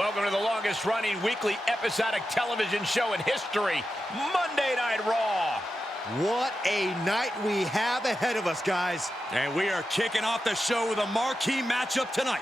Welcome to the longest-running weekly episodic television show in history, Monday Night Raw. What a night we have ahead of us, guys. And we are kicking off the show with a marquee matchup tonight.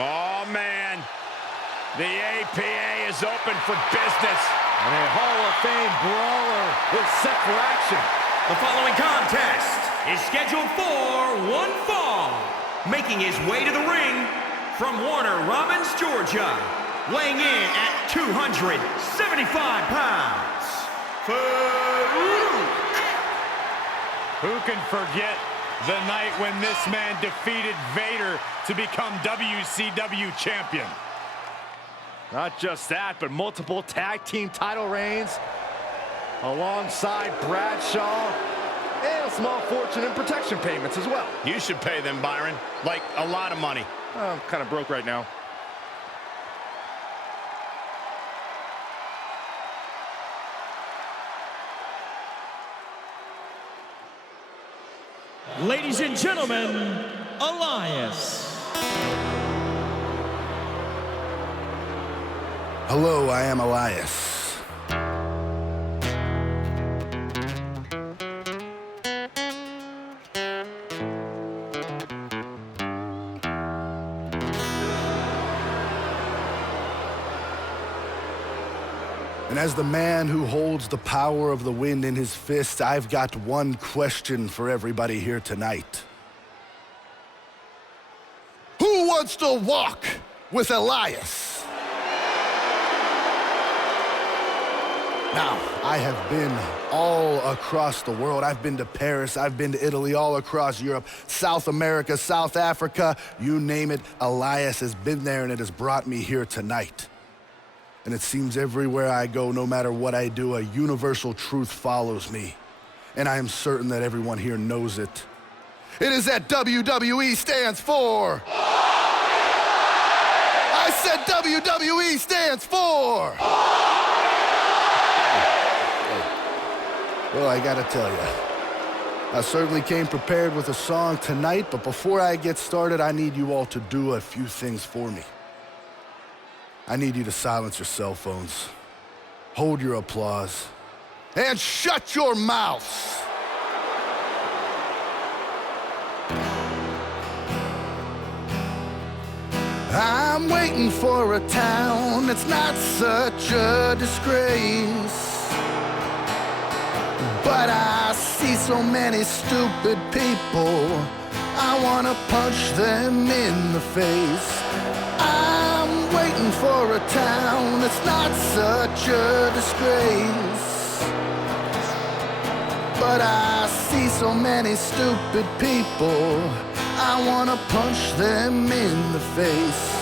Oh, man. The APA is open for business. And a Hall of Fame brawler is set for action. The following contest is scheduled for one fall. Making his way to the ring from Warner Robins, Georgia. Weighing in at 275 pounds. Faarooq. Who can forget the night when this man defeated Vader to become WCW champion? Not just that, but multiple tag team title reigns alongside Bradshaw and a small fortune in protection payments as well. You should pay them, Byron. Like, a lot of money. I'm kind of broke right now. Ladies and gentlemen, Elias. Hello, I am Elias. And as the man who holds the power of the wind in his fist, I've got one question for everybody here tonight. Who wants to walk with Elias? Now, I have been all across the world. I've been to Paris, I've been to Italy, all across Europe, South America, South Africa, you name it. Elias has been there, and it has brought me here tonight. And it seems everywhere I go, no matter what I do, a universal truth follows me. And I am certain that everyone here knows it. It is that WWE stands for. I said WWE stands for. Well, I gotta tell you, I certainly came prepared with a song tonight, but before I get started, I need you all to do a few things for me. I need you to silence your cell phones, hold your applause, and shut your mouths. I'm waiting for a town that's not such a disgrace. But I see so many stupid people, I wanna punch them in the face. I'm waiting for a town that's not such a disgrace. But I see so many stupid people, I wanna punch them in the face.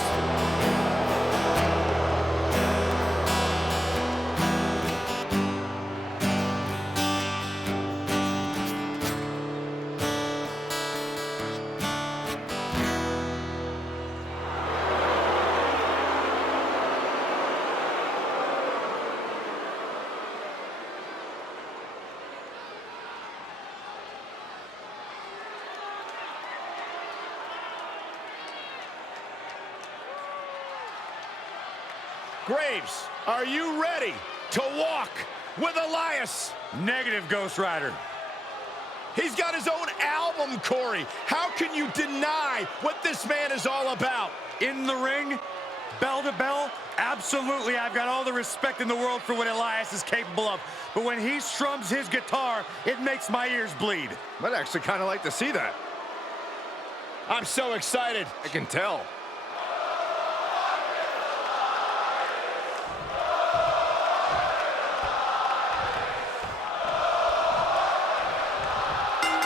Graves, are you ready to walk with Elias? Negative, Ghost Rider. He's got his own album, Corey. How can you deny what this man is all about? In the ring, bell to bell, absolutely. I've got all the respect in the world for what Elias is capable of. But when he strums his guitar, it makes my ears bleed. I'd actually kind of like to see that. I'm so excited. I can tell.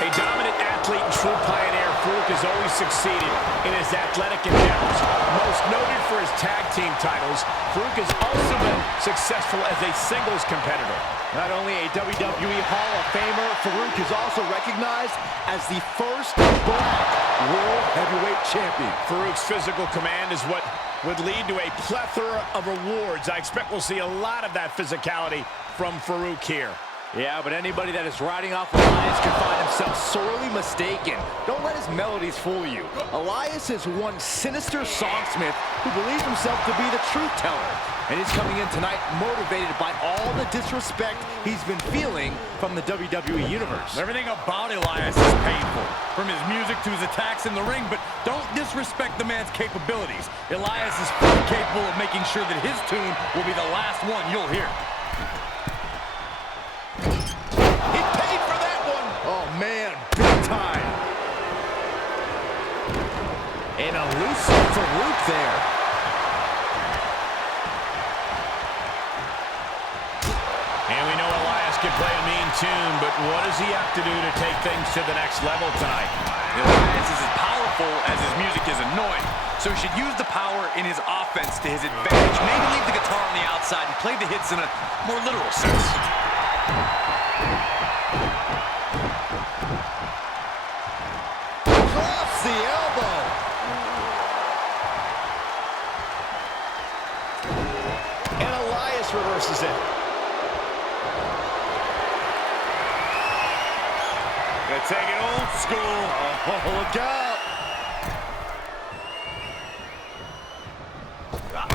A dominant athlete and true pioneer, Faarooq has always succeeded in his athletic endeavors. Most noted for his tag team titles, Faarooq has also been successful as a singles competitor. Not only a WWE Hall of Famer, Faarooq is also recognized as the first black World Heavyweight Champion. Faarooq's physical command is what would lead to a plethora of awards. I expect we'll see a lot of that physicality from Faarooq here. Yeah, but anybody that is riding off Elias can find himself sorely mistaken. Don't let his melodies fool you. Elias is one sinister songsmith who believes himself to be the truth teller. And he's coming in tonight motivated by all the disrespect he's been feeling from the WWE Universe. Everything about Elias is painful, from his music to his attacks in the ring, but don't disrespect the man's capabilities. Elias is fully capable of making sure that his tune will be the last one you'll hear. He paid for that one. Oh, man, big time. And elusive Faarooq there. And we know Elias can play a mean tune, but what does he have to do to take things to the next level tonight? Elias is as powerful as his music is annoying, so he should use the power in his offense to his advantage. Maybe leave the guitar on the outside and play the hits in a more literal sense. Drops the elbow. And Elias reverses it. Gonna take it old school. Oh, look out.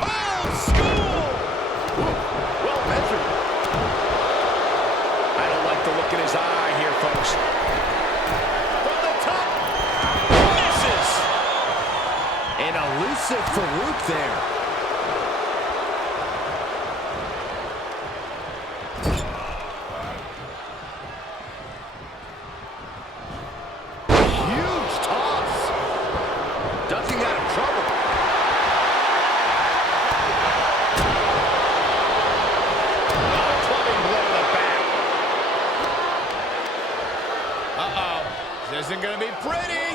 Old school! Well measured. I don't like the look in his eye here, folks. From the top. Misses! An elusive Faarooq there. Huge toss. Ducking out of trouble. Clubbing blow to the back. Uh-oh. This isn't going to be pretty.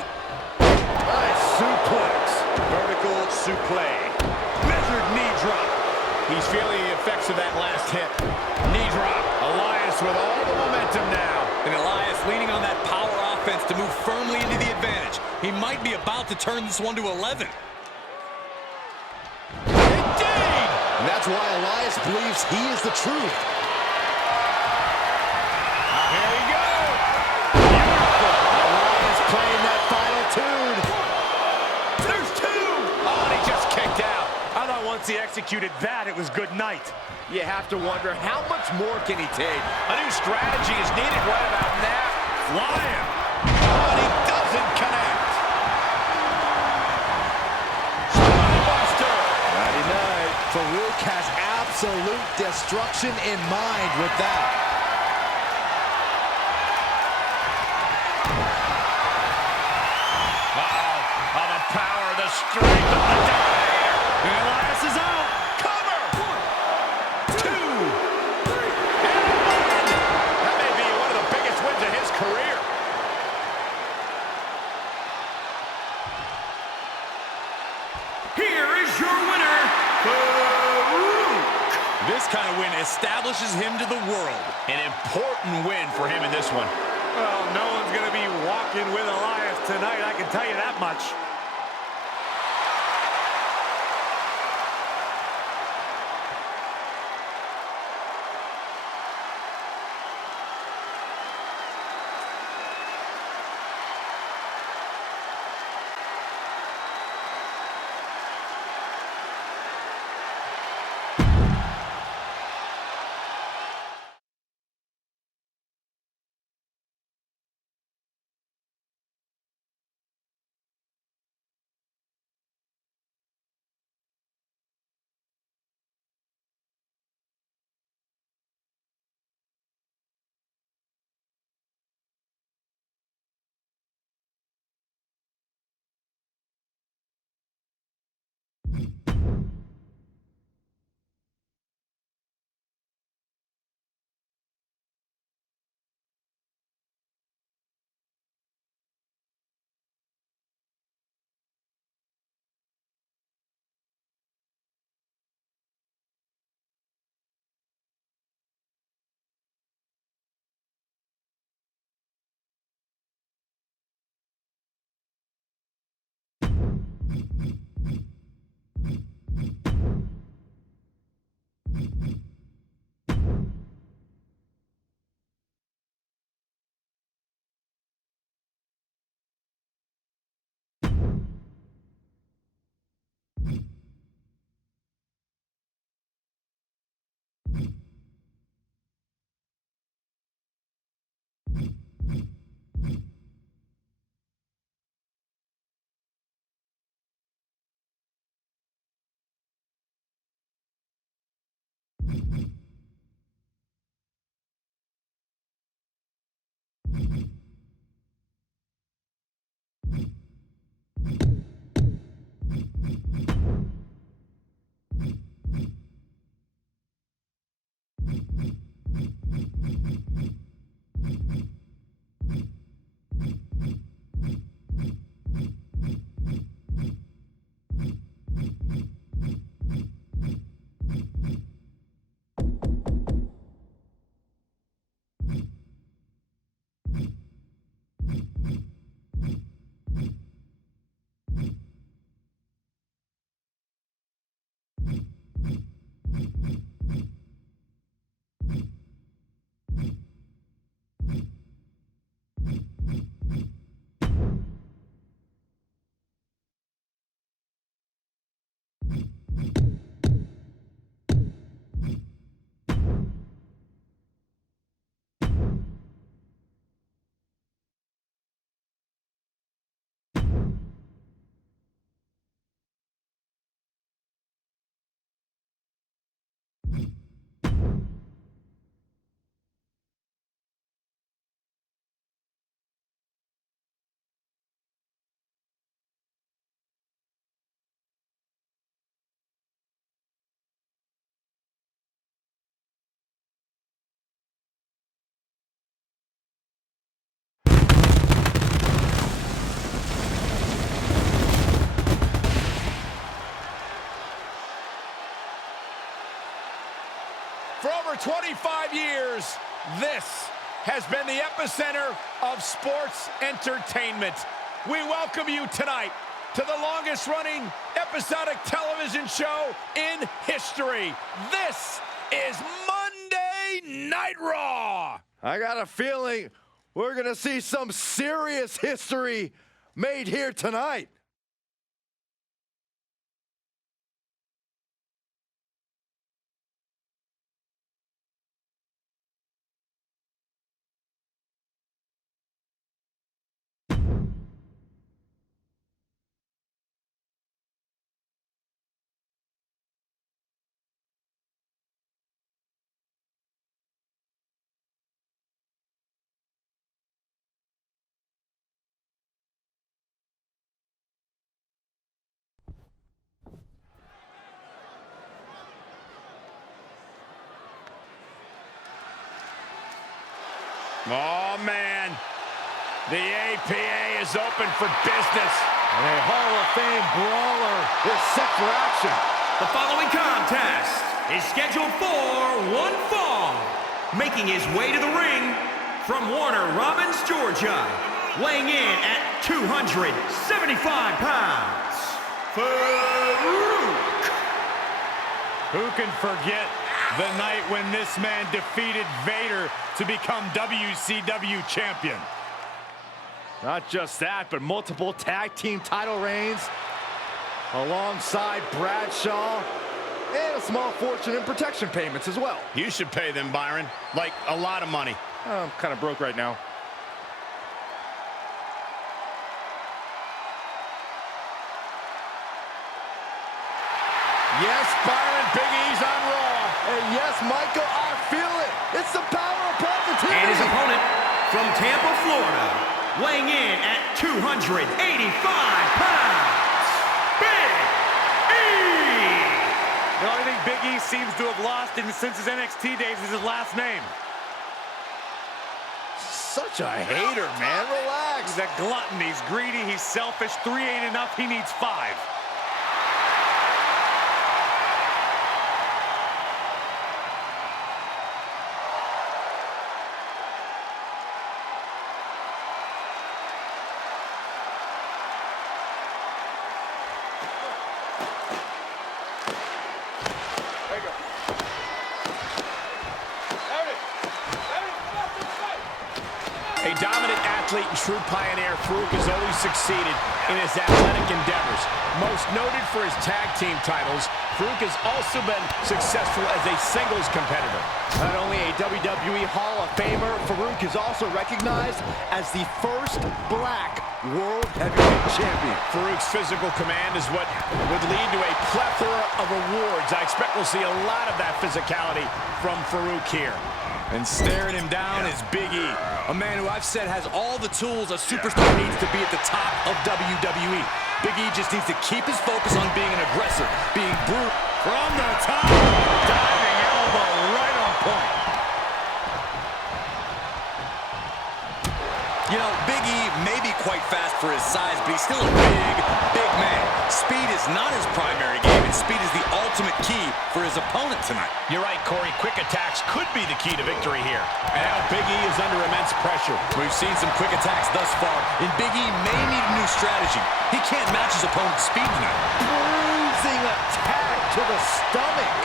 Nice suplex. Vertical suplex. Measured knee drop. He's feeling the effects of that last hit. Knee drop. Elias with all the momentum now. And Elias leaning on that power offense to move firmly into the advantage. He might be about to turn this one to 11. Indeed! And that's why Elias believes he is the truth. Here we go. Elias playing that final tune. There's two. Oh, and he just kicked out. I thought once he executed that, it was good night. You have to wonder, how much more can he take? A new strategy is needed right about now. Flying. Oh, and he doesn't connect. Spinebuster. Friday night, Faarooq has absolute destruction in mind with that. Uh-oh. Oh, the power, the strength of the Dominator. And Elias is out. Cover. 1, 2, 3, and a win. That may be one of the biggest wins of his career. Here is your winner, Faarooq. This kind of win establishes him to the world. An important win for him in this one. Well, no one's going to be walking with Elias tonight, I can tell you that much. over 25 years, this has been the epicenter of sports entertainment. We welcome you tonight to the longest-running episodic television show in history. This is Monday Night Raw. I got a feeling we're going to see some serious history made here tonight. Oh, man. The APA is open for business. And a Hall of Fame brawler is set for action. The following contest is scheduled for one fall. Making his way to the ring from Warner Robins, Georgia. Weighing in at 275 pounds, Faarooq. Who can forget the night when this man defeated Vader to become WCW champion? Not just that, but multiple tag team title reigns alongside Bradshaw, and a small fortune in protection payments as well. You should pay them, Byron. Like, a lot of money. I'm kind of broke right now. Yes, Byron, Big E's on Raw. And yes, Michael, I feel it. It's the power of positivity. And his opponent from Tampa, Florida, weighing in at 285 pounds, Big E. The only thing Big E seems to have lost since his NXT days is his last name. Such a hater, man. Relax. He's a glutton. He's greedy. He's selfish. 3 ain't enough. He needs 5. A dominant athlete and true pioneer, Faarooq has always succeeded in his athletic endeavors. Most noted for his tag team titles, Faarooq has also been successful as a singles competitor. Not only a WWE Hall of Famer, Faarooq is also recognized as the first black World Heavyweight Champion. Faarooq's physical command is what would lead to a plethora of awards. I expect we'll see a lot of that physicality from Faarooq here. And staring him down is Big E, a man who I've said has all the tools a superstar needs to be at the top of WWE. Big E just needs to keep his focus on being an aggressor, being brutal. From the top, diving elbow right on point. You know, Big E may be quite fast for his size, but he's still a big man. Speed is not his primary game, and speed is the ultimate key for his opponent tonight. You're right, Corey. Quick attacks could be the key to victory here. And now Big E is under immense pressure. We've seen some quick attacks thus far, and Big E may need a new strategy. He can't match his opponent's speed tonight. Bruising attack to the stomach.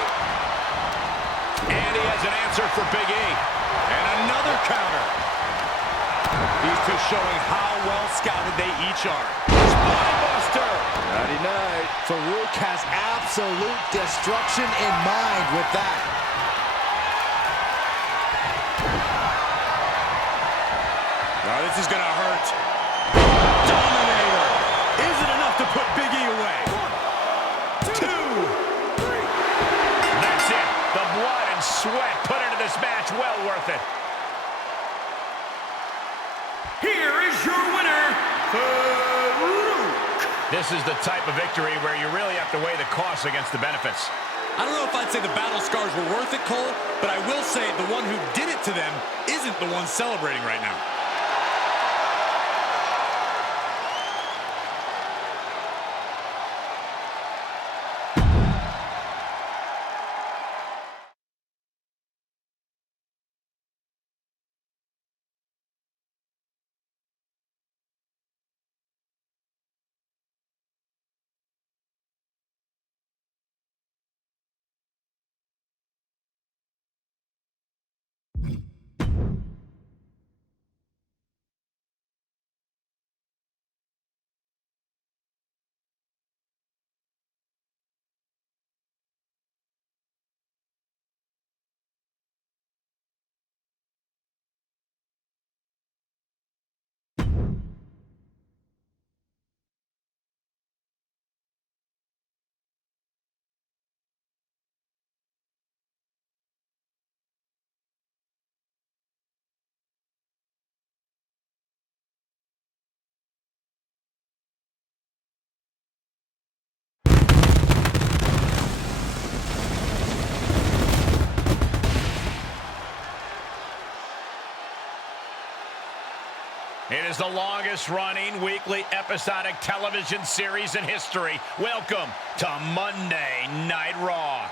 And he has an answer for Big E. And another counter. These two showing how well scouted they each are. Spinebuster. Nighty night. Faarooq has absolute destruction in mind with that. Now this is gonna hurt. Dominator. Isn't enough to put Big E away. 1, 2, 3. That's it. The blood and sweat put into this match, well worth it. Here is your winner, Faarooq. This is the type of victory where you really have to weigh the costs against the benefits. I don't know if I'd say the battle scars were worth it, Cole, but I will say the one who did it to them isn't the one celebrating right now. It is the longest-running weekly episodic television series in history. Welcome to Monday Night Raw.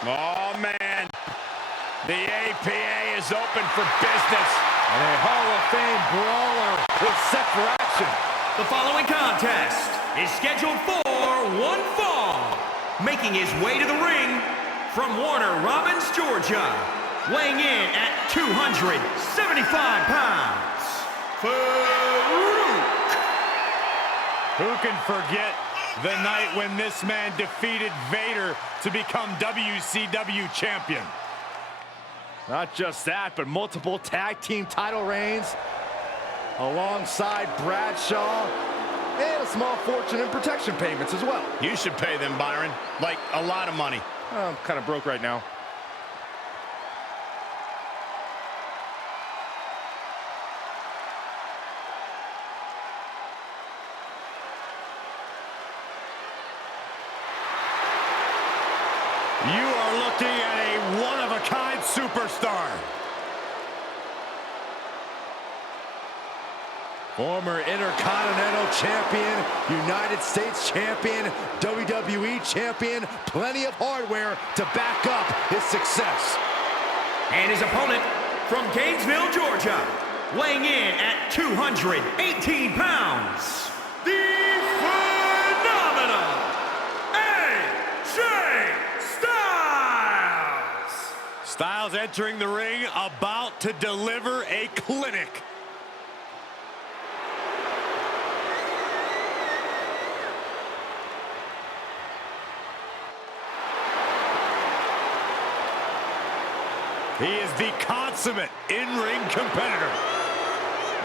Oh, man. The APA is open for business. And a Hall of Fame brawler is set for action. The following contest is scheduled for one fall. Making his way to the ring from Warner Robins, Georgia. Weighing in at 275 pounds, Faarooq. Who can forget the night when this man defeated Vader to become WCW champion? Not just that, but multiple tag team title reigns alongside Bradshaw and a small fortune in protection payments as well. You should pay them, Byron. Like, a lot of money. I'm kind of broke right now. You are looking at a one-of-a-kind superstar. Former Intercontinental Champion, United States Champion, WWE Champion, plenty of hardware to back up his success. And his opponent from Gainesville, Georgia, weighing in at 218 pounds, the phenomenal AJ Styles. Styles entering the ring, about to deliver a clinic. He is the consummate in-ring competitor.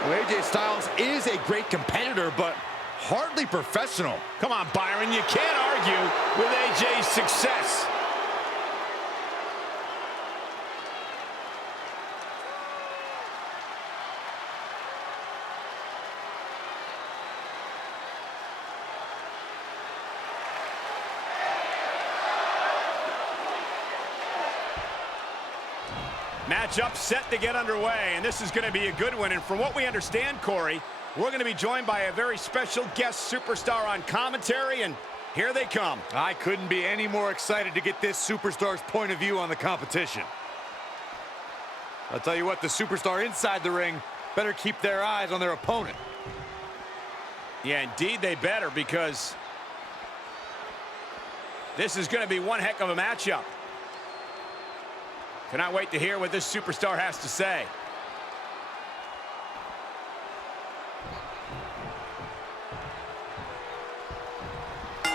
Well, AJ Styles is a great competitor, but hardly professional. Come on, Byron, you can't argue with AJ's success. Matchup set to get underway, and this is going to be a good one. And from what we understand, Corey, we're going to be joined by a very special guest superstar on commentary, and here they come. I couldn't be any more excited to get this superstar's point of view on the competition. I'll tell you what, the superstar inside the ring better keep their eyes on their opponent. Yeah, indeed they better, because this is going to be one heck of a matchup. Cannot wait to hear what this superstar has to say.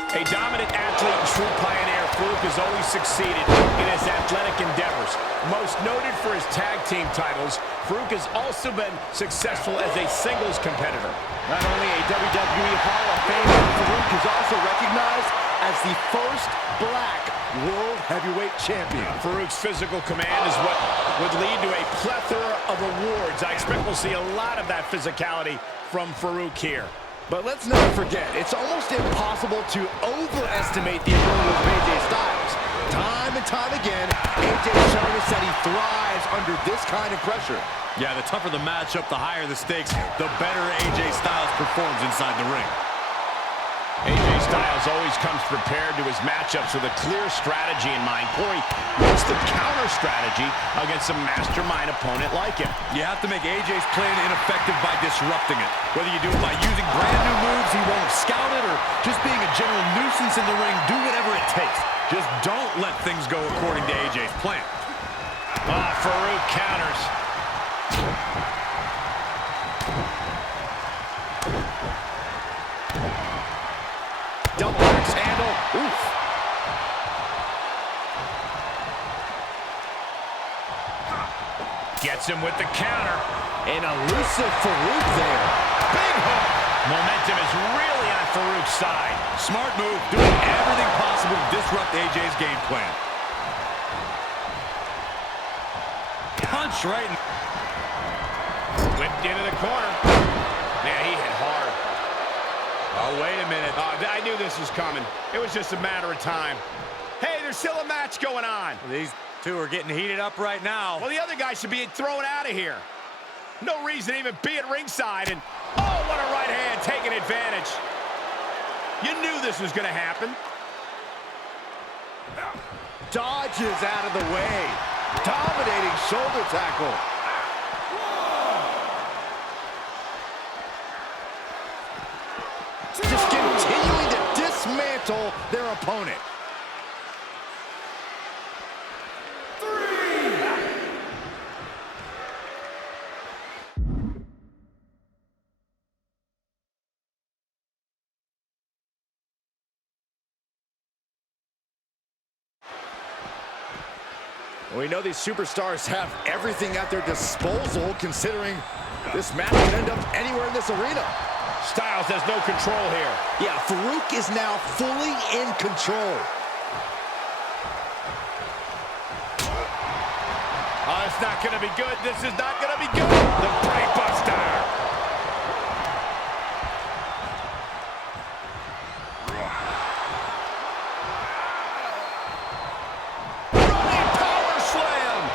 A dominant athlete and true pioneer, Faarooq has always succeeded in his athletic endeavors. Most noted for his tag team titles, Faarooq has also been successful as a singles competitor. Not only a WWE Hall of Famer, Faarooq is also recognized as the first black World Heavyweight Champion. Faarooq's physical command is what would lead to a plethora of awards. I expect we'll see a lot of that physicality from Faarooq here. But let's never forget, it's almost impossible to overestimate the ability of AJ Styles. Time and time again, AJ's shown us that he thrives under this kind of pressure. Yeah, the tougher the matchup, the higher the stakes, the better AJ Styles performs inside the ring. AJ Styles always comes prepared to his matchups with a clear strategy in mind. Corey, what's the counter strategy against a mastermind opponent like him? You have to make AJ's plan ineffective by disrupting it. Whether you do it by using brand new moves he won't have scouted or just being a general nuisance in the ring, do whatever it takes. Just don't let things go according to AJ's plan. Faarooq counters. Double axe handle. Oof. Gets him with the counter. An elusive Faarooq there. Big hook. Momentum is really on Faarooq's side. Smart move, doing everything possible to disrupt AJ's game plan. Punch right in. Whipped into the corner. Man, he hit hard. Oh, wait a minute. I knew this was coming. It was just a matter of time. Hey, there's still a match going on. These two are getting heated up right now. Well, the other guy should be thrown out of here. No reason to even be at ringside. And, oh, what a right hand, taking advantage. You knew this was going to happen. Dodges out of the way. Dominating shoulder tackle. Just continuing to dismantle their opponent. We know these superstars have everything at their disposal, considering this match could end up anywhere in this arena. Styles has no control here. Yeah, Faarooq is now fully in control. Oh, it's not going to be good. This is not going to be good. The brain buster. Running power slam.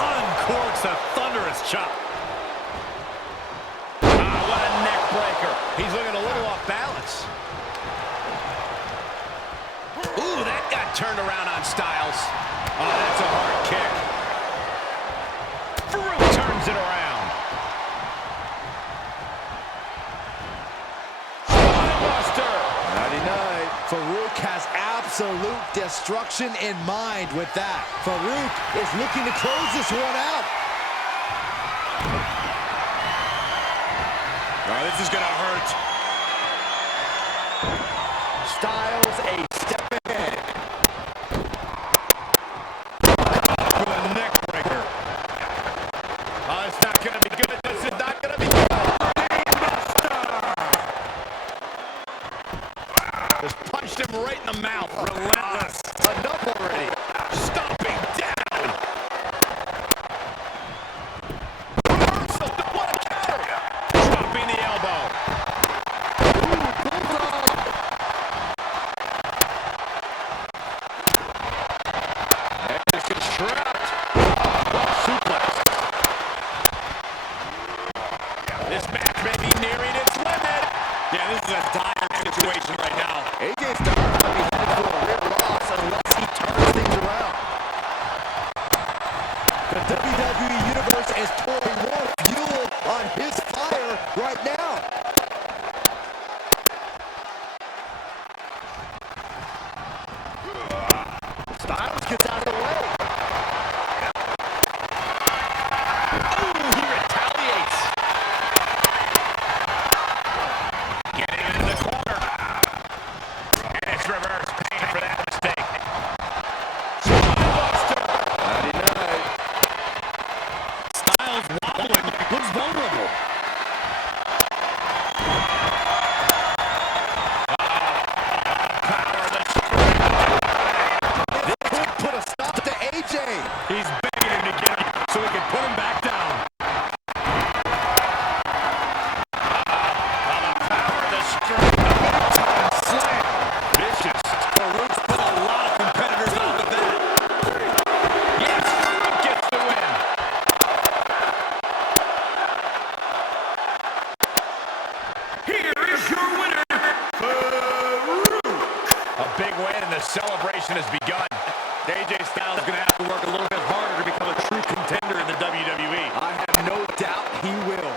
Uncorks a thunderous chop. What a neck breaker. He's looking a little off balance. Ooh, that got turned around on Styles. Oh, that's a hard kick. Faarooq turns it around. Buster. Nighty-night. Faarooq has absolute destruction in mind with that. Faarooq is looking to close this one out. Oh, this is going to hurt. Styles a step ahead. For the neck breaker. Oh, it's not going to be good. This is not going to be good. Just punched him right in the mouth. Relentless. Enough already. Stomping down. Reversal. What a counter. Dropping the elbow. Anderson trapped. Suplex. This match may be nearing its limit. Yeah, this is a dire situation right now. AJ Styles might be headed for a rear loss unless he turns things gets out of the way. Oh, he retaliates. Getting into the corner. And it's reverse pain for that mistake. Buster. 99. Styles wobbling, looks vulnerable. Put a stop to AJ. He's begging him to get him so he can put him back down. The power, the strength. Slam. Vicious. Faarooq's put a lot of competitors out of that. Yes, Faarooq gets the win. Here is your winner, Faarooq. A big win and the celebration has begun. AJ Styles is going to have to work a little bit harder to become a true contender in the WWE. I have no doubt he will.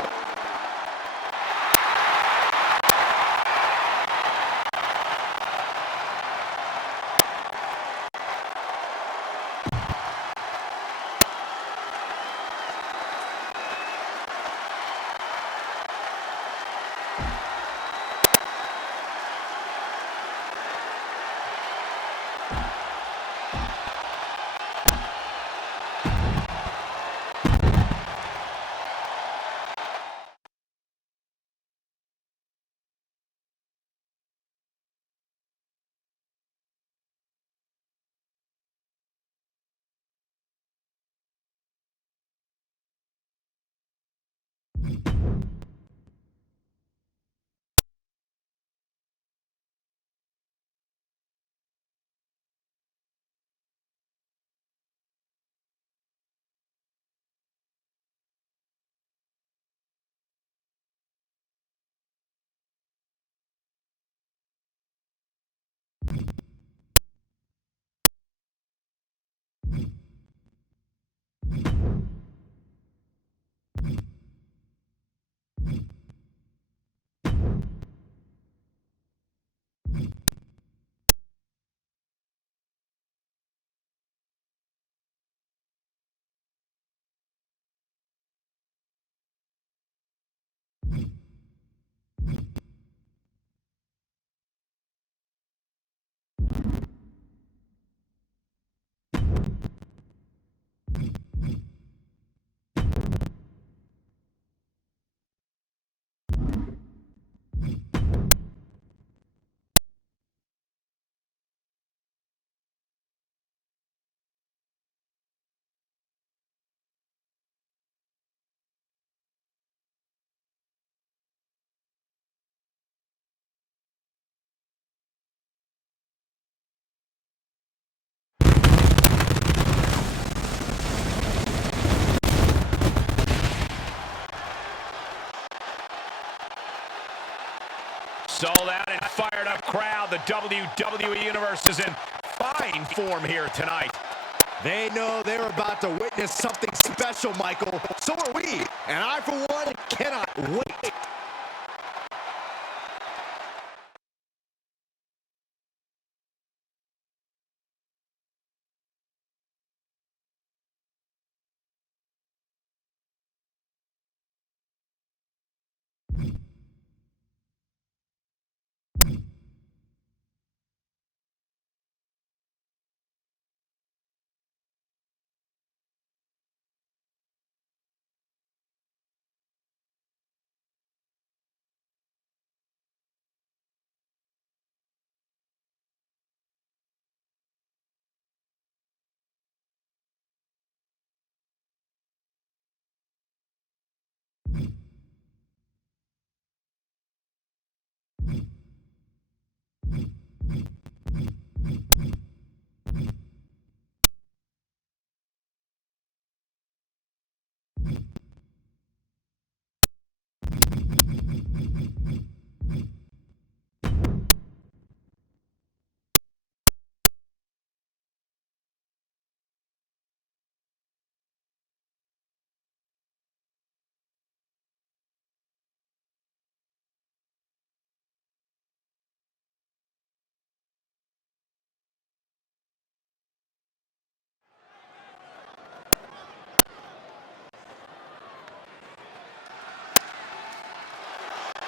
Sold out and fired up crowd. The WWE Universe is in fine form here tonight. They know they're about to witness something special, Michael. So are we. And I, for one, cannot wait.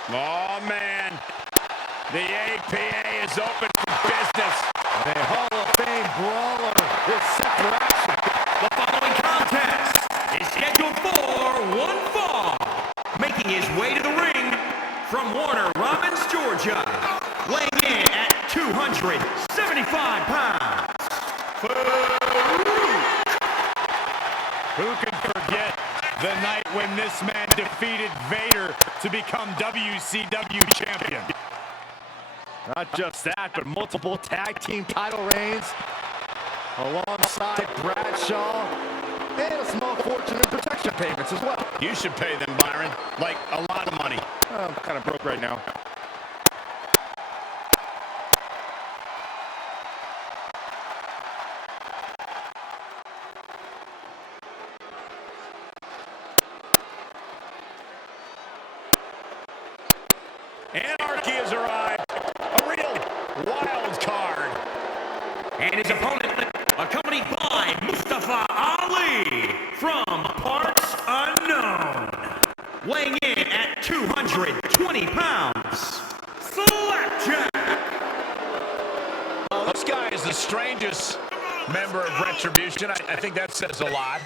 Oh, man. The APA is open for business. A Hall of Fame brawler is set for action. The following contest is scheduled for one fall. Making his way to the ring from Warner Robins, Georgia. Weighing in at 275 pounds. Who can forget the night when this man defeated Vader to become WCW champion? Not just that, but multiple tag team title reigns alongside Bradshaw and a small fortune in protection payments as well. You should pay them, Byron. Like, a lot of money. I'm kind of broke right now. Anarchy has arrived. A real wild card. And his opponent, accompanied by Mustafa Ali from parts unknown. Weighing in at 220 pounds, Slapjack. Well, this guy is the strangest member of Retribution. I think that says a lot.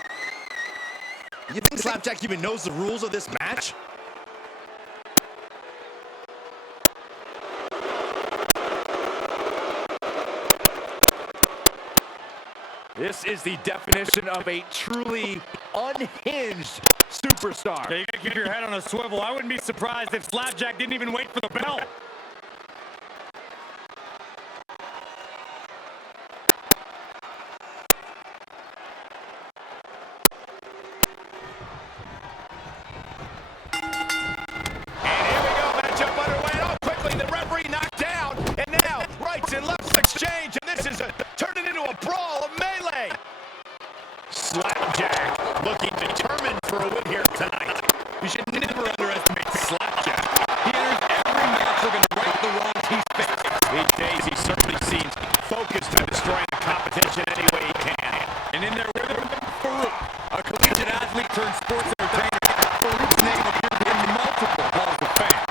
You think Slapjack even knows the rules of this match? This is the definition of a truly unhinged superstar. Yeah, you gotta keep your head on a swivel. I wouldn't be surprised if Slapjack didn't even wait for the bell. And here we go, matchup underway. Oh, quickly, the referee knocked down. And now, rights and lefts exchange. And this is turning into a brawl, a melee. Slapjack looking determined for a win here tonight. You should never underestimate Slapjack. He enters every match looking to right the wrongs he's faced. These days, he certainly seems focused on destroying the competition any way he can. And in there with him, Faarooq, a collegiate athlete turned sports entertainer. Faarooq's name appeared in multiple halls of fame.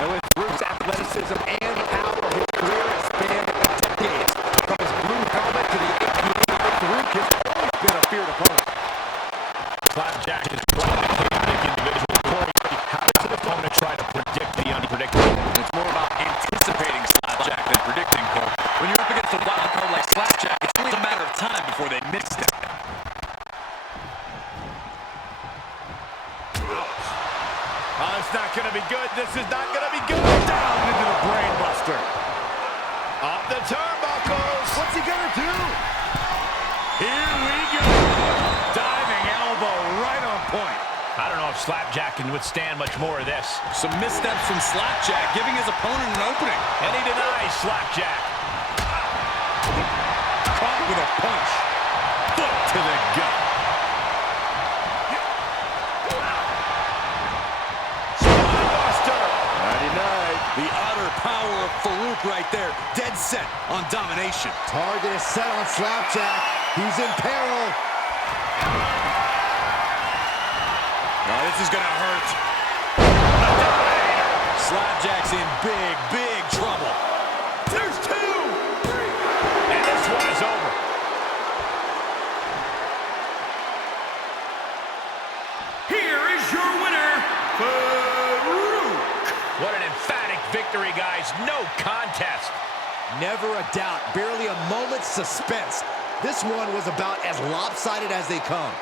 And with Faarooq's athleticism and power, his career has spanned decades. From his blue helmet to the APA, Faarooq has always been a feared opponent. Slapjack is quite a chaotic individual. Corey, how does an opponent try to predict the unpredictable? It's more about anticipating Slapjack than predicting, Cole. When you're up against a wild card like Slapjack, it's only a matter of time before they miss it. Oh, it's not going to be good. This is not going to be good. Down into the brain buster. Up the turnbuckles. What's he gonna do? Here we go. Diving elbow right on point. I don't know if Slapjack can withstand much more of this. Some missteps from Slapjack, giving his opponent an opening. And he denies Slapjack. Caught with a punch. Foot to the gut. Spinebuster. 99. The utter power of Faarooq right there. Dead set on domination. Target is set on Slapjack. He's in peril. Now this is gonna hurt. Slapjack's in big, big trouble. There's 2. 3. And this one is over. Here is your winner, Faarooq. What an emphatic victory, guys. No contest. Never a doubt, barely a moment's suspense. This one was about as lopsided as they come.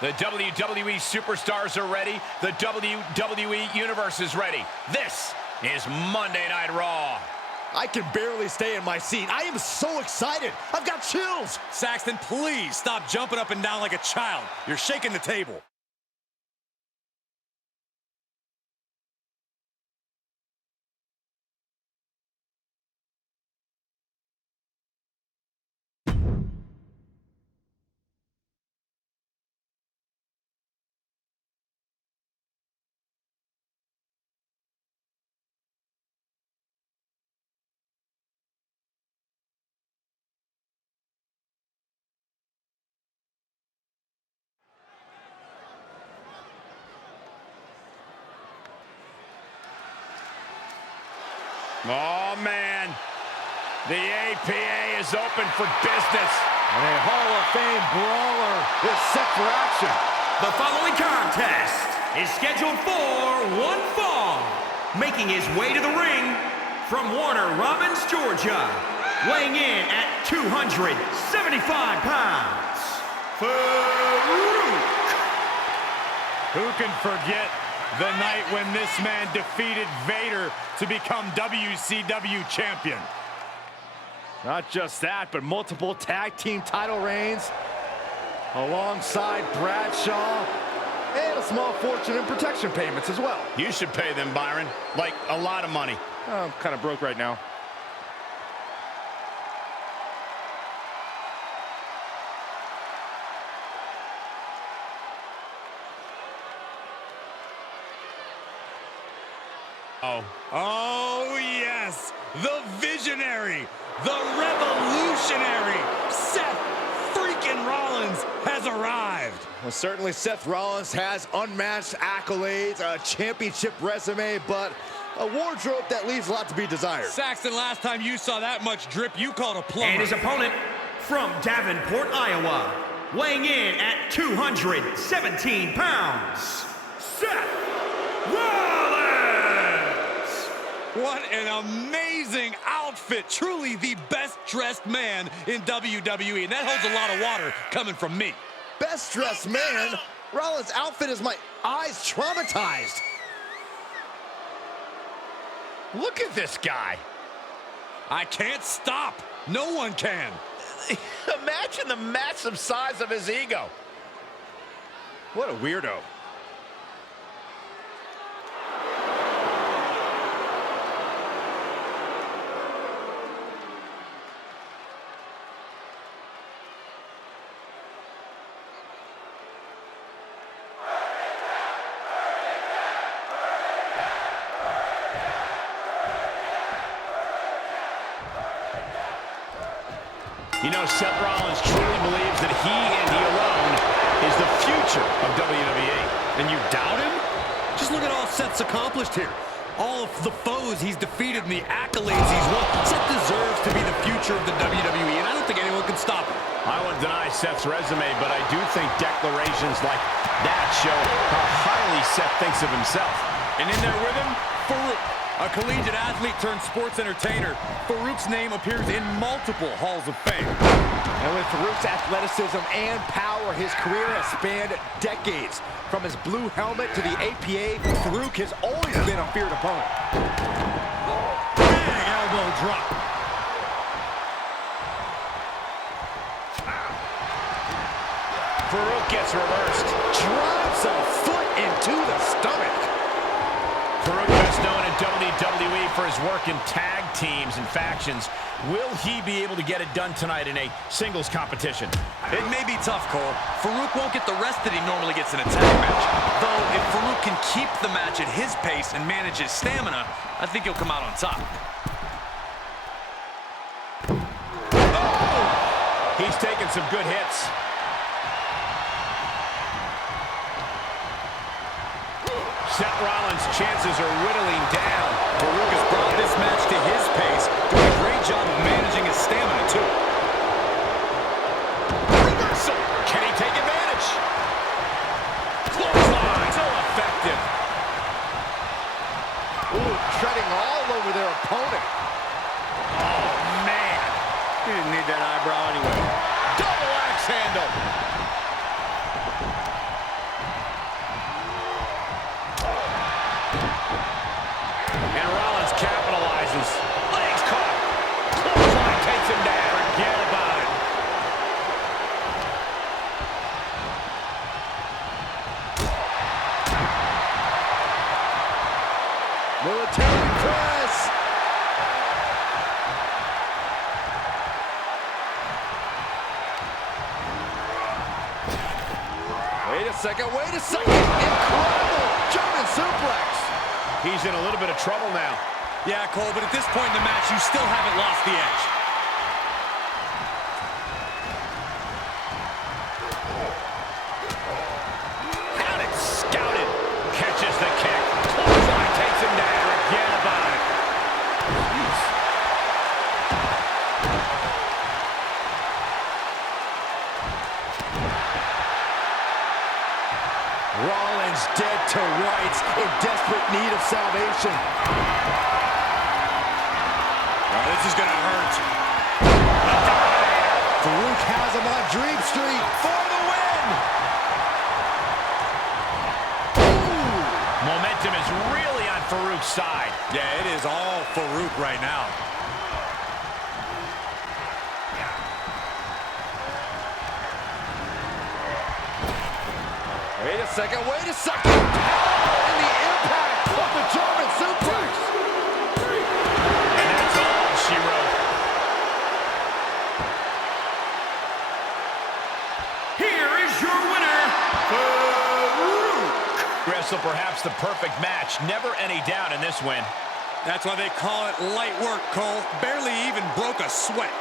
The WWE superstars are ready. The WWE Universe is ready. This is Monday Night Raw. I can barely stay in my seat. I am so excited. I've got chills. Saxton, please stop jumping up and down like a child. You're shaking the table. Oh, man. The APA is open for business. And a Hall of Fame brawler is set for action. The following contest is scheduled for one fall. Making his way to the ring from Warner Robins, Georgia. Weighing in at 275 pounds, Faarooq. Who can forget the night when this man defeated Vader to become WCW champion. Not just that, but multiple tag team title reigns alongside Bradshaw, and a small fortune in protection payments as well. You should pay them, Byron. Like, a lot of money. I'm kind of broke right now. Oh, yes, the visionary, the revolutionary, Seth freaking Rollins has arrived. Well, certainly Seth Rollins has unmatched accolades, a championship resume, but a wardrobe that leaves a lot to be desired. Saxton, last time you saw that much drip, you called a plumber. And his opponent from Davenport, Iowa, weighing in at 217 pounds, Seth Rollins! What an amazing outfit. Truly the best-dressed man in WWE, and that holds a lot of water coming from me. Best dressed man? Rollins' outfit is my eyes traumatized. Look at this guy. I can't stop. No one can. Imagine the massive size of his ego. What a weirdo. You know, Seth Rollins truly believes that he and he alone is the future of WWE. And you doubt him? Just look at all Seth's accomplished here. All of the foes he's defeated and the accolades he's won. Seth deserves to be the future of the WWE, and I don't think anyone can stop him. I wouldn't deny Seth's resume, but I do think declarations like that show how highly Seth thinks of himself. And in there with him, Faarooq, a collegiate athlete turned sports entertainer. Faarooq's name appears in multiple halls of fame. And with Faarooq's athleticism and power, his career has spanned decades. From his blue helmet to the APA, Faarooq has always been a feared opponent. Bang, elbow drop. Faarooq gets reversed. Drives a foot into the stomach. Faarooq best known in WWE for his work in tag teams and factions. Will he be able to get it done tonight in a singles competition? It may be tough, Cole. Faarooq won't get the rest that he normally gets in a tag match. Though, if Faarooq can keep the match at his pace and manage his stamina, I think he'll come out on top. Oh! He's taking some good hits. Seth Rollins' chances are whittling down. Faarooq has brought this match to his pace, doing a great job of managing his stamina, too. Reversal! Can he take advantage? Clothesline! So effective. Ooh, treading all over their opponent. Oh, man. He didn't need that eyebrow anyway. Double axe handle. And Rollins capitalizes. Legs caught. Clothesline takes him down. Forget about it. Military press. Wait a second, wait a second. Incredible German suplex. He's in a little bit of trouble now. Yeah, Cole, but at this point in the match, you still haven't lost the edge. Had it scouted. Catches the kick. Clothesline takes him down. Forget about it. Jeez. Rollins dead to rights, in desperate need of salvation. Oh, this is going to hurt. Faarooq has him on Dream Street for the win. Ooh. Momentum is really on Faarooq's side. Yeah, it is all Faarooq right now. Wait a second, wait a second! Oh, and the impact of the German suplex! And that's all she wrote. Here is your winner, Faarooq. Wrestle perhaps the perfect match. Never any doubt in this win. That's why they call it light work, Cole. Barely even broke a sweat.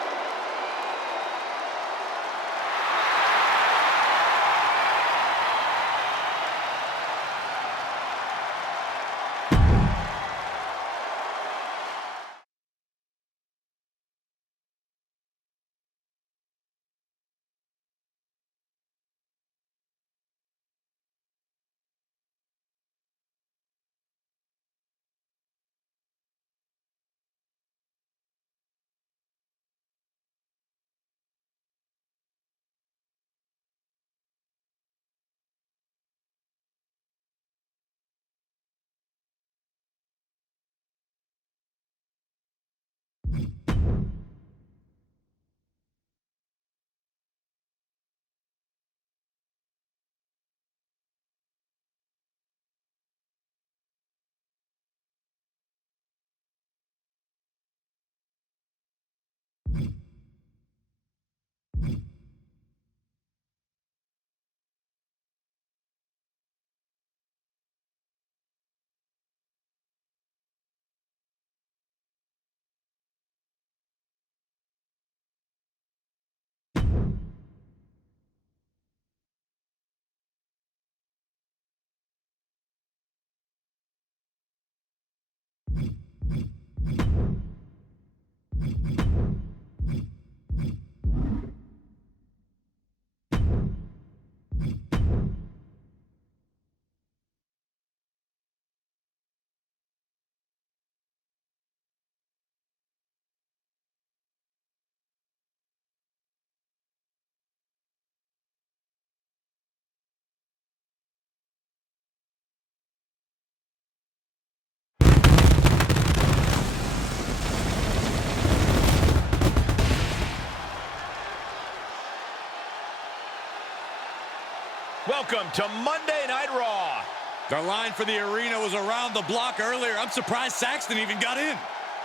Welcome to Monday Night Raw. The line for the arena was around the block earlier. I'm surprised Saxton even got in.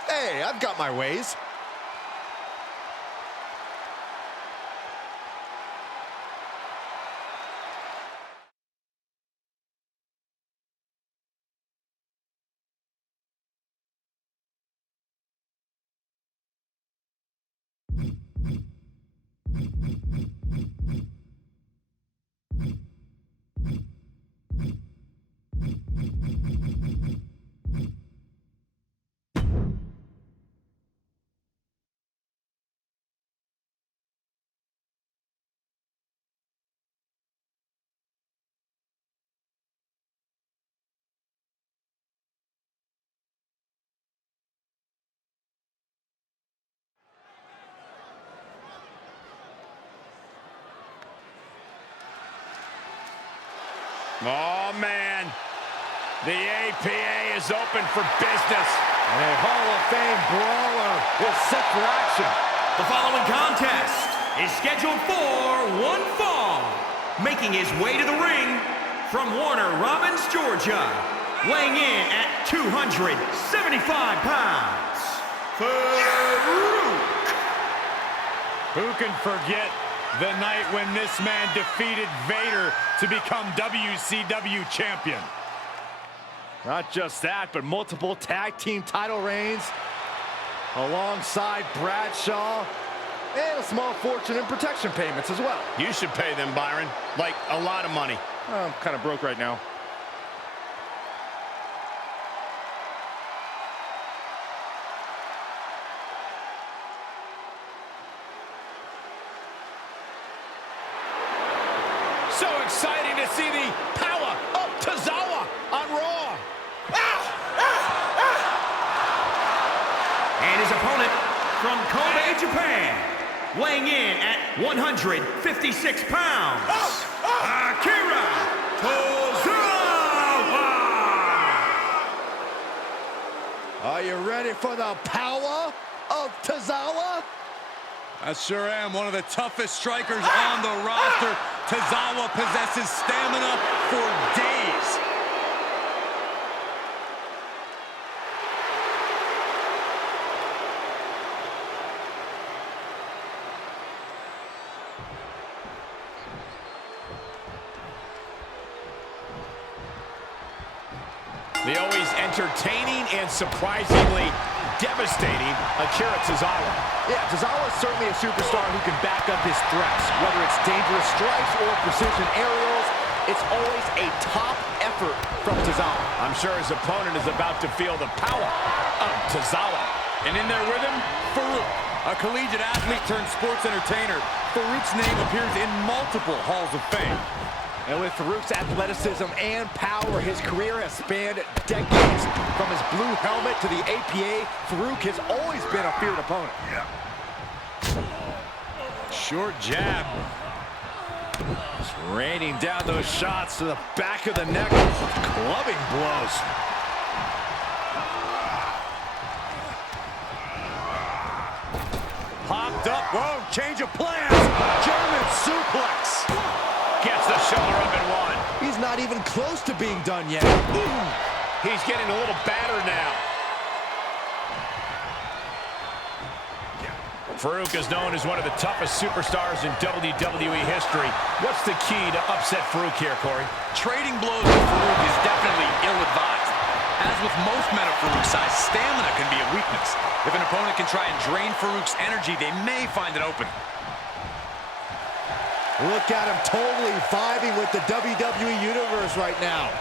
Hey, I've got my ways. Oh, man. The APA is open for business. And a Hall of Fame brawler is set for action. The following contest is scheduled for one fall. Making his way to the ring from Warner Robins, Georgia. Weighing in at 275 pounds, Faarooq. Who can forget the night when this man defeated Vader to become WCW champion? Not just that, but multiple tag team title reigns alongside Bradshaw, and a small fortune in protection payments as well. You should pay them, Byron. Like, a lot of money. I'm kind of broke right now. So exciting to see the power of Tozawa on Raw. And his opponent from Kobe, Japan, weighing in at 156 pounds, Akira Tozawa. ready for the power of Tozawa? I sure am. One of the toughest strikers on the roster. Tozawa possesses stamina for days. The always entertaining and surprisingly devastating Akira Tozawa. Yeah, Tozawa is certainly a superstar who can back up his threats. Whether it's dangerous strikes or precision aerials, it's always a top effort from Tozawa. I'm sure his opponent is about to feel the power of Tozawa. And in there with him, Faarooq, a collegiate athlete turned sports entertainer. Faarooq's name appears in multiple halls of fame. And with Faarooq's athleticism and power, his career has spanned decades. From his blue helmet to the APA, Faarooq has always been a feared opponent. Short jab. Just raining down those shots to the back of the neck. Clubbing blows. Popped up. Whoa, change of plans. German suplex. Gets the shoulder up and one. He's not even close to being done yet. He's getting a little battered now. Faarooq is known as one of the toughest superstars in WWE history. What's the key to upset Faarooq here, Corey? Trading blows with Faarooq is definitely ill-advised. As with most men of Faarooq's size, stamina can be a weakness. If an opponent can try and drain Faarooq's energy, they may find it open. Look at him totally vibing with the WWE Universe right now.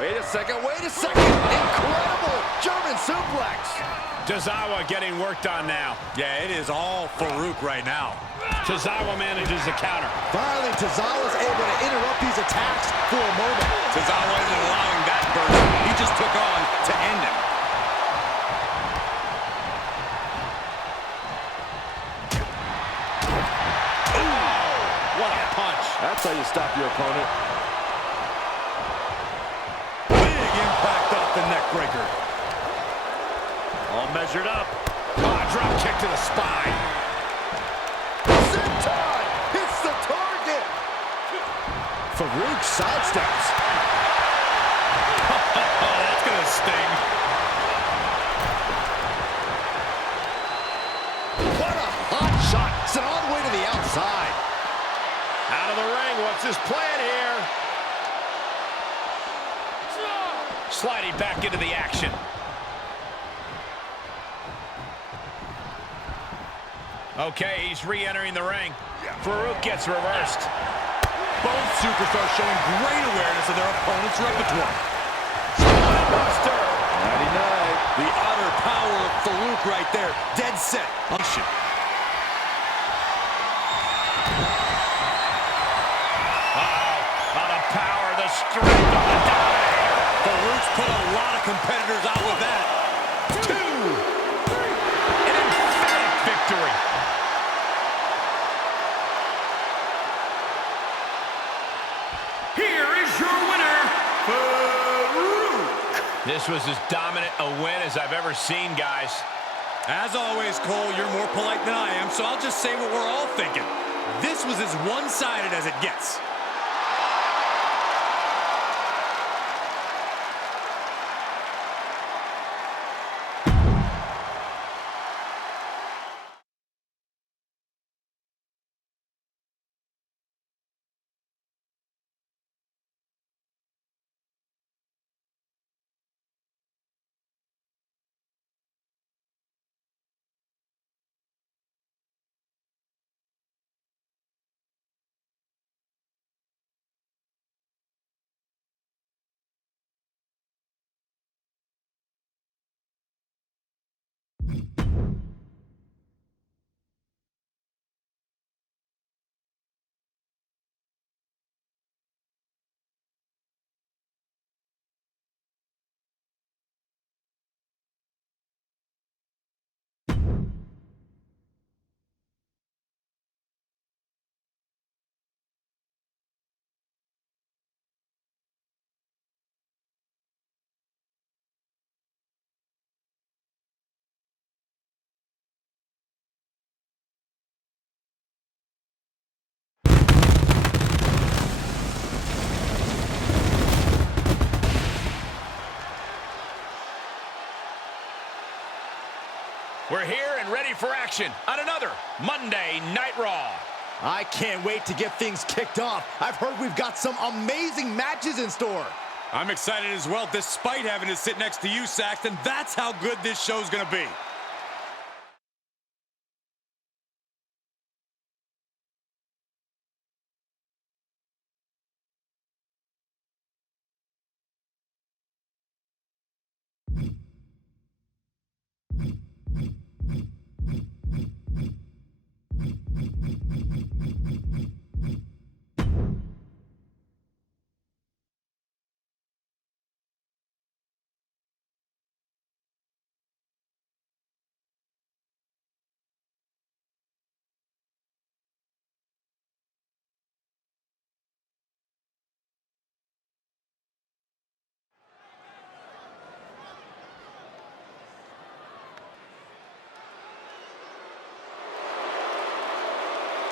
Wait a second, wait a second. Incredible German suplex. Tozawa getting worked on now. Yeah, it is all Faarooq right now. Tozawa manages the counter. Finally, Tozawa's able to interrupt these attacks for a moment. Tozawa isn't allowing that burst. He just took on to end him. What a punch. That's how you stop your opponent. Big impact off the neck breaker. All measured up. Drop kick to the spine. Senton hits the target. Faarooq sidesteps. Oh, that's going to sting. What a hot shot. Sent all the way to the outside. Out of the ring. What's his plan here? Sliding back into the action. Okay, he's re-entering the ring. Faarooq gets reversed. Both superstars showing great awareness of their opponent's repertoire. Buster. Nighty-night. The utter power of Faarooq right there. Dead set. Unction. Lot of power, the strength of the Dominator. Faarooq's put a lot of competitors out with that. 2, 3. An emphatic victory. Here is your winner, Faarooq. This was as dominant a win as I've ever seen, guys. As always, Cole, you're more polite than I am, so I'll just say what we're all thinking. This was as one-sided as it gets. We're here and ready for action on another Monday Night Raw. I can't wait to get things kicked off. I've heard we've got some amazing matches in store. I'm excited as well, despite having to sit next to you, Saxton. That's how good this show's gonna be.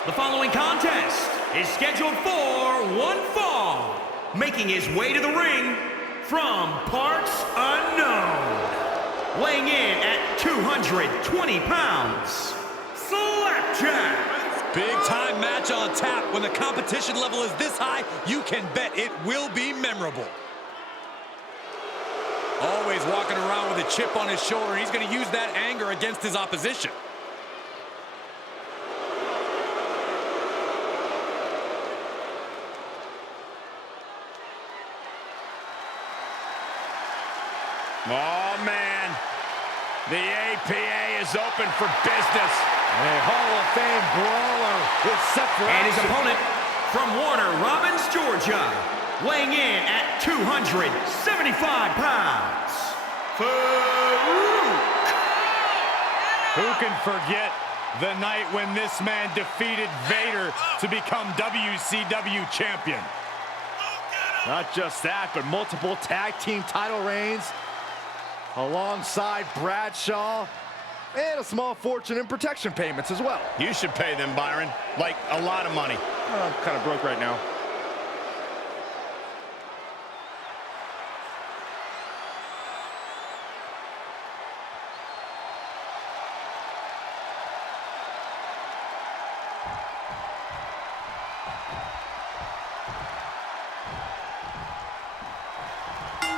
The following contest is scheduled for one fall. Making his way to the ring from parts unknown. Weighing in at 220 pounds, Slapjack. Big time match on tap. When the competition level is this high, you can bet it will be memorable. Always walking around with a chip on his shoulder, and he's going to use that anger against his opposition. Oh, man. The APA is open for business. A Hall of Fame brawler is set for And his action. opponent from Warner Robins, Georgia, weighing in at 275 pounds, Faarooq. Who can forget the night when this man defeated Vader to become WCW champion? Not just that, but multiple tag team title reigns alongside Bradshaw, and a small fortune in protection payments as well. You should pay them, Byron. Like, a lot of money. I'm kind of broke right now.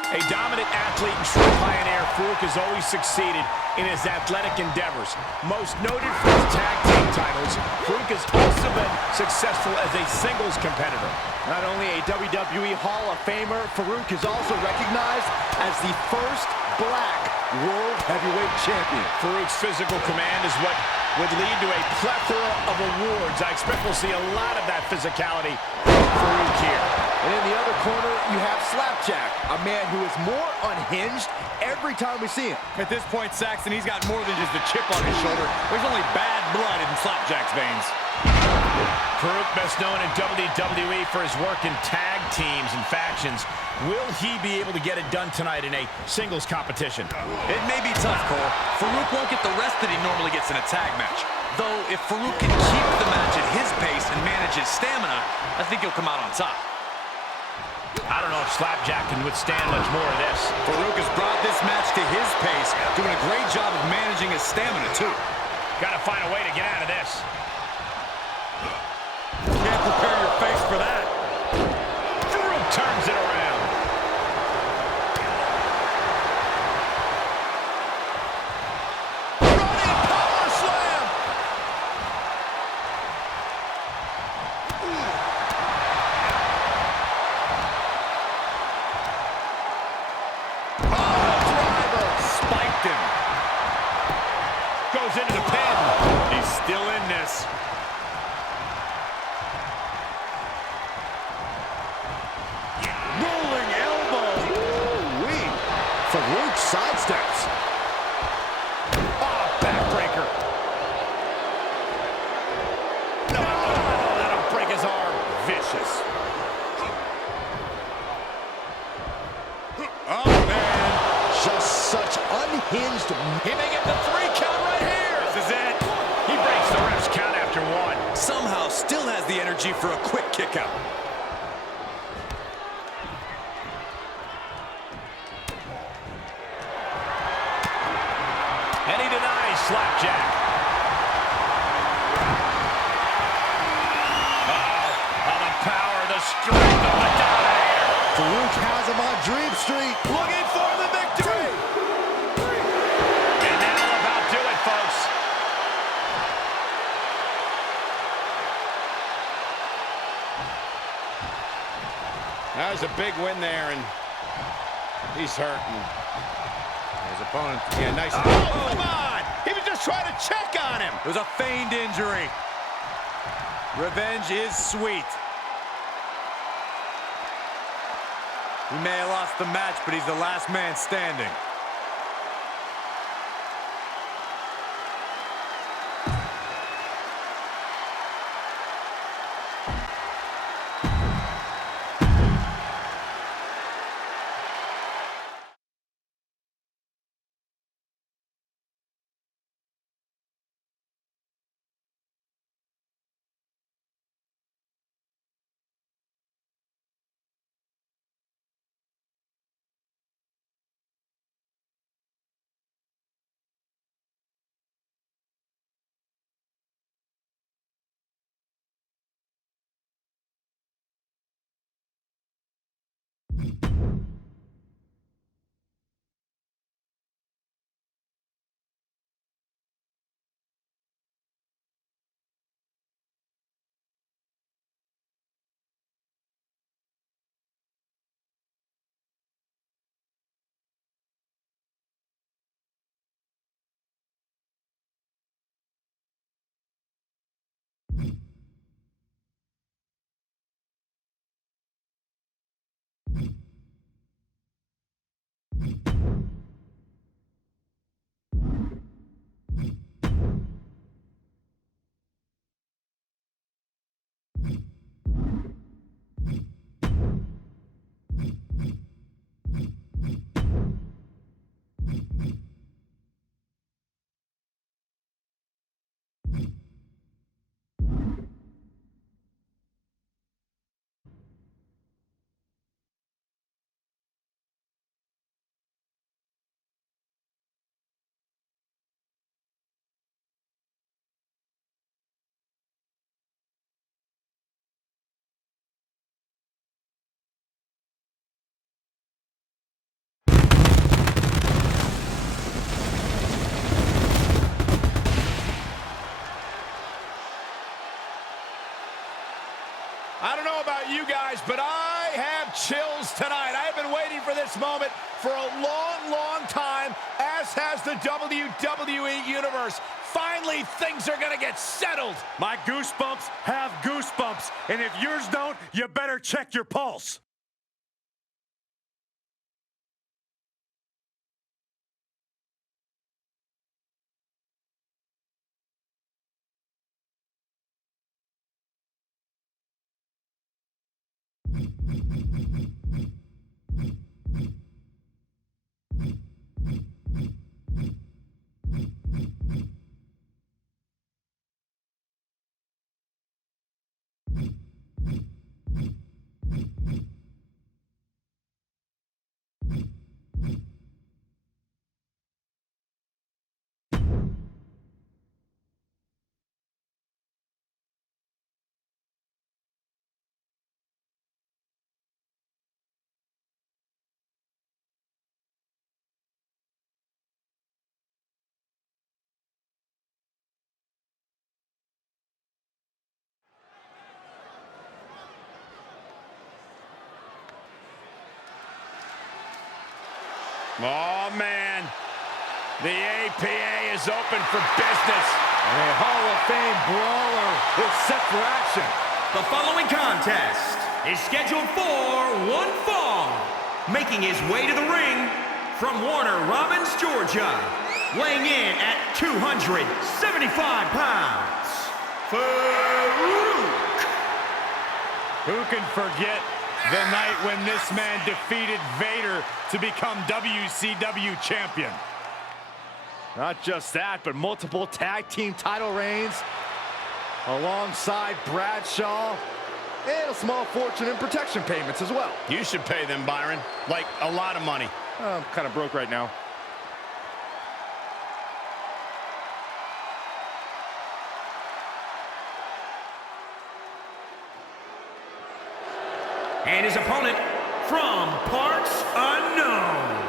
A dominant athlete and true pioneer, Faarooq has always succeeded in his athletic endeavors. Most noted for his tag team titles, Faarooq has also been successful as a singles competitor. Not only a WWE Hall of Famer, Faarooq is also recognized as the first black World Heavyweight Champion. Faarooq's physical command is what would lead to a plethora of awards. I expect we'll see a lot of that physicality from Faarooq here. And in the other corner, you have Slapjack, a man who is more unhinged every time we see him. At this point, Saxton, he's got more than just a chip on his shoulder. There's only bad blood in Slapjack's veins. Faarooq, best known in WWE for his work in tag teams and factions. Will he be able to get it done tonight in a singles competition? It may be tough, Cole. Faarooq won't get the rest that he normally gets in a tag match. Though, if Faarooq can keep the match at his pace and manage his stamina, I think he'll come out on top. I don't know if Slapjack can withstand much more of this. Faarooq has brought this match to his pace, doing a great job of managing his stamina, too. Got to find a way to get out of this. Can't prepare your face for that. Faarooq turns it around. Running power slam! Spiked him. Goes into the pin. He's still in this. Rolling elbow. Ooh-wee. Faarooq sidesteps. Oh, backbreaker. No, that'll break his arm. Vicious. Oh, man. Just such unhinged. He may get the 3 count right here. This is it. He breaks the ref's count after 1. Somehow still has the energy for a quick kick out. And he denies Slapjack. Faarooq has him on Dream Street. Looking for the victory. And that'll about do it, folks. That was a big win there, and he's hurting. His opponent, yeah, nice. Oh, come on! He was just trying to check on him. It was a feigned injury. Revenge is sweet. He may have lost the match, but he's the last man standing. I don't know about you guys, but I have chills tonight. I've been waiting for this moment for a long, long time, as has the WWE Universe. Finally, things are going to get settled. My goosebumps have goosebumps, and if yours don't, you better check your pulse. Oh, man. The APA is open for business. And a Hall of Fame brawler is set for action. The following contest is scheduled for one fall. Making his way to the ring from Warner Robins, Georgia. Weighing in at 275 pounds, Faarooq. Who can forget the night when this man defeated Vader to become WCW champion? Not just that, but multiple tag team title reigns alongside Bradshaw, and a small fortune in protection payments as well. You should pay them, Byron. Like, a lot of money. I'm kind of broke right now. And his opponent from parts unknown,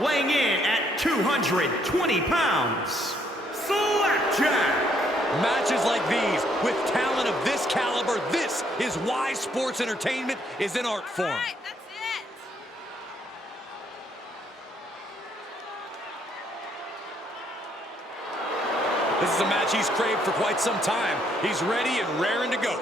weighing in at 220 pounds, Slapjack. Matches like these, with talent of this caliber, this is why sports entertainment is an art form. All right, that's it. This is a match he's craved for quite some time. He's ready and raring to go.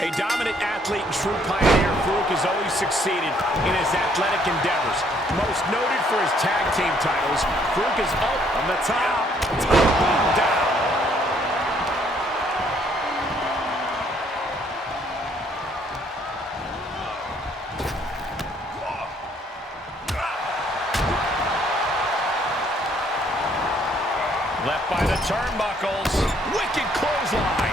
A dominant athlete and true pioneer, Faarooq has always succeeded in his athletic endeavors. Most noted for his tag team titles, Faarooq is up on the top down. Left by the turnbuckles. Wicked clothesline.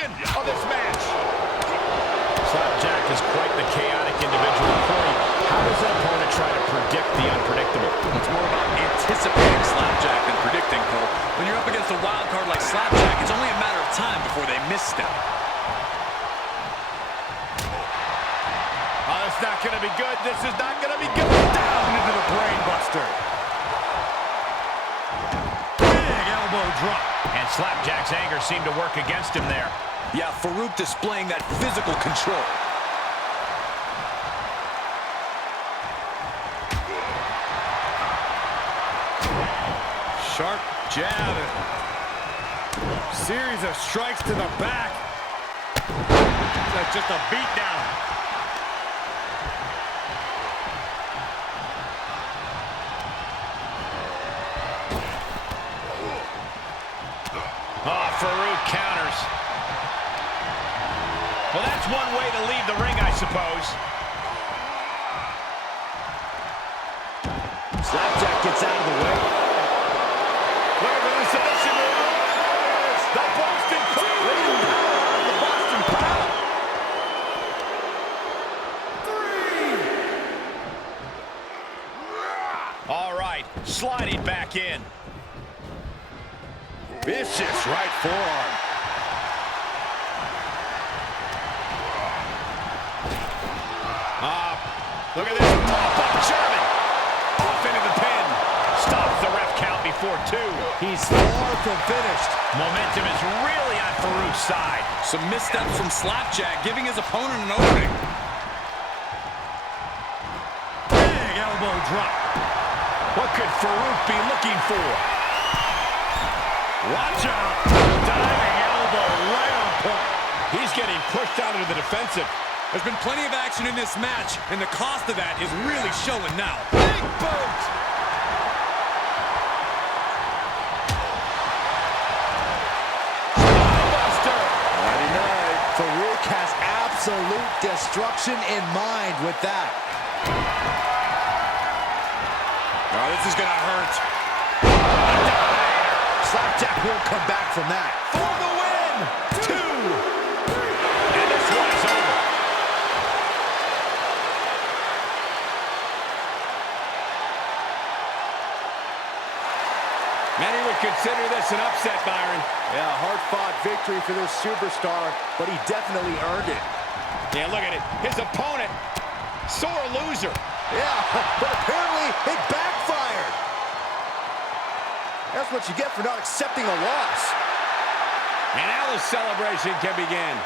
Of this match. Slapjack is quite the chaotic individual. Corey, how does an opponent try to predict the unpredictable? It's more about anticipating Slapjack than predicting, Cole. When you're up against a wild card like Slapjack, it's only a matter of time before they misstep. Oh, that's not going to be good. This is not going to be good. Down into the brain buster. Big elbow drop. And Slapjack's anger seemed to work against him there. Yeah, Faarooq displaying that physical control. Sharp jab. Series of strikes to the back. That's just a beat down. Oh, Faarooq counters. Well, that's one way to leave the ring, I suppose. Slapjack gets out of the way. Looking for the submission move. The Boston Crab. The Boston Crab. 3. All right, sliding back in. Vicious right forearm. Look at this pop-up German. Off into the pin. Stops the ref count before 2. He's far from finished. Momentum is really on Faarooq's side. Some missteps from Slapjack, giving his opponent an opening. Big elbow drop. What could Faarooq be looking for? Watch out. Diving elbow right on point. He's getting pushed out into the defensive. There's been plenty of action in this match, and the cost of that is really showing now. Big boot. Buster. Mighty night. Faarooq has absolute destruction in mind with that. Oh, this is gonna hurt. Slapjack won't come back from that. For the win. 2. And this one is over. Many would consider this an upset, Byron. Yeah, hard-fought victory for this superstar, but he definitely earned it. Yeah, look at it. His opponent, sore loser. Yeah, but apparently it backfired. That's what you get for not accepting a loss. And now the celebration can begin.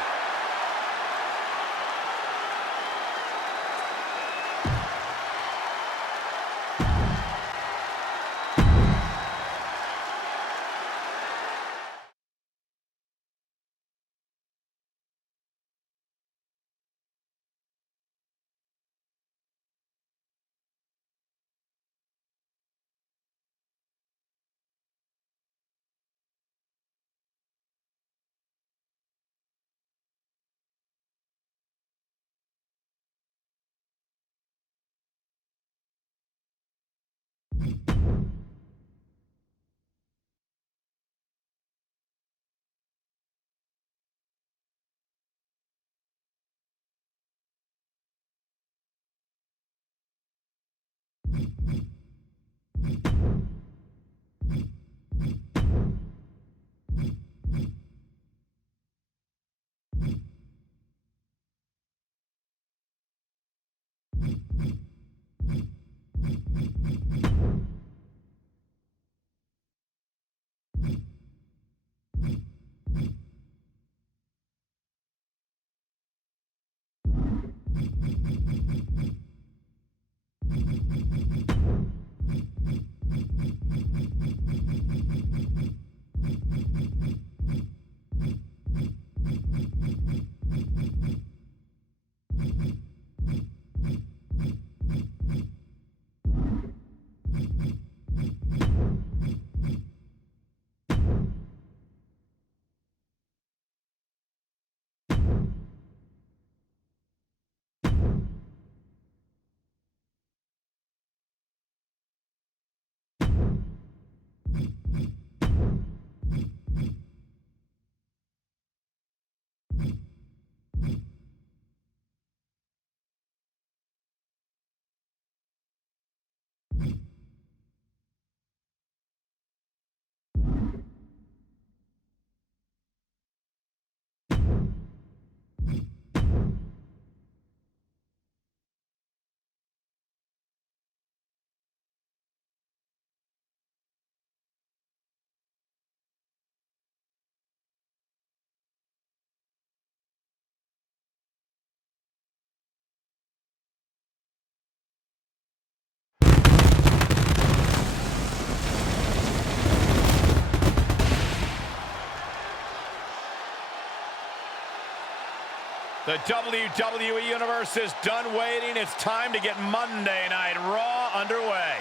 The WWE Universe is done waiting. It's time to get Monday Night Raw underway.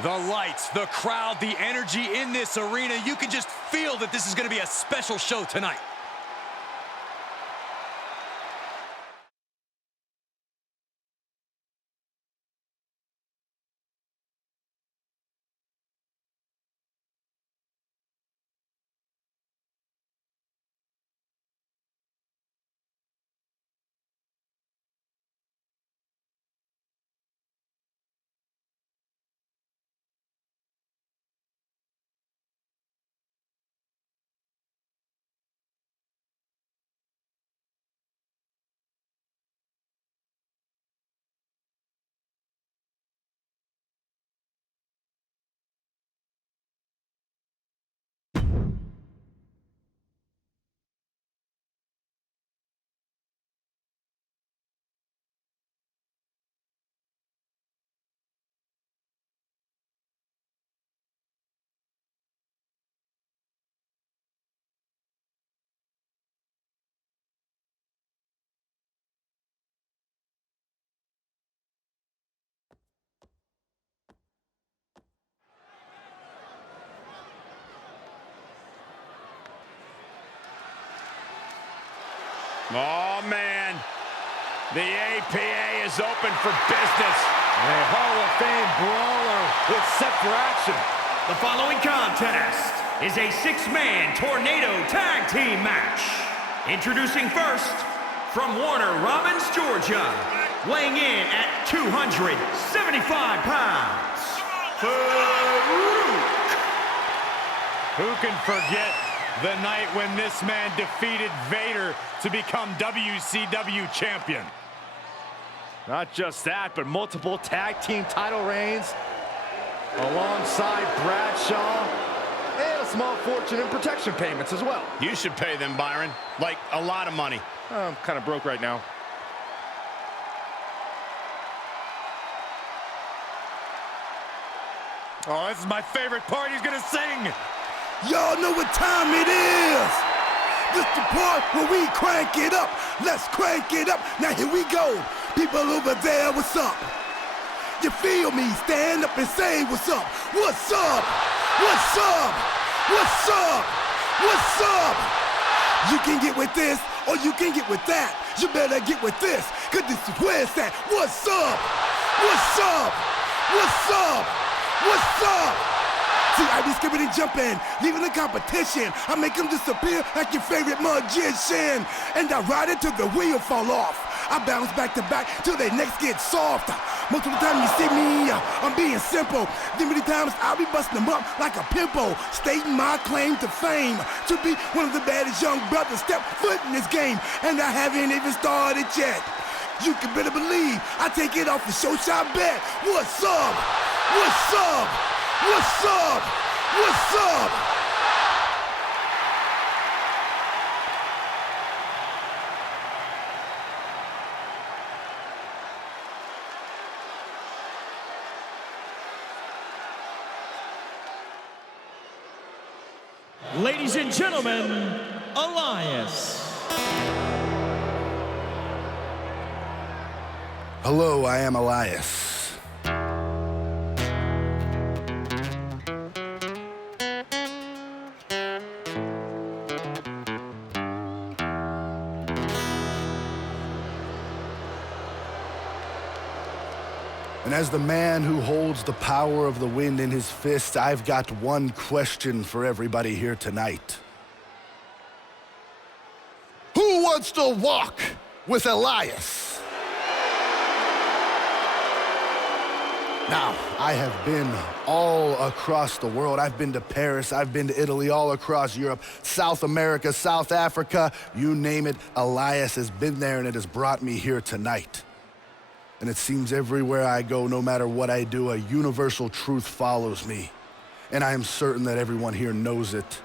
The lights, the crowd, the energy in this arena. You can just feel that this is going to be a special show tonight. Oh, man. The APA is open for business. A Hall of Fame brawler is set for action. The following contest is a six-man tornado tag team match. Introducing first, from Warner Robins, Georgia, weighing in at 275 pounds, Faarooq. Who can forget the night when this man defeated Vader to become WCW champion? Not just that, but multiple tag team title reigns alongside Bradshaw, and a small fortune in protection payments as well. You should pay them, Byron. Like, a lot of money. I'm kind of broke right now. Oh, this is my favorite part. He's gonna sing. Y'all know what time it is. This the part where we crank it up. Let's crank it up. Now here we go. People over there, what's up? You feel me? Stand up and say what's up. What's up? What's up? What's up? What's up? You can get with this or you can get with that. You better get with this, cause this is where it's at. What's up? What's up? What's up? What's up? See, I be skipping and jumping, leaving the competition. I make them disappear like your favorite magician. And I ride it till the wheel fall off. I bounce back to back till their necks get soft. Most of the time you see me, I'm being simple. Then many times I'll be busting them up like a pimple, stating my claim to fame, to be one of the baddest young brothers step foot in this game, and I haven't even started yet. You can better believe I take it off the show shot bet. What's up? What's up? What's up? What's up? Ladies and gentlemen, Elias. Hello, I am Elias. And as the man who holds the power of the wind in his fist, I've got one question for everybody here tonight. Who wants to walk with Elias? Now, I have been all across the world. I've been to Paris, I've been to Italy, all across Europe, South America, South Africa, you name it, Elias has been there and it has brought me here tonight. And it seems everywhere I go, no matter what I do, a universal truth follows me. And I am certain that everyone here knows it.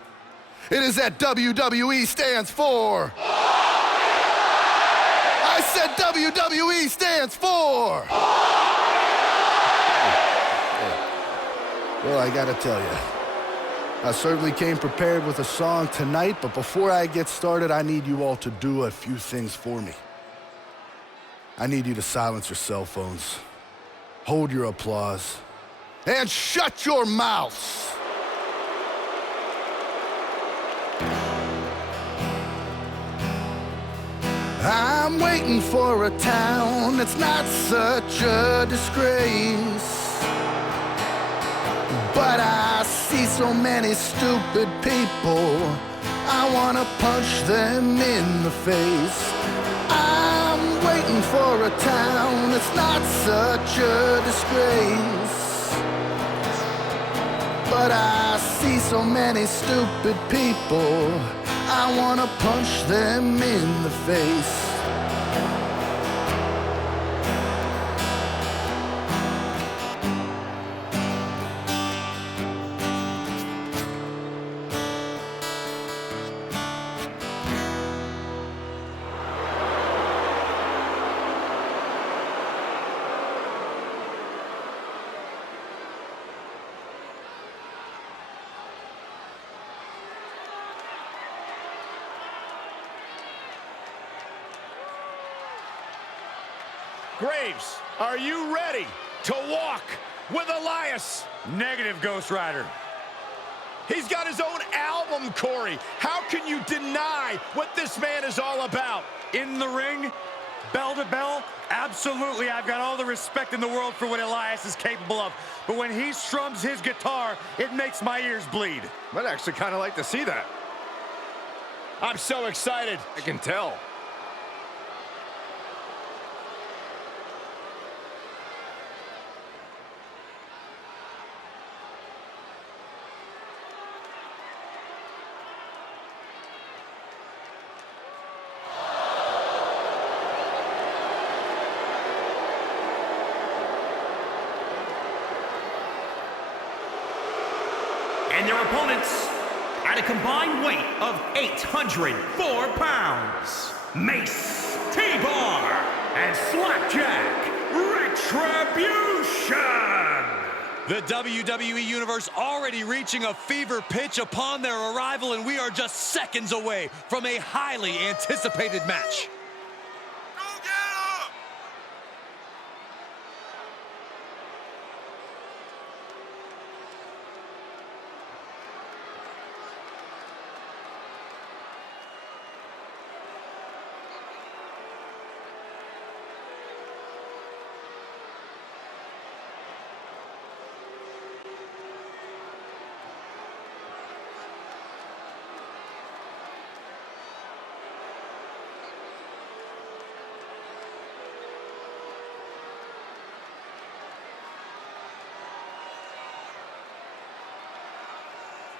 It is that WWE stands for. I said WWE stands for. Well, I gotta tell you, I certainly came prepared with a song tonight, but before I get started, I need you all to do a few things for me. I need you to silence your cell phones, hold your applause, and shut your mouths. I'm waiting for a town that's not such a disgrace, but I see so many stupid people, I wanna punch them in the face. I'm waiting for a town that's not such a disgrace, but I see so many stupid people, I wanna punch them in the face. Graves, are you ready to walk with Elias? Negative, Ghost Rider. He's got his own album, Corey. How can you deny what this man is all about? In the ring, bell to bell, absolutely. I've got all the respect in the world for what Elias is capable of. But when he strums his guitar, it makes my ears bleed. I'd actually kind of like to see that. I'm so excited. I can tell. And their opponents, at a combined weight of 804 pounds, Mace, T-Bar, and Slapjack Retribution! The WWE Universe already reaching a fever pitch upon their arrival, and we are just seconds away from a highly anticipated match.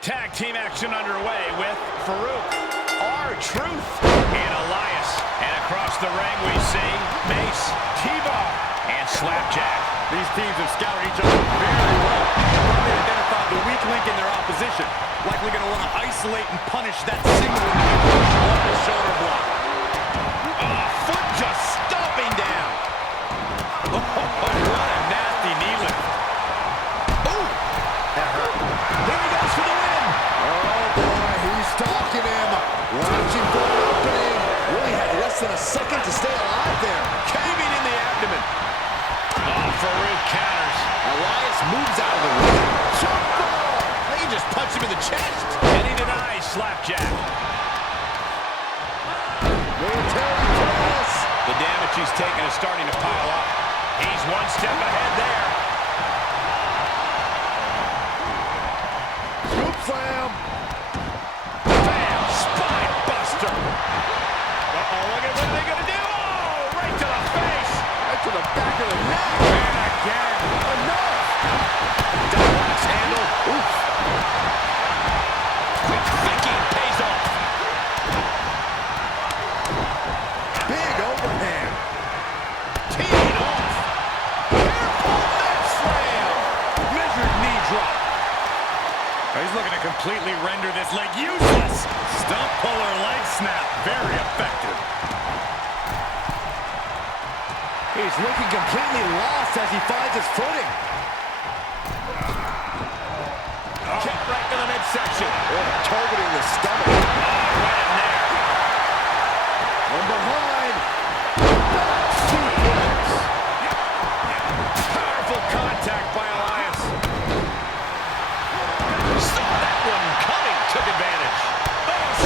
Tag team action underway with Faarooq, R-Truth, and Elias. And across the ring we see Mace, T-Bar, and Slapjack. These teams have scouted each other very well. They identified the weak link in their opposition. Likely going to want to isolate and punish that single individual on the shoulder block. Foot just stomping down. Oh, what a nasty knee lift. Ooh, that hurt. Here he goes for the win. Oh, boy, he's stalking him. Watching for an opening. Really had less than a second to stay alive there. Caving in the abdomen. Oh, Faarooq counters. Elias moves out of the way. Jump ball. They can just punch him in the chest. And he denies Slapjack. Military press. The damage he's taken is starting to pile up. He's one step ahead there. Scoop slam. Bam! Spine buster. Uh-oh, look at what they're going to do. Oh, right to the face. Right to the back of the neck. And again. Enough. Double axe handle. Oof. Quick thinking pays off. Big overhand. Teeing off. Careful neck slam. Measured knee drop. He's looking to completely render this leg useless. Stump puller leg snap. Very effective. He's looking completely lost as he finds his footing. Kick right to the midsection. Targeting the stomach. Right in there. From behind. Back suplex. Powerful contact by Elias. Saw that one coming. Took advantage. Oh,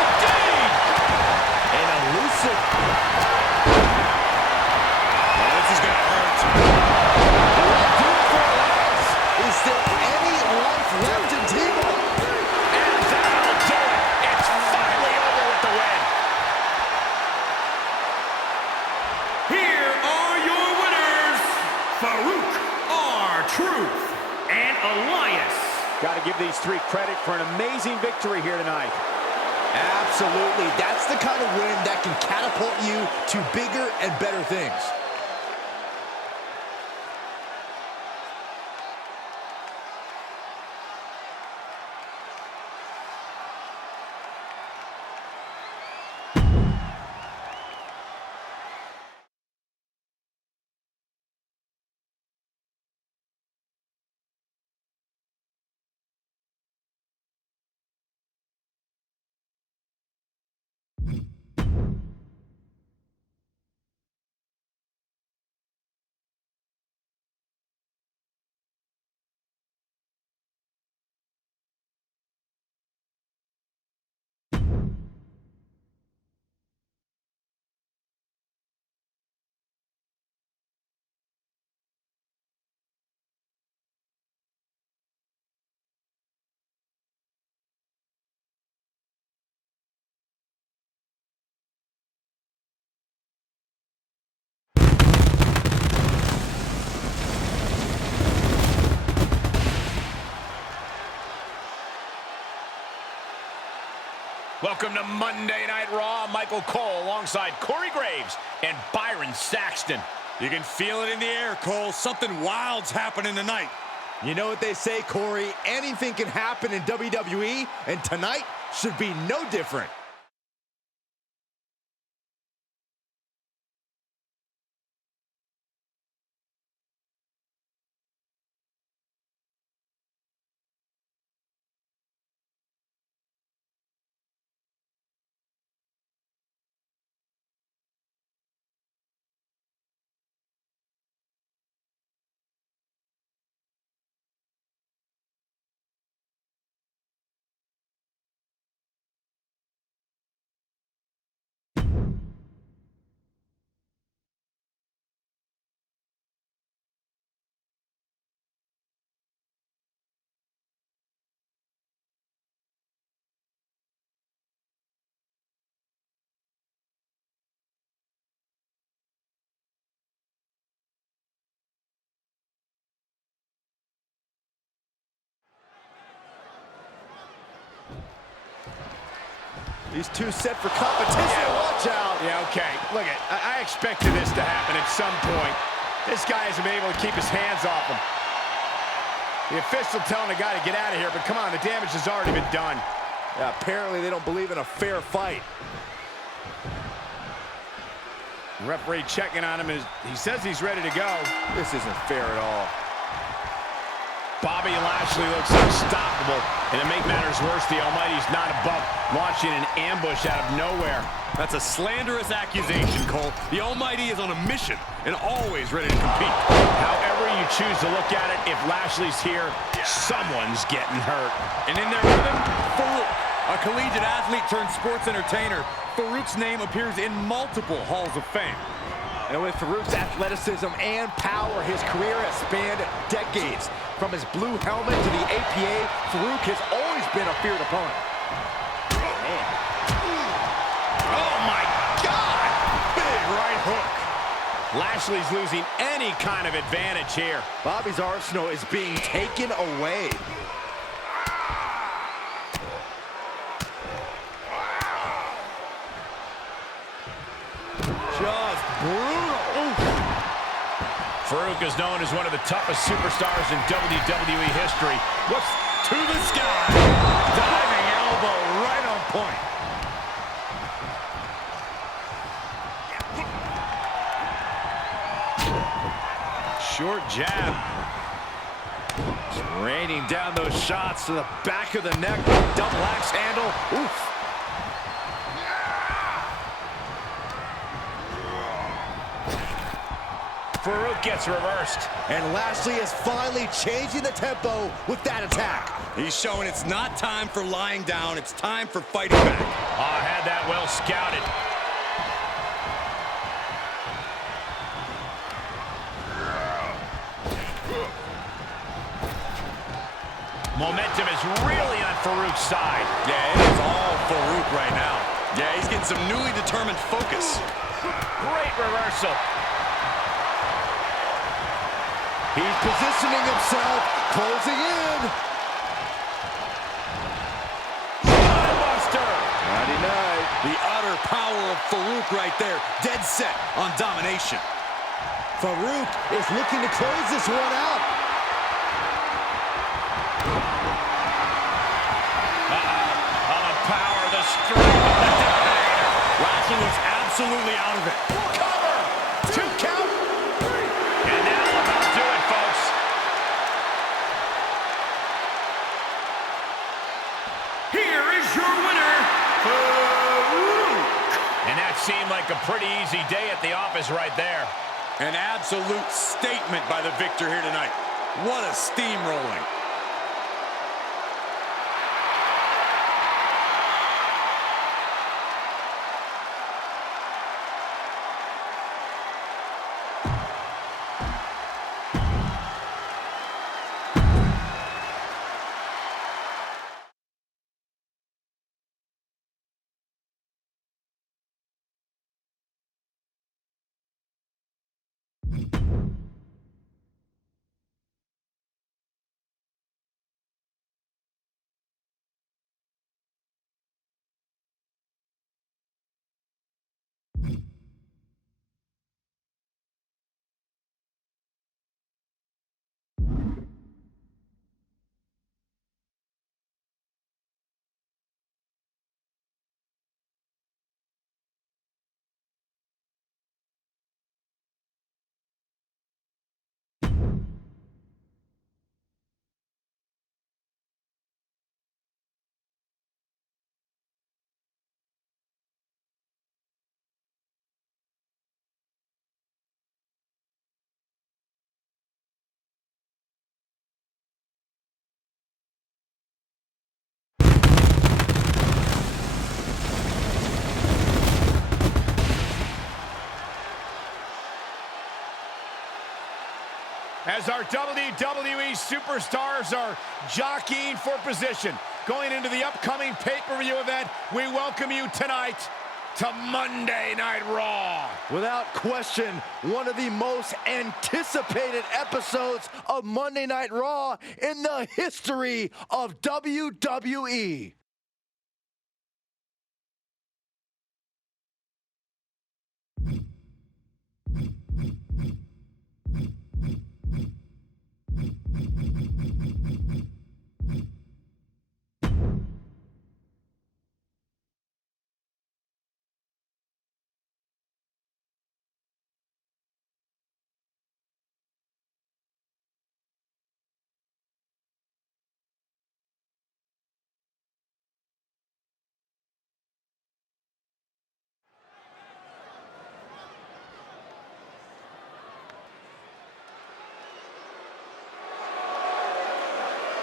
indeed. An elusive. Oh, this is going to hurt. Will it do it for Elias? Is there any life left in T-Bar? And that'll do it. It's finally over with the win. Here are your winners, Faarooq, R-Truth, and Elias. Got to give these three credit for an amazing victory here tonight. Absolutely. That's the kind of win that can catapult you to bigger and better things. Welcome to Monday Night Raw. Michael Cole alongside Corey Graves and Byron Saxton. You can feel it in the air, Cole. Something wild's happening tonight. You know what they say, Corey? Anything can happen in WWE, and tonight should be no different. These two set for competition. Yeah. Watch out. Yeah, okay. Look, I expected this to happen at some point. This guy hasn't been able to keep his hands off him. The official telling the guy to get out of here, but come on, the damage has already been done. Yeah, apparently they don't believe in a fair fight. Referee checking on him. He says he's ready to go. This isn't fair at all. Bobby Lashley looks unstoppable. And to make matters worse, the Almighty's not above launching an ambush out of nowhere. That's a slanderous accusation, Cole. The Almighty is on a mission and always ready to compete. However you choose to look at it, if Lashley's here, someone's getting hurt. And in there with him, Faarooq, a collegiate athlete turned sports entertainer. Faarooq's name appears in multiple halls of fame. And with Faarooq's athleticism and power, his career has spanned decades. From his blue helmet to the APA, Faarooq has always been a feared opponent. Man. Oh, my God! Big right hook. Lashley's losing any kind of advantage here. Bobby's arsenal is being taken away. Just brutal. Oof. Faarooq is known as one of the toughest superstars in WWE history. Looks to the sky. Diving elbow right on point. Short jab. Just raining down those shots to the back of the neck. Double axe handle. Oof. Faarooq gets reversed. And Lashley is finally changing the tempo with that attack. He's showing it's not time for lying down, it's time for fighting back. Had that well scouted. Momentum is really on Faarooq's side. Yeah, it is all Faarooq right now. Yeah, he's getting some newly determined focus. Great reversal. He's positioning himself, closing in. Buster. Mighty night. The utter power of Faarooq right there, dead set on domination. Faarooq is looking to close this one out. The power, the strength of the Dominator. Lashley was absolutely out of it. Cover. 2 count. And now about do it, folks. Here is your winner, Faarooq. And that seemed like a pretty easy day at the office right there. An absolute statement by the victor here tonight. What a steamrolling. As our WWE superstars are jockeying for position, going into the upcoming pay-per-view event, we welcome you tonight to Monday Night Raw. Without question, one of the most anticipated episodes of Monday Night Raw in the history of WWE.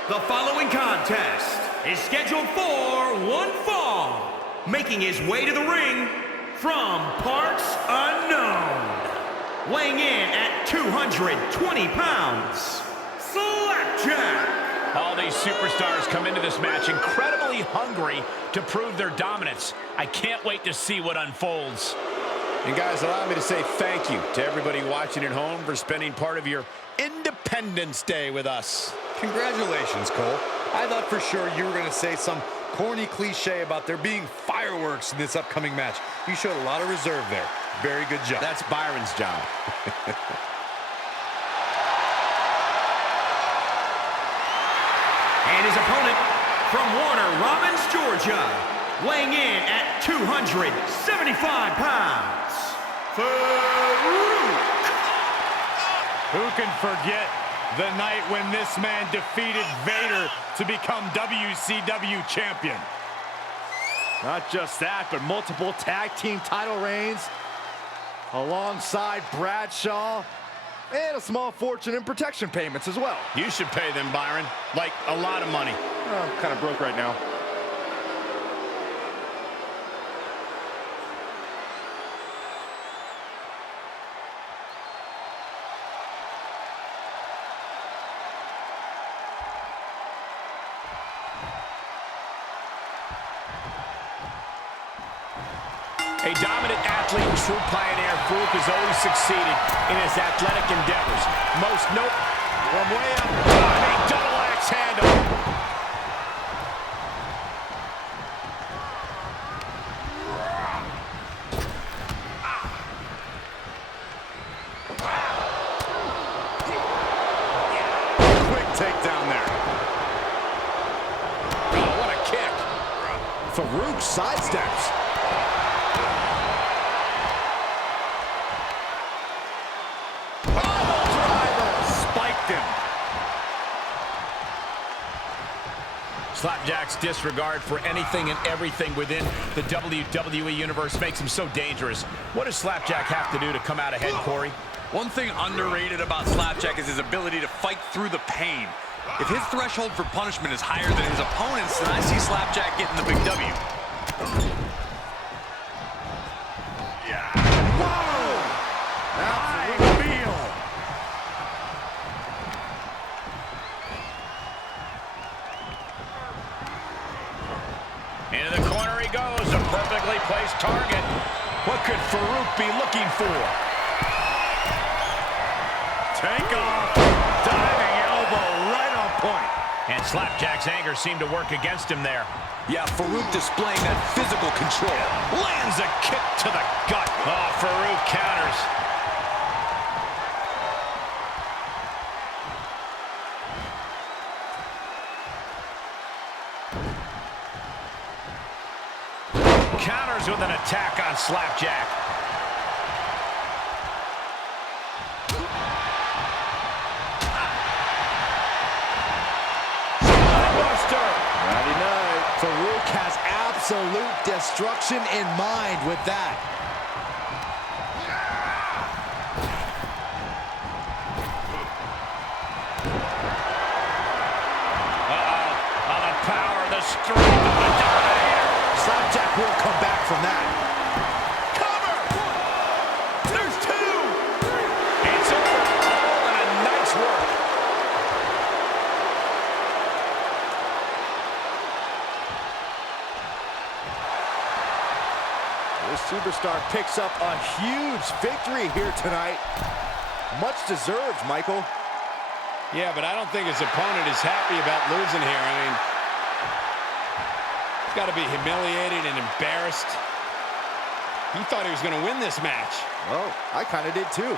The following contest is scheduled for one fall. Making his way to the ring from parts unknown. Weighing in at 220 pounds, Slapjack. All these superstars come into this match incredibly hungry to prove their dominance. I can't wait to see what unfolds. And guys, allow me to say thank you to everybody watching at home for spending part of your Independence Day with us. Congratulations, Cole. I thought for sure you were going to say some corny cliche about there being fireworks in this upcoming match. You showed a lot of reserve there. Very good job. That's Byron's job. And his opponent from Warner Robins, Georgia, weighing in at 275 pounds, Faarooq. Who can forget the night when this man defeated Vader to become WCW champion? Not just that, but multiple tag team title reigns alongside Bradshaw, and a small fortune in protection payments as well. You should pay them, Byron. Like, a lot of money. I'm kind of broke right now. A dominant athlete and true pioneer, Faarooq has always succeeded in his athletic endeavors. Most note from way up, a double axe handle. Quick takedown there. Oh, what a kick. Faarooq sidesteps. Slapjack's disregard for anything and everything within the WWE Universe makes him so dangerous. What does Slapjack have to do to come out ahead, Corey? One thing underrated about Slapjack is his ability to fight through the pain. If his threshold for punishment is higher than his opponent's, then I see Slapjack getting the big W. Yeah. Whoa! I feel. Into the corner he goes, a perfectly placed target. What could Faarooq be looking for? Take off. Diving elbow right on point. And Slapjack's anger seemed to work against him there. Yeah, Faarooq displaying that physical control. Lands a kick to the gut. Oh, Faarooq counters. Counters with an attack on Slapjack. Buster. Friday night. Faarooq has absolute destruction in mind with that. On the power, the strength of the Dominator. Slapjack will come back from that. Cover! There's two! It's over. All in a nice work. This superstar picks up a huge victory here tonight. Much deserved, Michael. Yeah, but I don't think his opponent is happy about losing here. I mean, he's got to be humiliated and embarrassed. He thought he was going to win this match. Well, I kind of did too.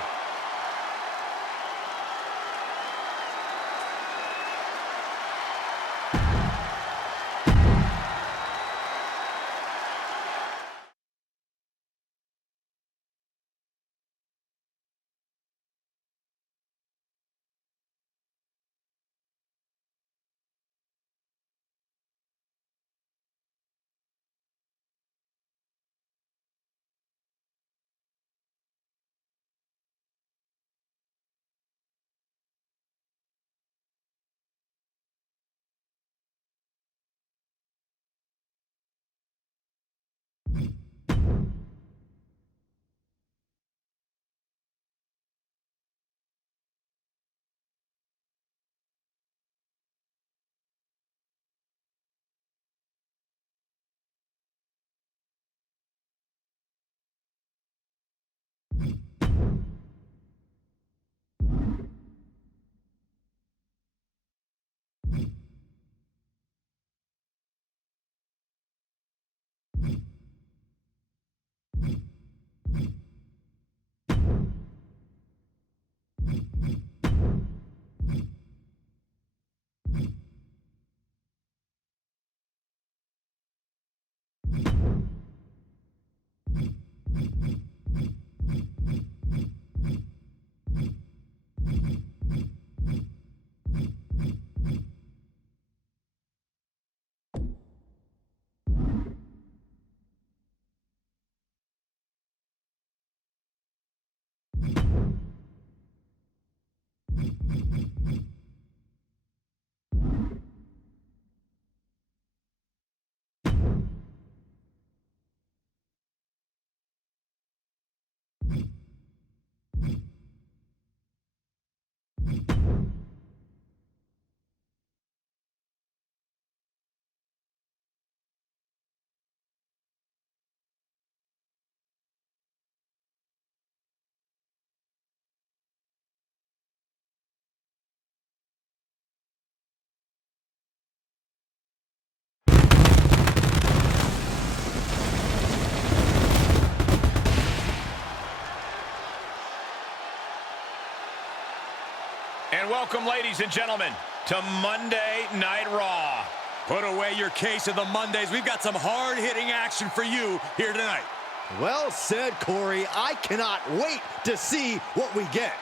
welcome, ladies and gentlemen, to Monday Night Raw. Put away your case of the Mondays. We've got some hard-hitting action for you here tonight. Well said, Corey. I cannot wait to see what we get.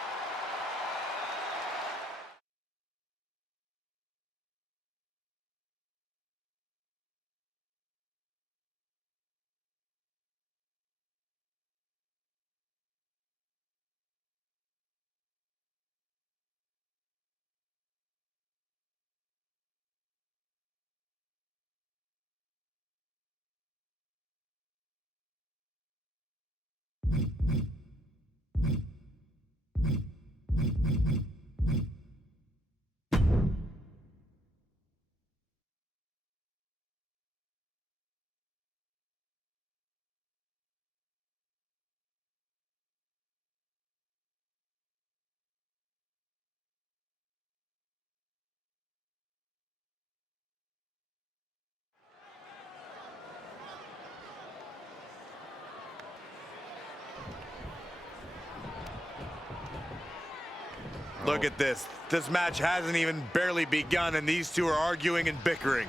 Look at this. This match hasn't even barely begun, and these two are arguing and bickering.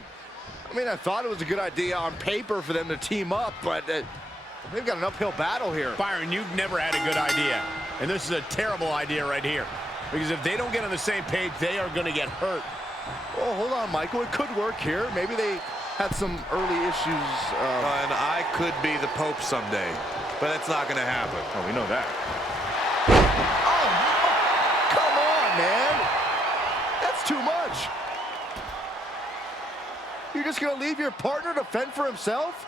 I mean, I thought it was a good idea on paper for them to team up, but they've got an uphill battle here. Byron, you've never had a good idea. And this is a terrible idea right here. Because if they don't get on the same page, they are going to get hurt. Oh, hold on, Michael. It could work here. Maybe they had some early issues. And I could be the Pope someday, but that's not going to happen. Oh, we know that. Come on, man. That's too much. You're just going to leave your partner to fend for himself?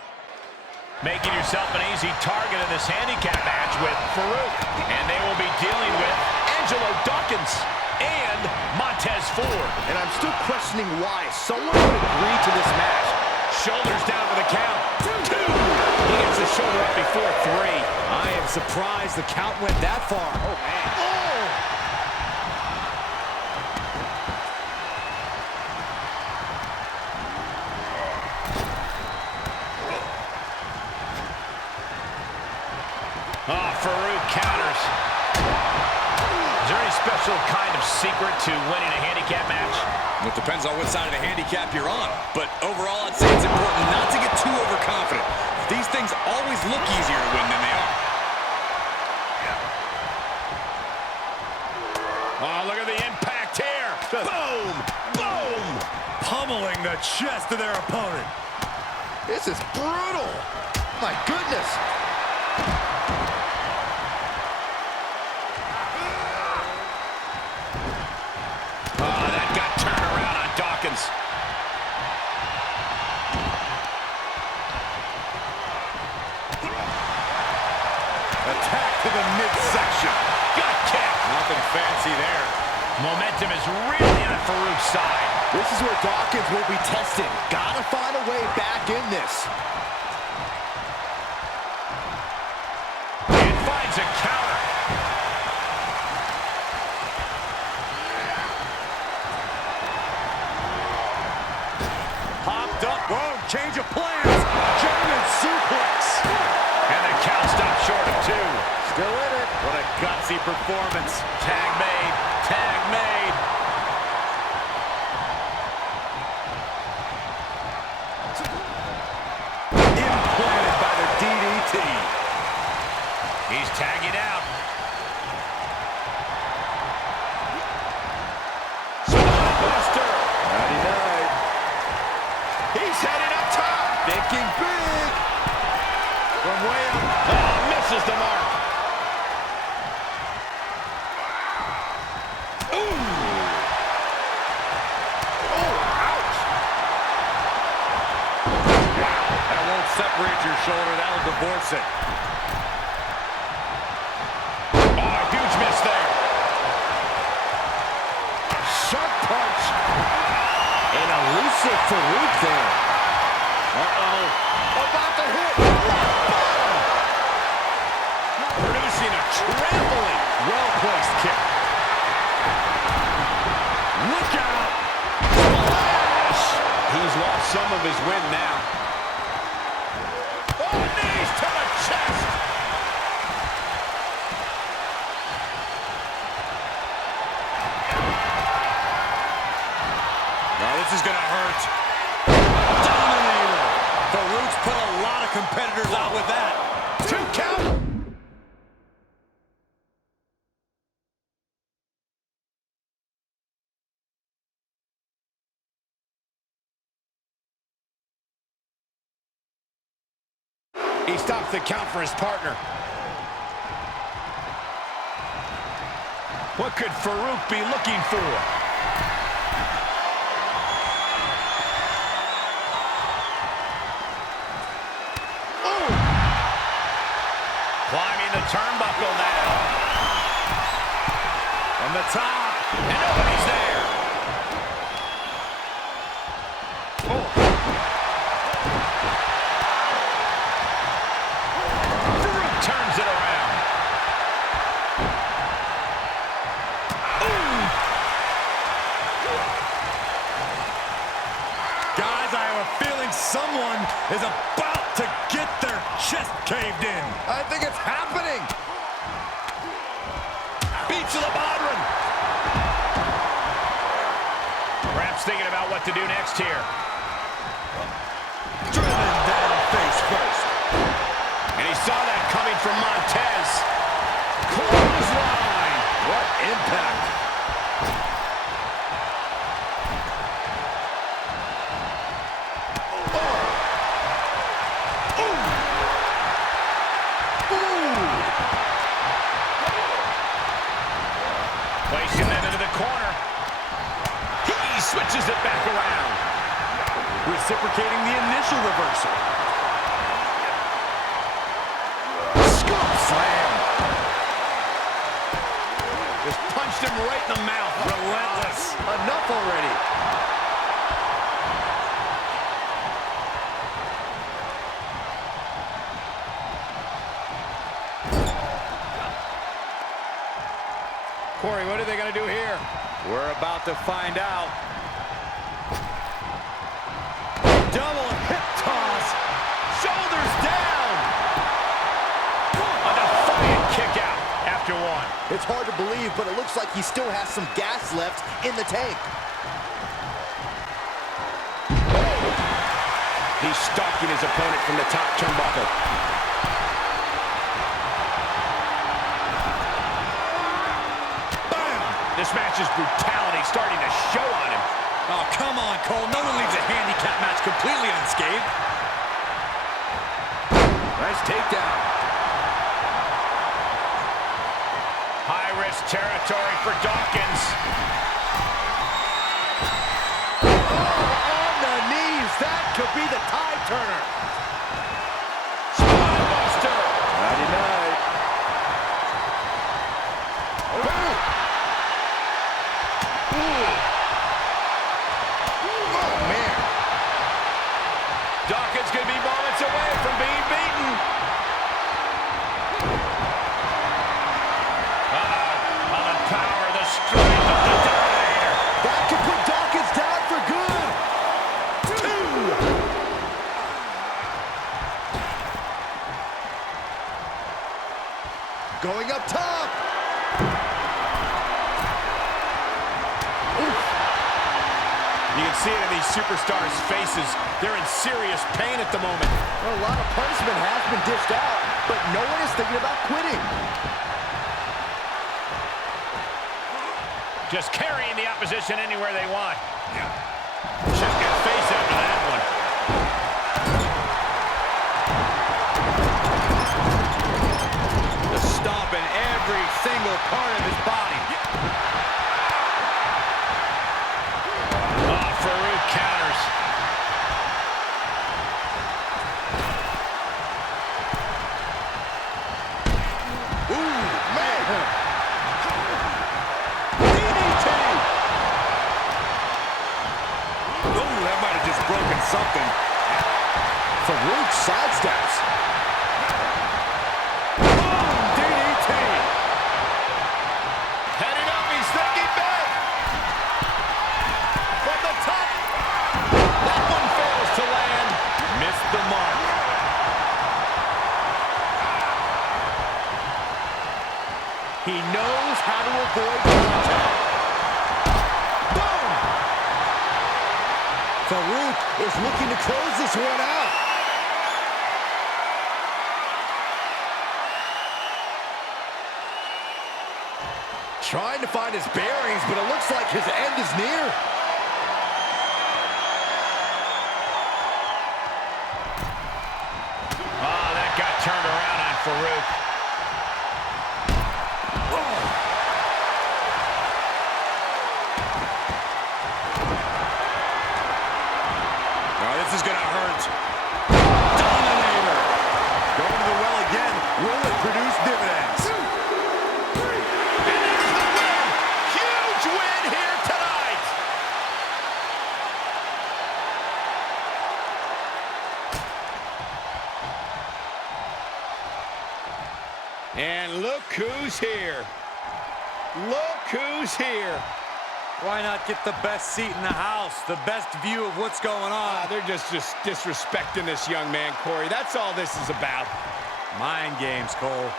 Making yourself an easy target in this handicap match with Faarooq. And they will be dealing with Angelo Dawkins and Montez Ford. And I'm still questioning why someone would agree to this match. Shoulders down for the count. 2. He gets the shoulder up before 3. I am surprised the count went that far. Oh, man. Faarooq counters. Is there any special kind of secret to winning a handicap match? Well, it depends on what side of the handicap you're on. But overall, I'd say it's important not to get too overconfident. These things always look easier to win than they are. Oh, look at the impact here. Boom! Boom! Pummeling the chest of their opponent. This is brutal. My goodness. That got turned around on Dawkins. Attack to the midsection. Gut kick. Nothing fancy there. Momentum is really on Faarooq's side. This is where Dawkins will be tested. Gotta find a way back in this. And finds a counter. Popped up. Whoa, change of plans. German suplex. And the count stopped short of 2. Still in it. What a gutsy performance. Tag made. Tag made. Implanted by the DDT. He's tagging out. Buster. Nighty-night. He's headed up top. Thinking big. From way up. Oh, misses the mark. Ooh. Oh, ouch. That won't separate your shoulder. That'll divorce it. Oh, huge miss there. Sharp punch. An elusive Faarooq there. Uh-oh. About to hit. Producing a trampling. Well-placed kick. Look out. Splash. He's lost some of his wind now. Oh, knees to the chest. put a lot of competitors out with that. 2 count. He stops the count for his partner. What could Faarooq be looking for? Oh! Climbing the turnbuckle now. From the top, and nobody's there. Oh! Faarooq turns it around. Guys, I have a feeling someone is about to get their chest caved in. I think it's happening. Beats to the Bodhrán. Perhaps thinking about what to do next here. Driven down face first. And he saw that coming from Montez. Clothesline. What impact. Placing them into the corner. He switches it back around. Reciprocating the initial reversal. Scoop slam. Just punched him right in the mouth. Relentless. Enough already. Corey, what are they going to do here? We're about to find out. Double hip toss. Shoulders down. A defiant kick out after one. It's hard to believe, but it looks like he still has some gas left in the tank. He's stalking his opponent from the top turnbuckle. This match's brutality starting to show on him. Oh, come on, Cole. No one leaves a handicap match completely unscathed. Nice takedown. High-risk territory for Dawkins. Oh, on the knees. That could be the tide turner. Spinebuster. Nighty night. Oh, man. Dawkins could be moments away from being beaten. On the power, the strength of the Dominator. That could put Dawkins down for good. 2. Going up top. You can see it in these superstars' faces. They're in serious pain at the moment. Well, a lot of punishment has been dished out, but no one is thinking about quitting. Just carrying the opposition anywhere they want. Check his face after that one. The stomp in every single part of his body. Faarooq counters. Ooh, man. DDT. Ooh, that might have just broken something. Faarooq sidesteps. Boom, DDT. Heading up, he's thinking big. From the top. That one fails to land. Missed the mark. He knows how to avoid contact. Boom! Faarooq is looking to close this one out. trying to find his bearings, but it looks like his end is near. Oh, that got turned around on Faarooq. This is going to hurt. Dominator. Going to the well again. Will it produce dividends? 2, 3. And there's the win. Huge win here tonight. And look who's here. Look who's here. Why not get the best seat in the house, the best view of what's going on? They're just disrespecting this young man, Corey. That's all this is about. Mind games, Cole.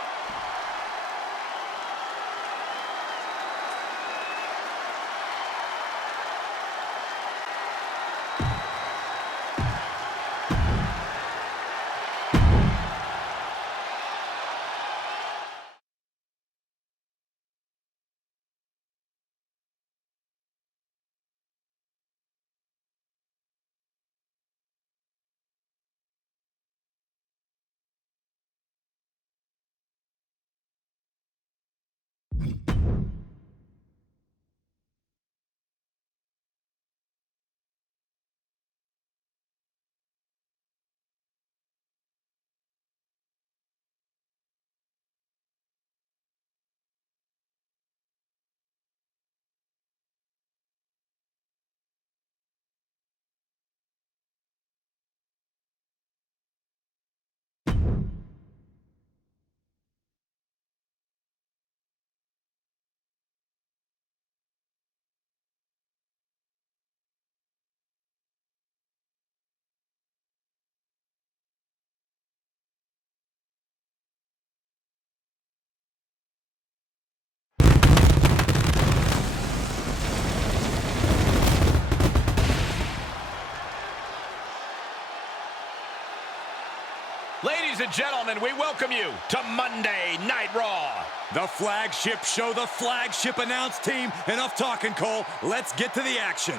Ladies and gentlemen, we welcome you to Monday Night Raw. The flagship show, the flagship announce team. Enough talking, Cole. Let's get to the action.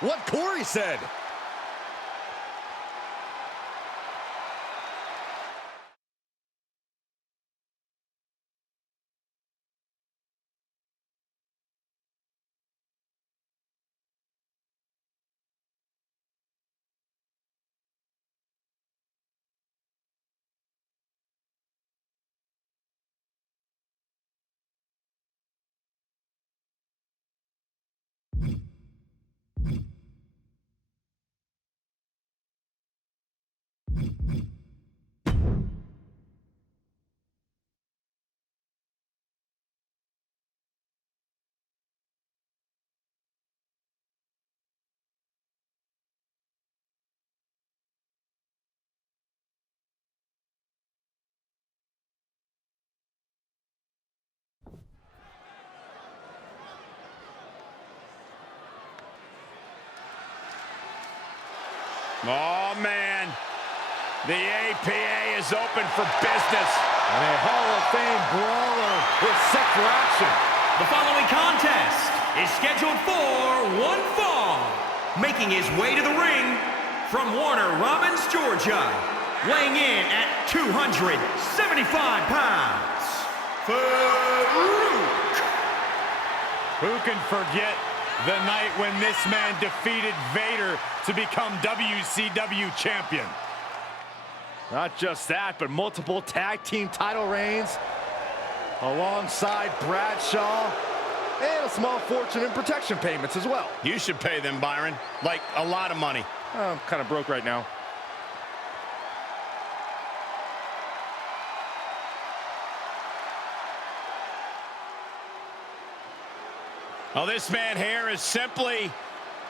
What Corey said. Oh, man. The APA is open for business. And a Hall of Fame brawler is set for action. The following contest is scheduled for one fall. Making his way to the ring from Warner Robins, Georgia. Weighing in at 275 pounds, Faarooq. Who can forget the night when this man defeated Vader to become WCW champion? Not just that, but multiple tag team title reigns alongside Bradshaw and a small fortune in protection payments as well. You should pay them, Byron. Like, a lot of money. I'm kind of broke right now. Oh, this man here is simply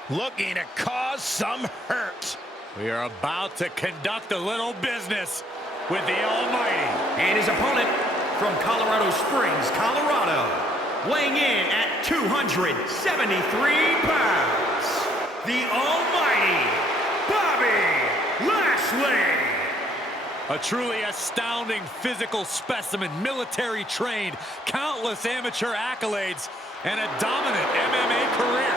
looking to cause some hurt. We are about to conduct a little business with the Almighty. And his opponent from Colorado Springs, Colorado, weighing in at 273 pounds, the Almighty Bobby Lashley. A truly astounding physical specimen, military trained, countless amateur accolades, and a dominant MMA career.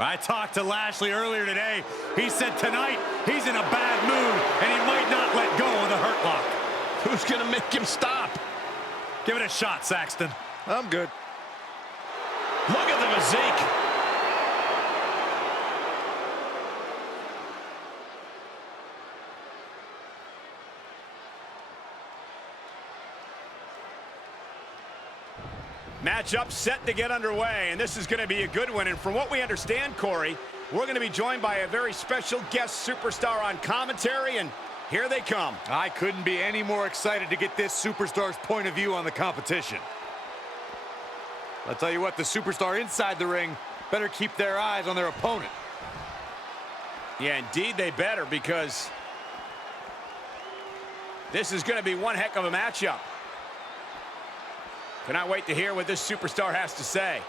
I talked to Lashley earlier today. He said tonight he's in a bad mood and he might not let go of the hurt lock. Who's going to make him stop? Give it a shot, Saxton. I'm good. Look at the physique. Matchup set to get underway, and this is going to be a good one. And from what we understand, Corey, we're going to be joined by a very special guest superstar on commentary, and here they come. I couldn't be any more excited to get this superstar's point of view on the competition. I'll tell you what, the superstar inside the ring better keep their eyes on their opponent. Yeah, indeed they better, because this is going to be one heck of a matchup. Cannot wait to hear what this superstar has to say.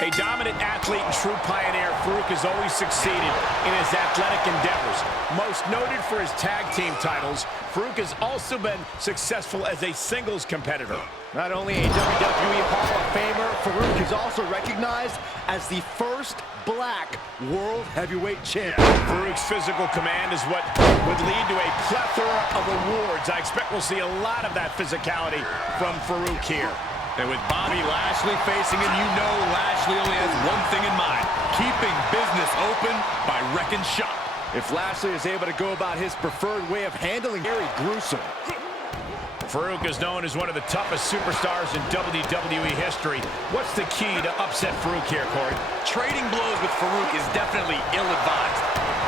A dominant athlete and true pioneer, Faarooq has always succeeded in his athletic endeavors. Most noted for his tag team titles, Faarooq has also been successful as a singles competitor. Not only a WWE Hall of Famer, Faarooq is also recognized as the first Black World Heavyweight Champion. Faarooq's physical command is what would lead to a plethora of awards. I expect we'll see a lot of that physicality from Faarooq here. And with Bobby Lashley facing him, you know Lashley only has one thing in mind: keeping business open by wrecking shop. If Lashley is able to go about his preferred way of handling, very gruesome. Faarooq is known as one of the toughest superstars in WWE history. What's the key to upset Faarooq here, Corey? Trading blows with Faarooq is definitely ill-advised.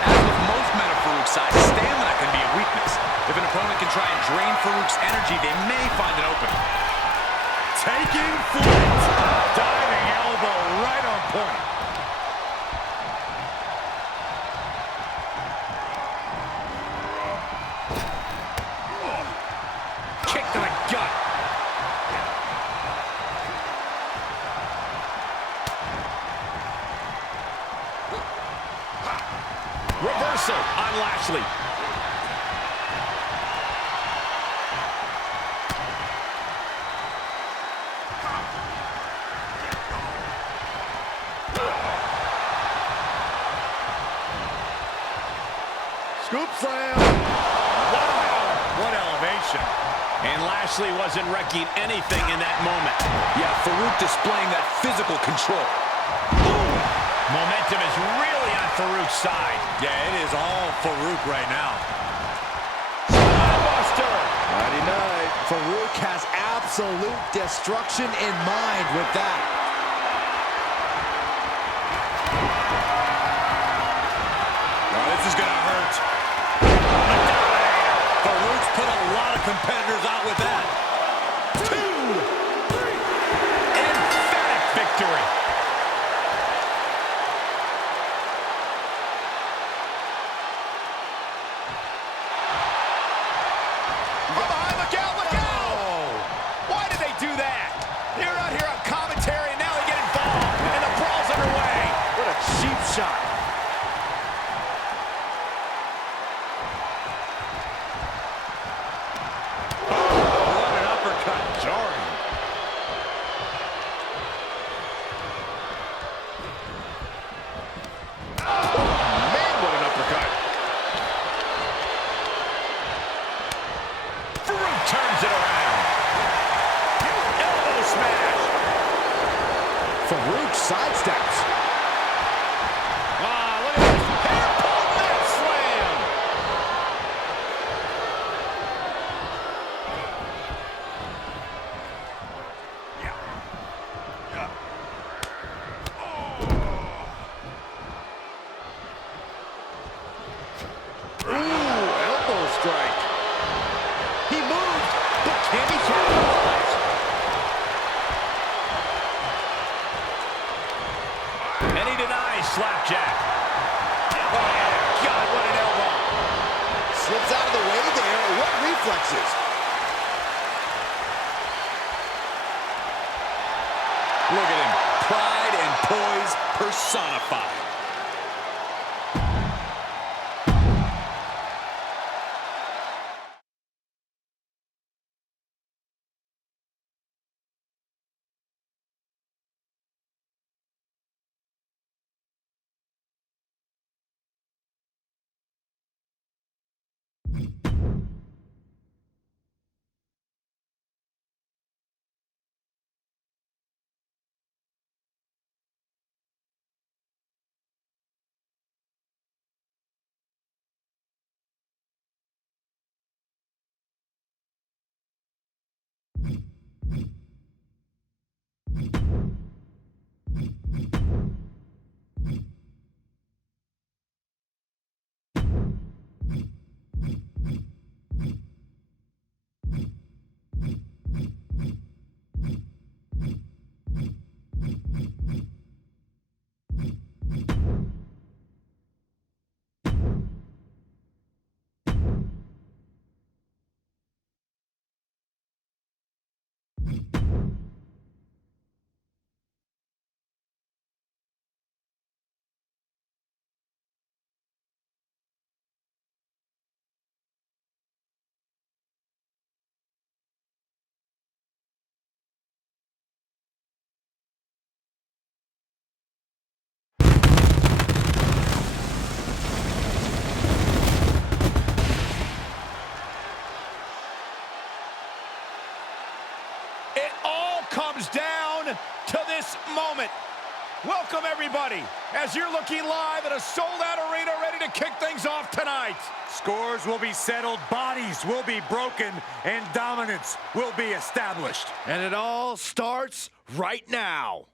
As with most men of Faarooq's size, stamina can be a weakness. If an opponent can try and drain Faarooq's energy, they may find an opening. Taking flight. Diving elbow right on point. Kick to the gut. Reversal on Lashley. Scoop slam. Wow, what elevation. And Lashley wasn't wrecking anything in that moment. Yeah, Faarooq displaying that physical control. Boom. Momentum is really on Faarooq's side. Yeah, it is all Faarooq right now. Buster. Friday night. Faarooq has absolute destruction in mind with that. Oh, this is going to hurt. Faarooq's put a lot of competitors out with that. 2, 3. Emphatic victory. From behind, look out, look out! Why did they do that? They're out here on commentary, and now they get involved, and the brawl's underway. What a cheap shot. What an uppercut, jarring. Man, what an uppercut. Faarooq turns it around. Elbow smash. Faarooq sidesteps. Ah, look at this. Hair pull neck slam. Ooh, elbow strike. He moved, but can he capitalize? Look at him. Pride and poise personified. It all comes down to this moment. Welcome, everybody, as you're looking live at a sold-out arena ready to kick things off tonight. Scores will be settled, bodies will be broken, and dominance will be established. And it all starts right now.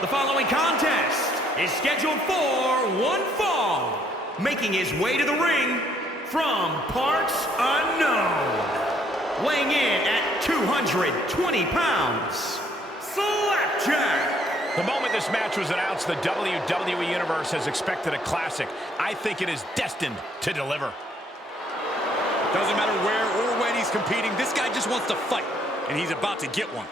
The following contest is scheduled for one fall. Making his way to the ring from parts unknown. Weighing in at 220 pounds, Slapjack. The moment this match was announced, the WWE Universe has expected a classic. I think it is destined to deliver. Doesn't matter where or when he's competing, this guy just wants to fight, and he's about to get one.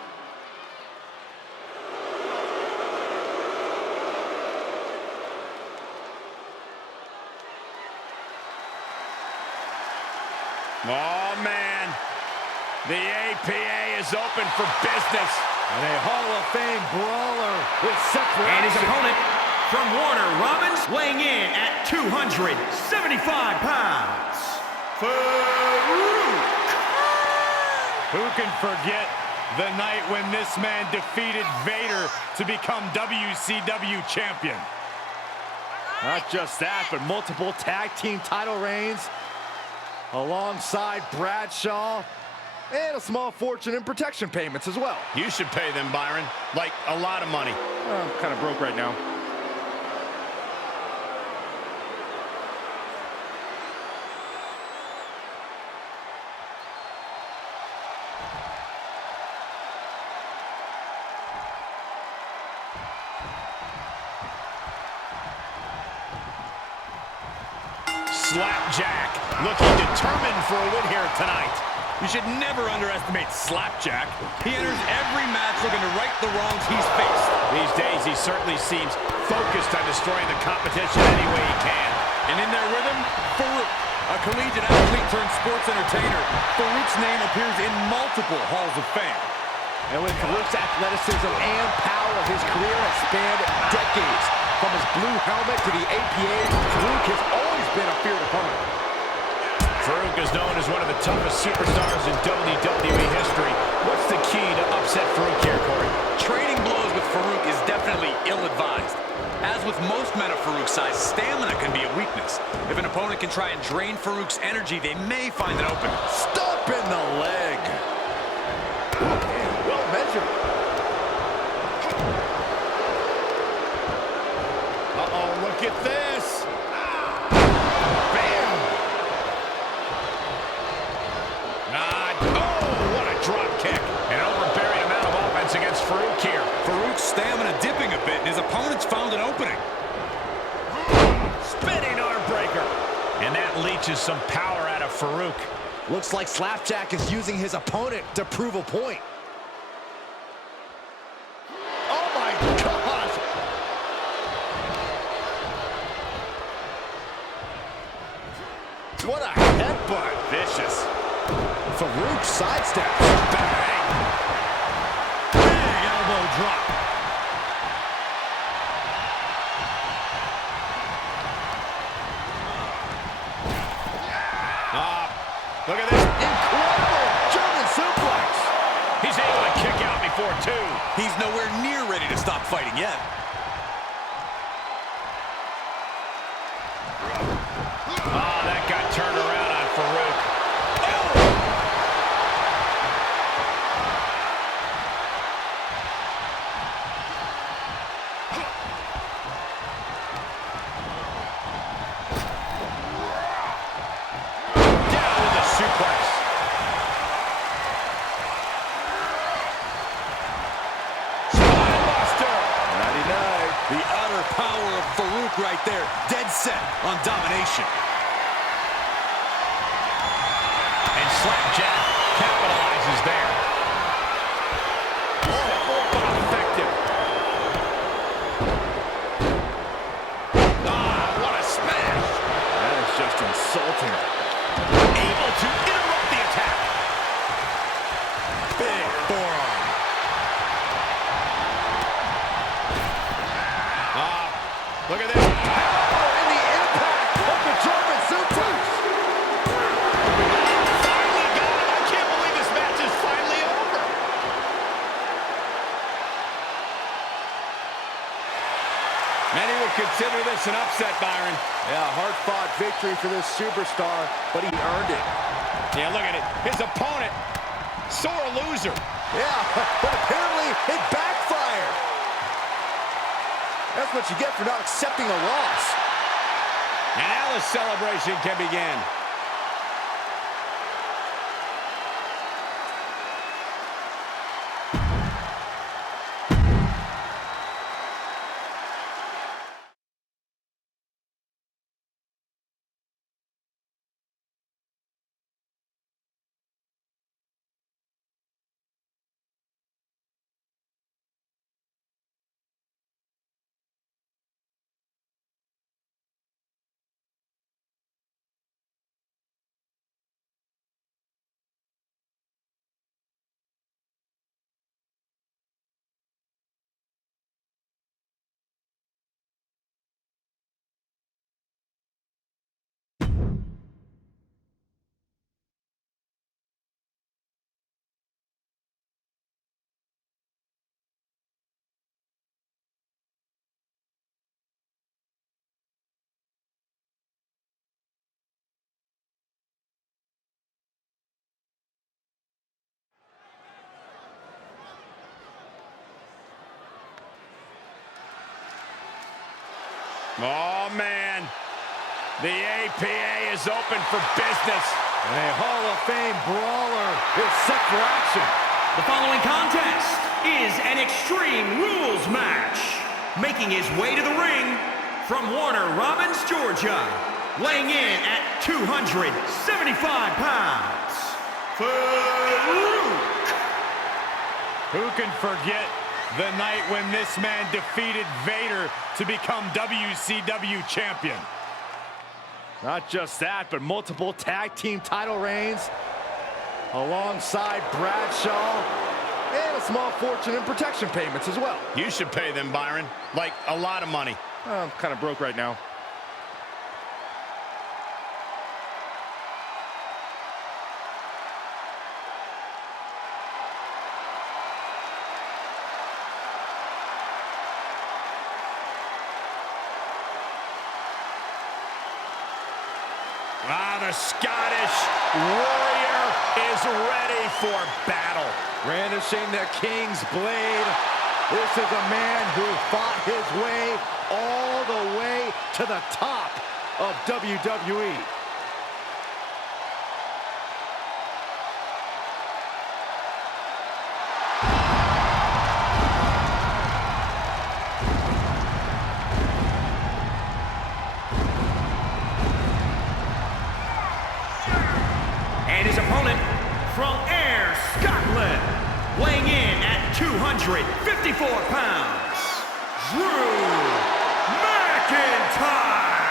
Oh, man. The APA is open for business. And a Hall of Fame brawler with Seth Rollins. And his opponent from Warner Robins, weighing in at 275 pounds, Faarooq. Who can forget the night when this man defeated Vader to become WCW champion? Not just that, but multiple tag team title reigns alongside Bradshaw, and a small fortune in protection payments as well. You should pay them, Byron. Like, a lot of money. I'm kind of broke right now. Slapjack looking determined for a win here tonight. You should never underestimate Slapjack. He enters every match looking to right the wrongs he's faced. These days, he certainly seems focused on destroying the competition any way he can. And in there with him, Faarooq, a collegiate athlete turned sports entertainer. Faarooq's name appears in multiple halls of fame. And with Faarooq's athleticism and power, his career has spanned decades. From his blue helmet to the APA, Faarooq has always been a feared opponent. Faarooq is known as one of the toughest superstars in WWE history. What's the key to upsetting most men of Faarooq's size, stamina can be a weakness. If an opponent can try and drain Faarooq's energy, they may find an opening. Stop in the leg. Well measured. Uh-oh, look at this. Bam! Oh, what a drop kick. An overbearing amount of offense against Faarooq here. Faarooq's stamina dipping a bit, and his opponent's found an opening. Spinning arm breaker. And that leeches some power out of Faarooq. Looks like Slapjack is using his opponent to prove a point. Oh my gosh! What a headbutt! Vicious. Faarooq sidesteps. Bang! Big elbow drop. Look at this. Incredible German suplex. He's able to kick out before two. He's nowhere near ready to stop fighting yet. Oh, that got turned around on Faarooq. Down with the suplex. Spinebuster. The utter power of Faarooq right there. Dead set on domination. And Slapjack capitalizes there. Simple but effective. What a smash. That is just insulting. Able to interrupt the attack. Big forearm. Look at this. Oh, and the impact of the German suplex. Finally got him. I can't believe this match is finally over. Many would consider this an upset, Byron. Yeah, hard-fought victory for this superstar, but he earned it. Yeah, look at it. His opponent, sore loser. Yeah, but apparently it backfired. That's what you get for not accepting a loss. And now the celebration can begin. Oh, man. The APA is open for business. And a Hall of Fame brawler is set for action. The following contest is an Extreme Rules match. Making his way to the ring from Warner Robins, Georgia, weighing in at 275 pounds, Faarooq. Who can forget the night when this man defeated Vader to become WCW champion? Not just that, but multiple tag team title reigns alongside Bradshaw, and a small fortune in protection payments as well. You should pay them, Byron. Like, a lot of money. I'm kind of broke right now. the Scottish Warrior is ready for battle. Brandishing the King's blade. This is a man who fought his way all the way to the top of WWE. And his opponent from Ayr, Scotland, weighing in at 254 pounds, Drew McIntyre.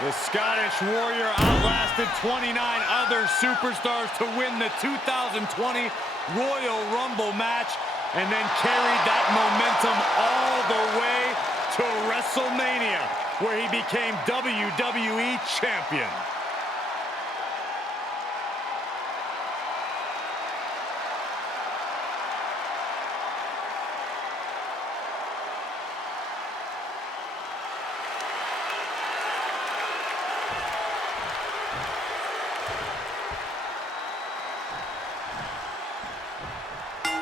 The Scottish Warrior outlasted 29 other superstars to win the 2020 Royal Rumble match and then carried that momentum all the way to WrestleMania, where he became WWE Champion.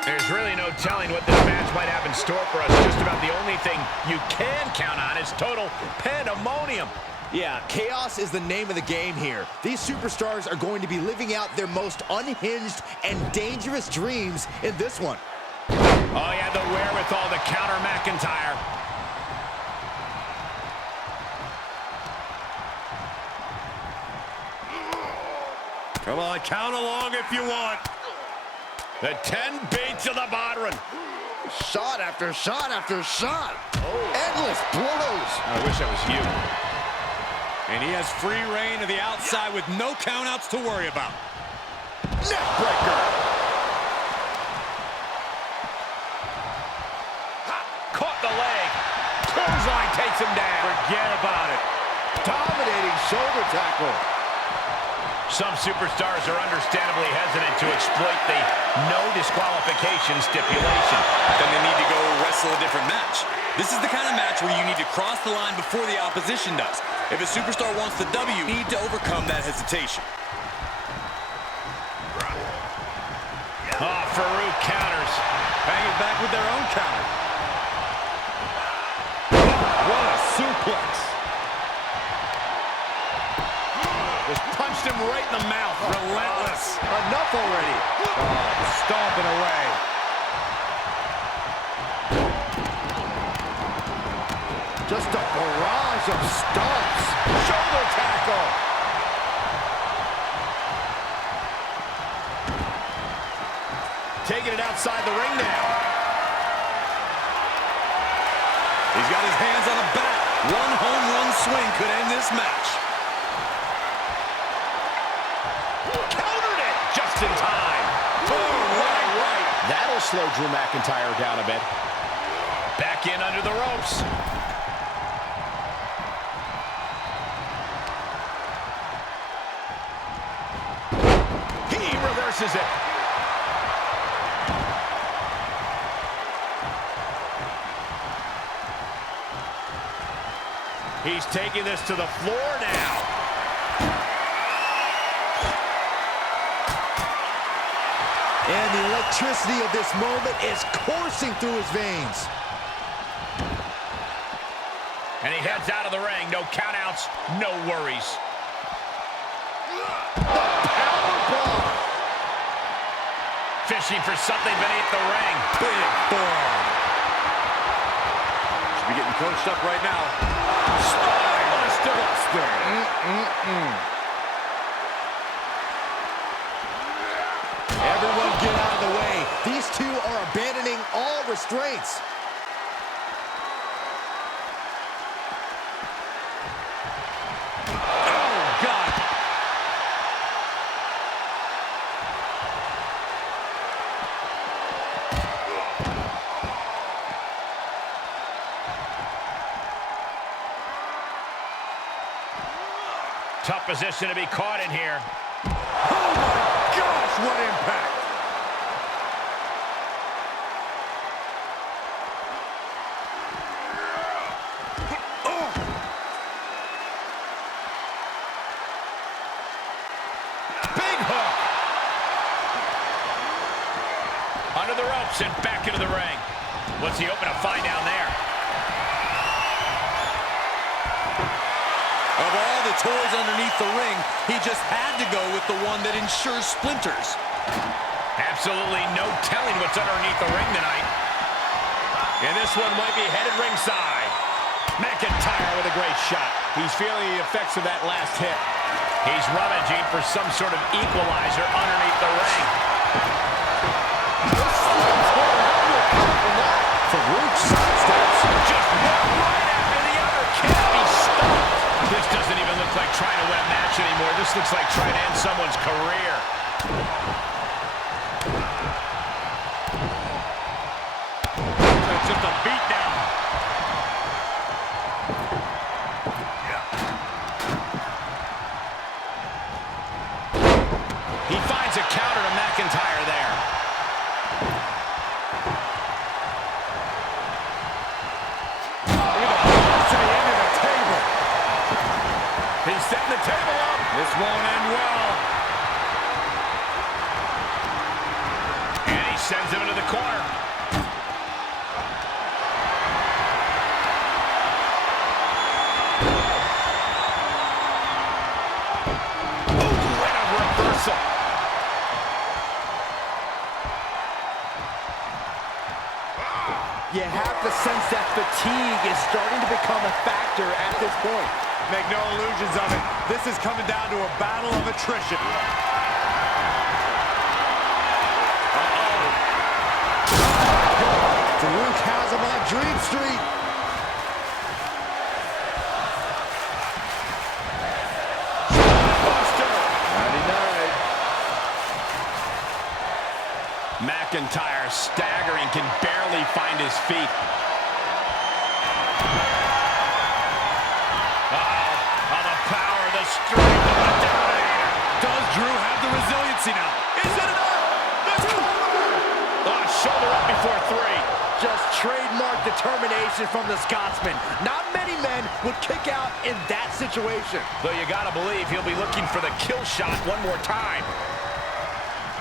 There's really no telling what this match might have in store for us. Just about the only thing you can count on is total pandemonium. Yeah, chaos is the name of the game here. These superstars are going to be living out their most unhinged and dangerous dreams in this one. Oh, he had the wherewithal to counter McIntyre. Come on, count along if you want. The 10 beats of the Bodhrán. Shot after shot after shot. Endless blows. I wish that was you. And he has free reign to the outside with no countouts to worry about. Neckbreaker. Caught the leg. Clothesline takes him down. Forget about it. Dominating shoulder tackle. Some superstars are understandably hesitant to exploit the no disqualification stipulation. Then they need to go wrestle a different match. This is the kind of match where you need to cross the line before the opposition does. If a superstar wants the W, you need to overcome that hesitation. Oh, Faarooq counters. Banging back with their own counter. What a suplex. Just punched him right in the mouth. Relentless. Enough already. Stomping away. Just a barrage of stomps. Shoulder tackle. Taking it outside the ring now. He's got his hands on a bat. One home run swing could end this match. Countered it just in time. Right. That'll slow Drew McIntyre down a bit. Back in under the ropes. He reverses it. He's taking this to the floor now. And the electricity of this moment is coursing through his veins. And he heads out of the ring. No countouts, no worries. Powerbomb. Fishing for something beneath the ring. Big forearm. Should be getting coached up right now. Spinebuster. Everyone get out of the way. These two are abandoning all restraints. Oh, God. Tough position to be caught in here. Oh, my gosh, what impact. the ropes and back into the ring. What's he hoping to find down there? Of all the toys underneath the ring, he just had to go with the one that ensures splinters. Absolutely no telling what's underneath the ring tonight. And this one might be headed ringside. McIntyre with a great shot. He's feeling the effects of that last hit. He's rummaging for some sort of equalizer underneath the ring. Faarooq sidesteps. Just one right after the other. Can't be stopped. This doesn't even look like trying to win a match anymore. This looks like trying to end someone's career. It's just a beatdown. He finds a counter to McIntyre there. He's setting the table up. This won't end well. And he sends him into the corner. Ooh, and a reversal. You have to sense that fatigue is starting to become a factor at this point. Make no illusions of it. This is coming down to a battle of attrition. Faarooq has him on Dream Street. McIntyre staggering, can barely find his feet. The power, the strength of the Dominator. Does Drew have the resiliency now? Is it enough? That's Shoulder up before three. Just trademark determination from the Scotsman. Not many men would kick out in that situation. Though you gotta believe he'll be looking for the kill shot one more time.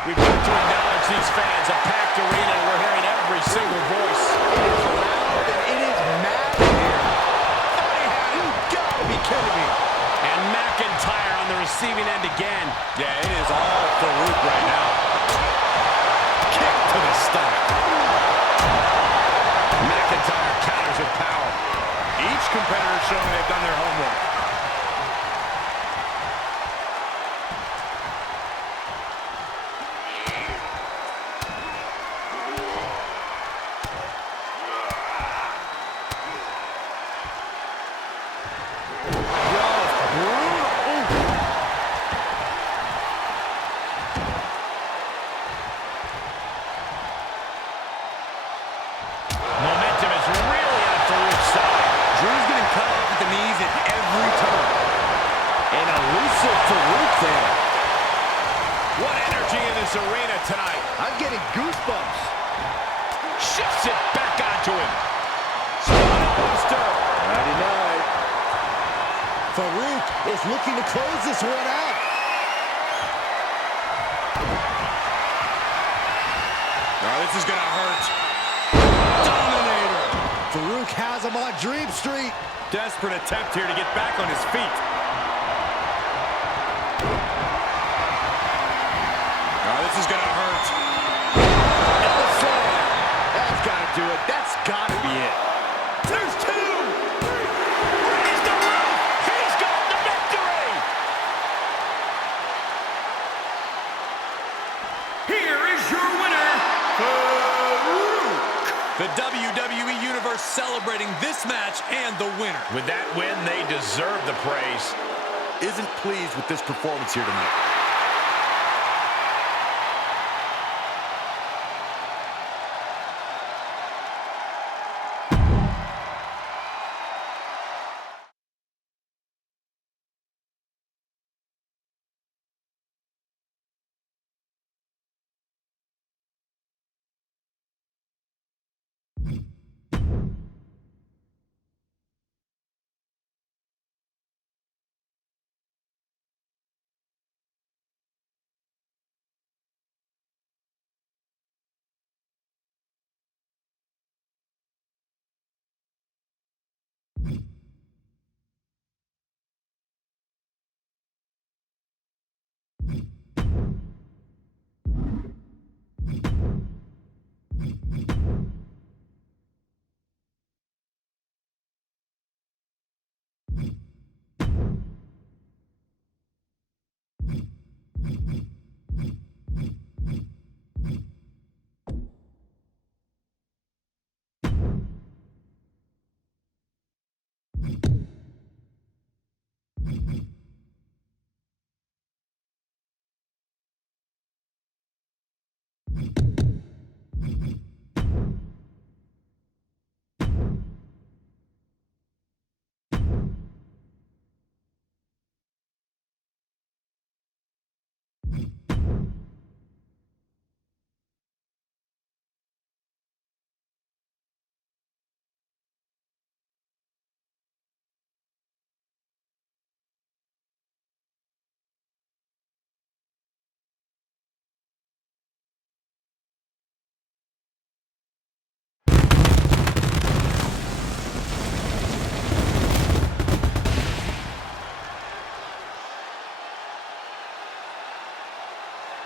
We've got to acknowledge these fans, a packed arena, and we're hearing every single voice. It is loud and it is mad here. You gotta be kidding me. And McIntyre on the receiving end again. Yeah, it is all Faarooq right now. Kick to the stomach. McIntyre counters with power. Each competitor showing they've done their homework. Momentum is really on Faarooq's side. Drew's getting cut off at the knees at every turn. An elusive Faarooq there. What energy in this arena tonight. I'm getting goosebumps. Shifts it back onto him. Mighty night. Faarooq is looking to close this one out. Oh, this is gonna hurt. Dominator. Faarooq has him on Dream Street. Desperate attempt here to get back on his feet. Oh, this is gonna hurt. That's gotta do it. That's gotta be it. There's two. Raise the roof. He's got the victory. Here is your winner, Faarooq. The WWE Universe celebrating this match and the winner. With that win, they deserve the praise. Isn't pleased with this performance here tonight.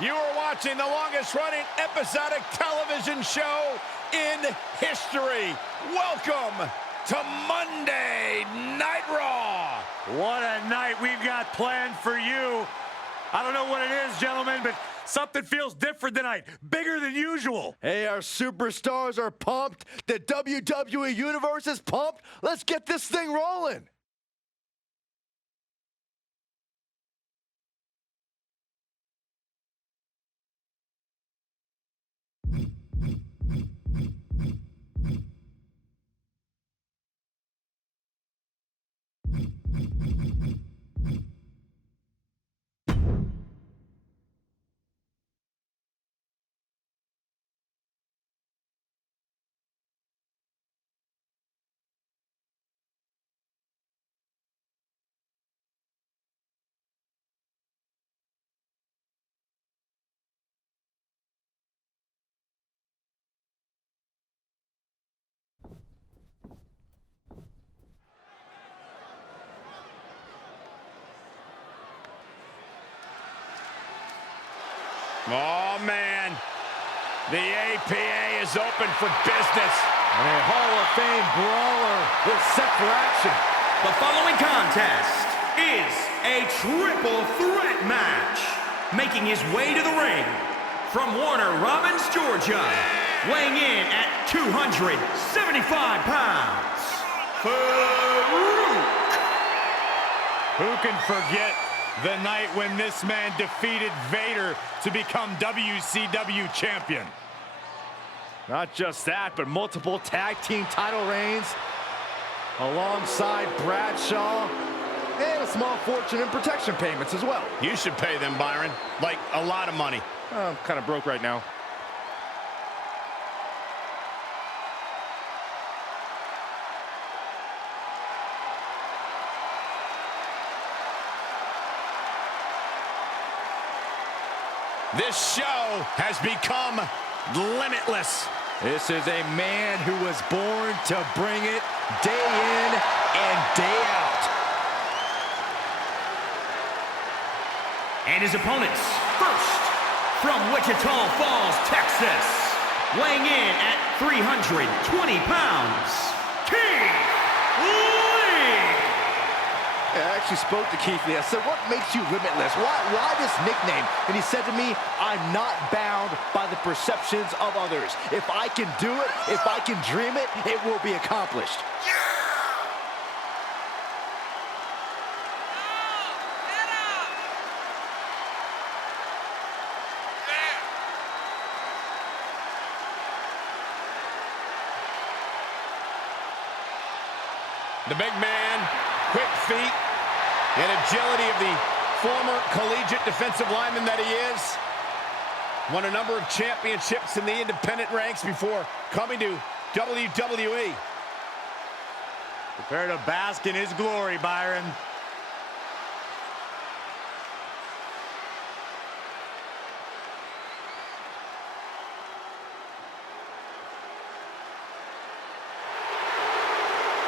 You are watching the longest-running episodic television show in history. Welcome to Monday Night Raw. What a night we've got planned for you. I don't know what it is, gentlemen, but something feels different tonight. Bigger than usual. Hey, our superstars are pumped. The WWE Universe is pumped. Let's get this thing rolling. Oh, man. The APA is open for business. And a Hall of Fame brawler is set for action. The following contest is a triple threat match. Making his way to the ring from Warner Robins, Georgia, weighing in at 275 pounds, Faarooq. Who can forget the night when this man defeated Vader to become WCW champion? Not just that, but multiple tag team title reigns alongside Bradshaw and a small fortune in protection payments as well. You should pay them, Byron. Like, a lot of money. I'm kind of broke right now. This show has become limitless. This is a man who was born to bring it day in and day out. And his opponents, first, from Wichita Falls, Texas, weighing in at 320 pounds, Keith Lee. I actually spoke to Keith Lee. I said, what makes you limitless? Why this nickname? And he said to me, I'm not bound by the perceptions of others. If I can do it, if I can dream it, it will be accomplished. The big man, quick feet, and agility of the former collegiate defensive lineman that he is. Won a number of championships in the independent ranks before coming to WWE. Prepare to bask in his glory, Byron.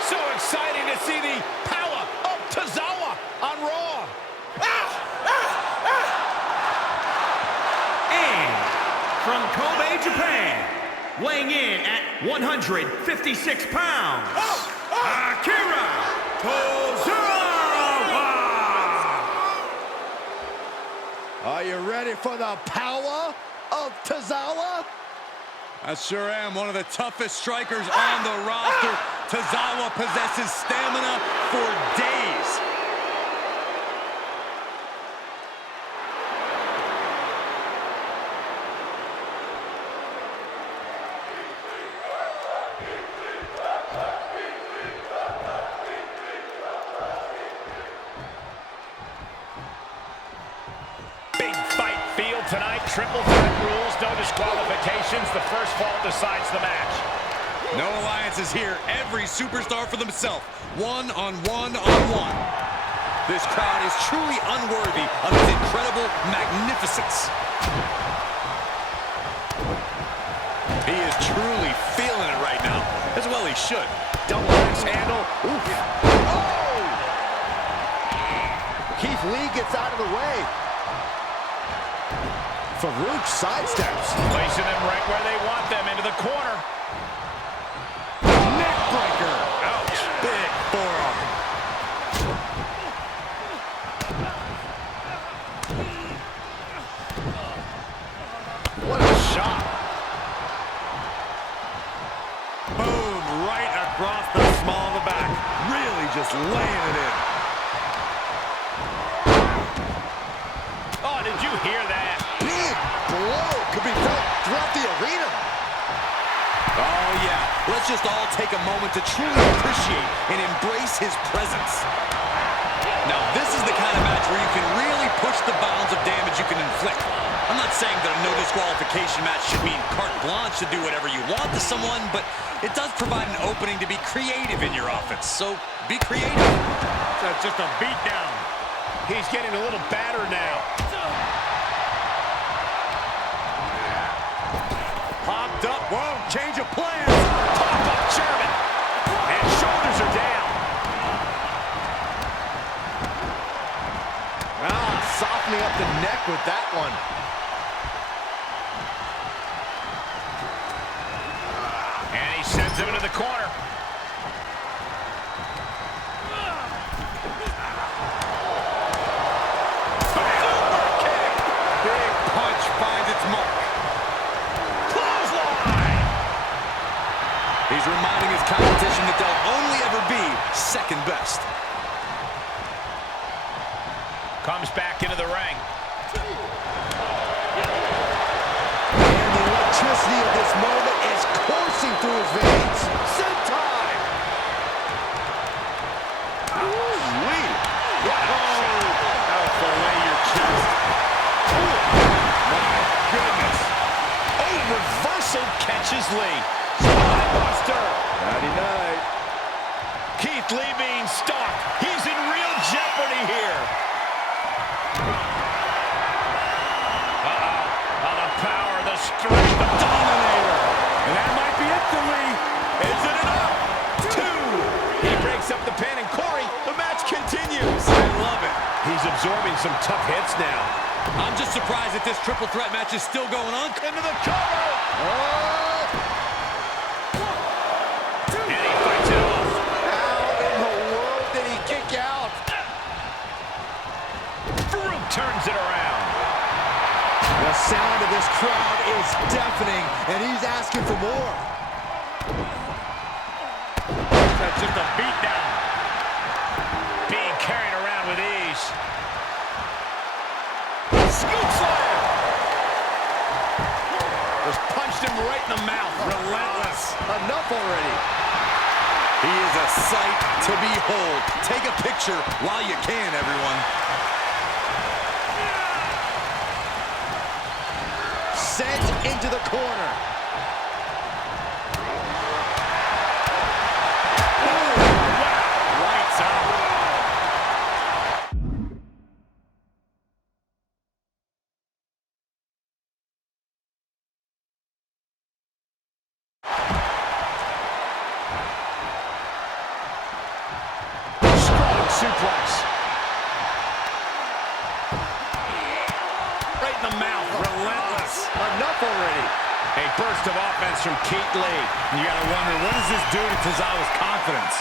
So exciting to see the power of Tozawa on Raw. And from Kobe, Japan, weighing in at 156 pounds, Akira Tozawa. Are you ready for the power of Tozawa? I sure am. One of the toughest strikers on the roster. Tozawa possesses stamina for days. triple threat rules, no disqualifications. The first fall decides the match. No alliances here. Every superstar for themselves. One-on-one-on-one. This crowd is truly unworthy of his incredible magnificence. He is truly feeling it right now, as well he should. Double axe handle. Oof. Oh! Keith Lee gets out of the way. Faarooq sidesteps. Placing them right where they want them, into the corner. Neckbreaker. Ouch. Big forearm. What a shot. Boom, right across the small of the back. Really just laying it in. Oh, did you hear that? Big blow could be felt throughout the arena. Oh, yeah. Let's just all take a moment to truly appreciate and embrace his presence. Now, this is the kind of match where you can really push the bounds of damage you can inflict. I'm not saying that a no disqualification match should mean carte blanche to do whatever you want to someone, but it does provide an opening to be creative in your offense. So, be creative. That's just a beatdown. He's getting a little battered now. Popped up. Whoa, change of plans. Pop-up German. And shoulders are down. Softening up the neck with that one. And he sends him into the corner. Super kick. Big punch finds its mark. Clothesline. He's reminding his competition that they'll only ever be second best. Comes back into the ring. And the electricity of this moment is coursing through his veins. Sentai! Sweet! That'll fillet your chest. My goodness. Oh, reversal catches Lee. Spinebuster. Nighty-night. Keith Lee being stalked. He's in real jeopardy here. The power, the strength, the dominator. And that might be it for Lee. Is it enough? 2. He breaks up the pin, and Corey, the match continues. I love it. He's absorbing some tough hits now. I'm just surprised that this triple threat match is still going on. Into the cover. And he fights it off. How in the world did he kick out? Faarooq turns it around. The sound of this crowd is deafening, and he's asking for more. That's just a beatdown. Being carried around with ease. Scoop slam. Just punched him right in the mouth. Relentless. Enough already. He is a sight to behold. Take a picture while you can, everyone. Sent into the corner. Lights out. Strong suplex. Right in the mouth. Relentless. Enough already. A burst of offense from Keith Lee. You gotta wonder, what does this do to Tozawa's confidence?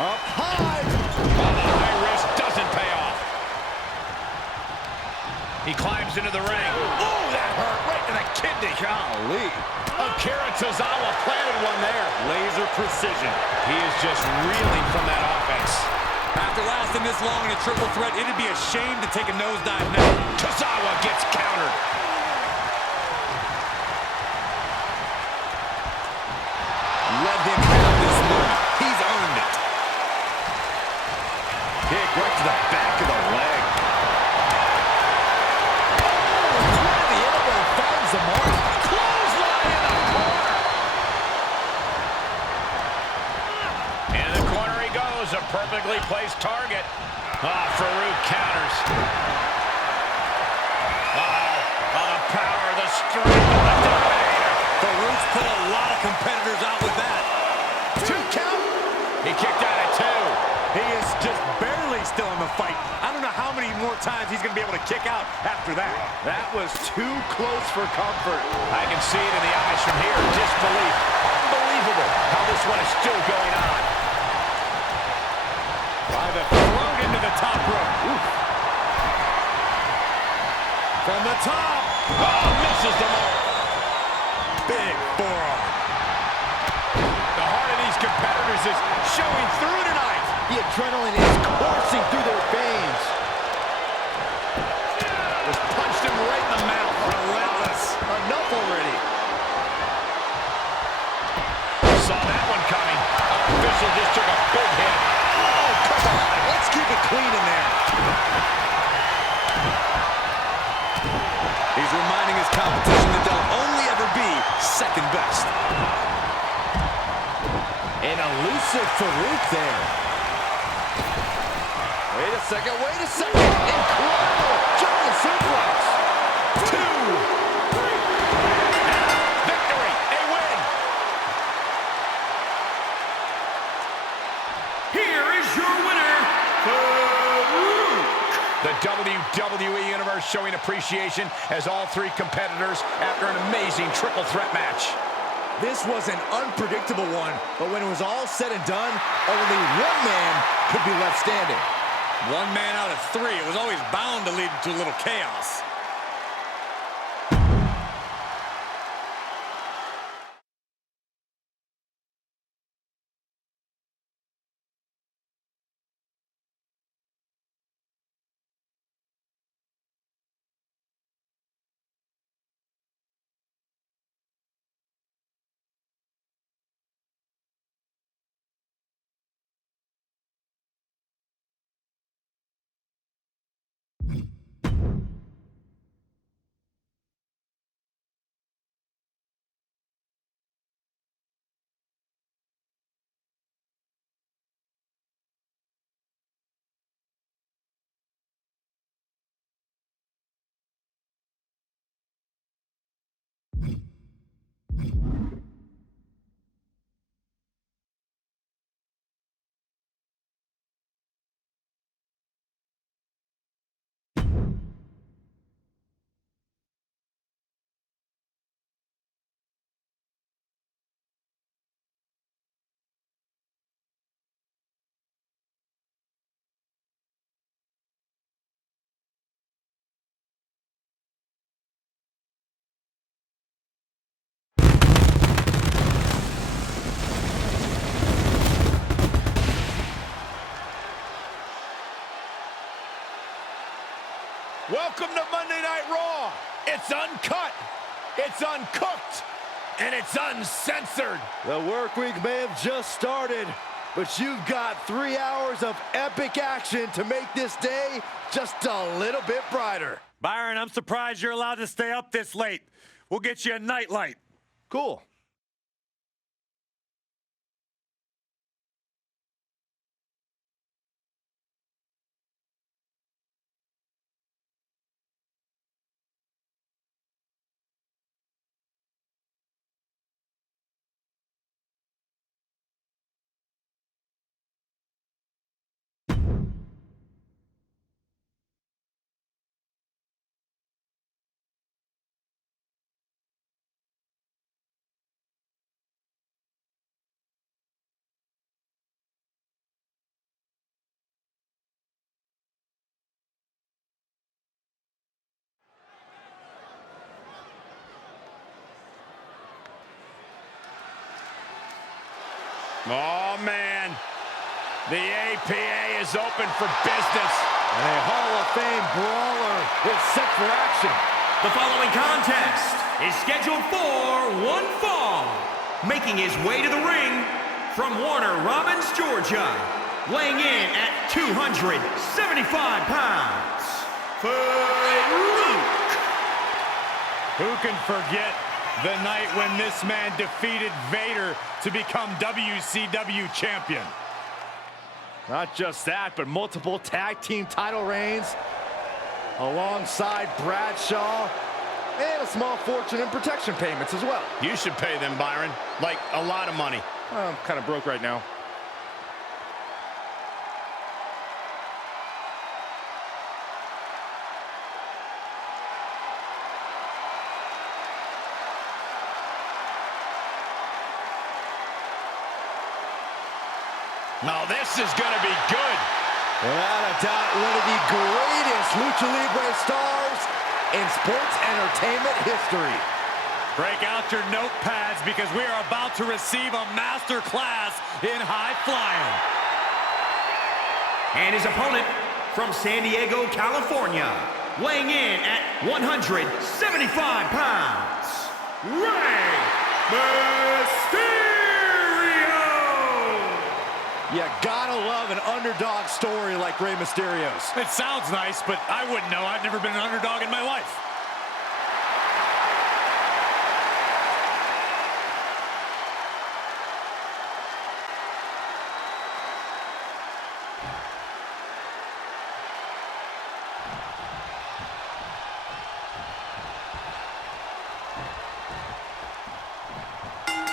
Up high. Oh, the high risk doesn't pay off. He climbs into the ring. Oh, that hurt right to the kidney. Golly. Akira Tozawa planted one there. Laser precision. He is just reeling from that offense. After lasting this long in a triple threat, it'd be a shame to take a nosedive now. Tozawa gets countered. Let him have this moment. He's earned it. Kick right to the back of the leg. competitors out with that. 2 count. He kicked out at 2. He is just barely still in the fight. I don't know how many more times he's going to be able to kick out after that. That was too close for comfort. I can see it in the eyes from here. Disbelief. Unbelievable how this one is still going on. Private thrown into the top rope. Oof. From the top. Oh, misses the mark. Big forearm. The heart of these competitors is showing through tonight. The adrenaline is coursing through their veins. Just punched him right in the mouth. Relentless. Enough already. Saw that one coming. Our official just took a big hit. Oh, come on. Let's keep it clean in there. He's reminding his competition that they'll only ever be second best. An elusive Faarooq there. Wait a second, wait a second. Incredible. German suplex. 2, 3. And victory. A win. Here is your winner, Faarooq. The WWE Universe showing appreciation as all 3 competitors after an amazing triple threat match. This was an unpredictable one, but when it was all said and done, only one man could be left standing. 1 man out of 3. It was always bound to lead to a little chaos. Welcome to Monday Night Raw. It's uncut, it's uncooked, and it's uncensored. The work week may have just started, but you've got 3 hours of epic action to make this day just a little bit brighter. Byron, I'm surprised you're allowed to stay up this late. We'll get you a nightlight. Cool. Oh, man. The APA is open for business. A Hall of Fame brawler is set for action. The following contest is scheduled for one fall. Making his way to the ring from Warner Robins, Georgia. Weighing in at 275 pounds, Faarooq. Who can forget the night when this man defeated Vader to become WCW champion? Not just that, but multiple tag team title reigns alongside Bradshaw And a small fortune in protection payments as well. You should pay them, Byron. Like, a lot of money. I'm kind of broke right now. Now this is going to be good. Without a doubt, one of the greatest Lucha Libre stars in sports entertainment history. Break out your notepads because we are about to receive a master class in high flying. And his opponent from San Diego, California, weighing in at 175 pounds, Rey Mysterio! You gotta love an underdog story like Rey Mysterio's. It sounds nice, but I wouldn't know. I've never been an underdog in my life.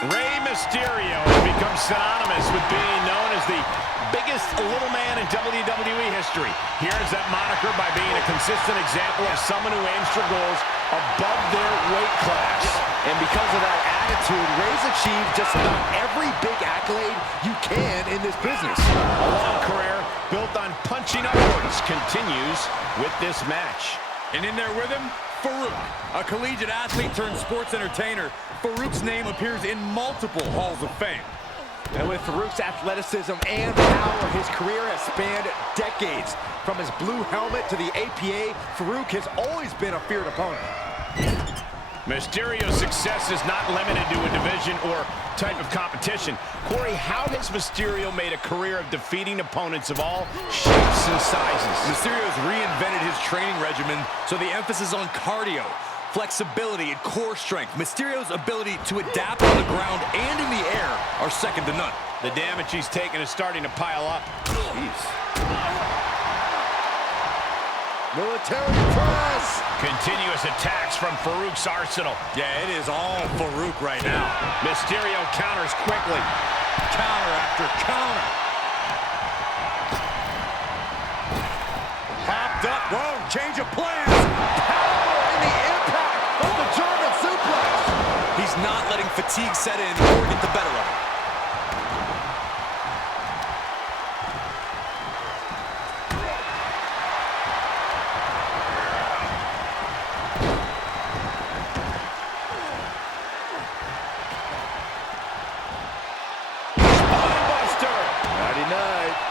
Rey Mysterio has become synonymous with being known as the biggest little man in WWE history. He earns that moniker by being a consistent example of someone who aims for goals above their weight class. And because of that attitude, Rey's achieved just about every big accolade you can in this business. A long career built on punching upwards continues with this match. And in there with him, Faarooq, a collegiate athlete turned sports entertainer. Faarooq's name appears in multiple halls of fame. And with Faarooq's athleticism and power, his career has spanned decades. From his blue helmet to the APA, Faarooq has always been a feared opponent. Mysterio's success is not limited to a division or type of competition. Corey, how has Mysterio made a career of defeating opponents of all shapes and sizes? Mysterio's reinvented his training regimen, so the emphasis on cardio, flexibility, and core strength. Mysterio's ability to adapt on the ground and in the air are second to none. The damage he's taken is starting to pile up. Jeez. Military press! Continuous attacks from Faarooq's arsenal. Yeah, it is all Faarooq right now. Mysterio counters quickly. Counter after counter. Popped up. Whoa, change of plans. Power in the impact of the German suplex. He's not letting fatigue set in or get the better of him.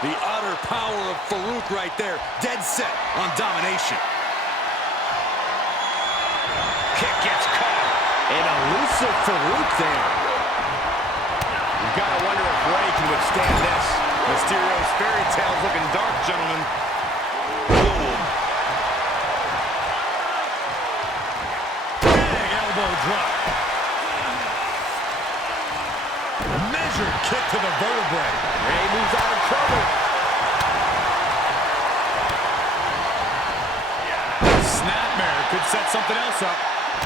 The utter power of Faarooq right there. Dead set on domination. Kick gets caught. An elusive Faarooq there. You've got to wonder if Rey can withstand this. Mysterio's fairy tale's looking dark, gentlemen. Boom. Big elbow drop. Measured kick to the vertebrae. Rey moves out of trouble. Snapmare could set something else up.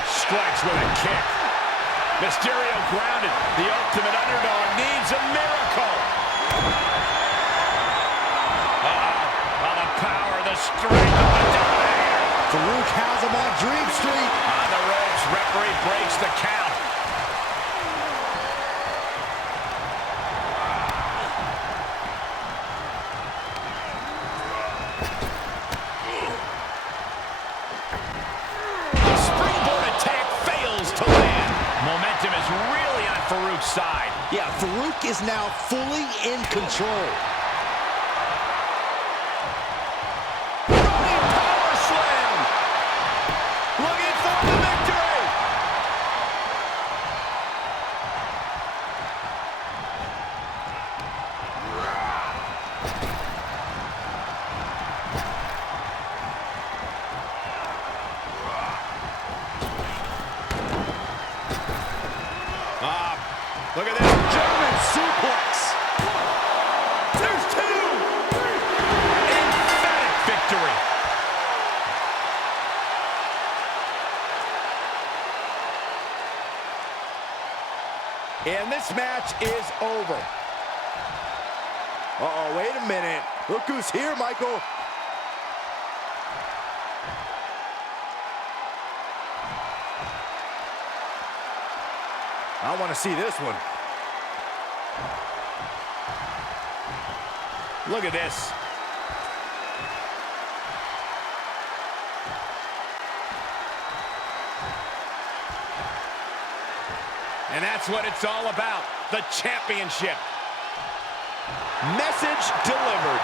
Strikes with a kick. Mysterio grounded. The ultimate underdog needs a miracle. The power, the strength of the Dominator. Faarooq has him on Dream Street. On the ropes, referee breaks the count. Momentum is really on Faarooq's side. Yeah, Faarooq is now fully in control. Running power slam. Looking for the victory. Look at this German suplex. There's two. Emphatic victory. And this match is over. Uh-oh, wait a minute. Look who's here, Michael. I want to see this one. Look at this. And that's what it's all about, the championship. Message delivered.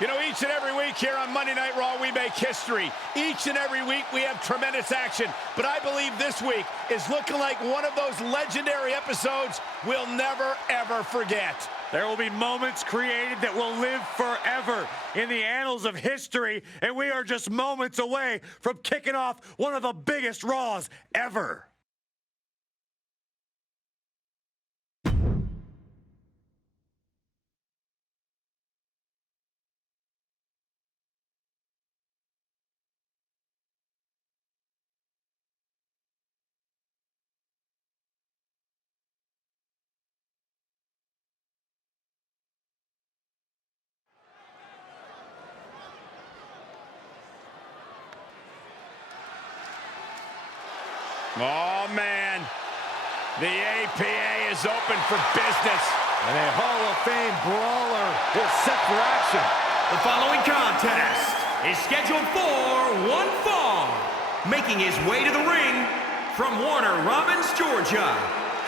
You know, each and every week here on Monday Night Raw, we make history. Each and every week, we have tremendous action. But I believe this week is looking like one of those legendary episodes we'll never, ever forget. There will be moments created that will live forever in the annals of history, and we are just moments away from kicking off one of the biggest Raws ever. Oh, man. The APA is open for business. And a Hall of Fame brawler is set for action. The following contest is scheduled for one fall. Making his way to the ring from Warner Robins, Georgia.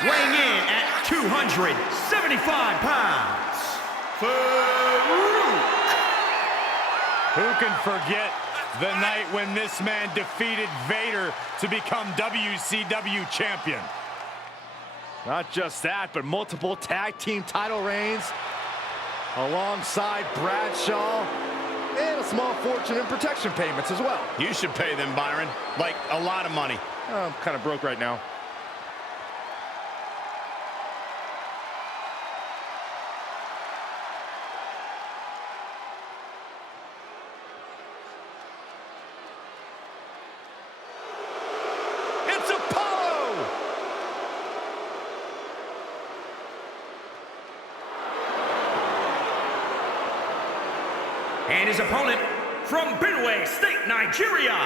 Weighing in at 275 pounds. Faarooq. Who can forget the night when this man defeated Vader to become WCW champion? Not just that, but multiple tag team title reigns alongside Bradshaw and a small fortune in protection payments as well. You should pay them, Byron. Like, a lot of money. I'm kind of broke right now. And his opponent from Benue State, Nigeria,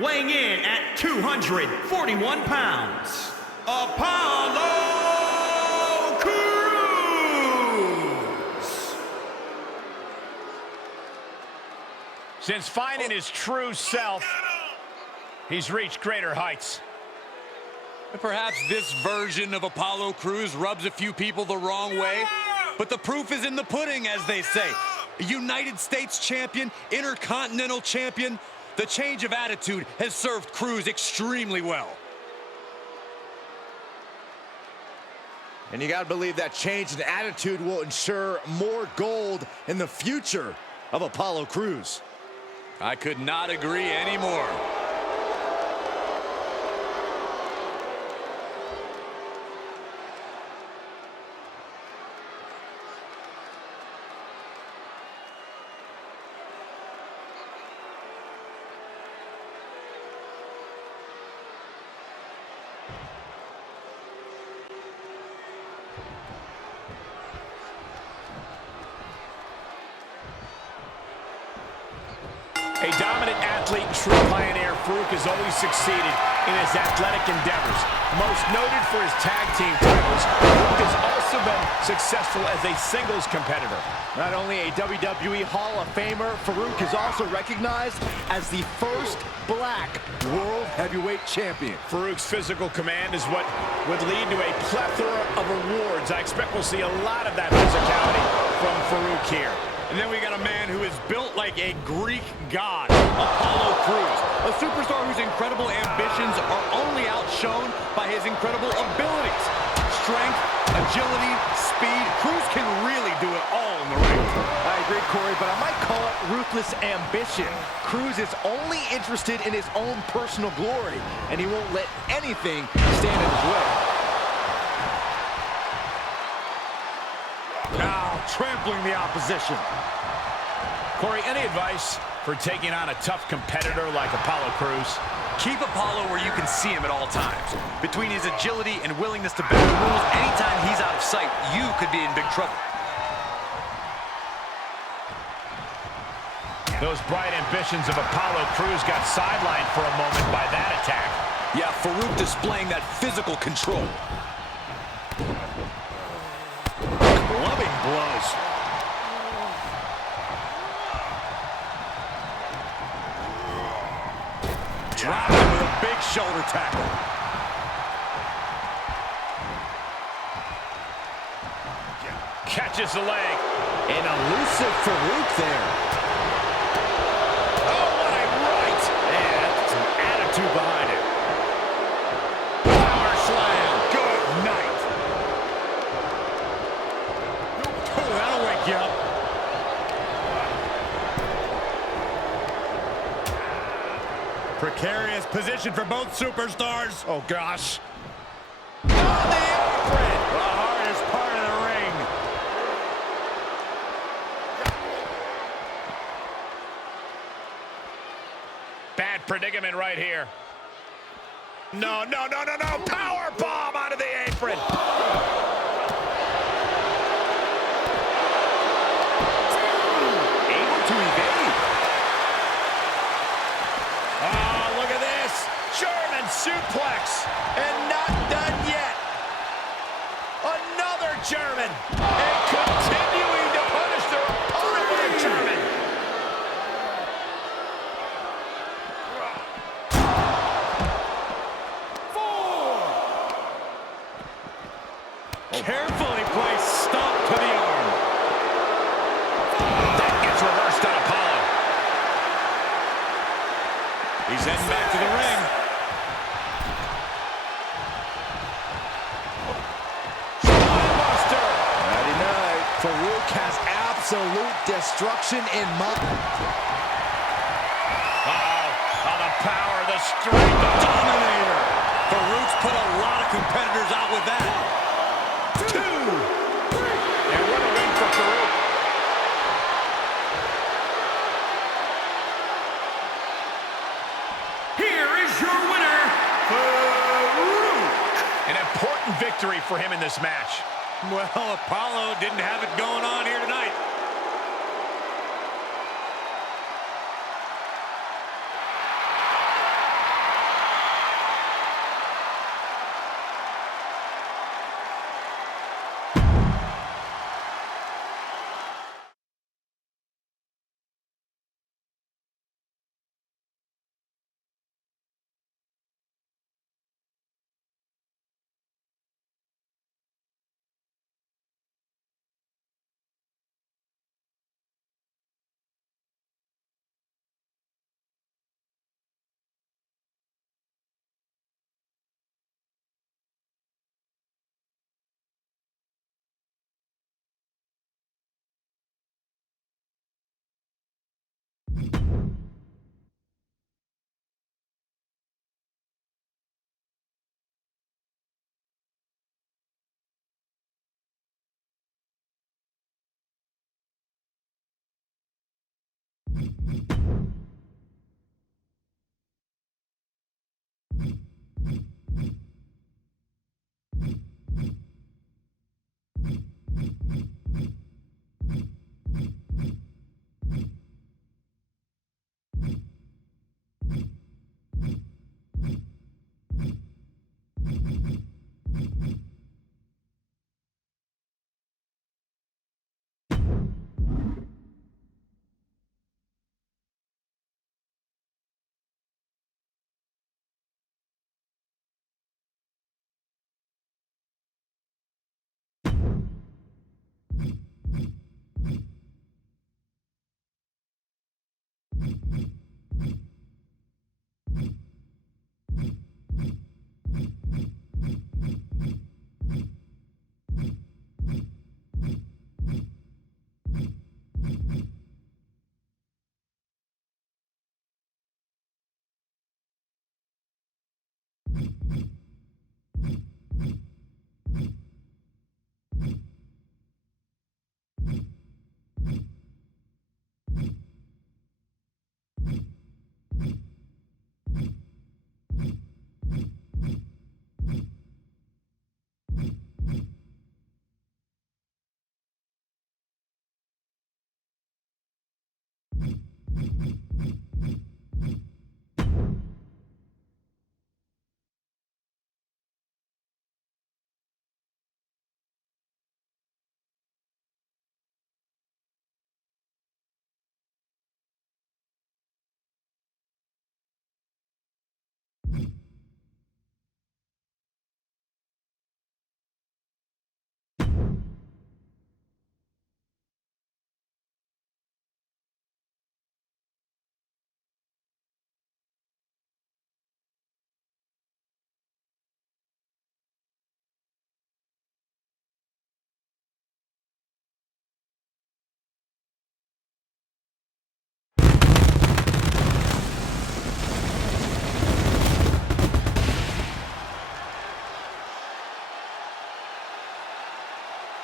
weighing in at 241 pounds, Apollo Crews. Since finding his true self, he's reached greater heights. And perhaps this version of Apollo Crews rubs a few people the wrong way, but the proof is in the pudding, as they say. United States champion, Intercontinental champion. The change of attitude has served Crews extremely well. And you got to believe that change in attitude will ensure more gold in the future of Apollo Crews. I could not agree anymore. A dominant athlete and true pioneer, Faarooq has always succeeded in his athletic endeavors. Most noted for his tag team titles, Faarooq has also been successful as a singles competitor. Not only a WWE Hall of Famer, Faarooq is also recognized as the first black World Heavyweight Champion. Faarooq's physical command is what would lead to a plethora of awards. I expect we'll see a lot of that physicality from Faarooq here. And then we got a man who is built like a Greek god, Apollo Crews. A superstar whose incredible ambitions are only outshone by his incredible abilities. Strength, agility, speed. Crews can really do it all in the ring. I agree, Corey, but I might call it ruthless ambition. Crews is only interested in his own personal glory, and he won't let anything stand in his way. Now trampling the opposition. Corey, any advice for taking on a tough competitor like Apollo Crews? Keep Apollo where you can see him at all times. Between his agility and willingness to bend the rules, anytime he's out of sight, you could be in big trouble. Those bright ambitions of Apollo Crews got sidelined for a moment by that attack. Yeah, Faarooq displaying that physical control. Clubbing blows. Dropped him with a big shoulder tackle. Catches the leg. An elusive Faarooq there. Oh, what a right! Man, that's some attitude behind it. Power slam. Good night. Oh, that'll wake you up. Precarious position for both superstars. Oh, gosh. On the apron. The hardest part of the ring. Bad predicament right here. No, no, no, no, no. Power bomb onto the apron. Able to evade. Oh, look at this. German suplex. And not done yet. Another German. And continuing to punish their opponent with a German. Carefully placed stomp to the arm. That gets reversed on Apollo. He's heading back to the ring. Spinebuster. Friday night. Faarooq has absolute destruction in mind. Oh, the power, the strength. Dominator. Faarooq's put a lot of competitors out with that. 2, 3. And what a win for Faarooq. Here is your winner, Faarooq. An important victory for him in this match. Well, Apollo didn't have it going on here tonight.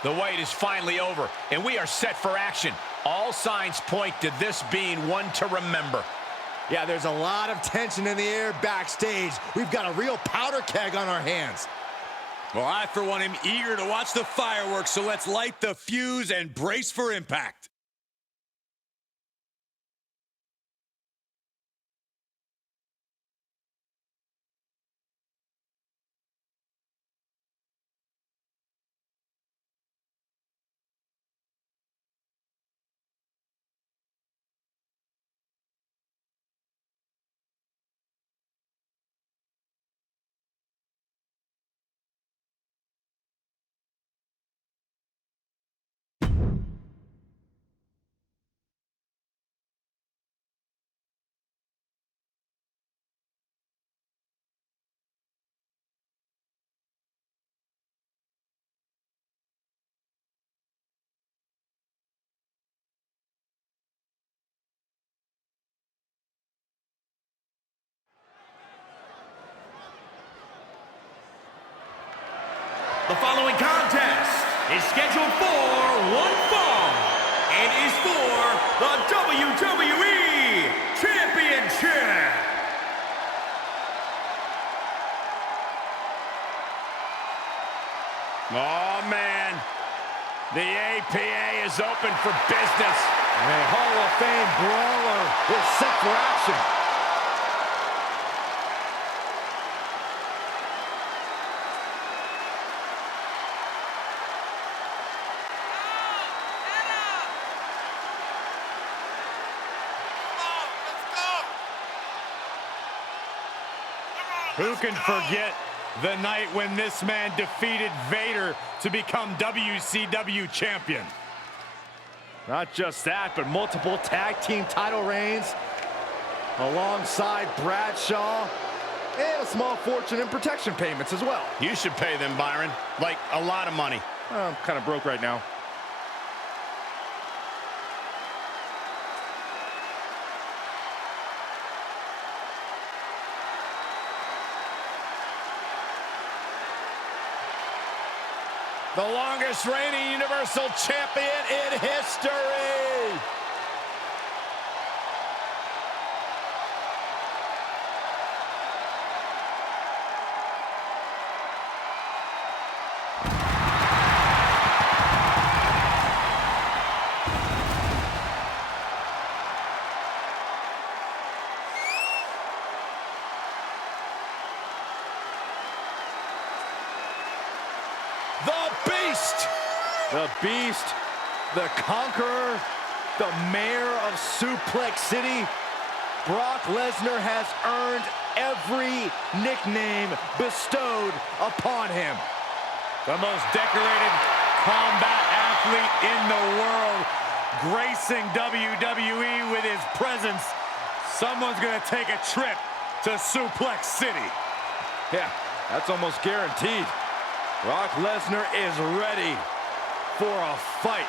The wait is finally over, and we are set for action. All signs point to this being one to remember. Yeah, there's a lot of tension in the air backstage. We've got a real powder keg on our hands. Well, I, for one, am eager to watch the fireworks, so let's light the fuse and brace for impact. The following contest is scheduled for one fall and is for the WWE Championship. Oh, man. The APA is open for business. A Hall of Fame brawler is set for action. Who can forget the night when this man defeated Vader to become WCW champion? Not just that, but multiple tag team title reigns alongside Bradshaw and a small fortune in protection payments as well. You should pay them, Byron. Like, a lot of money. I'm kind of broke right now. The longest reigning Universal Champion in history. The Beast, the Conqueror, the Mayor of Suplex City. Brock Lesnar has earned every nickname bestowed upon him. The most decorated combat athlete in the world, gracing WWE with his presence. Someone's gonna take a trip to Suplex City. Yeah, that's almost guaranteed. Brock Lesnar is ready for a fight.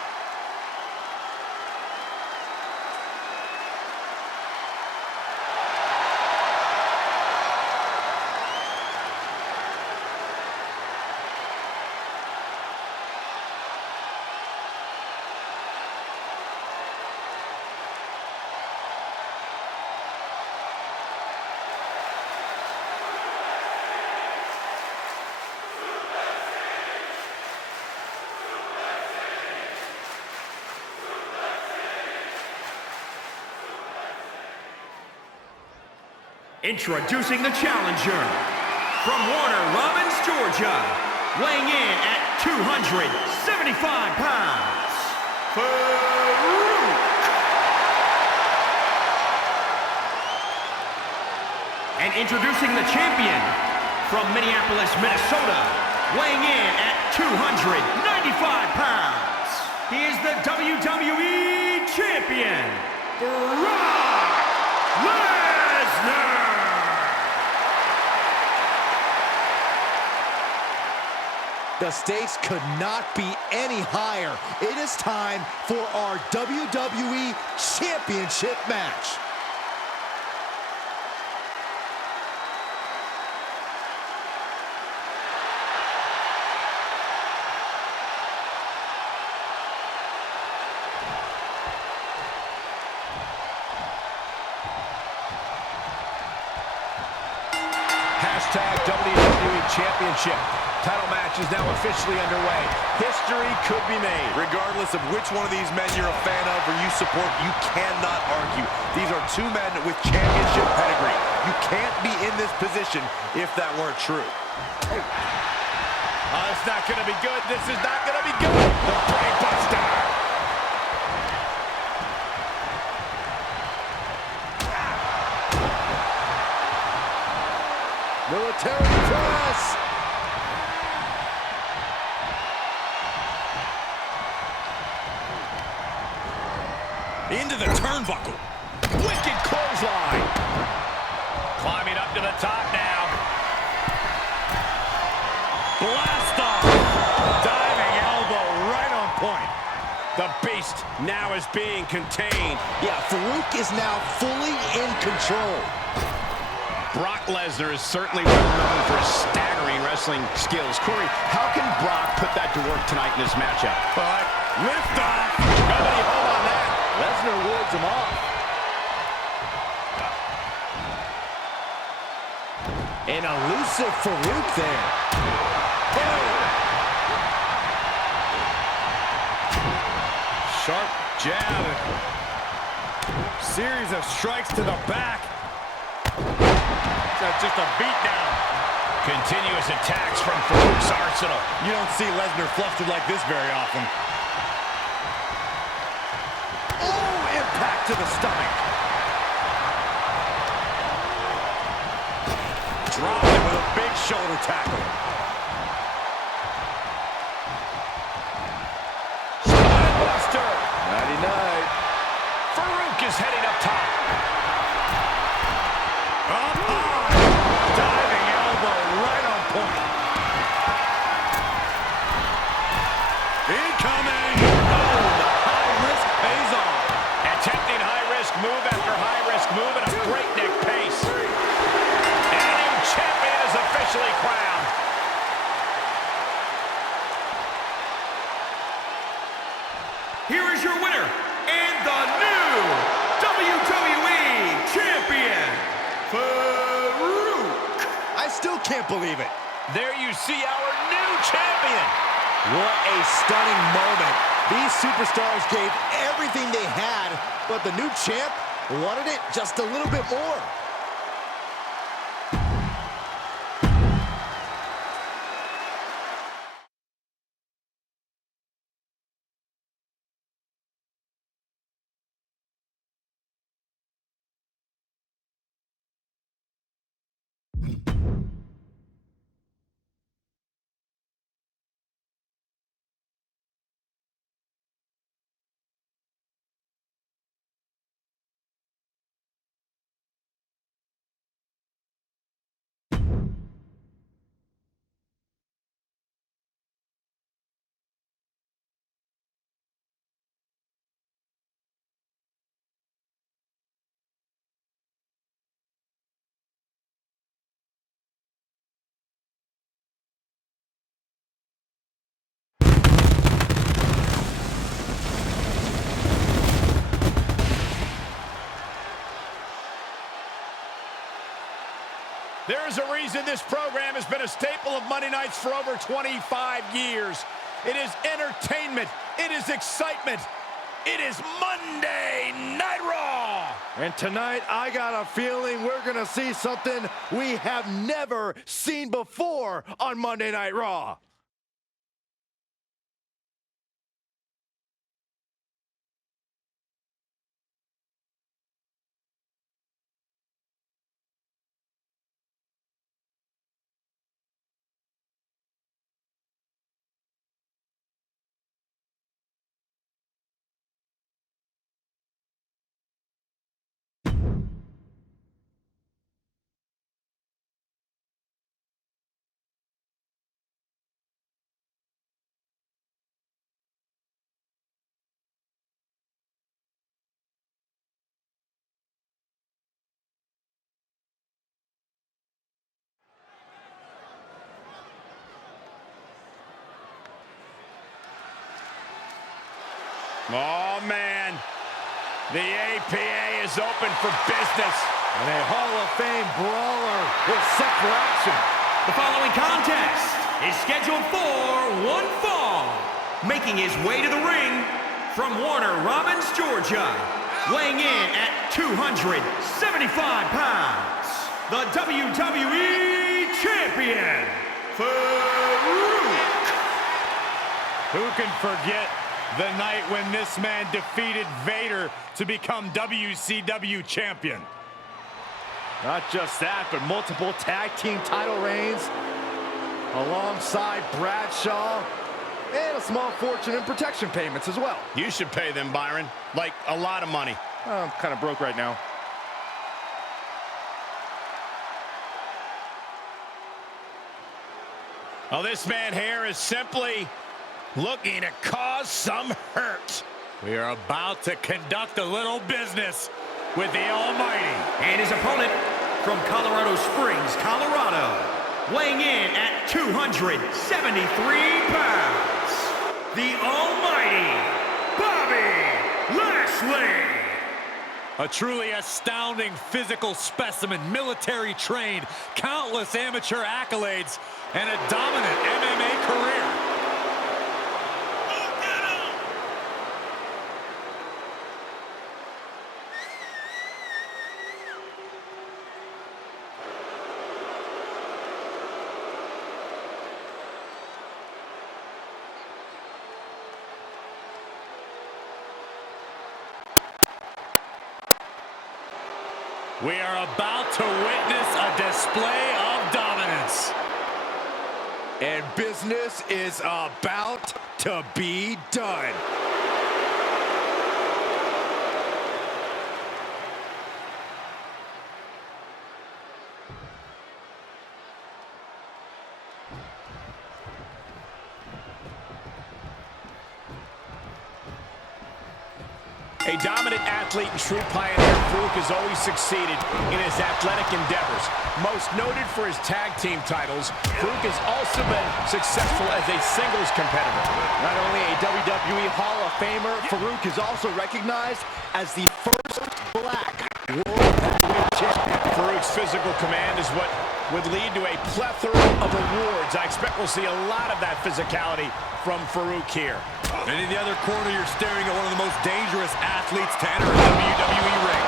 Introducing the challenger from Warner Robins, Georgia, weighing in at 275 pounds, Faarooq. And introducing the champion from Minneapolis, Minnesota, weighing in at 295 pounds. He is the WWE Champion, Brock Lesnar. The stakes could not be any higher. It is time for our WWE Championship match. Hashtag WWE Championship. Title match is now officially underway. History could be made. Regardless of which one of these men you're a fan of or you support, you cannot argue. These are two men with championship pedigree. You can't be in this position if that weren't true. Oh, it's not going to be good. This is not going to be good. The brain buster. Military press. Into the turnbuckle. Wicked clothesline. Climbing up to the top now. Blast off. Diving elbow right on point. The beast now is being contained. Yeah, Faarooq is now fully in control. Brock Lesnar is certainly well known for his staggering wrestling skills. Corey, how can Brock put that to work tonight in this matchup? Lift off. Nobody home on that. Lesnar wards him off. An elusive Faarooq there. Boom. Sharp jab. Series of strikes to the back. That's just a beatdown. Continuous attacks from Faarooq's arsenal. You don't see Lesnar flustered like this very often. Oh, impact to the stomach. Dropped it with a big shoulder tackle. Spinebuster. Nighty-night. Faarooq is heading up top. Up high. Diving elbow right on point. Incoming. Oh, the high risk pays off. Attempting high-risk move after high-risk move at a breakneck pace. And a new champion is officially crowned. Here is your winner and the new WWE Champion, Faarooq. I still can't believe it. There you see our new champion. What a stunning moment. These superstars gave everything they had, but the new champ wanted it just a little bit more. There is a reason this program has been a staple of Monday nights for over 25 years. It is entertainment. It is excitement. It is Monday Night Raw. And tonight, I got a feeling we're going to see something we have never seen before on Monday Night Raw. Oh, man. The APA is open for business. And a Hall of Fame brawler is set for action. The following contest is scheduled for one fall. Making his way to the ring from Warner Robins, Georgia. Weighing in at 275 pounds. The WWE Champion, Faarooq. Who can forget the night when this man defeated Vader to become WCW champion? Not just that, but multiple tag team title reigns alongside Bradshaw, and a small fortune in protection payments as well. You should pay them, Byron. Like, a lot of money. I'm kind of broke right now. Oh, this man here is simply looking to cause some hurt. We are about to conduct a little business with the Almighty. And his opponent from Colorado Springs, Colorado, weighing in at 273 pounds, the Almighty Bobby Lashley. A truly astounding physical specimen, military trained, countless amateur accolades, and a dominant MMA career. We are about to witness a display of dominance. And business is about to be done. A dominant athlete and true pioneer, Faarooq has always succeeded in his athletic endeavors. Most noted for his tag team titles, Faarooq has also been successful as a singles competitor. Not only a WWE Hall of Famer, Faarooq is also recognized as the first black world heavyweight champion. Faarooq's physical command is what would lead to a plethora of awards. I expect we'll see a lot of that physicality from Faarooq here. And in the other corner, you're staring at one of the most dangerous athletes to enter a WWE ring.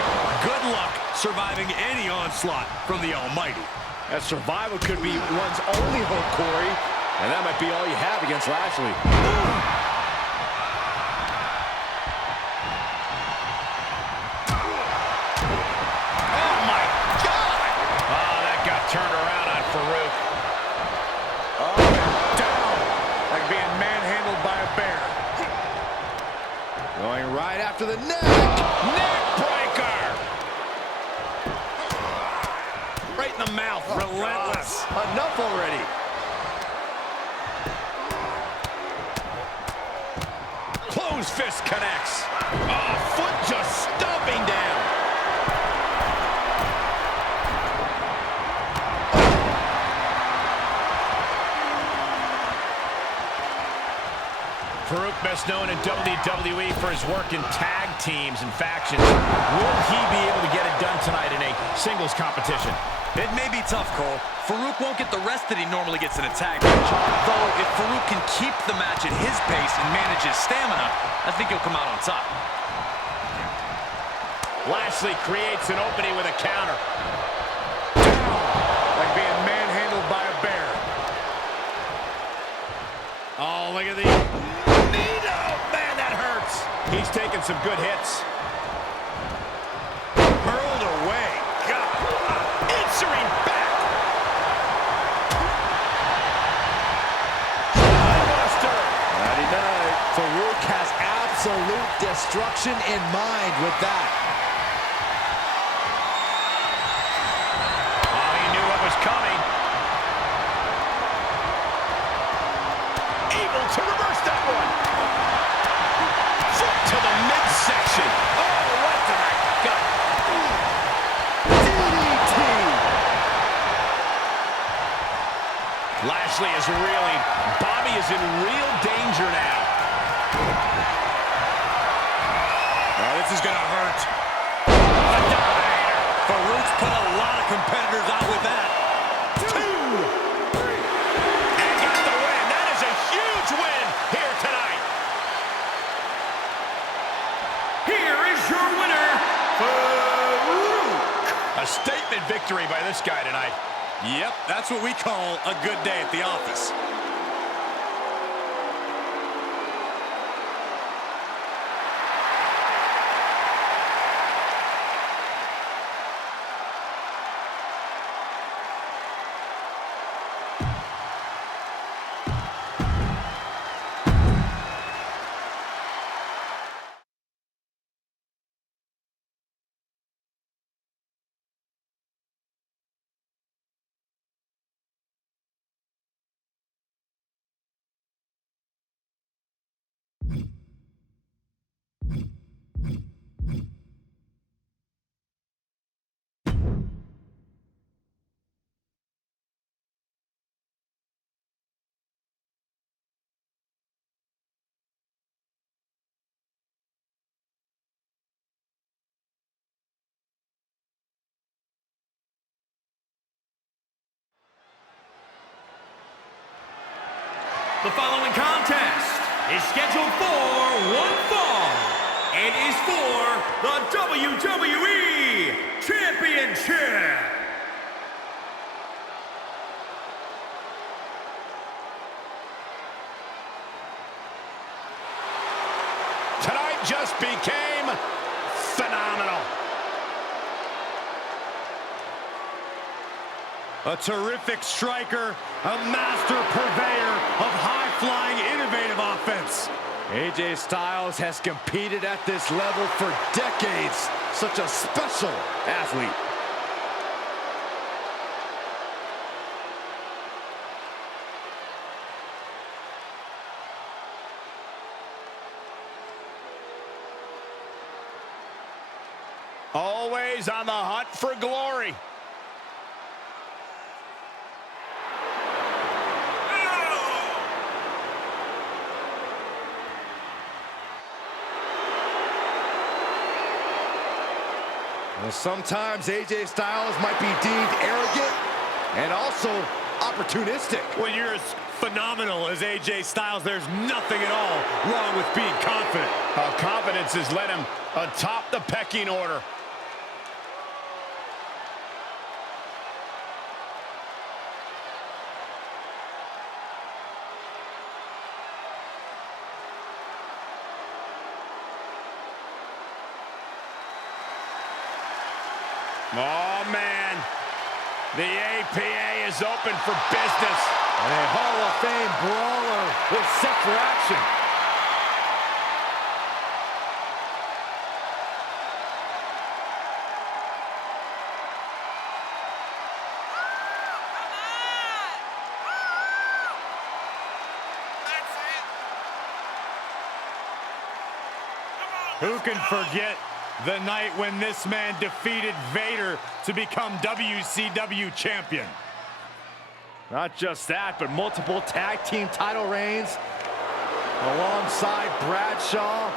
Good luck surviving any onslaught from the Almighty. That survival could be one's only hope, Corey. And that might be all you have against Lashley. Oh, my God! Oh, that got turned around on Faarooq. Oh, down. Like being manhandled by a bear. Going right after the neck. Neck breaker! Right in the mouth. Relentless. Enough already. Closed fist connects. Oh, foot just stomping down. Faarooq missed known in WWE for his work in tag teams and factions. Will he be able to get it done tonight in a singles competition? It may be tough, Cole. Faarooq won't get the rest that he normally gets in a tag match. Though, if Faarooq can keep the match at his pace and manage his stamina, I think he'll come out on top. Lashley creates an opening with a counter. Like being manhandled by a bear. Oh, look at the knee. Oh, man, that hurts. He's taking some good hits. Hurled away. God. Answering back. Nighty-night. Faarooq has absolute destruction in mind with that. Oh, he knew what was coming. Able to reverse that one. Foot to the midsection. Oh, right to the gut. DDT. Lashley is reeling. Bobby is in real danger now. Oh, this is gonna hurt. Faarooq's put a lot of competitors out with that. 2, 3, and got the win. That is a huge win here tonight. Here is your winner, Faarooq. A statement victory by this guy tonight. Yep, that's what we call a good day at the office. The following contest is scheduled for one fall. It is for the WWE Championship. Tonight just became phenomenal. A terrific striker, a master purveyor of high-flying, innovative offense. AJ Styles has competed at this level for decades. Such a special athlete. Always on the hunt for glory. Well, sometimes AJ Styles might be deemed arrogant and also opportunistic. When you're as phenomenal as AJ Styles, there's nothing at all wrong with being confident. Confidence has led him atop the pecking order. Oh, man. The APA is open for business. And a Hall of Fame brawler is set for action. Who can forget the night when this man defeated Vader to become WCW champion? Not just that, but multiple tag team title reigns. alongside Bradshaw,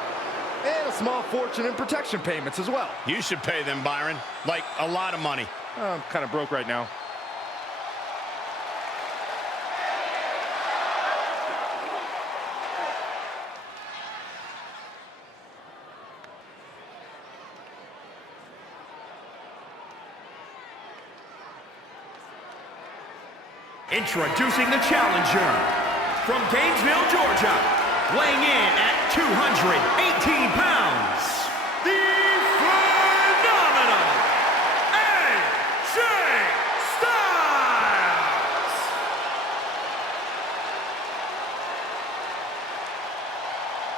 and a small fortune in protection payments as well. You should pay them, Byron. Like, a lot of money. I'm kind of broke right now. Introducing the challenger from Gainesville, Georgia, weighing in at 218 pounds, the phenomenal AJ Styles.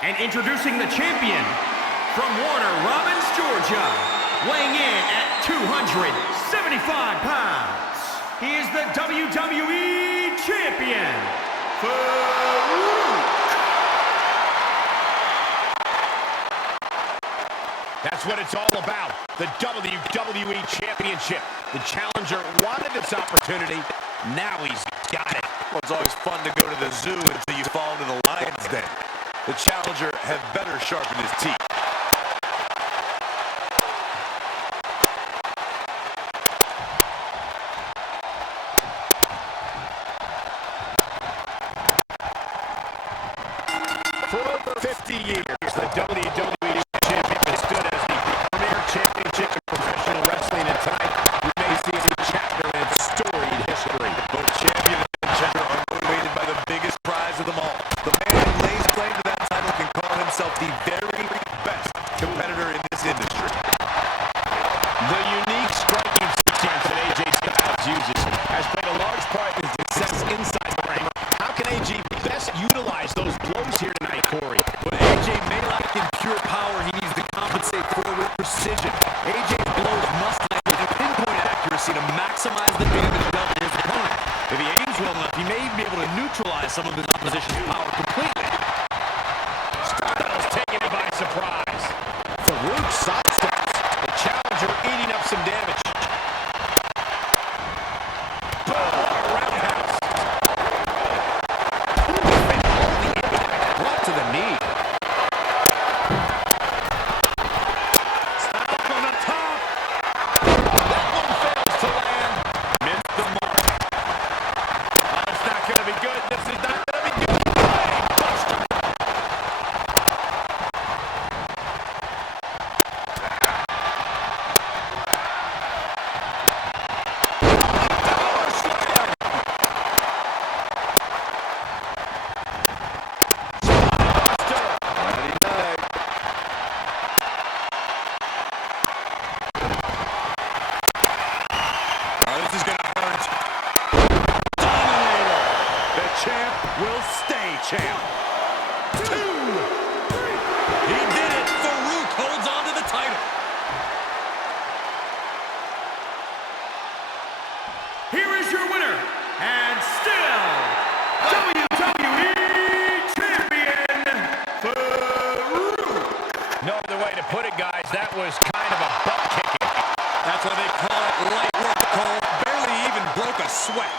And introducing the champion from Warner Robins, Georgia, weighing in at 275 pounds. He is the WWE Champion, Faarooq. That's what it's all about, the WWE Championship. The challenger wanted this opportunity. Now he's got it. Well, it's always fun to go to the zoo until you fall into the lion's den. The challenger had better sharpen his teeth. For over 50 years, the WWE Champion has stood as the premier championship in professional wrestling, and tonight we may see a new chapter in its storied history. Both champion and challenger are motivated by the biggest prize of them all. The man who lays claim to that title can call himself the very best competitor in this industry. The unique striking sequence that AJ Styles uses has played a large part in his success inside the ring. How can AJ best utilize those blows here tonight, Corey? But AJ may lack in pure power. He needs to compensate for it with precision. AJ's blows must land with a pinpoint accuracy to maximize the damage dealt to his opponent. If he aims well enough, he may even be able to neutralize some of his opposition's power completely. Styles taking it by surprise. Faarooq sidesteps. The challenger eating up some damage. Boom, what a roundhouse. Brought to the knee. Styles on the top. That one fails to land. Missed the mark. Oh, it's not going to be good. This is not going to be good. Buster. Power slam. Buster. Oh, this is going to hurt. Dominator. The champ will stay champ. 2, 3. He did it. Faarooq holds on to the title. Here is your winner, and still WWE Champion, Faarooq. No other way to put it, guys. That was kind of a butt kicking. That's why they call it light work, Cole. Barely even broke a sweat.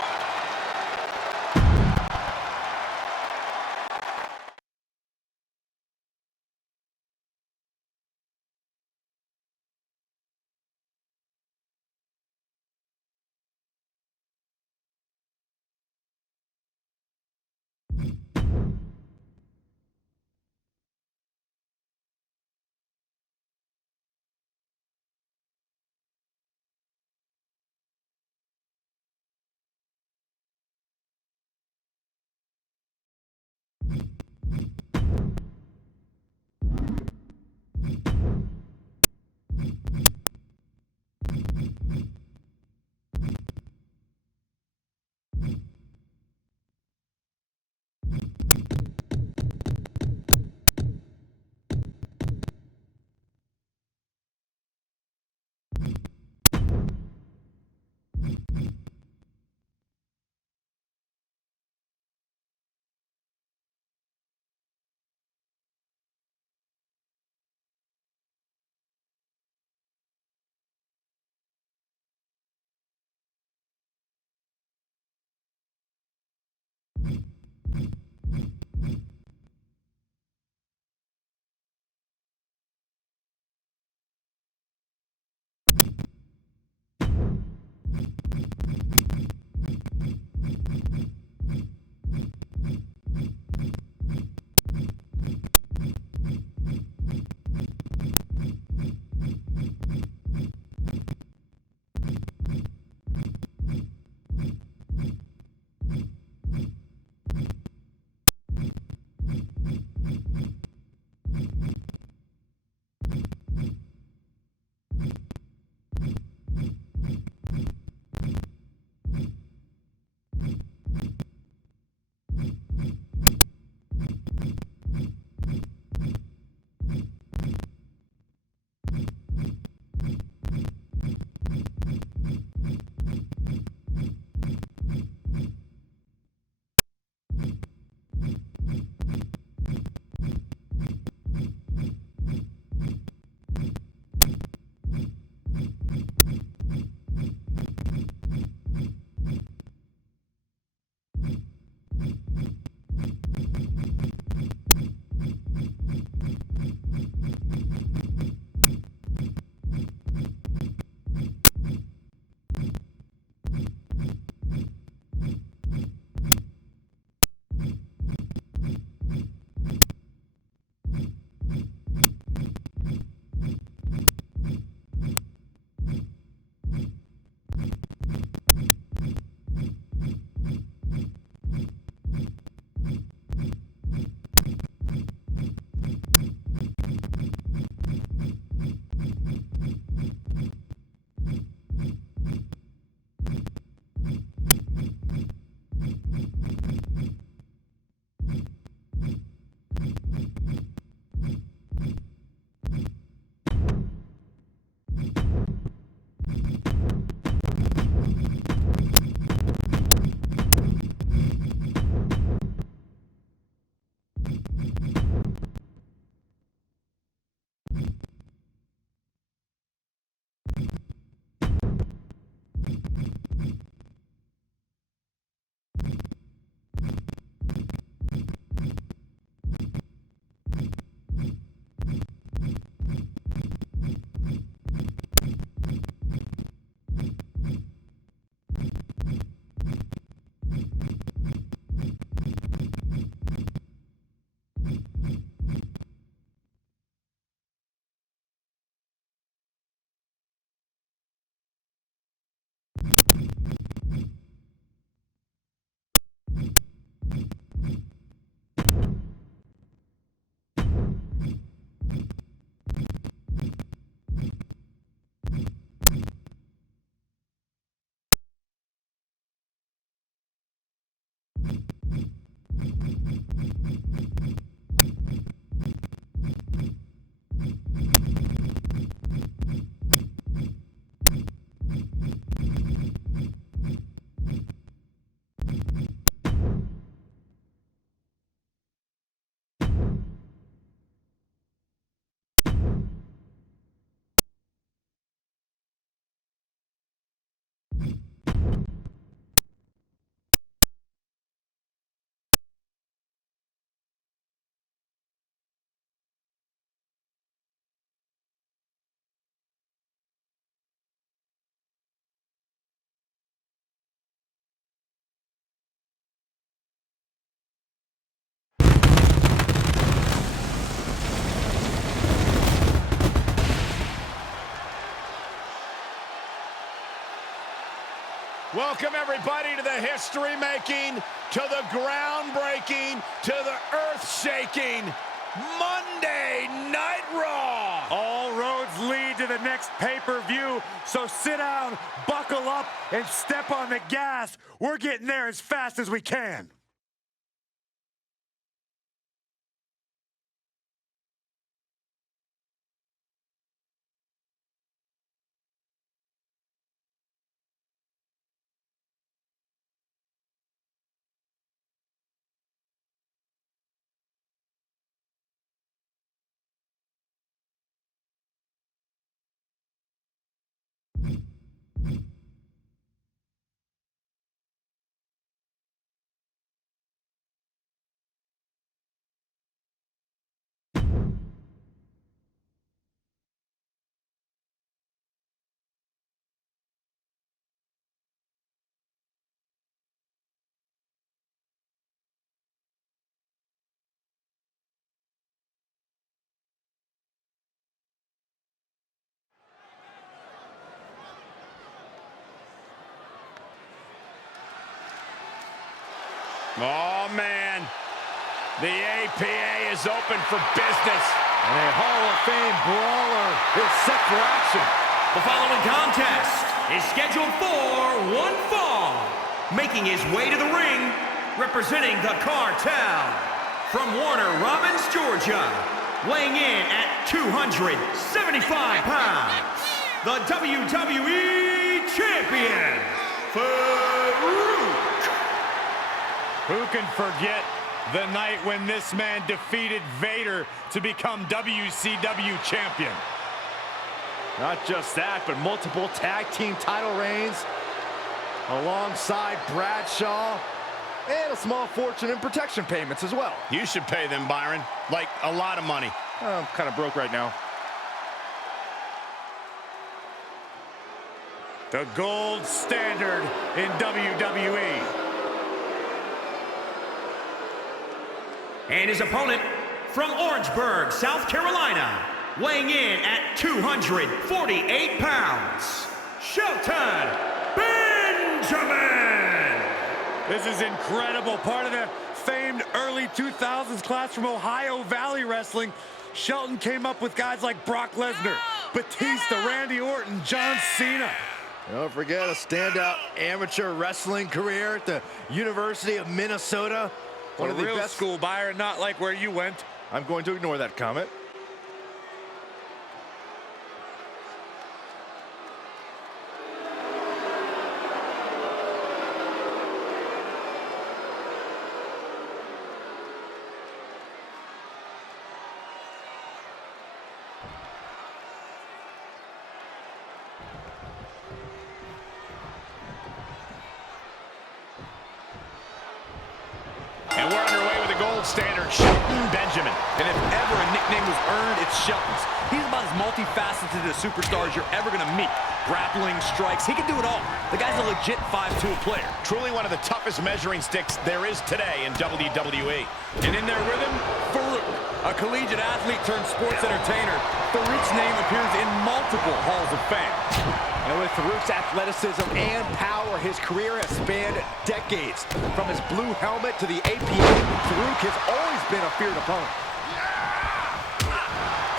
Welcome, everybody, to the history-making, to the groundbreaking, to the earth-shaking Monday Night Raw. All roads lead to the next pay-per-view, so sit down, buckle up, and step on the gas. We're getting there as fast as we can. Oh, man. The APA is open for business. And a Hall of Fame brawler is set for action. The following contest is scheduled for one fall. Making his way to the ring, representing the Cartel. From Warner Robins, Georgia, weighing in at 275 pounds, the WWE Champion, Faarooq. Who can forget the night when this man defeated Vader to become WCW champion? Not just that, but multiple tag team title reigns alongside Bradshaw, and a small fortune in protection payments as well. You should pay them, Byron. Like, a lot of money. I'm kind of broke right now. The gold standard in WWE. And his opponent, from Orangeburg, South Carolina, weighing in at 248 pounds, Shelton Benjamin. This is incredible. Part of the famed early 2000s class from Ohio Valley Wrestling. Shelton came up with guys like Brock Lesnar, Batista, Randy Orton, John Cena. Don't forget a standout amateur wrestling career at the University of Minnesota. One of the real best school, Byron, not like where you went. I'm going to ignore that comment. And we're underway with the gold standard, Shelton Benjamin. And if ever a nickname was earned, it's Shelton's. He's about as multifaceted a superstar as you're ever going to meet. Grappling, strikes, he can do it all. The guy's a legit 5'2" player. Truly one of the toughest measuring sticks there is today in WWE. And in there with him, Faarooq, a collegiate athlete turned sports entertainer. Faarooq's name appears in multiple halls of fame. And with Faarooq's athleticism and power, his career has spanned decades. From his blue helmet to the APA, Faarooq has always been a feared opponent.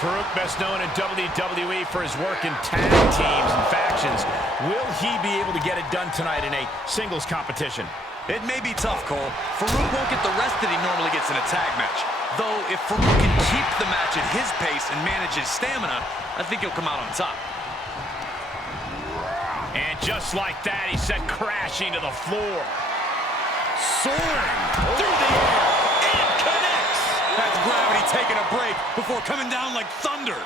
Faarooq, best known in WWE for his work in tag teams and factions. Will he be able to get it done tonight in a singles competition? It may be tough, Cole. Faarooq won't get the rest that he normally gets in a tag match. Though, if Faarooq can keep the match at his pace and manage his stamina, I think he'll come out on top. And just like that, he sent crashing to the floor. Soaring through the air and connects. That's gravity taking a break before coming down like thunder.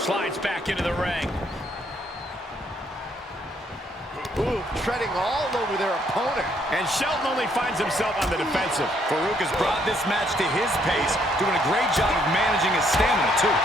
Slides back into the ring. Ooh, treading all over their opponent. And Shelton only finds himself on the defensive. Faarooq has brought this match to his pace, doing a great job of managing his stamina, too.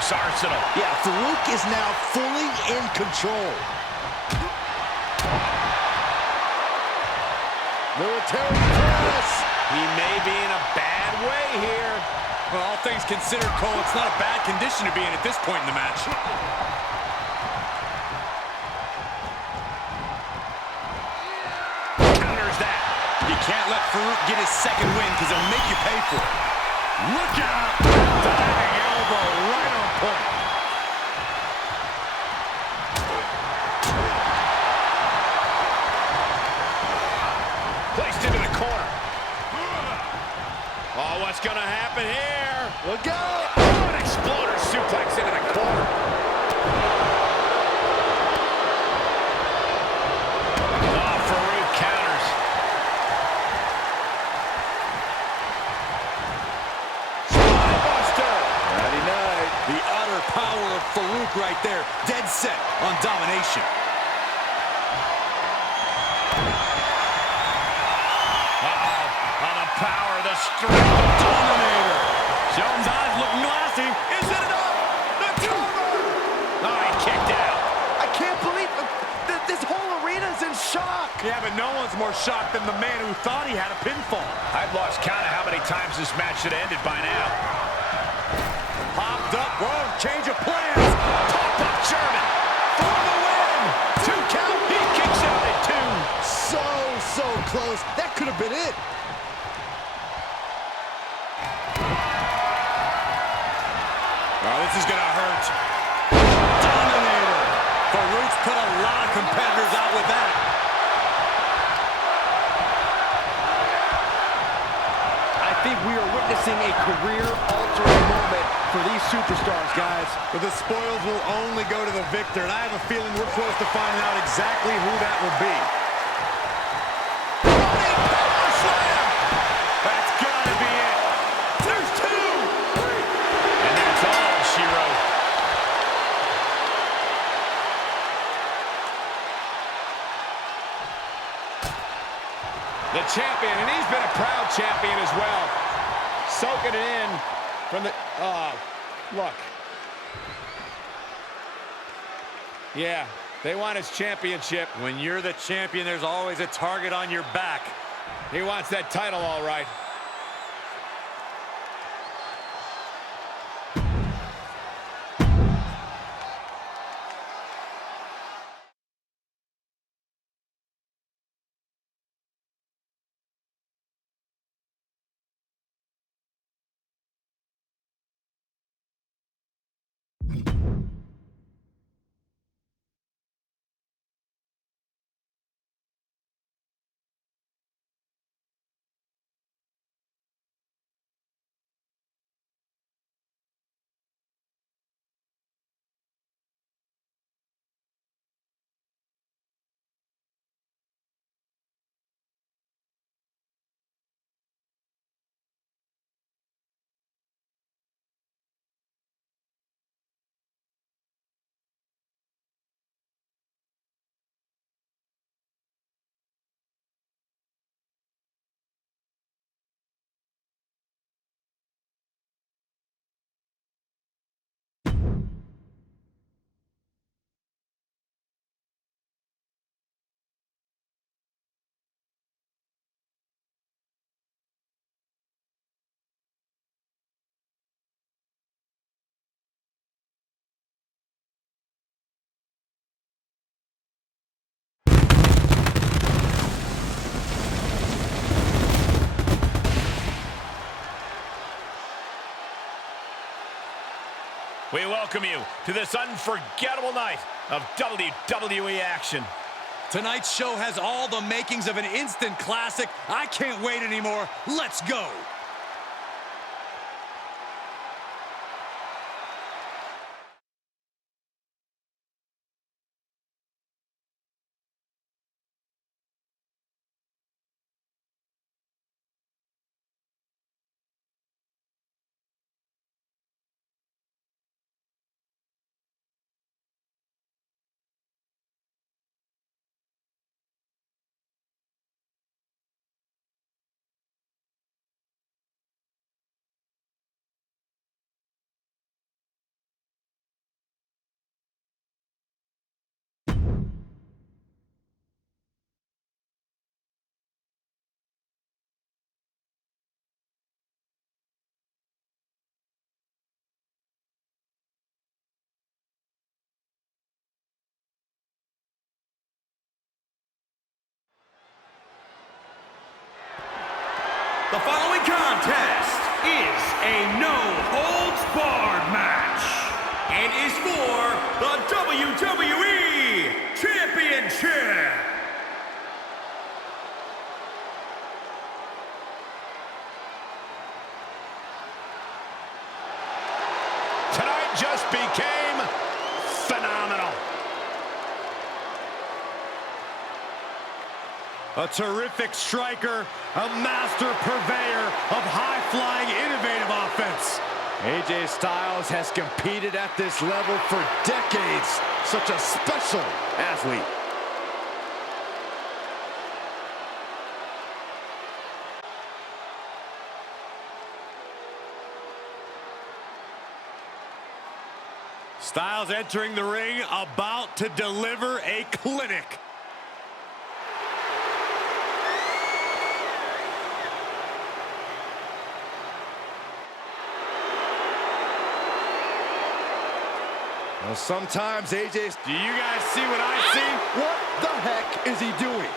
Faarooq's arsenal. Yeah, Faarooq is now fully in control. Military press. He may be in a bad way here. Well, all things considered, Cole, it's not a bad condition to be in at this point in the match. Counters that. You can't let Faarooq get his second win because it'll make you pay for it. Look out! Diving elbow right on point. Placed into the corner. Oh, what's going to happen here? Look out! Oh, an exploder suplex into the corner. Oh, Faarooq counters. Spinebuster. Friday night. The utter power of Faarooq right there. Dead set on domination. The power, the strength, the Dominator. Shelton's eyes looking glassy. Is it enough? The cover! Oh, he kicked out. I can't believe this whole arena's in shock. Yeah, but no one's more shocked than the man who thought he had a pinfall. I've lost count of how many times this match should have ended by now. Popped up, wrong, change of plans. Pop-up German for the win. 2 count. He kicks out at 2. So close. That could have been it. Oh, this is gonna hurt. Dominator. Faarooq's put a lot of competitors out with that. I think we are witnessing a career-altering moment for these superstars, guys. But the spoils will only go to the victor, and I have a feeling we're close to finding out exactly who that will be. That's gotta be it. There's 2. And that's all she wrote. The champion, and he's been a proud champion as well. Soaking it in from the, look. Yeah, they want his championship. When you're the champion, there's always a target on your back. He wants that title, all right. We welcome you to this unforgettable night of WWE action. Tonight's show has all the makings of an instant classic. I can't wait anymore. Let's go. The following contest is a no-holds-barred match and is for the WWE Championship. Tonight just became phenomenal. A terrific striker, a master purveyor of high-flying, innovative offense. AJ Styles has competed at this level for decades. Such a special athlete. Styles entering the ring, about to deliver a clinic. Well, sometimes AJ's... Do you guys see what I see? What the heck is he doing?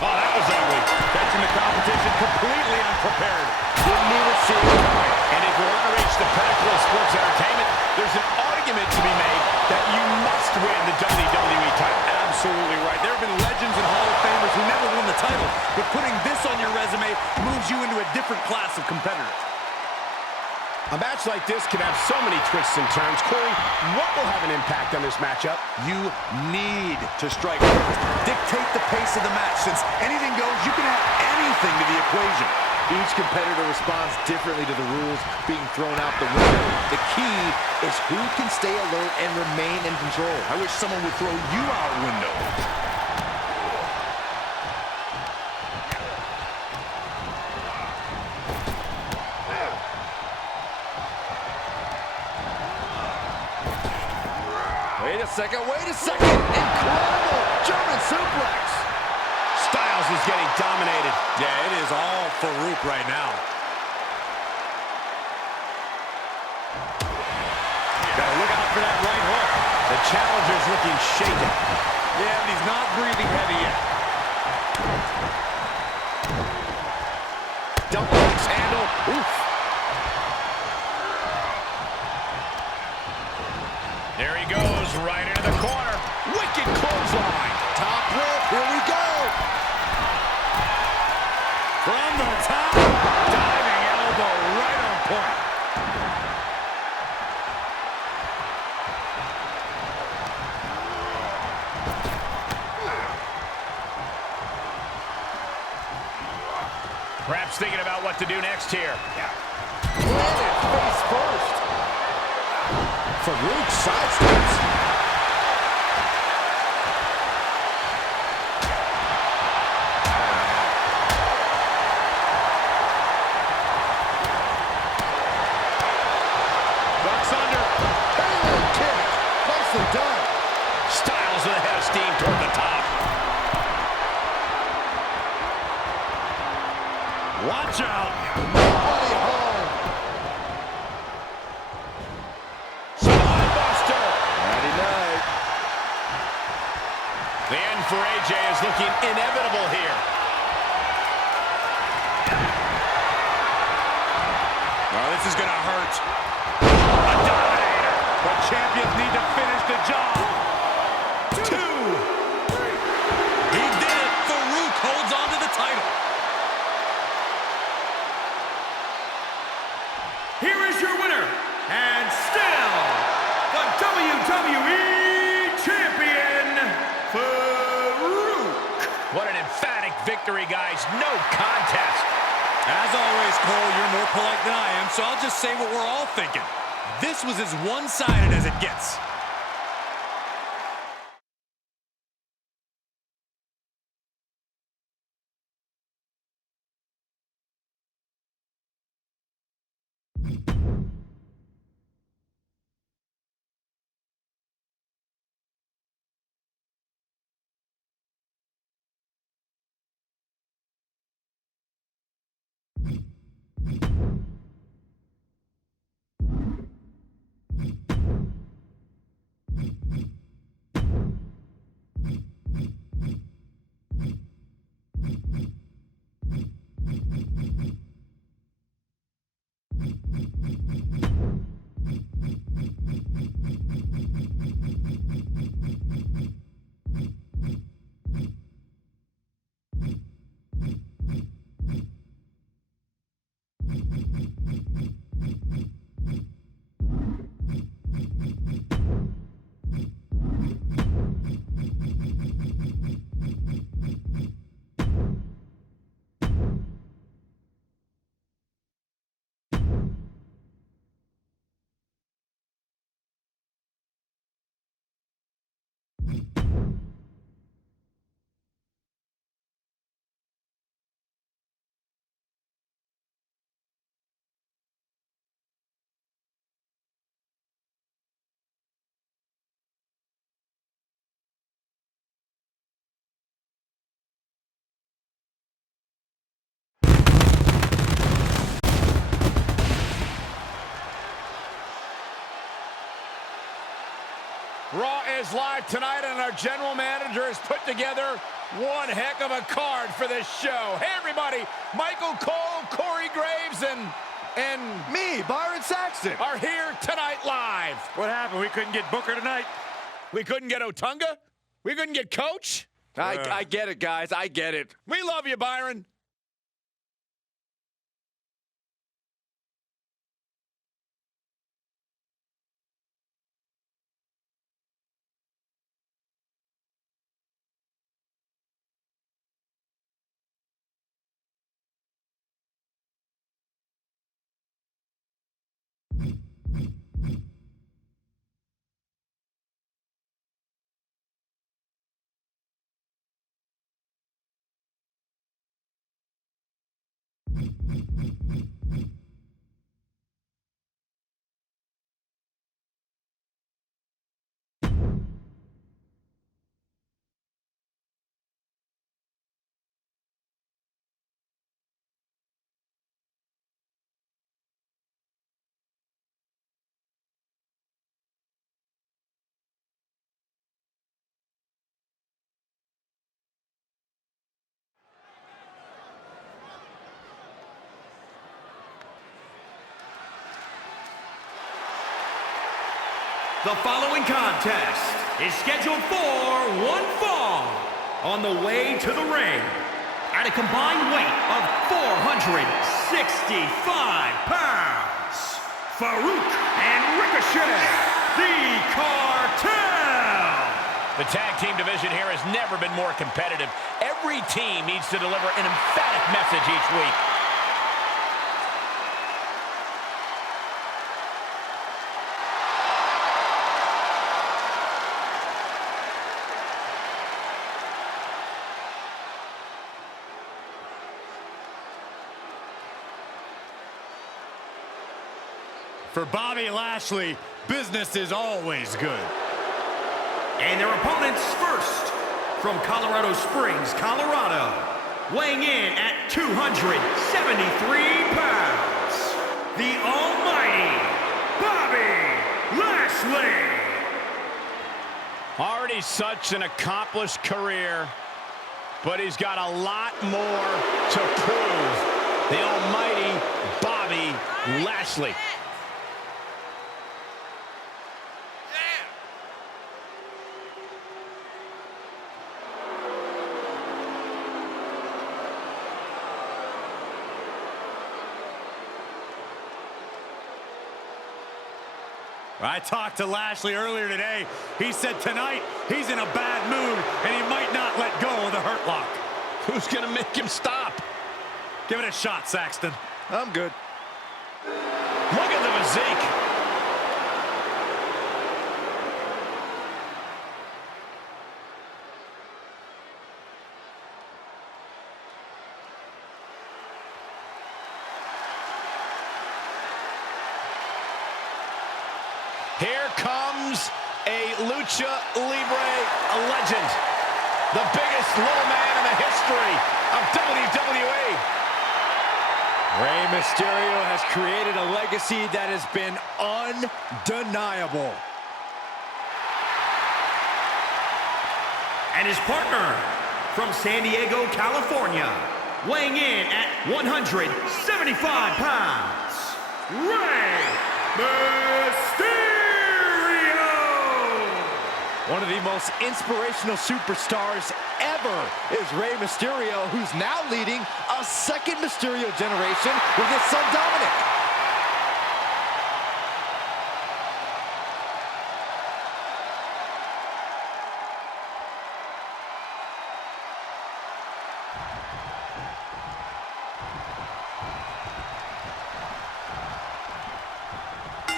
Oh, that was ugly. Catching the competition completely unprepared. Didn't even see it coming. And if you want to reach the pinnacle of sports entertainment, there's an argument to be made that you must win the WWE title. Absolutely right. There have been legends and Hall of Famers who never won the title, but putting this on your resume moves you into a different class of competitors. A match like this can have so many twists and turns. Corey, what will have an impact on this matchup? You need to strike first. Dictate the pace of the match. Since anything goes, you can add anything to the equation. Each competitor responds differently to the rules being thrown out the window. The key is who can stay alert and remain in control. I wish someone would throw you out a window. Wait a second, wait a second! Incredible German suplex! Styles is getting dominated. Yeah, it is all Faarooq right now. Gotta look out for that right hook. The challenger's looking shaken. Yeah, but he's not breathing heavy yet. Double axe handle. Oof. There he goes, right into the corner. Wicked clothesline. Top rope, here we go! From the top, diving elbow right on point. Perhaps thinking about what to do next here. Planted face first. Faarooq sidesteps. Ducks under. Bang kick. Nicely done. Styles with a head of steam toward the top. Watch out. Nobody home. Spinebuster. Mighty night. The end for AJ is looking inevitable here. Well, this is going to hurt. A dominator. But champions need to finish the job. 2. He did it. Faarooq holds on to the title. Here is your winner, and still the WWE Champion, Faarooq. What an emphatic victory, guys. No contest. As always, Cole, you're more polite than I am, so I'll just say what we're all thinking. This was as one-sided as it gets. Raw is live tonight, and our general manager has put together one heck of a card for this show. Hey, everybody, Michael Cole, Corey Graves, and Me, Byron Saxton, are here tonight live. What happened? We couldn't get Booker tonight? We couldn't get Otunga? We couldn't get Coach? I get it, guys. I get it. We love you, Byron. The following contest is scheduled for one fall. On the way to the ring, at a combined weight of 465 pounds, Faarooq and Ricochet, the Cartel. The tag team division here has never been more competitive. Every team needs to deliver an emphatic message each week. For Bobby Lashley, business is always good. And their opponents first, from Colorado Springs, Colorado, weighing in at 273 pounds, the almighty Bobby Lashley. Already such an accomplished career, but he's got a lot more to prove. The almighty Bobby Lashley. I talked to Lashley earlier today. He said tonight he's in a bad mood and he might not let go of the Hurt Lock. Who's gonna make him stop? Give it a shot, Saxton. I'm good. Look at the physique. Here comes a Lucha Libre legend. The biggest little man in the history of WWE. Rey Mysterio has created a legacy that has been undeniable. And his partner, from San Diego, California, weighing in at 175 pounds, Rey Mysterio. One of the most inspirational superstars ever is Rey Mysterio, who's now leading a second Mysterio generation with his son Dominic.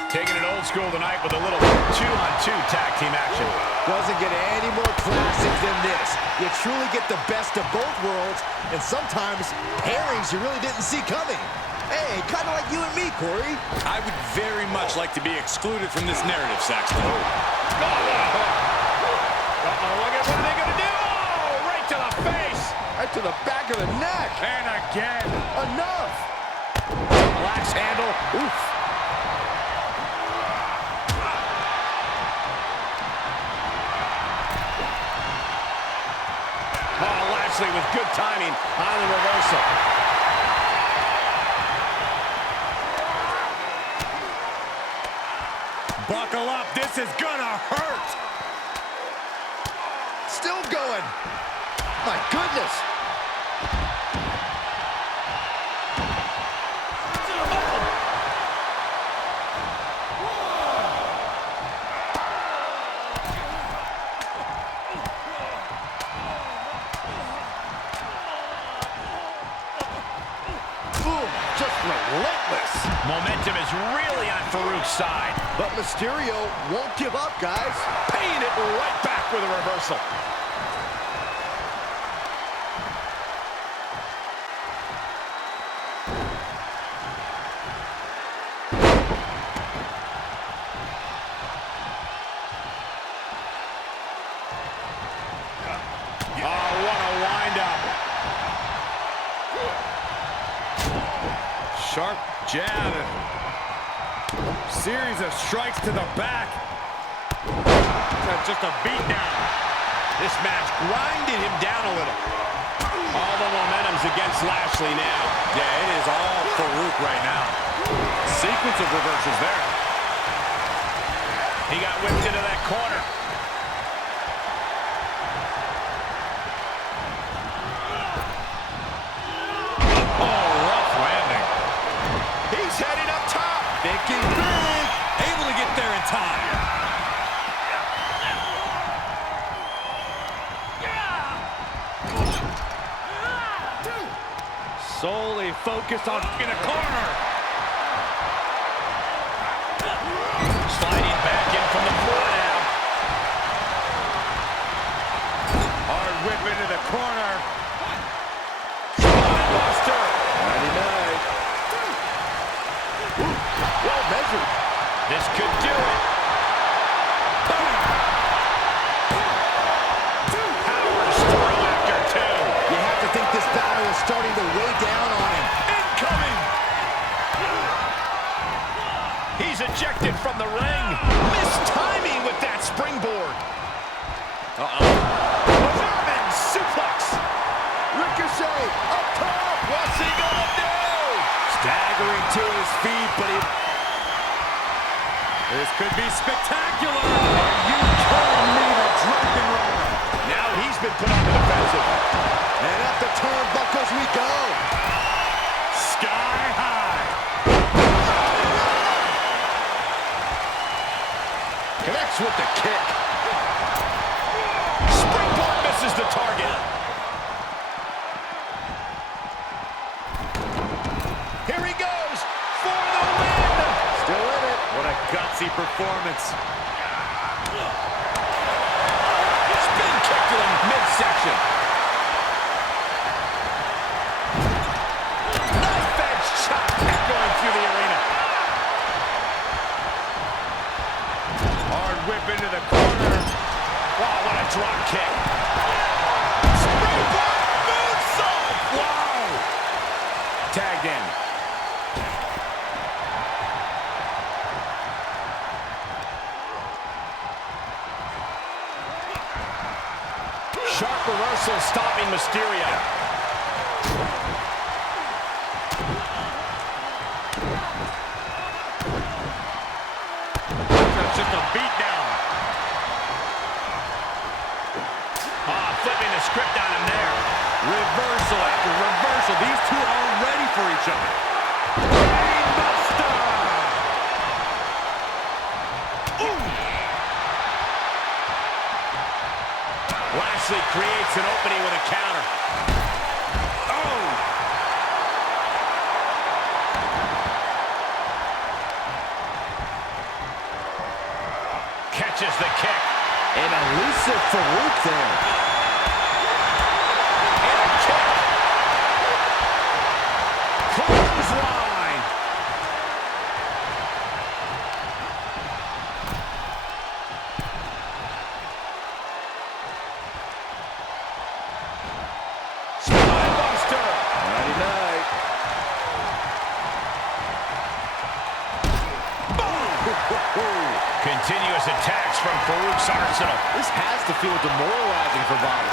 Taking it old school tonight with a little 2-on-2 tag team action. Doesn't get any more classic than this. You truly get the best of both worlds, and sometimes pairings you really didn't see coming. Hey, kind of like you and me, Corey. I would very much like to be excluded from this narrative, Saxton. Uh-oh, look at what are they going to do? Oh, right to the face. Right to the back of the neck. And again. Enough. Lax handle. Oof. Lashley with good timing on the reversal. Buckle up, this is gonna hurt. Still going. My goodness. Just relentless. Momentum is really on Faarooq's side. But Mysterio won't give up, guys. Paying it right back with a reversal. Oh, what a wind-up. Sharp jab. Series of strikes to the back. That's just a beatdown. This match grinded him down a little. All the momentum's against Lashley now. Yeah, it is all Faarooq right now. Sequence of reversals there. He got whipped into that corner. Oh, rough landing. He's heading up top. Thinking big. Able to get there in time. Solely focused on in a corner. Sliding back in from the floor now. Hard whip into the corner. Buster. 99. Well measured. This could do it. Power throw after two. You have to think this battle is starting to weigh down on him. Incoming. He's ejected from the ring. Missed timing with that springboard. German suplex. Ricochet up top. What's he gonna do? Staggering to his feet, but this could be spectacular. Are you telling me the drunken roller? Now he's been put on the defensive. And up the turnbuckles we go. Sky high. Connects with the kick. Springboard misses the target. Here he goes for the win. Still in it. What a gutsy performance. Spin kick to the midsection. Knife edge chop echoing through the arena. Hard whip into the corner. Wow, what a drop kick. Springboard moonsault. Wow. Tagged in. Sharp reversal stopping Mysterio. That's just a beatdown. Flipping the script on him there. Reversal after reversal. These two are ready for each other. Buster! Lashley creates an opening with a counter. Oh! Catches the kick. An elusive Faarooq there. And a kick. Clothesline. Spinebuster. 99. Continuous attacks from Faarooq's arsenal. This has to feel demoralizing for Bobby.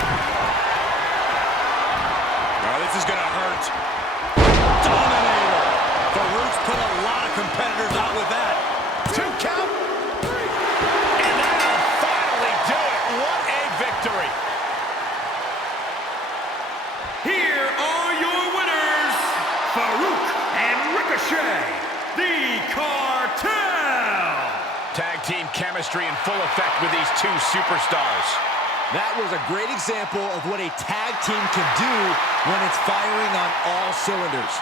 competitors out with that. 2 count. And that'll finally do it. What a victory. Here are your winners, Faarooq and Ricochet, the Cartel. Tag team chemistry in full effect with these 2 superstars. That was a great example of what a tag team can do when it's firing on all cylinders.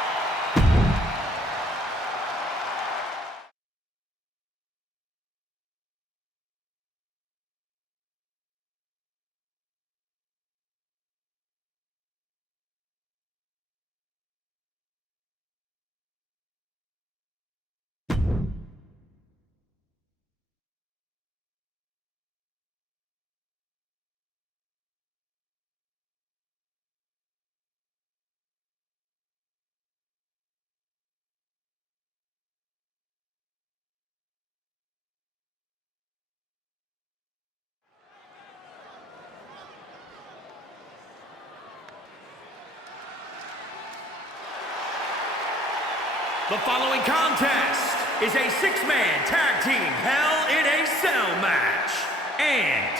The following contest is a 6-man tag team Hell in a Cell match. And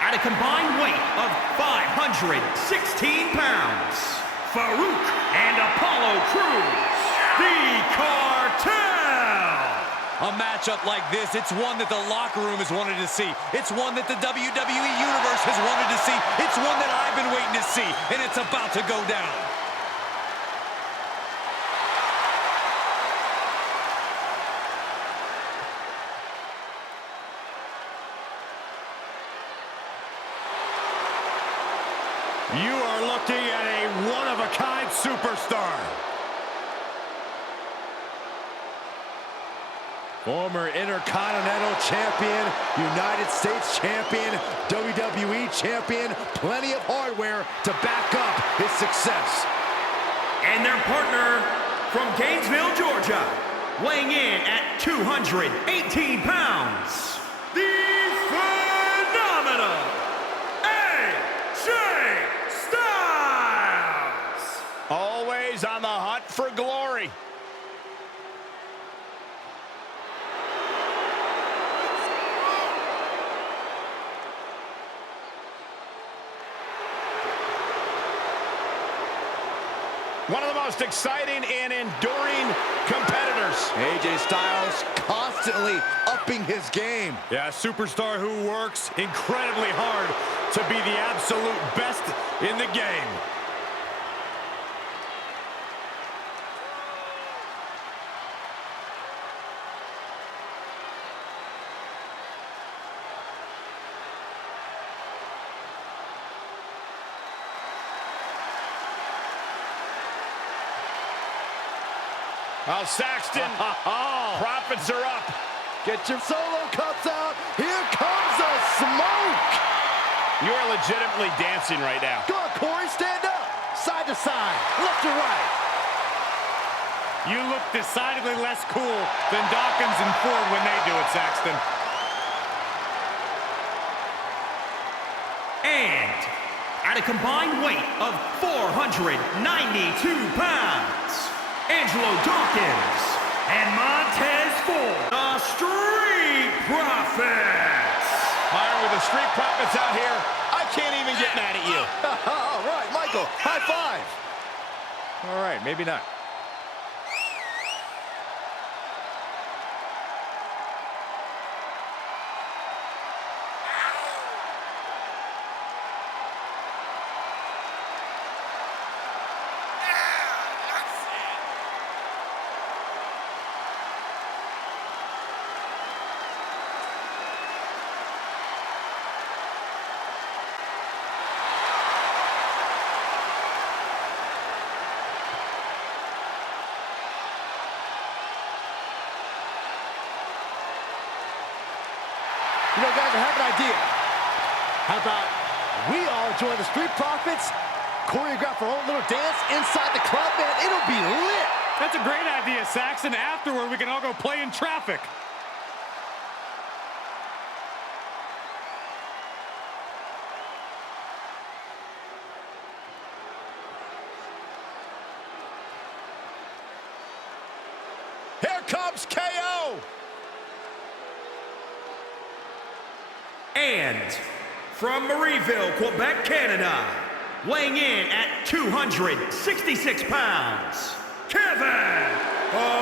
at a combined weight of 516 pounds, Faarooq and Apollo Crews, the Cartel. A matchup like this, it's one that the locker room has wanted to see. It's one that the WWE Universe has wanted to see. It's one that I've been waiting to see, and it's about to go down. You are looking at a one-of-a-kind superstar. Former Intercontinental Champion, United States Champion, WWE Champion, plenty of hardware to back up his success. And their partner from Gainesville, Georgia, weighing in at 218 pounds, the phenomenal AJ Styles. Always on the hunt for glory. One of the most exciting and enduring competitors. AJ Styles constantly upping his game. Yeah, a superstar who works incredibly hard to be the absolute best in the game. Well, Saxton, profits are up. Get your solo cups out. Here comes the smoke. You are legitimately dancing right now. Go on, Corey, stand up. Side to side, left to right. You look decidedly less cool than Dawkins and Ford when they do it, Saxton. And at a combined weight of 492 pounds, Angelo Dawkins and Montez Ford, the Street Profits. Byron, with the Street Profits out here, I can't even get mad at you. All right, Michael, high five. All right, maybe not. You know, guys, I have an idea. How about we all join the Street Profits, choreograph our own little dance inside the club, man? It'll be lit. That's a great idea, Saxon. Afterward, we can all go play in traffic. Here comes KO. From Marieville, Quebec, Canada, weighing in at 266 pounds, Kevin Owens!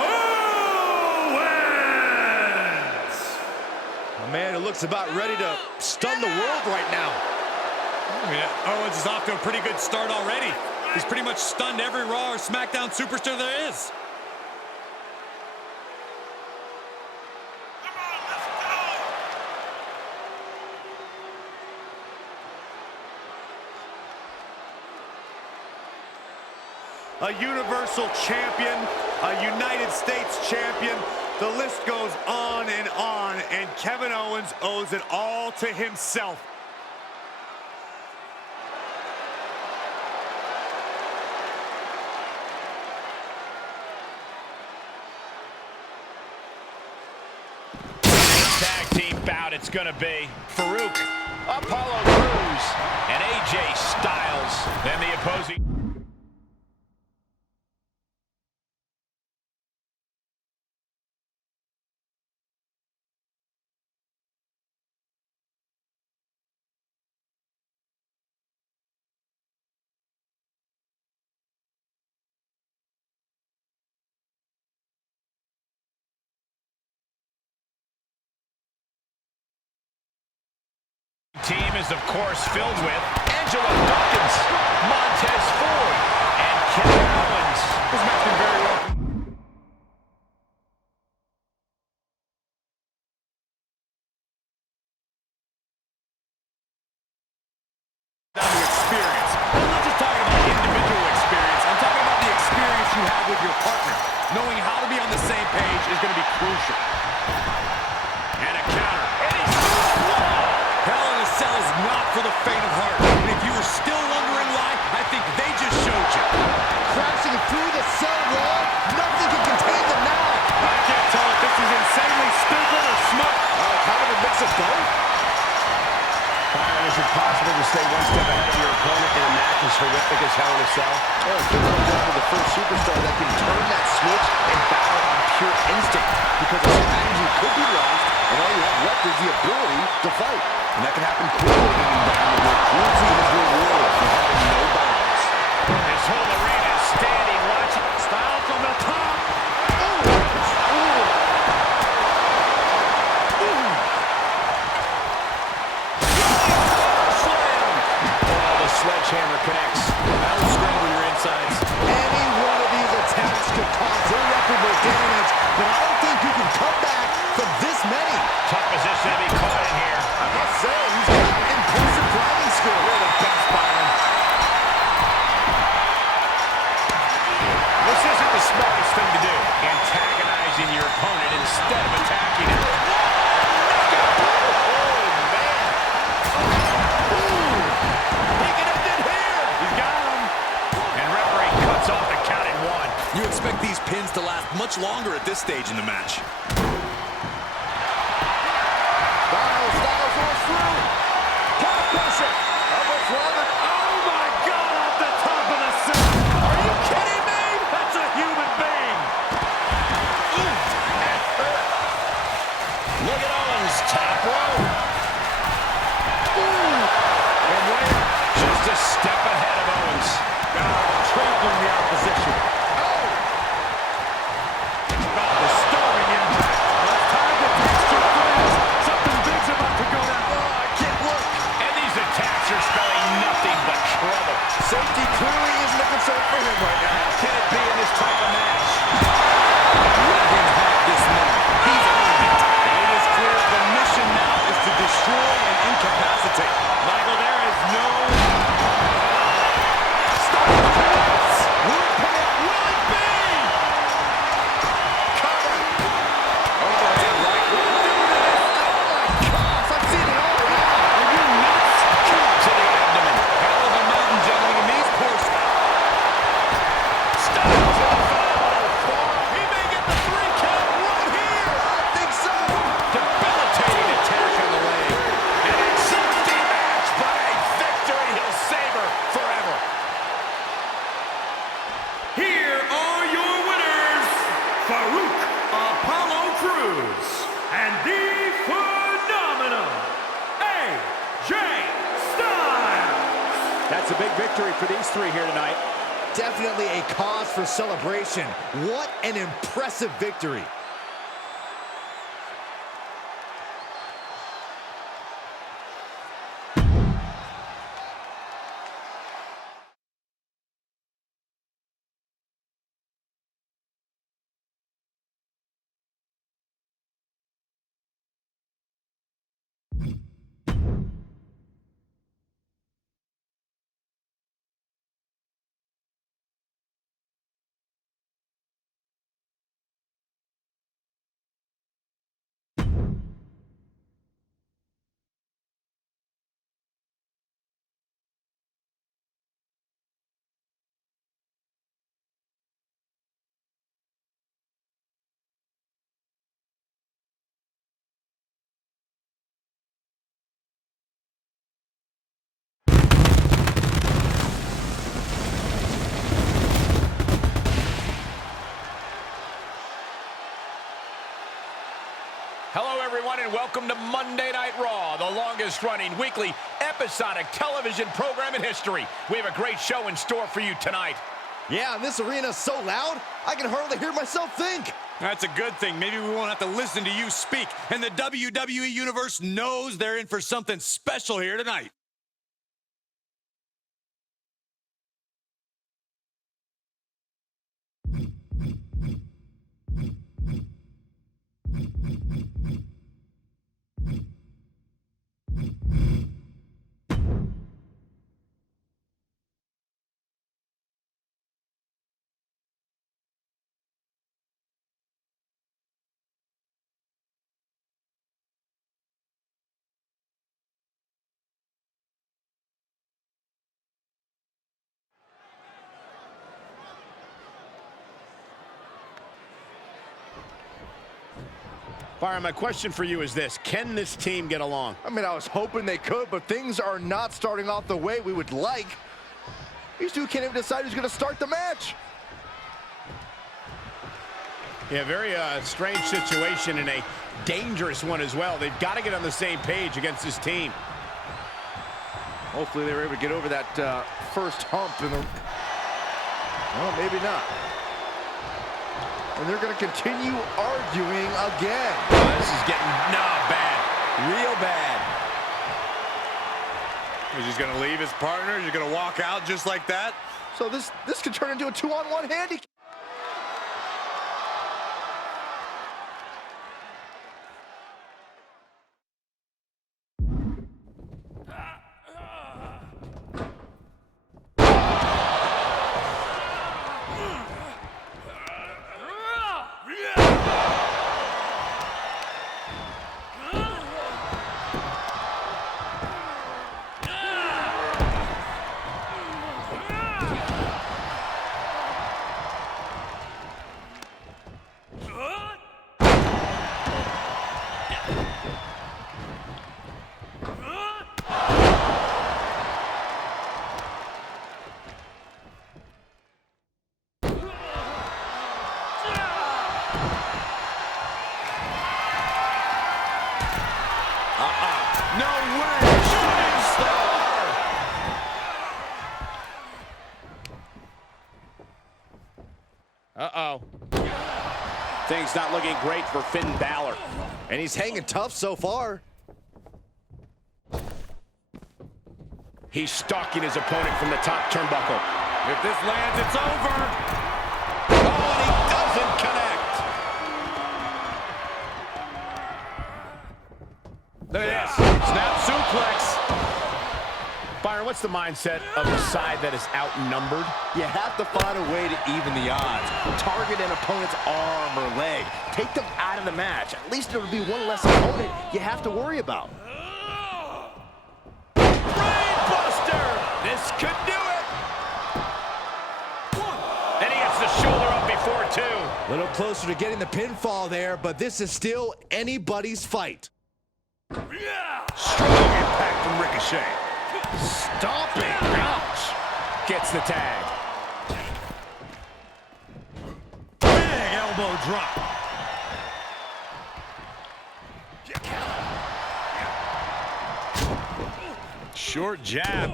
A man who looks about ready to stun the world right now. I mean, Owens is off to a pretty good start already. He's pretty much stunned every Raw or SmackDown superstar there is. A Universal Champion, a United States Champion. The list goes on, and Kevin Owens owes it all to himself. Tag team bout it's gonna be Faarooq, Apollo Crews, and AJ Styles. Then the opposing... team is, of course, filled with Angelo Dawkins, Montez Ford, and Kevin Owens. This match been very well. Down to experience. I'm not just talking about individual experience. I'm talking about the experience you have with your partner. Knowing how to be on the same page is going to be crucial. And a counter. Hell in a Cell is not for the faint of heart. And if you were still wondering why, I think they just showed you. Crashing through the cell wall, nothing can contain them now. I can't tell if this is insanely stupid or smart. Kind of a mix of both. Is it possible to stay one step ahead of your opponent in a match as horrific as Hell in a Cell? Well, it comes down to the first superstar that can turn that switch and battle on pure instinct. Because the strategy could be lost, and all you have left is the ability to fight. And that can happen quickly in an environment where cruelty is rewarded for having no bounds. This whole arena is standing watching. Styles from the top. Sledgehammer connects. That will scramble your insides. Any one of these attacks could cause irreparable damage, but I don't think you can come back from this many. Tough position to be caught in here. I must say, he's got impressive driving skill. You're the best, Byron. This isn't the smartest thing to do. Antagonizing your opponent instead of attacking him. You expect these pins to last much longer at this stage in the match. Styles goes through. Put pressure. Almost rather. Oh my God, off the top of the set. Are you kidding me? That's a human being. Look at Owens, top row. And Rey just a step ahead of Owens. Trampling the opposition. Disturbing impact. It's time to text your friends. Something big's about to go down. Oh, I can't look. And these attacks are spelling nothing but a big victory for these three here tonight. Definitely a cause for celebration. What an impressive victory. Hello, everyone, and welcome to Monday Night Raw, the longest-running weekly episodic television program in history. We have a great show in store for you tonight. Yeah, and this arena is so loud, I can hardly hear myself think. That's a good thing. Maybe we won't have to listen to you speak. And the WWE Universe knows they're in for something special here tonight. Byron, my question for you is this: can this team get along? I mean, I was hoping they could, but things are not starting off the way we would like. These two can't even decide who's going to start the match. Yeah, very strange situation and a dangerous one as well. They've got to get on the same page against this team. Hopefully they were able to get over that first hump in the... Well, maybe not. And they're going to continue arguing again. Oh, this is getting bad. Real bad. He's just going to leave his partner. He's going to walk out just like that. So this could turn into a 2-on-1 handicap. No way! Shooting star! Uh-oh. Things not looking great for Finn Balor. And he's hanging tough so far. He's stalking his opponent from the top turnbuckle. If this lands, it's over. Oh, and he doesn't connect. Look at this. Snap suplex. Byron, what's the mindset of the side that is outnumbered? You have to find a way to even the odds. Target an opponent's arm or leg. Take them out of the match. At least it'll be one less opponent you have to worry about. Brainbuster! This could do it. And he gets the shoulder up before two. A little closer to getting the pinfall there, but this is still anybody's fight. Strong impact from Ricochet. Stomping. Ouch. Gets the tag. Big elbow drop. Short jab.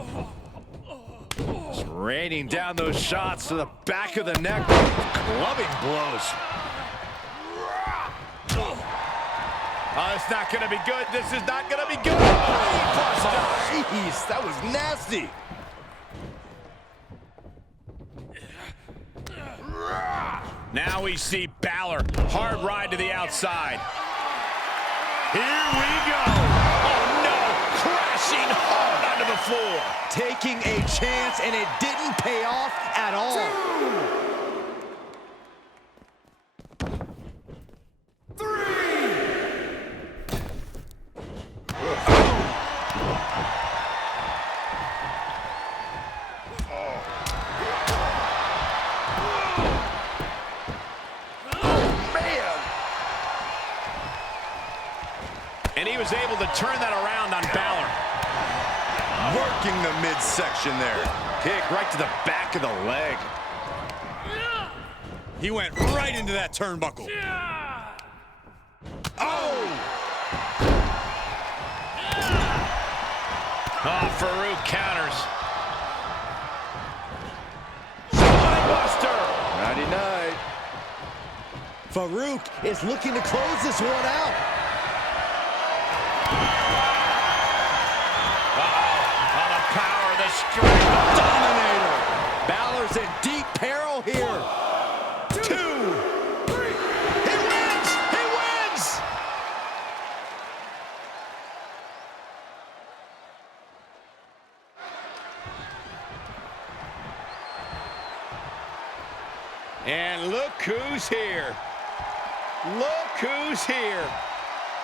Raining down those shots to the back of the neck. Clubbing blows. Oh, it's not going to be good. This is not going to be good. Jeez, that was nasty. Now we see Balor. Hard ride to the outside. Here we go. Oh, no. Crashing hard onto the floor. Taking a chance, and it didn't pay off at all. 2, 3. And he was able to turn that around on Balor. Working the midsection there. Kick right to the back of the leg. He went right into that turnbuckle. Oh! Oh, Faarooq counters. Spinebuster. Nighty-night. Faarooq is looking to close this one out. Power, the strength. Dominator. Balor's in deep peril here. 2, 3. He wins! He wins! And look who's here. Look who's here.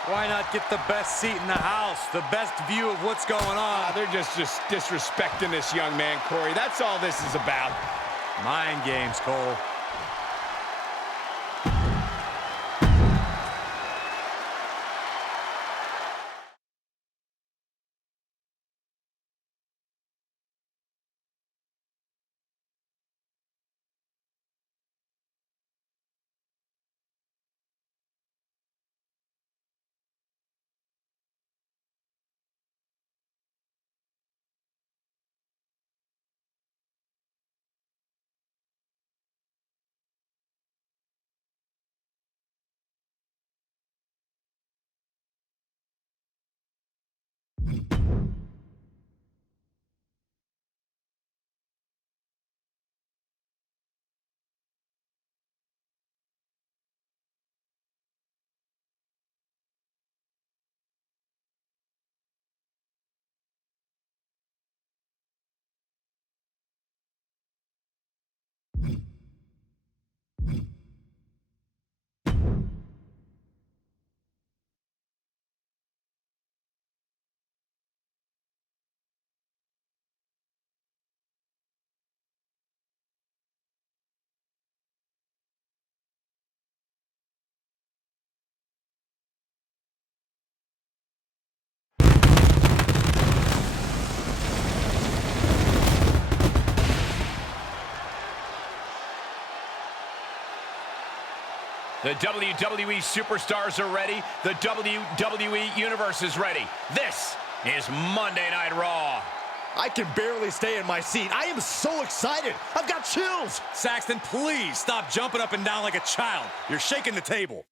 Why not get the best seat in the house, the best view of what's going on? They're just disrespecting this young man, Corey. That's all this is about. Mind games, Cole. The WWE superstars are ready. The WWE Universe is ready. This is Monday Night Raw. I can barely stay in my seat. I am so excited. I've got chills. Saxton, please stop jumping up and down like a child. You're shaking the table.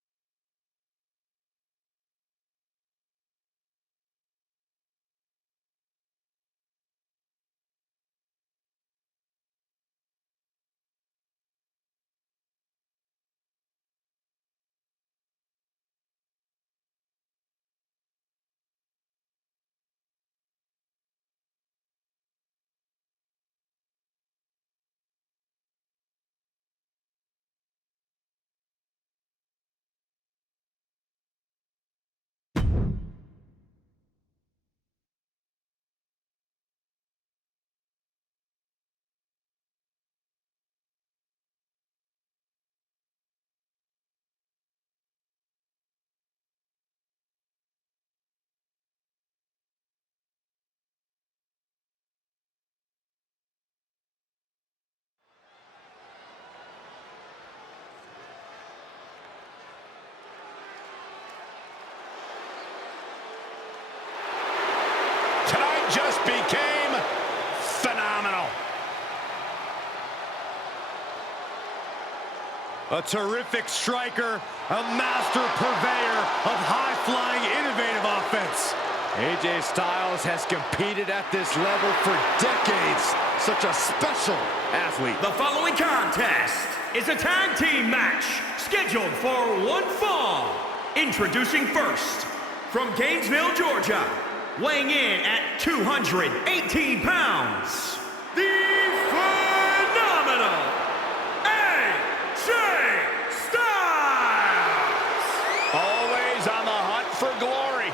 A terrific striker, a master purveyor of high-flying, innovative offense. AJ Styles has competed at this level for decades. Such a special athlete. The following contest is a tag team match scheduled for one fall. Introducing first, from Gainesville, Georgia, weighing in at 218 pounds, the phenomenal AJ Styles! Always on the hunt for glory.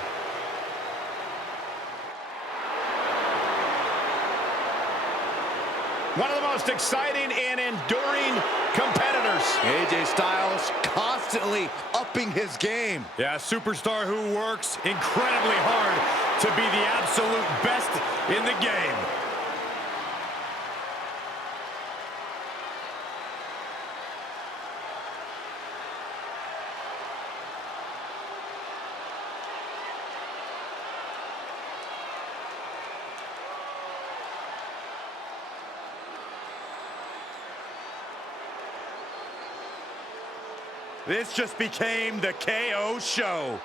One of the most exciting and enduring competitors. AJ Styles constantly upping his game. Yeah, a superstar who works incredibly hard to be the absolute best in the game. This just became the KO show.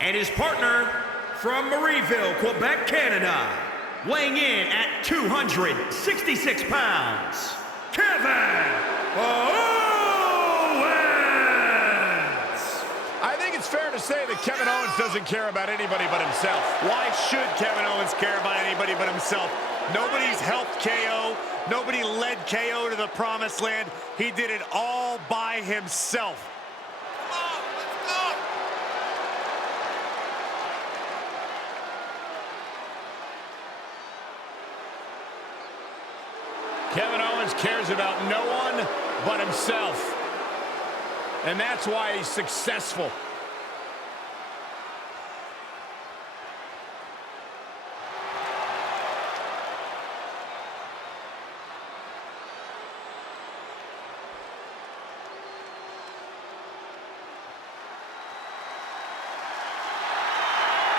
And his partner from Marieville, Quebec, Canada, weighing in at 266 pounds, Kevin Owens! I think it's fair to say that Kevin Owens doesn't care about anybody but himself. Why should Kevin Owens care about anybody but himself? Nobody's helped KO. Nobody led KO to the promised land. He did it all by himself. Come on, let's go! Kevin Owens cares about no one but himself. And that's why he's successful.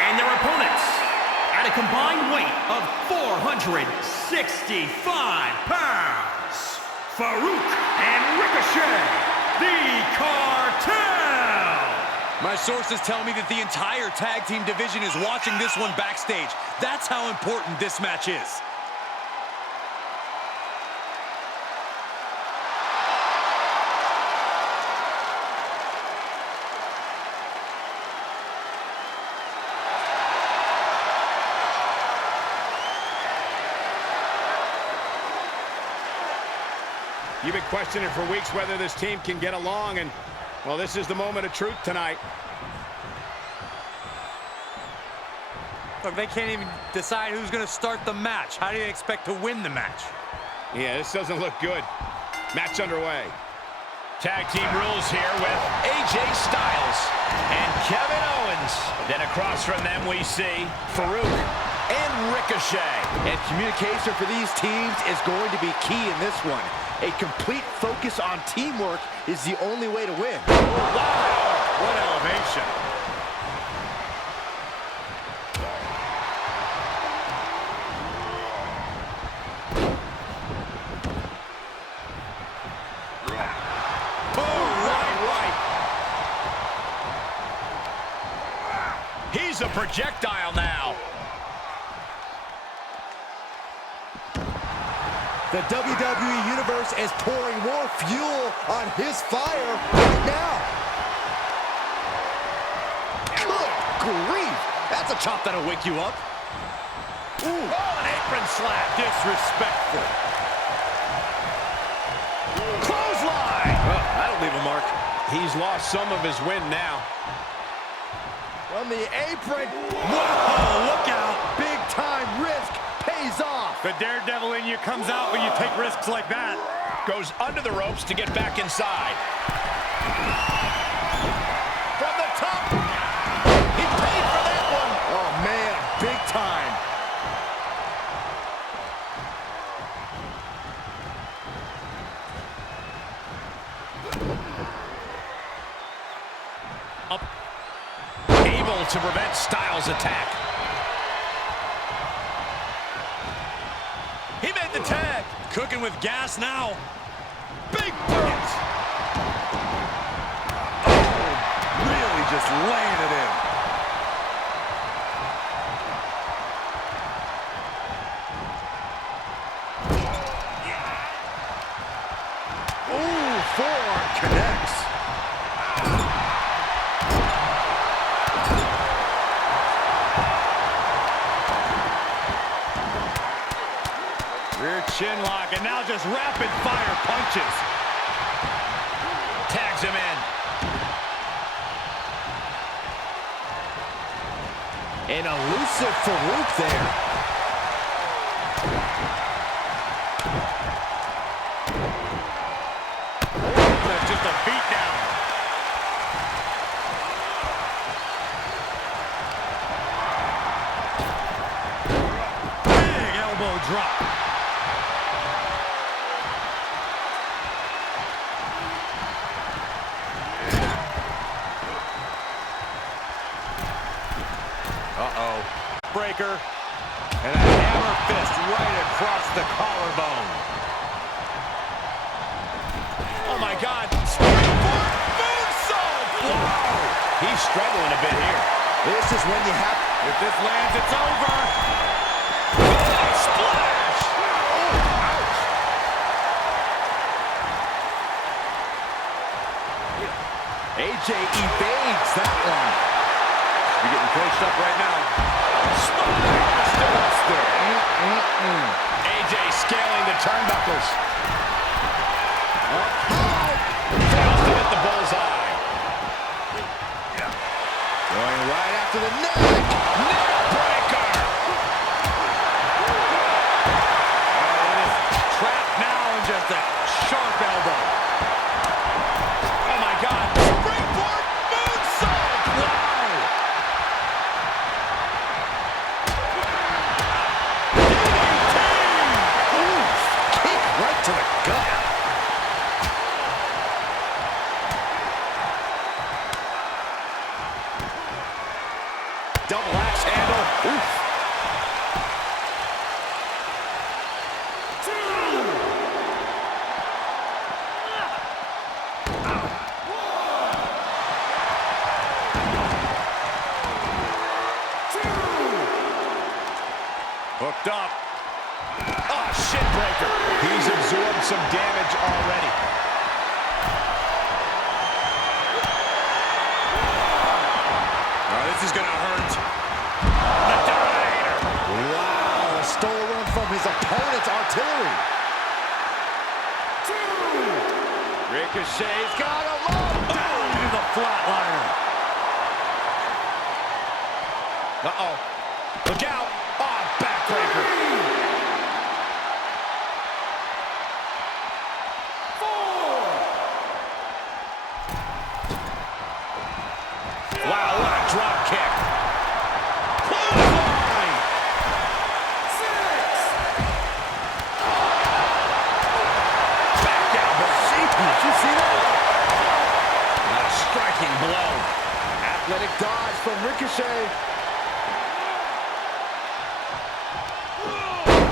And their opponents, at a combined weight of 465 pounds, Faarooq and Ricochet, the Cartel! My sources tell me that the entire tag team division is watching this one backstage. That's how important this match is. You've been questioning for weeks whether this team can get along, and, well, this is the moment of truth tonight. Look, they can't even decide who's going to start the match. How do you expect to win the match? Yeah, this doesn't look good. Match underway. Tag team rules here with AJ Styles and Kevin Owens. Then across from them we see Faarooq and Ricochet. And communication for these teams is going to be key in this one. A complete focus on teamwork is the only way to win. Wow! What elevation. He's a projectile now. The WWE Universe is pouring more fuel on his fire right now. Good grief. That's a chop that'll wake you up. Ooh. Oh, an apron slap. Disrespectful. Clothesline. Oh, that'll leave a mark. He's lost some of his wind now. From the apron. Whoa, look out. Big time risk pays off. The daredevil in you comes out when you take risks like that. Goes under the ropes to get back inside. From the top. He paid for that one. Oh, man, big time. Up. Able to prevent Styles' attack. He made the tag. Cooking with gas now. Really just laying it in. Ooh, forearm connects. Rear chin lock, and now just rapid fire punches. Tags him in. An elusive Faarooq there. That's just a beatdown. Big elbow drop. Breaker. And a hammer fist right across the collarbone. Oh my God. Springboard moonsault. Wow. He's struggling a bit here. This is when you have... If this lands, it's over. Big splash. Oh, ouch. AJ evades that one. You're getting coached up right now. AJ scaling the turnbuckles. Fails to hit the bullseye. Going right after the neck. Neck breaker. Trapped now in just a sharp elbow. Oh my God. Springboard moonsault. Wow. Right to the gut. Double axe handle. Oof. Hooked up. Oh, shit breaker. He's absorbed some damage already. This is gonna hurt. The Dominator. Wow, a stolen from his opponent's artillery. Ricochet's got him up. Down to the flatliner. Uh-oh. Look out. Oh, backbreaker. Wow, what a drop kick. Clothesline. 6. Back elbow. Did you see that? A striking blow. Athletic dodge from Ricochet.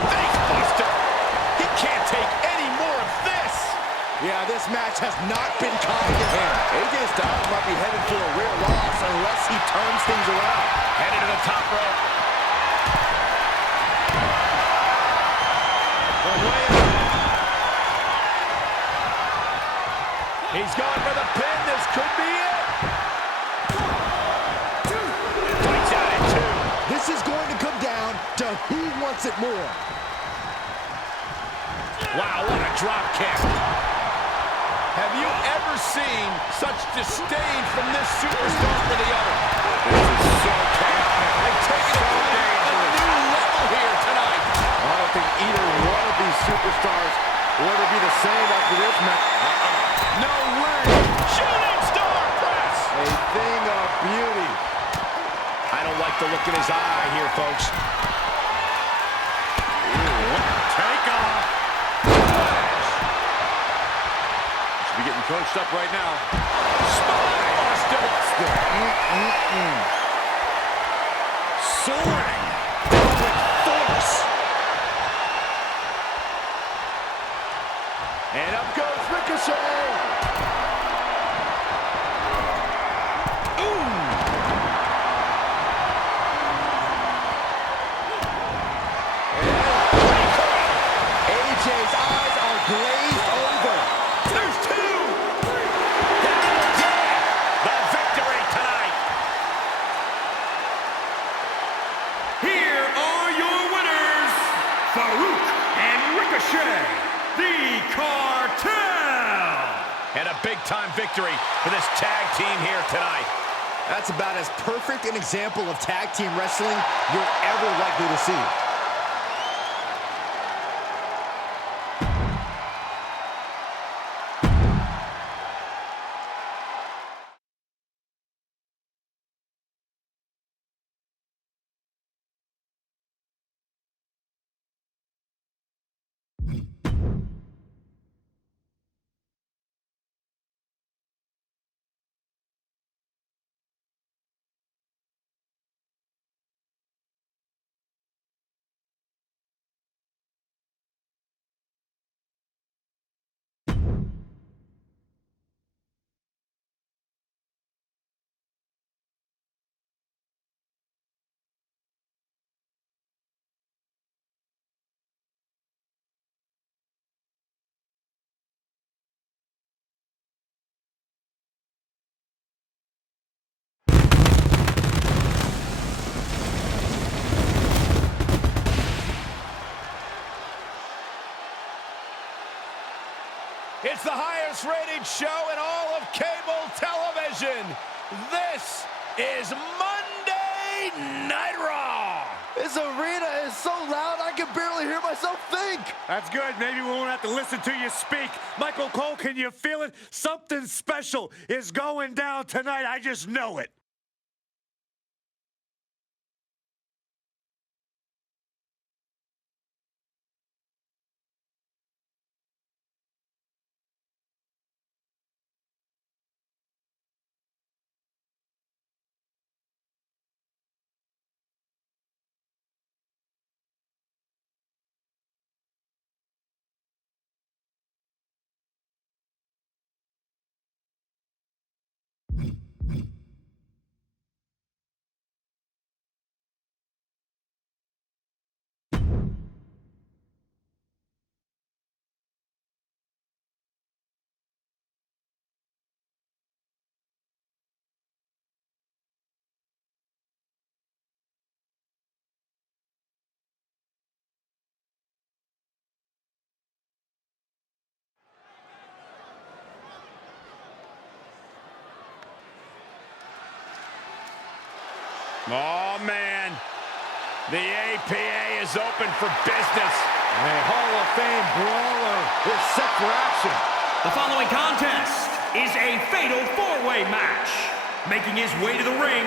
Facebuster. He can't take any more of this. Yeah, this match has not been kind to him. AJ Styles might be headed for a real loss unless he turns things around. Headed to the top rope. He's going for the pin. This could be it. 1, 2. Fights out at 2. This is going to come down to who wants it more. Wow, what a drop kick. Have you ever seen such disdain from this superstar for the other? This is so chaotic. They've taken it to a new level here tonight. I don't think either one of these superstars will ever be the same after this match. No way. Shooting star press. A thing of beauty. I don't like the look in his eye here, folks. Take off. Should be getting coached up right now. Spinebuster. Soaring with force. And up goes Ricochet. AJ's eyes are glazed over. There's two! The victory tonight! Here are your winners, Faarooq and Ricochet, the Cartel! And a big-time victory for this tag team here tonight. That's about as perfect an example of tag team wrestling you're ever likely to see. It's the highest rated show in all of cable television. This is Monday Night Raw. This arena is so loud I can barely hear myself think. That's good. Maybe we won't have to listen to you speak. Michael Cole, can you feel it? Something special is going down tonight. I just know it. Oh, man. The APA is open for business. A Hall of Fame brawler is set for action. The following contest is a fatal four-way match. Making his way to the ring,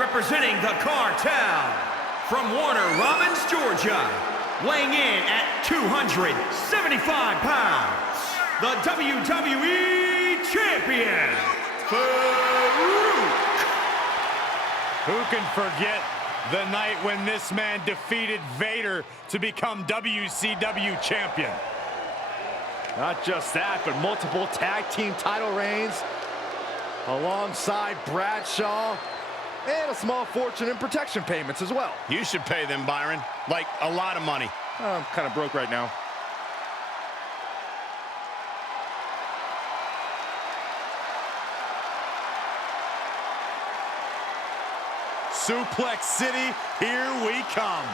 representing the Cartel, from Warner Robins, Georgia, weighing in at 275 pounds, the WWE Champion, Faarooq. Who can forget the night when this man defeated Vader to become WCW champion? Not just that, but multiple tag team title reigns alongside Bradshaw and a small fortune in protection payments as well. You should pay them, Byron. Like, a lot of money. I'm kind of broke right now. Suplex City, here we come.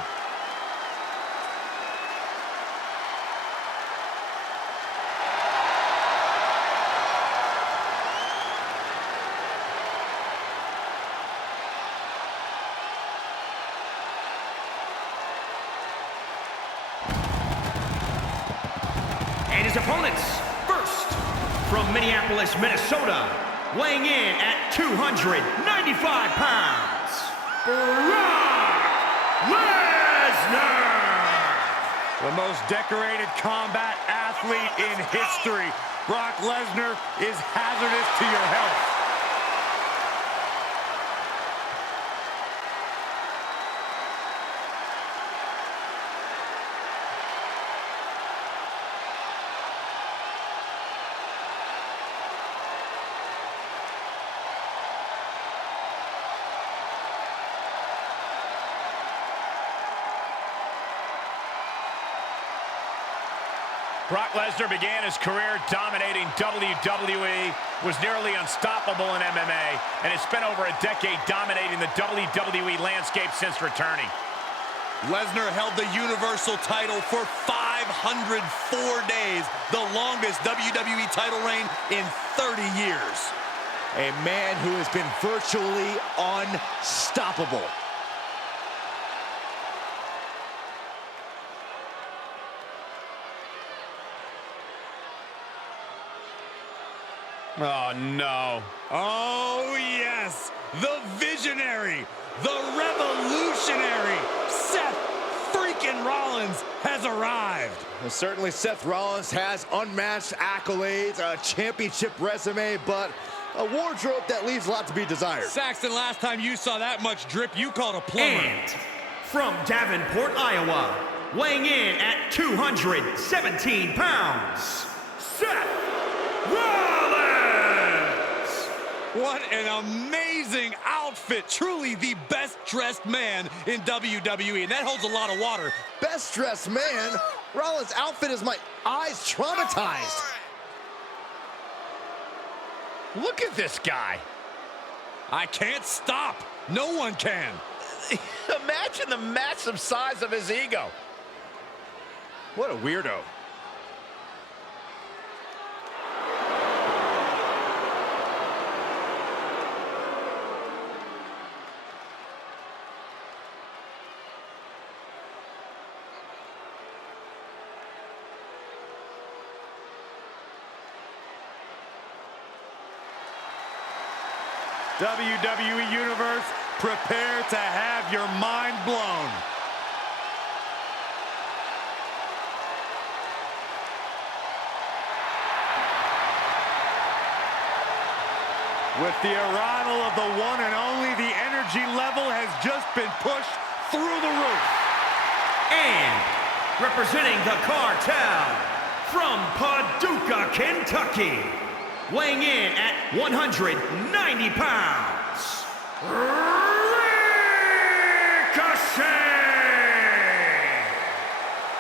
And his opponents, first, from Minneapolis, Minnesota, weighing in at 295 pounds, Brock Lesnar! The most decorated combat athlete in history. Brock Lesnar is hazardous to your health. Brock Lesnar began his career dominating WWE, was nearly unstoppable in MMA, and has spent over a decade dominating the WWE landscape since returning. Lesnar held the Universal title for 504 days, the longest WWE title reign in 30 years. A man who has been virtually unstoppable. Oh, no. Oh, yes, the visionary, the revolutionary, Seth freaking Rollins has arrived. Well, certainly Seth Rollins has unmatched accolades, a championship resume, but a wardrobe that leaves a lot to be desired. Saxton, last time you saw that much drip, you called a plumber. And from Davenport, Iowa, weighing in at 217 pounds, Seth Rollins! What an amazing outfit. Truly the best-dressed man in WWE, and that holds a lot of water. Best dressed man? Rollins' outfit is my eyes traumatized. Look at this guy. I can't stop. No one can. Imagine the massive size of his ego. What a weirdo. WWE Universe, prepare to have your mind blown. With the arrival of the one and only, the energy level has just been pushed through the roof. And representing the cartel from Paducah, Kentucky, weighing in at 190 pounds,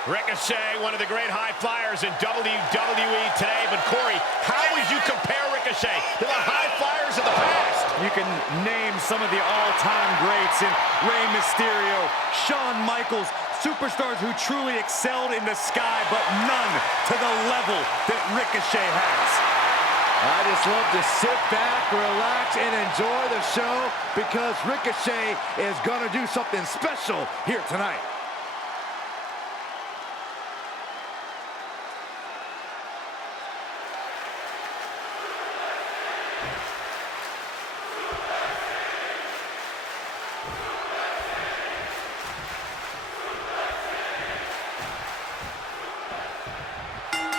Ricochet, one of the great high flyers in WWE today. But Corey, how would you compare Ricochet to the high flyers of the past? You can name some of the all-time greats in Rey Mysterio, Shawn Michaels, superstars who truly excelled in the sky, but none to the level that Ricochet has. I just love to sit back, relax, and enjoy the show because Ricochet is going to do something special here tonight.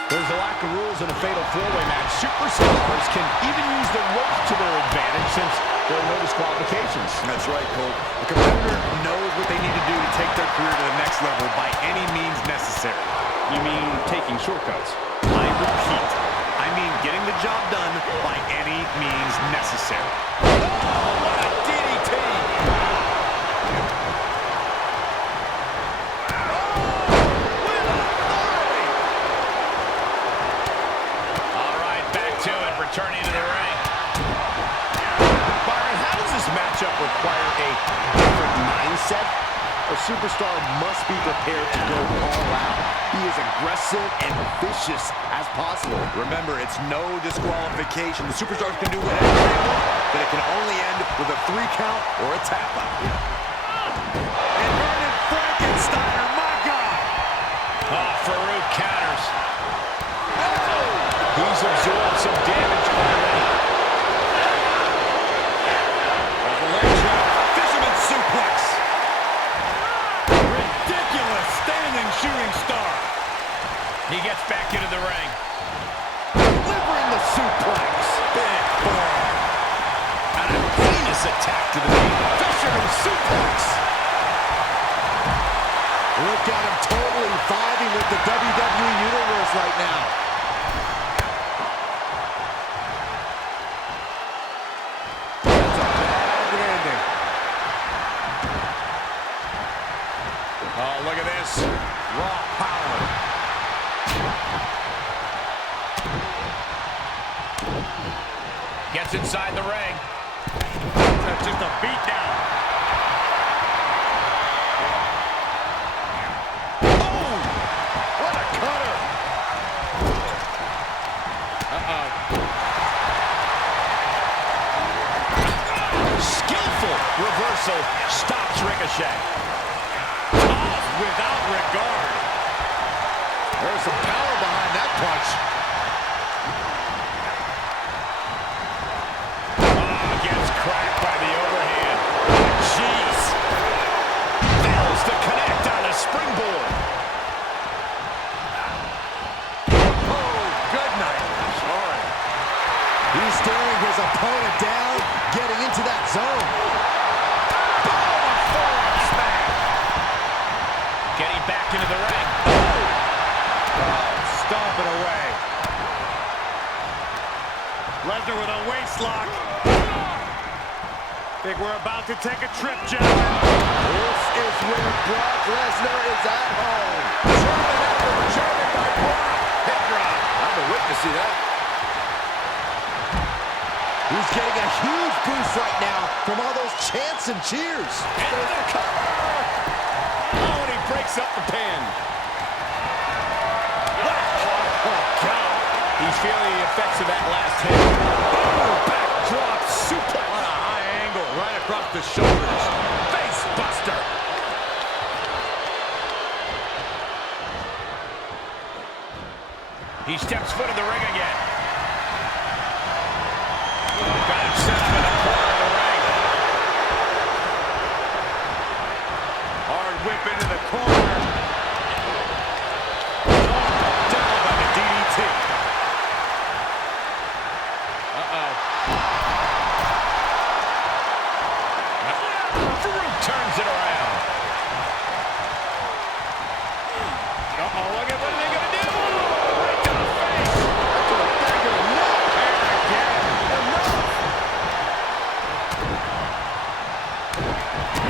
There's a lack of rules in a fatal four-way match. Superstars can even use the ropes to their advantage since there are no disqualifications. That's right, Cole. The competitor knows what they need to do to take their career to the next level by any means necessary. You mean taking shortcuts? I repeat, I mean getting the job done by any means necessary. Oh, what a DDT! Returning to the ring. Byron, how does this matchup require a different mindset? A superstar must be prepared to go all out. Be as aggressive and vicious as possible. Remember, it's no disqualification. The superstars can do whatever they want, but it can only end with a 3 count or a tap out. And Vernon Frankensteiner, my God! Oh, Faarooq counters. He's absorbed some damage already. The leg drop, fisherman suplex. Ridiculous standing shooting star. He gets back into the ring. Delivering the suplex. Big forearm. And a heinous attack to the knee. Fisherman suplex. Look at him totally vibing with the WWE Universe right now. Oh, look at this. Raw power. steps inside the ring. That's just a beatdown. Oh! What a cutter! Skillful reversal stops Ricochet. Toss without regard. There's some power behind that punch. Gets cracked by the overhand. Jeez. Fails to connect on the springboard. Oh, good night. Sorry. He's staring his opponent down, getting into that zone. Boom! Forearm smack. Getting back into the ring. Stomp it away. Lesnar with a waist lock. Think we're about to take a trip, gentlemen. This is where Brock Lesnar is at home. German after German by Brock. Hip drop. I'm a witness to that. He's getting a huge boost right now from all those chants and cheers. Into the cover. Oh, and he breaks up the pin. Oh, God. He's feeling the effects of that last hit. Oh, backdrop suplex. On a high angle, right across the shoulders. Face buster. He steps foot in the ring again. Got him set up in the corner of the ring. Hard whip into the corner. Down by the DDT. Faarooq turns it around. Look at what they're going to do. Right to the face. To the back of the neck. And again.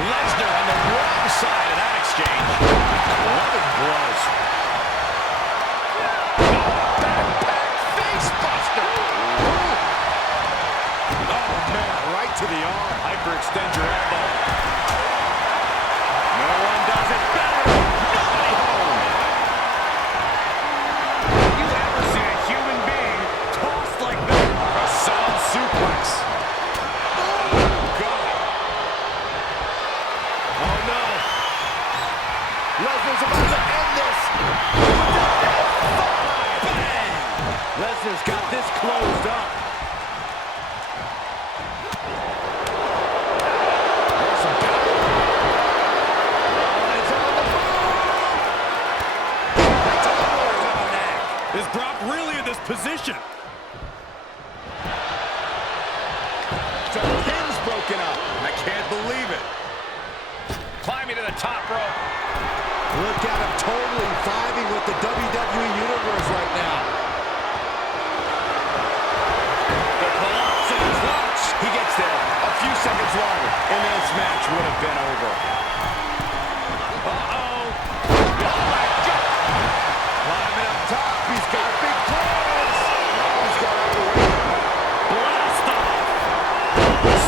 Lesnar on the wrong side of that exchange. 11 blows. Backpack face buster. Oh, man, right to the arm. Hyperextend your elbow. No one does it better. Nobody home. Have you ever seen a human being tossed like that? A sound suplex. Oh, God. Oh, no. Lesnar's about to end this. Bang! Lesnar's got this closed up. There's some power. Oh, it's on the move. Right to the neck. Is Brock really in this position? The pin's broken up. I can't believe it. Climbing to the top rope. Look at him totally vibing with the WWE Universe right now. The collapse in his launch. He gets there a few seconds longer, and this match would have been over. Uh-oh. Oh, my God. Climbing up top. He's got big plans. He's got out of the way. Blast off.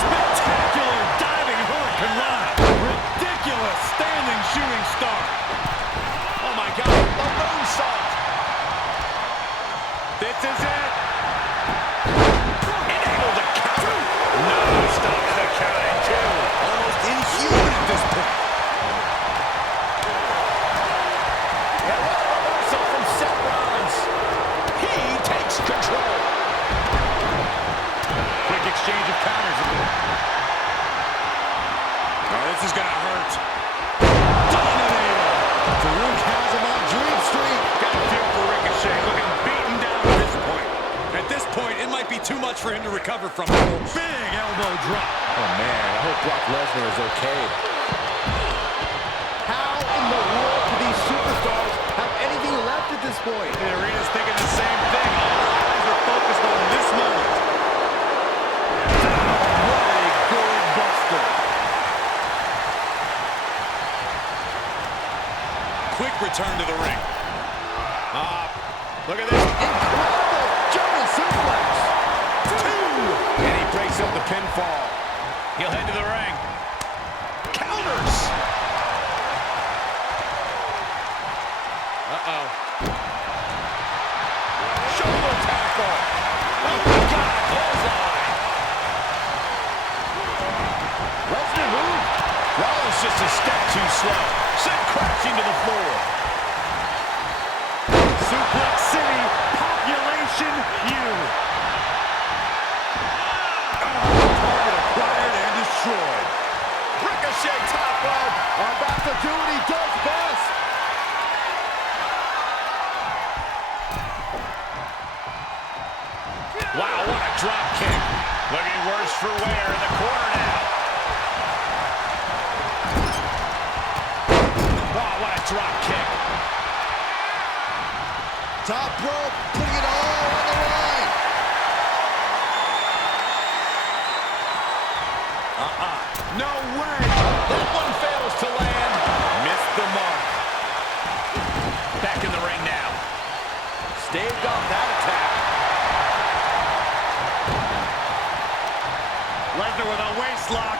Spectacular diving hurricane run. Ridiculous standing shooting star. Oh, my God. A moonsault. This is it. Enabled to counter. No, stops the count at 2. Almost inhuman at this point. And what a reversal from Seth Rollins. He takes control. Quick exchange of counters. Oh, this is gonna hurt. Dominator. Faarooq has him on Dream Street. Got a feel for Ricochet, looking beaten down at this point. At this point, it might be too much for him to recover from. Big elbow drop. Oh, man, I hope Brock Lesnar is okay. How in the world do these superstars have anything left at this point? The arena's thinking the same thing. All eyes are focused on this moment. What a gold buster. Quick return to the ring. Look at this. Incredible German suplex. 2. And he pinfall. He'll head to the ring. Counters. Uh-oh. Shoulder tackle. Oh, my God. Bullseye. Lesnar moved. Rollins just a step too slow. Sent crashing to the floor. Suplex City, population U. Target acquired and destroyed. Ricochet top rope. About to do what he does best. Wow, what a drop kick. Looking worse for wear in the corner now. Oh, what a drop kick. Top rope, putting it all on the line. No way. That one fails to land. Missed the mark. Back in the ring now. Staved off that attack. Lesnar with a waist lock.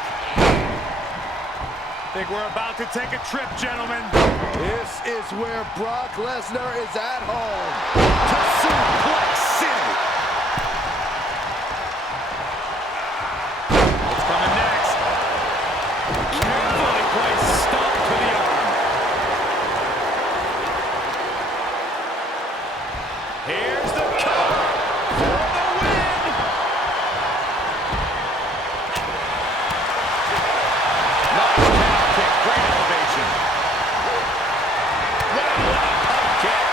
Think we're about to take a trip, gentlemen. This is where Brock Lesnar is at home. To Suplex City. What's coming next? Carefully placed stomp to the arm. Here's the cover for the win. Nice calf kick. Great elevation. Wow, what a pump kick.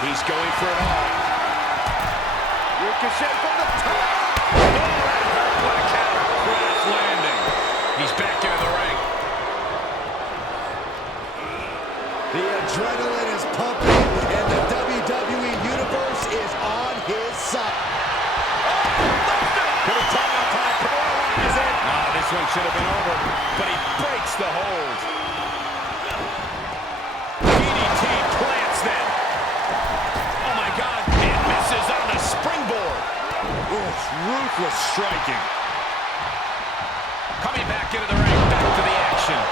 He's going for it all. Ricochet from the top. Oh, that hurt. What a counter. Crash landing. He's back into the ring. The adrenaline is pumping, and the WWE Universe is on his side. Could have tied up time. Cameron is in. This one should have been over, but he breaks the hold. DDT plants them. Oh, my God. It misses on the springboard. Oof, ruthless striking. Coming back into the ring. Back to the action.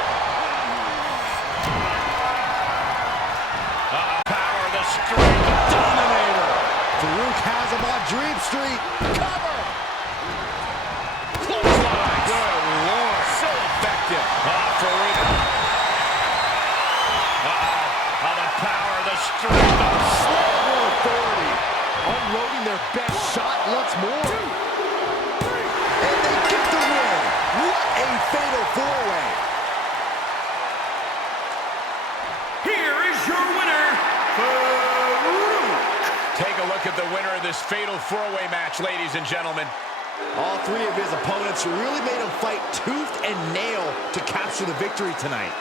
Power of the streak. Dominator. Faarooq has him on Dream Street. Cover. Clothesline. Good Lord. So effective. Faarooq. Uh-oh. The power of the streak. Slow authority. Unloading their best shot once more. And they get the win. What a fatal four-way. Here is your winner, Faarooq. Take a look at the winner of this fatal four-way match, ladies and gentlemen. All three of his opponents really made him fight tooth and nail to capture the victory tonight.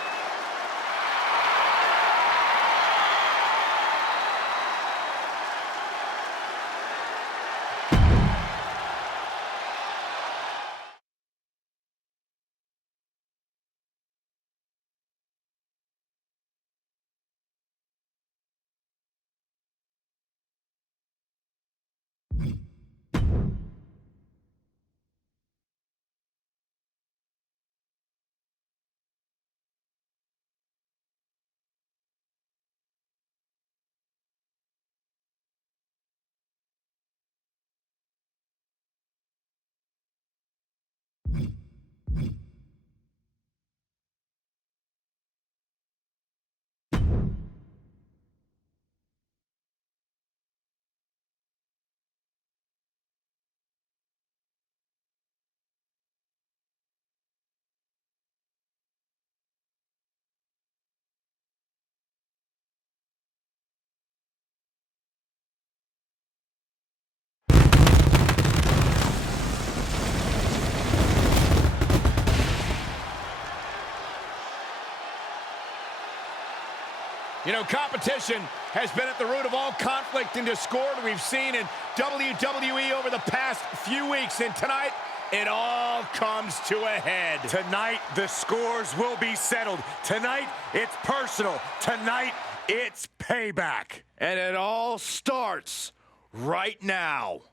You know, competition has been at the root of all conflict and discord we've seen in WWE over the past few weeks. And tonight, it all comes to a head. Tonight, the scores will be settled. Tonight, it's personal. Tonight, it's payback. And it all starts right now.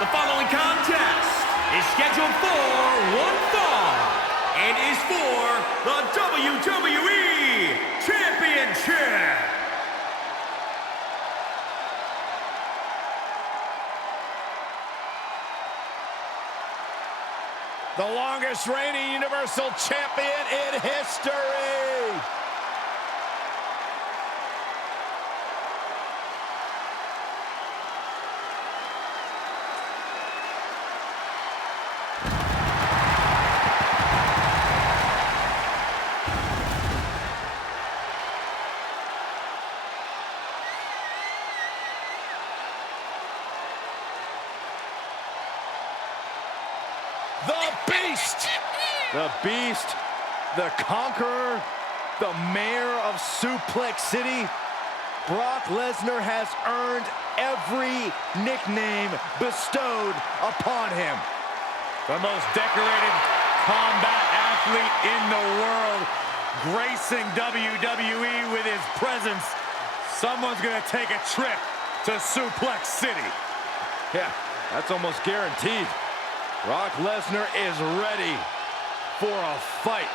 The following contest is scheduled for one fall and is for the WWE Championship. The longest reigning Universal Champion in history. The Beast, the Conqueror, the Mayor of Suplex City. Brock Lesnar has earned every nickname bestowed upon him. The most decorated combat athlete in the world, gracing WWE with his presence. Someone's gonna take a trip to Suplex City. Yeah, that's almost guaranteed. Brock Lesnar is ready for a fight.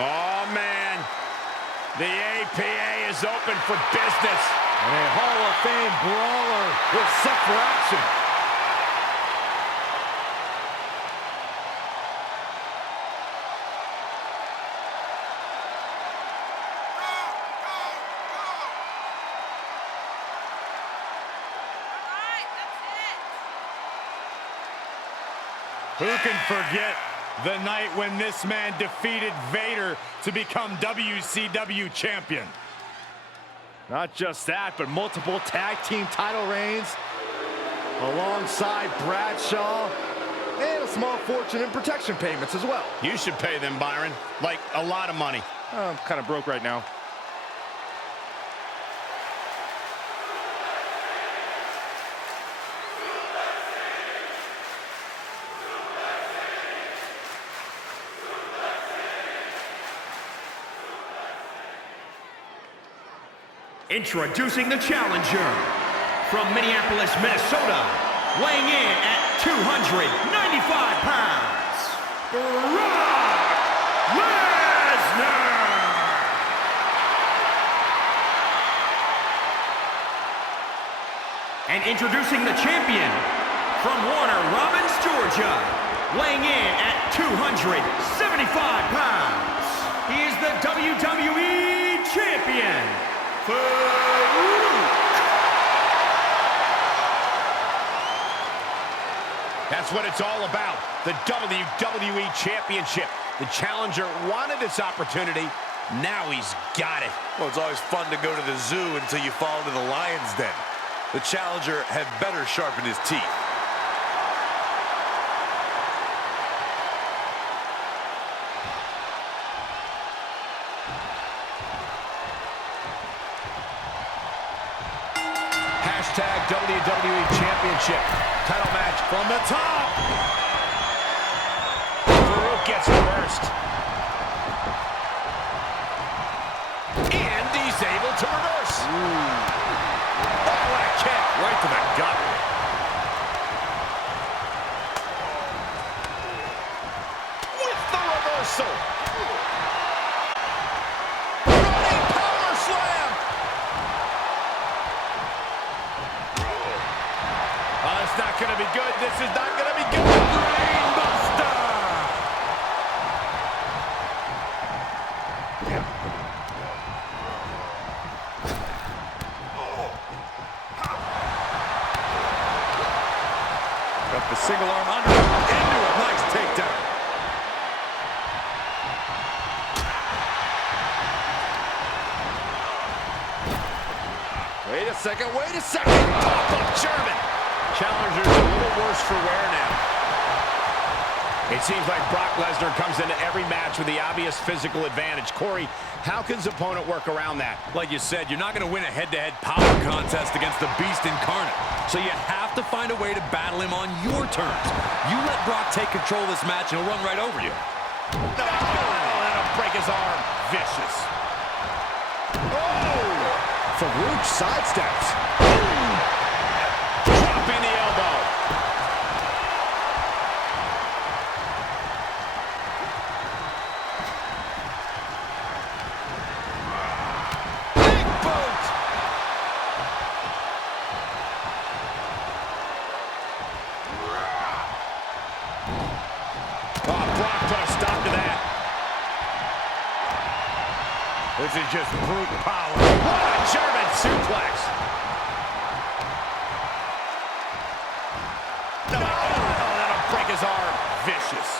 Oh, man. The APA is open for business. And a Hall of Fame brawler is set for action. Who can forget the night when this man defeated Vader to become WCW champion? Not just that, but multiple tag team title reigns alongside Bradshaw, and a small fortune in protection payments as well. You should pay them, Byron. Like, a lot of money. I'm kind of broke right now. Introducing the challenger from Minneapolis, Minnesota, weighing in at 295 pounds, Brock Lesnar. And introducing the champion from Warner Robins, Georgia, weighing in at 275 pounds, he is the WWE Champion, Faarooq. That's what it's all about, the WWE Championship. The challenger wanted this opportunity. Now he's got it. Well, it's always fun to go to the zoo until you fall into the lion's den. The challenger had better sharpen his teeth. Hashtag WWE Championship title match from the top. gets reversed. And he's able to reverse. Oh, what a kick. Right to the gut. With the reversal. Running power slam. Oh, it's not going to be good. This is not going to be good. Brainbuster. Got the single arm under into a nice takedown. Wait a second, wait a second. Pop-up German. Challenger's a little worse for wear now. It seems like Brock Lesnar comes into every match with the obvious physical advantage. Corey, how can his opponent work around that? Like you said, you're not going to win a head-to-head power contest against the Beast incarnate. So you have to find a way to battle him on your terms. You let Brock take control of this match and he'll run right over you. No, that'll break his arm. Vicious. Oh! Faarooq sidesteps. Dropping the elbow. Big boot. Oh, Brock put a stop to that. This is just brute power. What a German suplex. No, that'll break his arm. Vicious.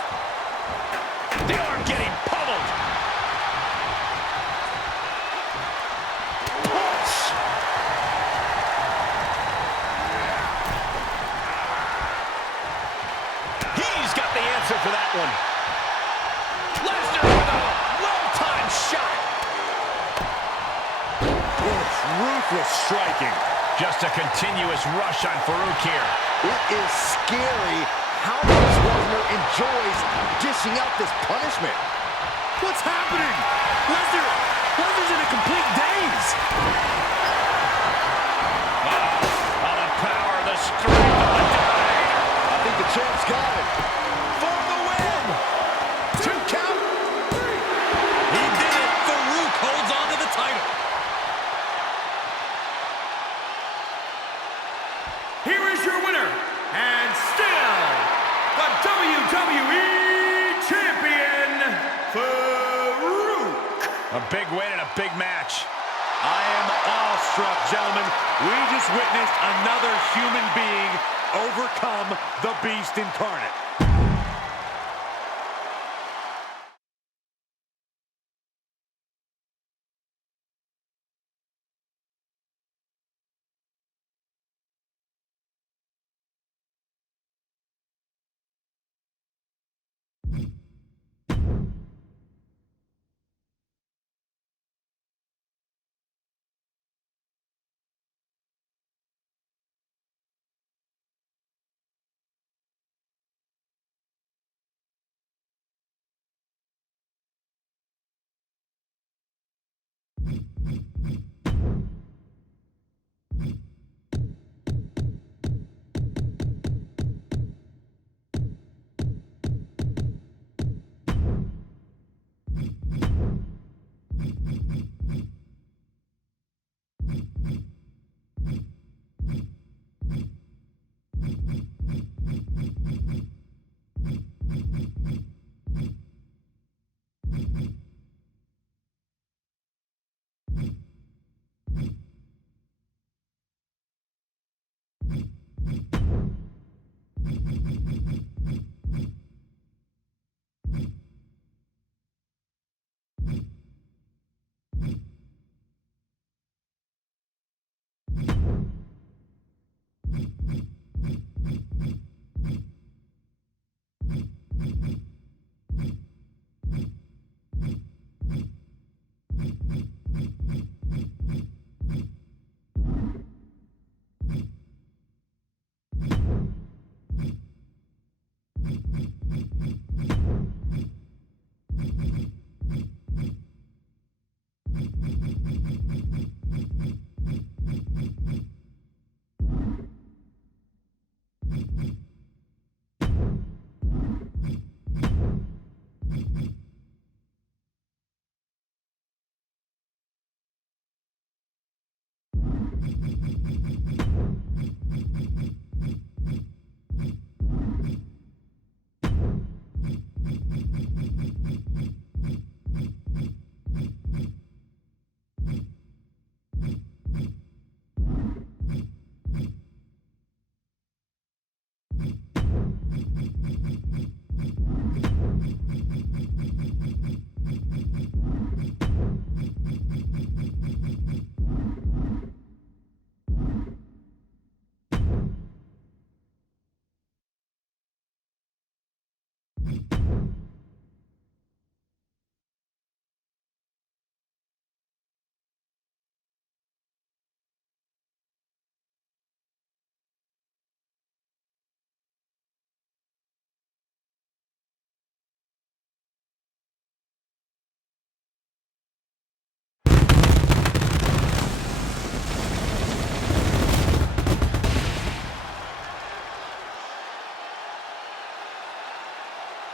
The arm getting pummeled. Punch. He's got the answer for that one. Lesnar with a well-timed shot. Ruthless striking. Just a continuous rush on Faarooq here. It is scary how much Lesnar enjoys dishing out this punishment. What's happening? Lesnar's in a complete daze. Oh, the power, the strength of the dive. I think the champ's got it. For the win. 2 count. He did it. Faarooq holds on to the title. Here is your winner, and still the WWE Champion, Faarooq. A big win and a big match. I am awestruck, gentlemen. We just witnessed another human being overcome the Beast incarnate.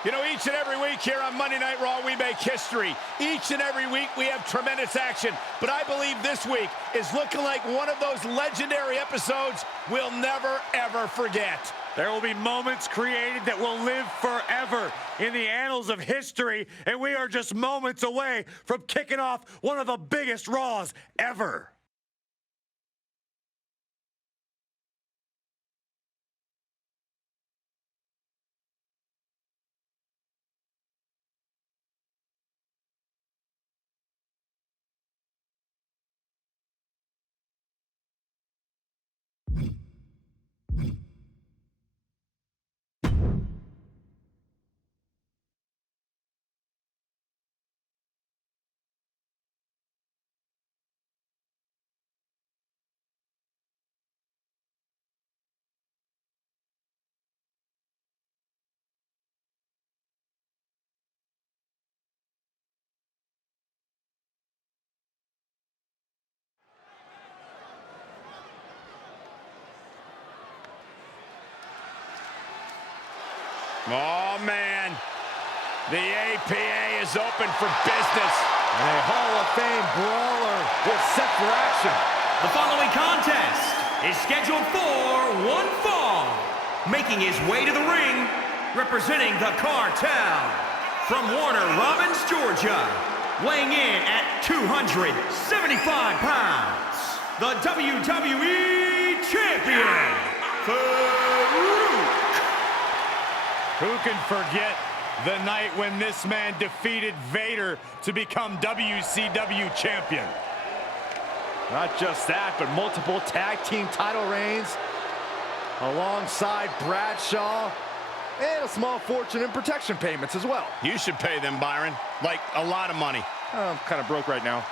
You know, each and every week here on Monday Night Raw, we make history. Each and every week, we have tremendous action. But I believe this week is looking like one of those legendary episodes we'll never, ever forget. There will be moments created that will live forever in the annals of history, and we are just moments away from kicking off one of the biggest Raws ever. Oh, man. The APA is open for business. And a Hall of Fame brawler is set for action. The following contest is scheduled for one fall. Making his way to the ring, representing the Cartel, from Warner Robins, Georgia, weighing in at 275 pounds, the WWE Champion, Faarooq. Who can forget the night when this man defeated Vader to become WCW champion? Not just that, but multiple tag team title reigns alongside Bradshaw and a small fortune in protection payments as well. You should pay them, Byron. Like, a lot of money. I'm kind of broke right now.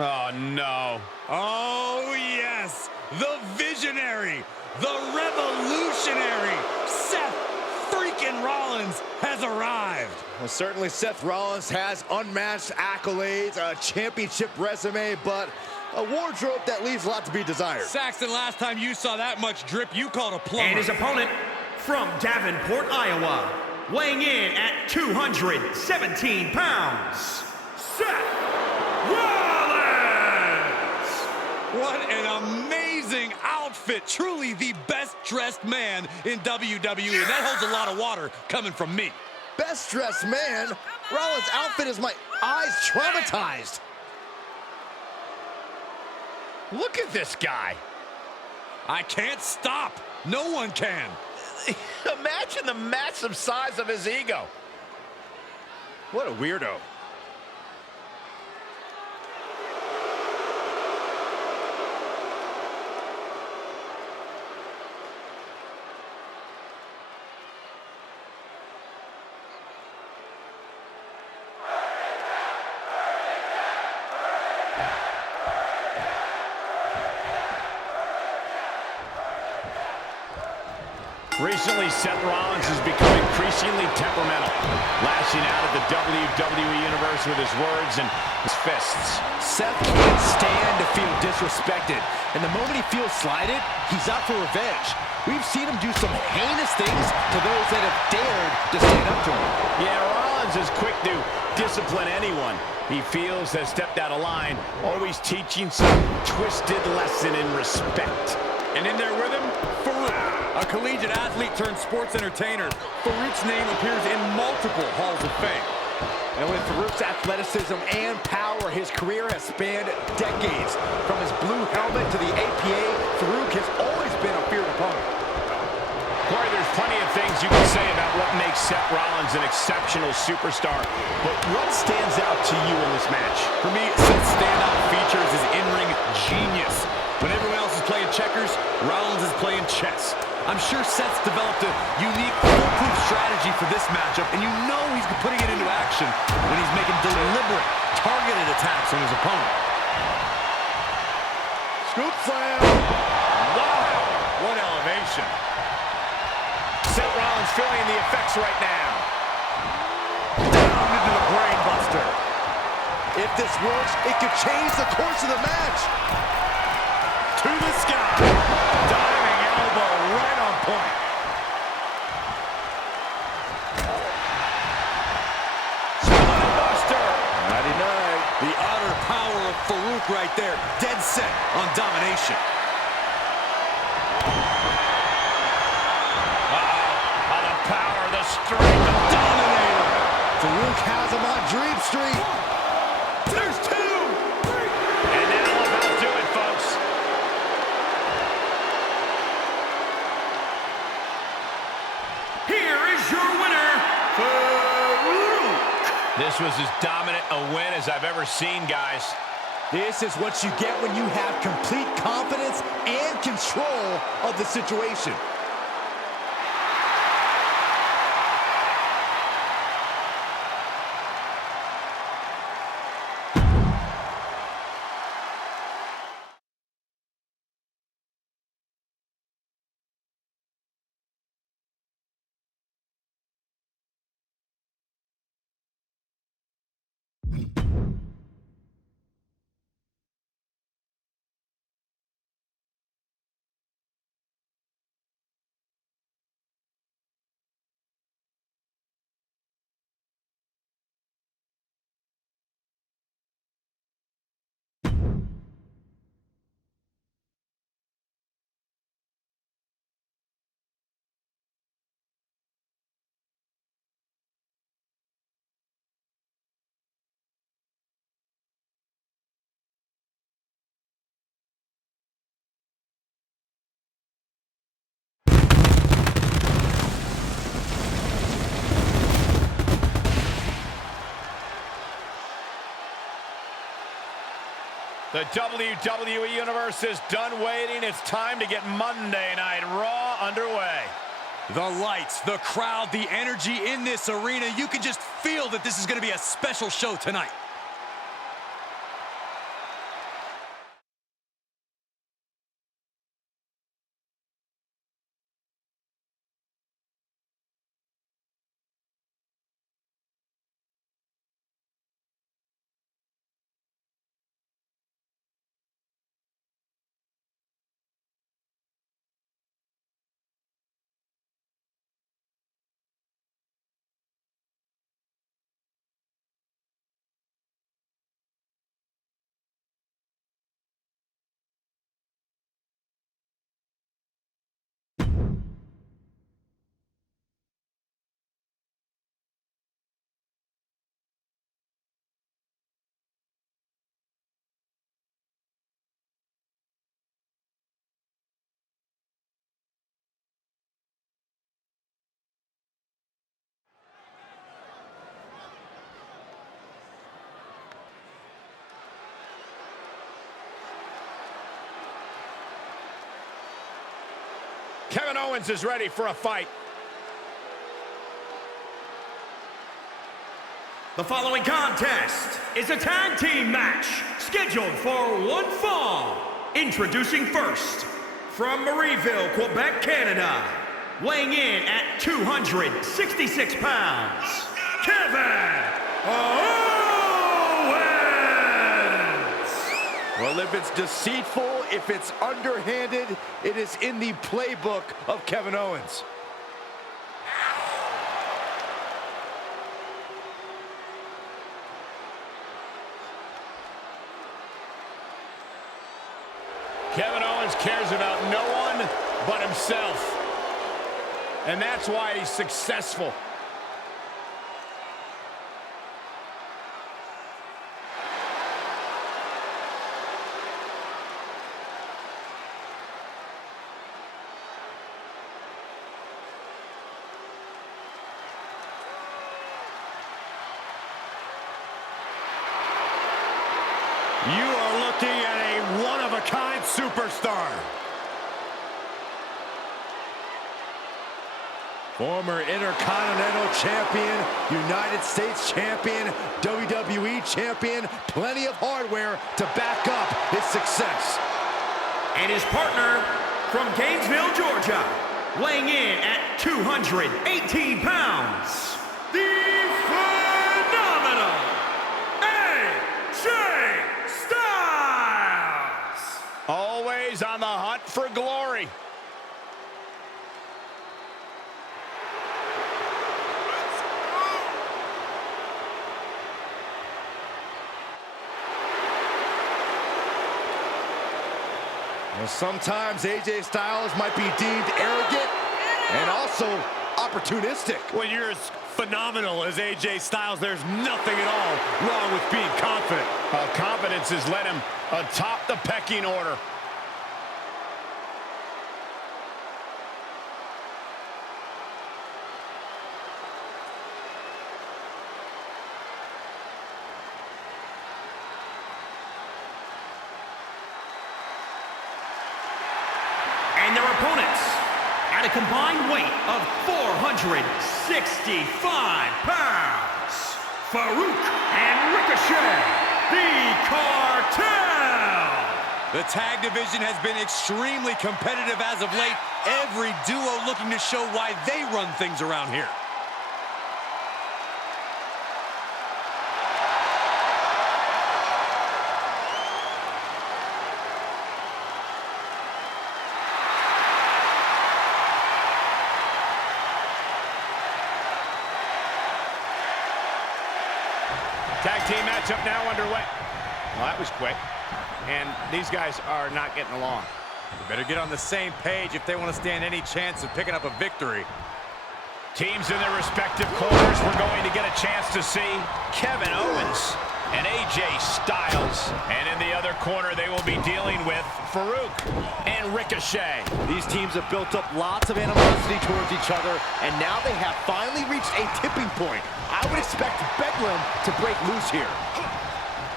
Oh, no. Oh, yes, the visionary, the revolutionary, Seth freaking Rollins has arrived. Well, certainly Seth Rollins has unmatched accolades, a championship resume, but a wardrobe that leaves a lot to be desired. Saxton, last time you saw that much drip, you called a plumber. And his opponent from Davenport, Iowa, weighing in at 217 pounds, Seth Rollins! What an amazing outfit. Truly the best-dressed man in WWE. And that holds a lot of water coming from me. Best dressed man? Rollins' outfit is my eyes traumatized. Look at this guy. I can't stop. No one can. Imagine the massive size of his ego. What a weirdo. Recently, Seth Rollins has become increasingly temperamental, lashing out at the WWE Universe with his words and his fists. Seth can't stand to feel disrespected, and the moment he feels slighted, he's out for revenge. We've seen him do some heinous things to those that have dared to stand up to him. Yeah, Rollins is quick to discipline anyone he feels has stepped out of line, always teaching some twisted lesson in respect. And in there with him, Faarooq, a collegiate athlete turned sports entertainer. Faarooq's name appears in multiple halls of fame. And with Faarooq's athleticism and power, his career has spanned decades. From his blue helmet to the APA, Faarooq has always been a feared opponent. Corey, there's plenty of things you can say about what makes Seth Rollins an exceptional superstar, but what stands out to you in this match? For me, Seth's standout feature is his in-ring genius. When everyone else is playing checkers, Rollins is playing chess. I'm sure Seth's developed a unique, foolproof strategy for this matchup, and you know he's putting it into action when he's making deliberate, targeted attacks on his opponent. Scoop slam! Wow, what elevation. Seth Rollins feeling the effects right now. Down into the brain buster. If this works, it could change the course of the match. To the sky. Diving elbow right on point. Buster. Nighty-night. The utter power of Faarooq right there. Dead set on domination. The power, the strength, the dominator. Faarooq has him on Dream Street. There's 2. And that'll about do it, folks. Here is your winner, Faarooq. This was as dominant a win as I've ever seen, guys. This is what you get when you have complete confidence and control of the situation. The WWE Universe is done waiting. It's time to get Monday Night Raw underway. The lights, the crowd, the energy in this arena. You can just feel that this is going to be a special show tonight. Kevin Owens is ready for a fight. The following contest is a tag team match scheduled for one fall. Introducing first, from Marieville, Quebec, Canada, weighing in at 266 pounds, Kevin Owens! Well, if it's deceitful, if it's underhanded, it is in the playbook of Kevin Owens. Kevin Owens cares about no one but himself. And that's why he's successful. You are looking at a one-of-a-kind superstar. Former Intercontinental Champion, United States Champion, WWE Champion, plenty of hardware to back up his success. And his partner from Gainesville, Georgia, weighing in at 218 pounds, the phenomenal always on the hunt for glory. Well, sometimes AJ Styles might be deemed arrogant and also opportunistic. When you're as phenomenal as AJ Styles, there's nothing at all wrong with being confident. Confidence has led him atop the pecking order. And their opponents, at a combined weight of 465 pounds, Faarooq and Ricochet, the Cartel! The tag division has been extremely competitive as of late. Every duo looking to show why they run things around here. Tag team matchup now underway. Well, that was quick. And these guys are not getting along. They better get on the same page if they want to stand any chance of picking up a victory. Teams in their respective corners, we're going to get a chance to see Kevin Owens and AJ Styles. And in the other corner, they will be dealing with Faarooq and Ricochet. These teams have built up lots of animosity towards each other, and now they have finally reached a tipping point. I would expect Bedlam to break loose here.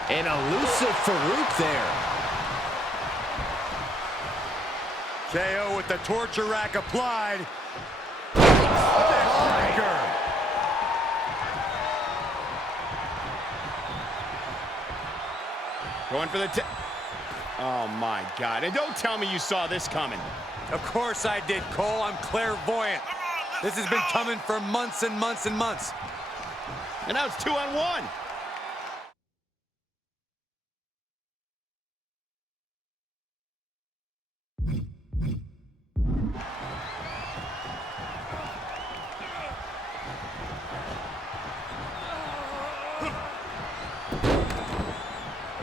An elusive Faarooq there. KO with the torture rack applied. Going for the oh, my God. And don't tell me you saw this coming. Of course I did, Cole. I'm clairvoyant. This has been coming for months and months and months. And now it's 2-on-1.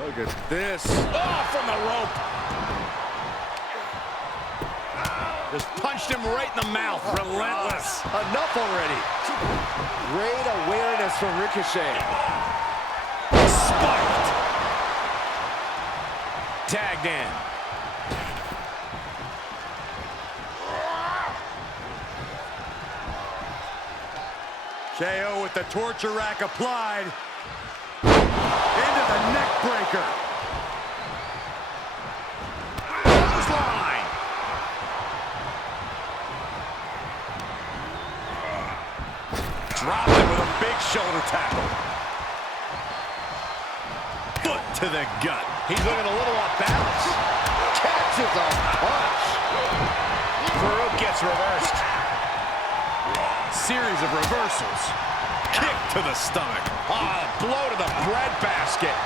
Look at this. Oh, from the rope. Just punched him right in the mouth. Relentless. Enough already. Great awareness from Ricochet. Spiked. Tagged in. KO with the torture rack applied. Into the neck breaker. Clothesline. Dropped it with a big shoulder tackle. Foot to the gut. He's looking a little off balance. Catches a punch. Faarooq gets reversed. Series of reversals. Kick to the stomach. Blow to the breadbasket.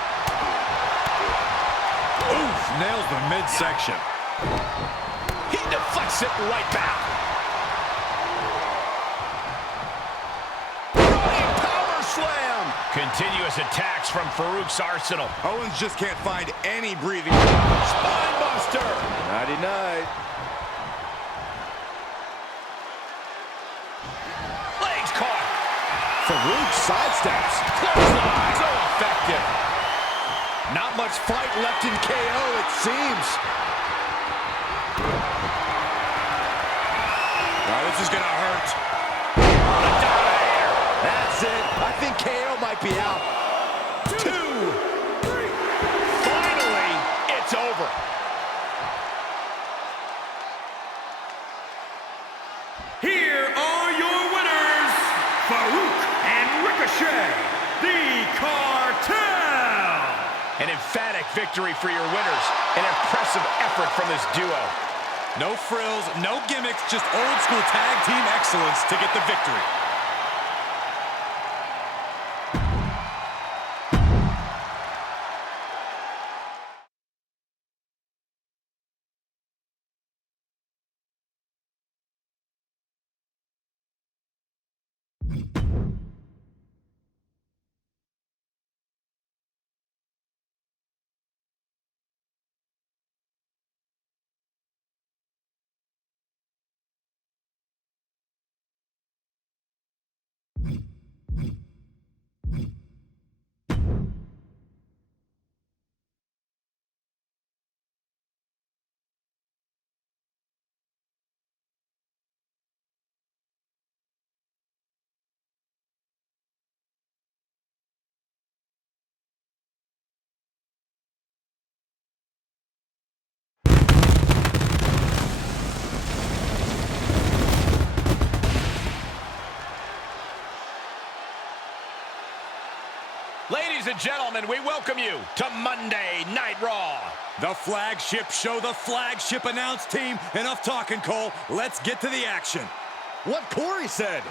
Oof, nails the midsection. He deflects it right back. Running power slam. Continuous attacks from Faarooq's arsenal. Owens just can't find any breathing. Spine buster. Nighty-night. Legs caught. Faarooq sidesteps. Clothesline. So effective. Not much fight left in KO, it seems. Now this is gonna hurt. That's it. I think KO might be out. 2, 3. Finally, it's over. Here are your winners, Faarooq and Ricochet, the Cartel! An emphatic victory for your winners. An impressive effort from this duo. No frills, no gimmicks, just old school tag team excellence to get the victory. Ladies and gentlemen, we welcome you to Monday Night Raw. The flagship show, the flagship announce team. Enough talking, Cole. Let's get to the action. What Corey said.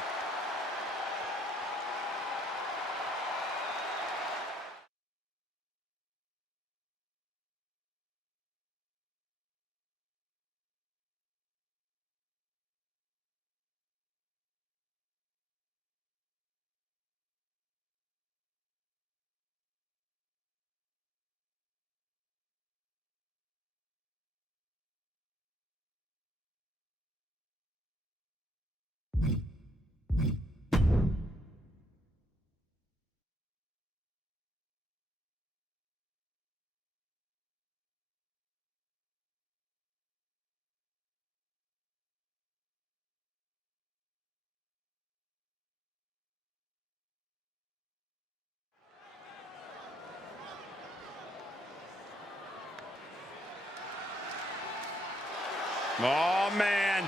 Oh, man.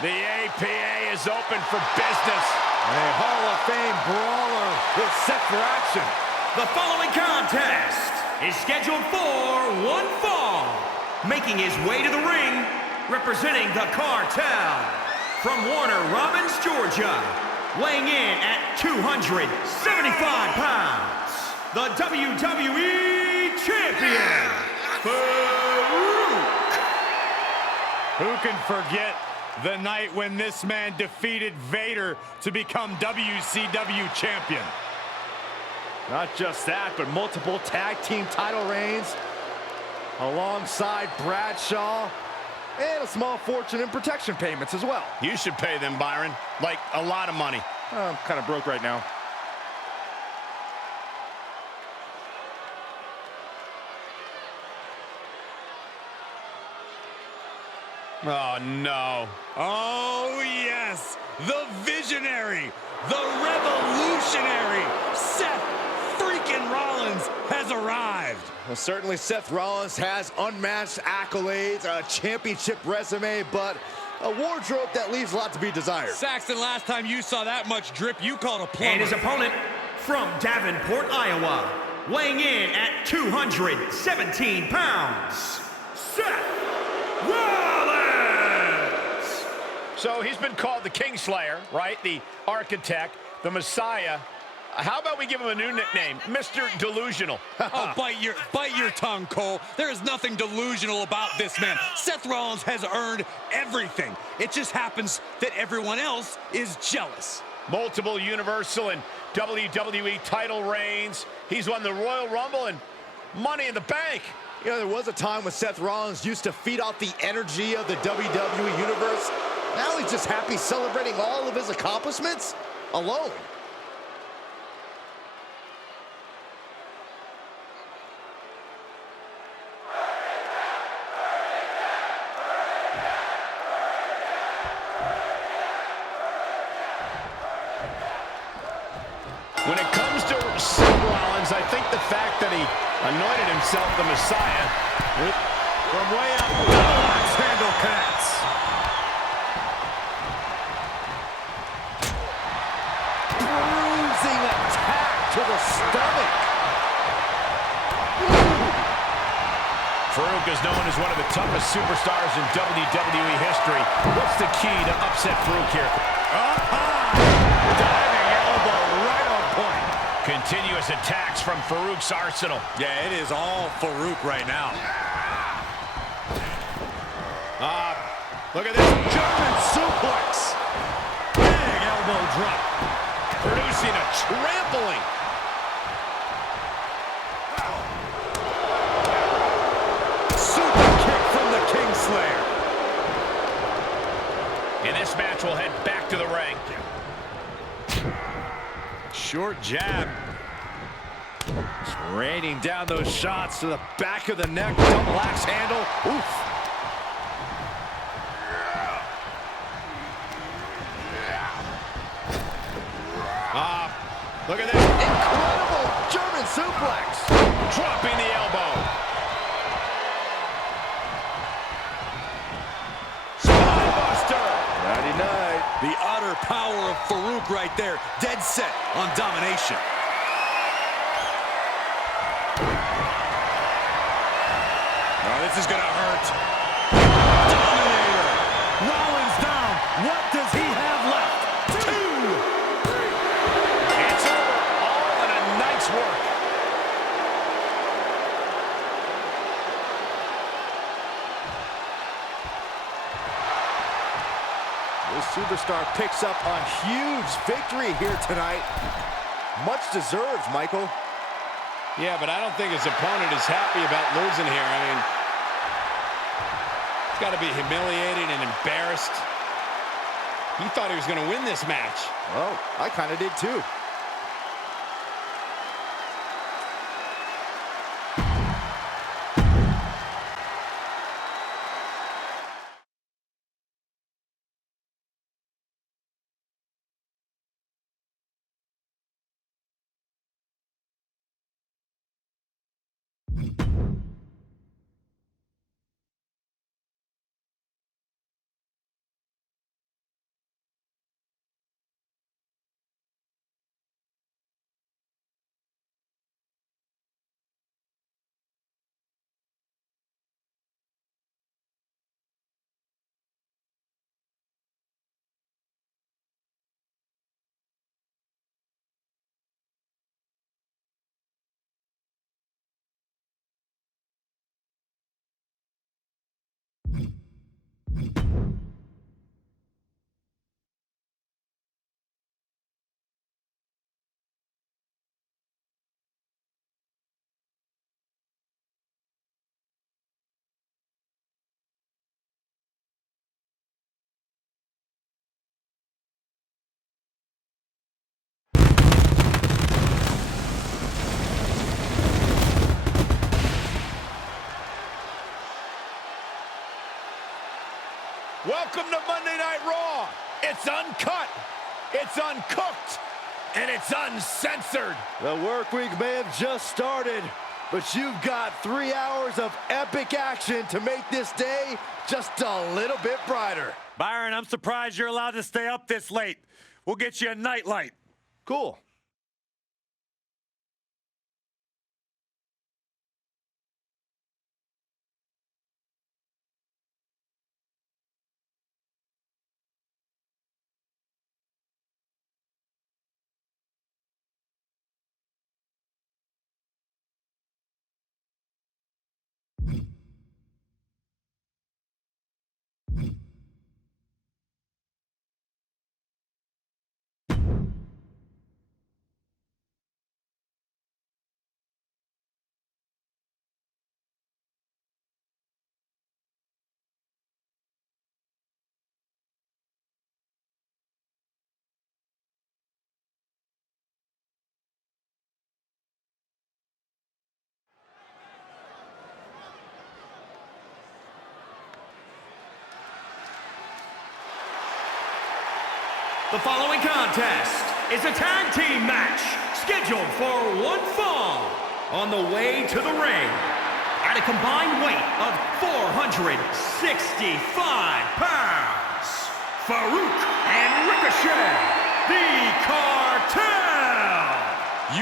The APA is open for business. A Hall of Fame brawler is set for action. The following contest is scheduled for one fall. Making his way to the ring, representing the Cartel, from Warner Robins, Georgia, weighing in at 275 pounds, the WWE Champion, Faarooq. Who can forget the night when this man defeated Vader to become WCW champion? Not just that, but multiple tag team title reigns alongside Bradshaw, and a small fortune in protection payments as well. You should pay them, Byron. Like, a lot of money. I'm kind of broke right now. Oh, no. Oh, yes. The visionary, the revolutionary, Seth freaking Rollins has arrived. Well, certainly Seth Rollins has unmatched accolades, a championship resume, but a wardrobe that leaves a lot to be desired. Saxton, last time you saw that much drip, you called a plumber. And his opponent, from Davenport, Iowa, weighing in at 217 pounds, Seth Rollins! So he's been called the Kingslayer, right? The Architect, the Messiah. How about we give him a new nickname, Mr. Delusional? Oh, bite your tongue, Cole. There is nothing delusional about this man. Seth Rollins has earned everything. It just happens that everyone else is jealous. Multiple Universal and WWE title reigns. He's won the Royal Rumble and Money in the Bank. You know, there was a time when Seth Rollins used to feed off the energy of the WWE Universe. Now he's just happy celebrating all of his accomplishments alone. When it comes to Seth Rollins, I think the fact that he anointed himself the Messiah From way up, double axe handle connects. Bruising attack to the stomach. Faarooq is known as one of the toughest superstars in WWE history. What's the key to upset Faarooq here? Diving elbow right on point. Continuous attacks from Faarooq's arsenal. Yeah, it is all Faarooq right now. Look at this. German suplex. Big elbow drop. producing a trampling. Super kick from the Kingslayer. And this match will head back to the ring. Short jab. Just raining down those shots to the back of the neck. Double axe handle. Oof. Look at this. Incredible German suplex. Dropping the elbow. Spinebuster. Friday night. The utter power of Faarooq right there. Dead set on domination. Oh, this is going to hurt. Dominator. Rollins down. What does he have left? 2. It's over. All in a night's work. This superstar picks up a huge victory here tonight. Much deserved, Michael. Yeah, but I don't think his opponent is happy about losing here. I mean, he's got to be humiliated and embarrassed. He thought he was going to win this match. Oh, I kind of did too. Welcome to Monday Night Raw. It's uncut, it's uncooked, and it's uncensored. The work week may have just started, but you've got 3 hours of epic action to make this day just a little bit brighter. Byron, I'm surprised you're allowed to stay up this late. We'll get you a nightlight. Cool. The following contest is a tag team match scheduled for one fall. On the way to the ring, at a combined weight of 465 pounds, Faarooq and Ricochet, the Cartel.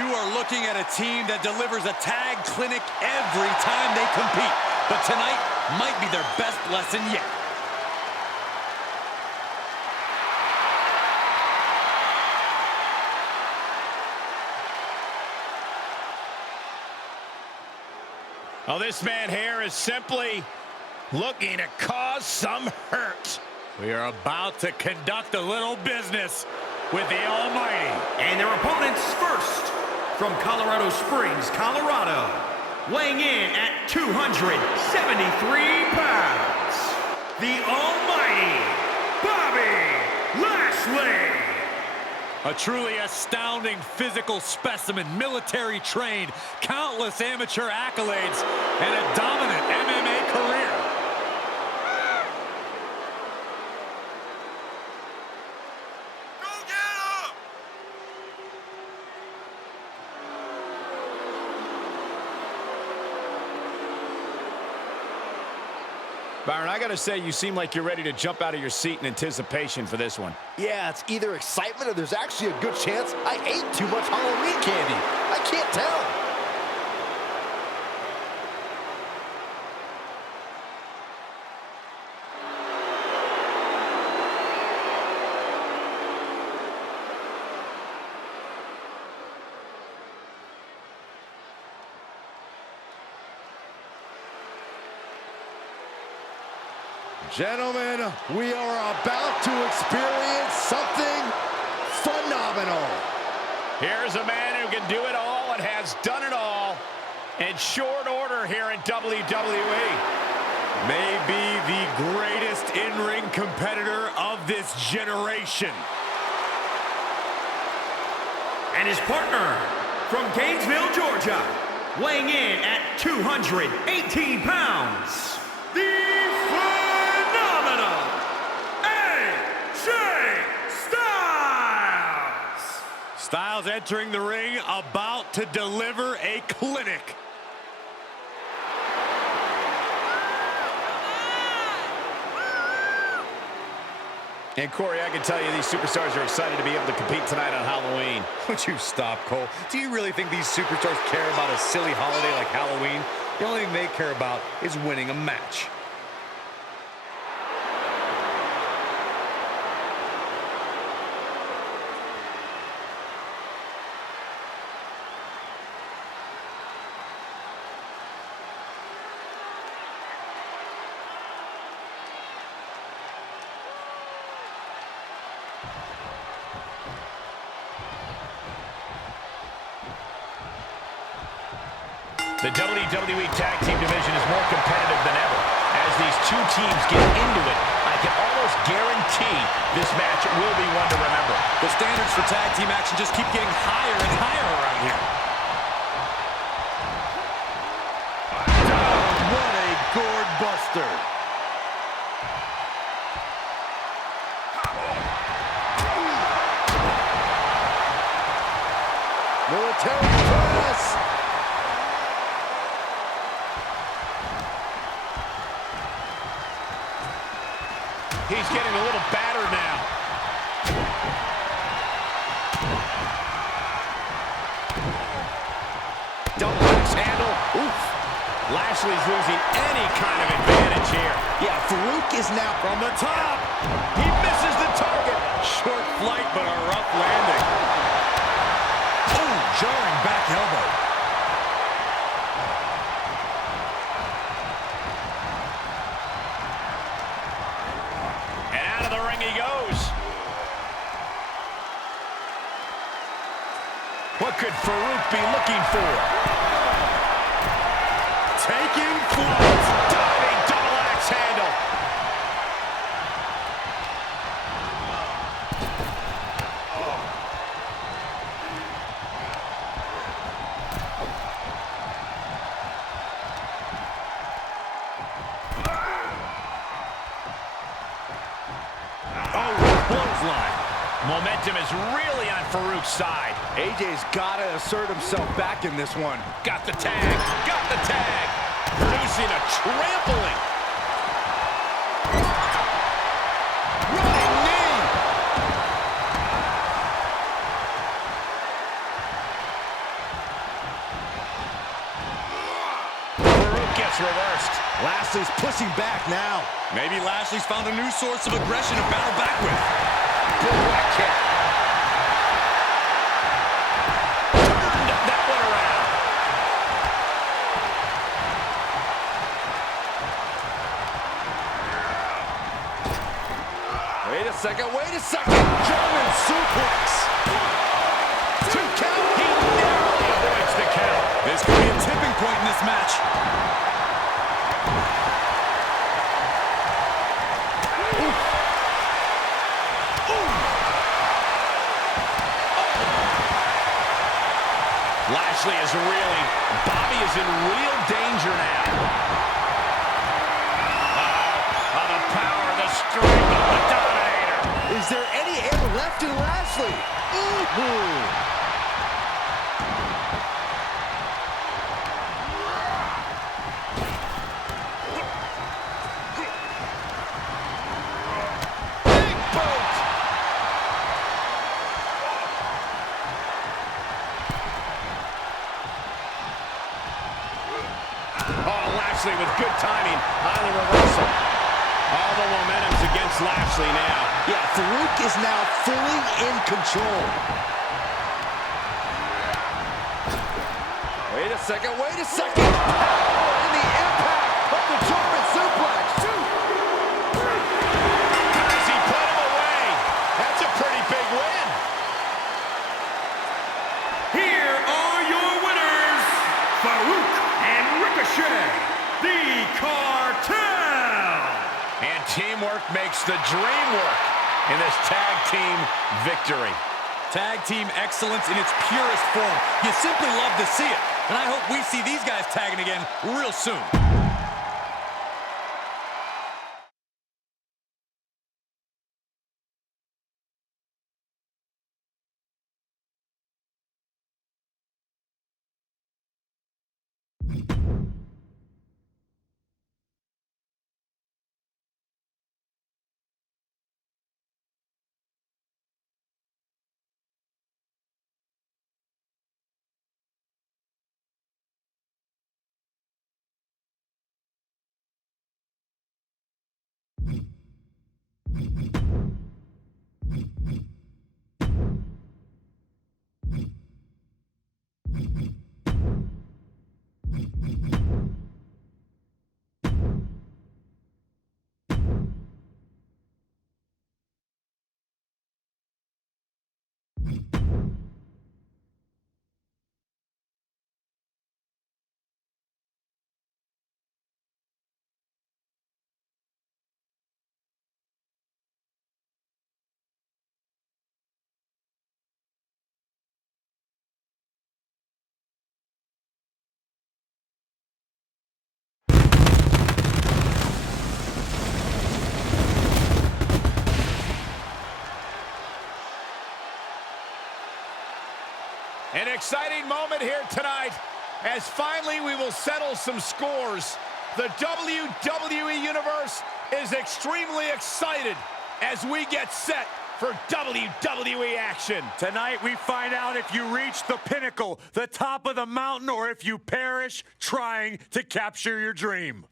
You are looking at a team that delivers a tag clinic every time they compete. But tonight might be their best lesson yet. Oh, this man here is simply looking to cause some hurt. We are about to conduct a little business. with the Almighty. And their opponents first, from Colorado Springs, Colorado, weighing in at 273 pounds, the Almighty Bobby Lashley. A truly astounding physical specimen, military trained, countless amateur accolades, and a dominant MMA career. Byron, I gotta say, you seem like you're ready to jump out of your seat in anticipation for this one. Yeah, it's either excitement or there's actually a good chance I ate too much Halloween candy. I can't tell. Gentlemen, we are about to experience something phenomenal. Here's a man who can do it all and has done it all in short order here in WWE. Maybe the greatest in-ring competitor of this generation. And his partner, from Gainesville, Georgia, weighing in at 218 pounds, the phenomenal AJ Styles! Styles entering the ring, about to deliver a clinic. And Corey, I can tell you these superstars are excited to be able to compete tonight on Halloween. Would you stop, Cole? Do you really think these superstars care about a silly holiday like Halloween? The only thing they care about is winning a match. The WWE Tag Team division is more competitive than ever. As these two teams get into it, I can almost guarantee this match will be one to remember. The standards for tag team action just keep getting higher and higher around here. What a gourd buster. Military press. He's getting a little battered now. Double axe handle. Oof. Lashley's losing any kind of advantage here. Yeah, Faarooq is now From the top. He misses the target. Short flight, but a rough landing. Oh, jarring back elbow. And out of the ring he goes. What could Faarooq be looking for? Taking flight. Diving double axe handle. Oh, clothesline. Momentum is really on Faarooq's side. AJ's got to assert himself back in this one. Got the tag. Got the tag. Producing a trampling. Running knee. Faarooq gets reversed. Lashley's pushing back now. Maybe Lashley's found a new source of aggression to battle back with. Good whack kick. Turned that one around. Way a second, wait a second. German suplex. 1, 2 count. He narrowly avoids the count. This could be a tipping point in this match. Lashley is reeling. Bobby is in real danger now. The power, the strength of the Dominator. Is there any air left in Lashley? Ooh. Lashley with good timing on the reversal. All the momentum's against Lashley now. Yeah, Faarooq is now fully in control. Wait a second, wait a second. Power in the impact of the German suplex. 2, 3. As he put him away. That's a pretty big win. Here are your winners, Faarooq and Ricochet, the Cartel. And teamwork makes the dream work in this tag team victory. Tag team excellence in its purest form. You simply love to see it. And I hope we see these guys tagging again real soon. An exciting moment here tonight, as finally we will settle some scores. The WWE Universe is extremely excited as we get set for WWE action. Tonight we find out if you reach the pinnacle, the top of the mountain, or if you perish trying to capture your dream.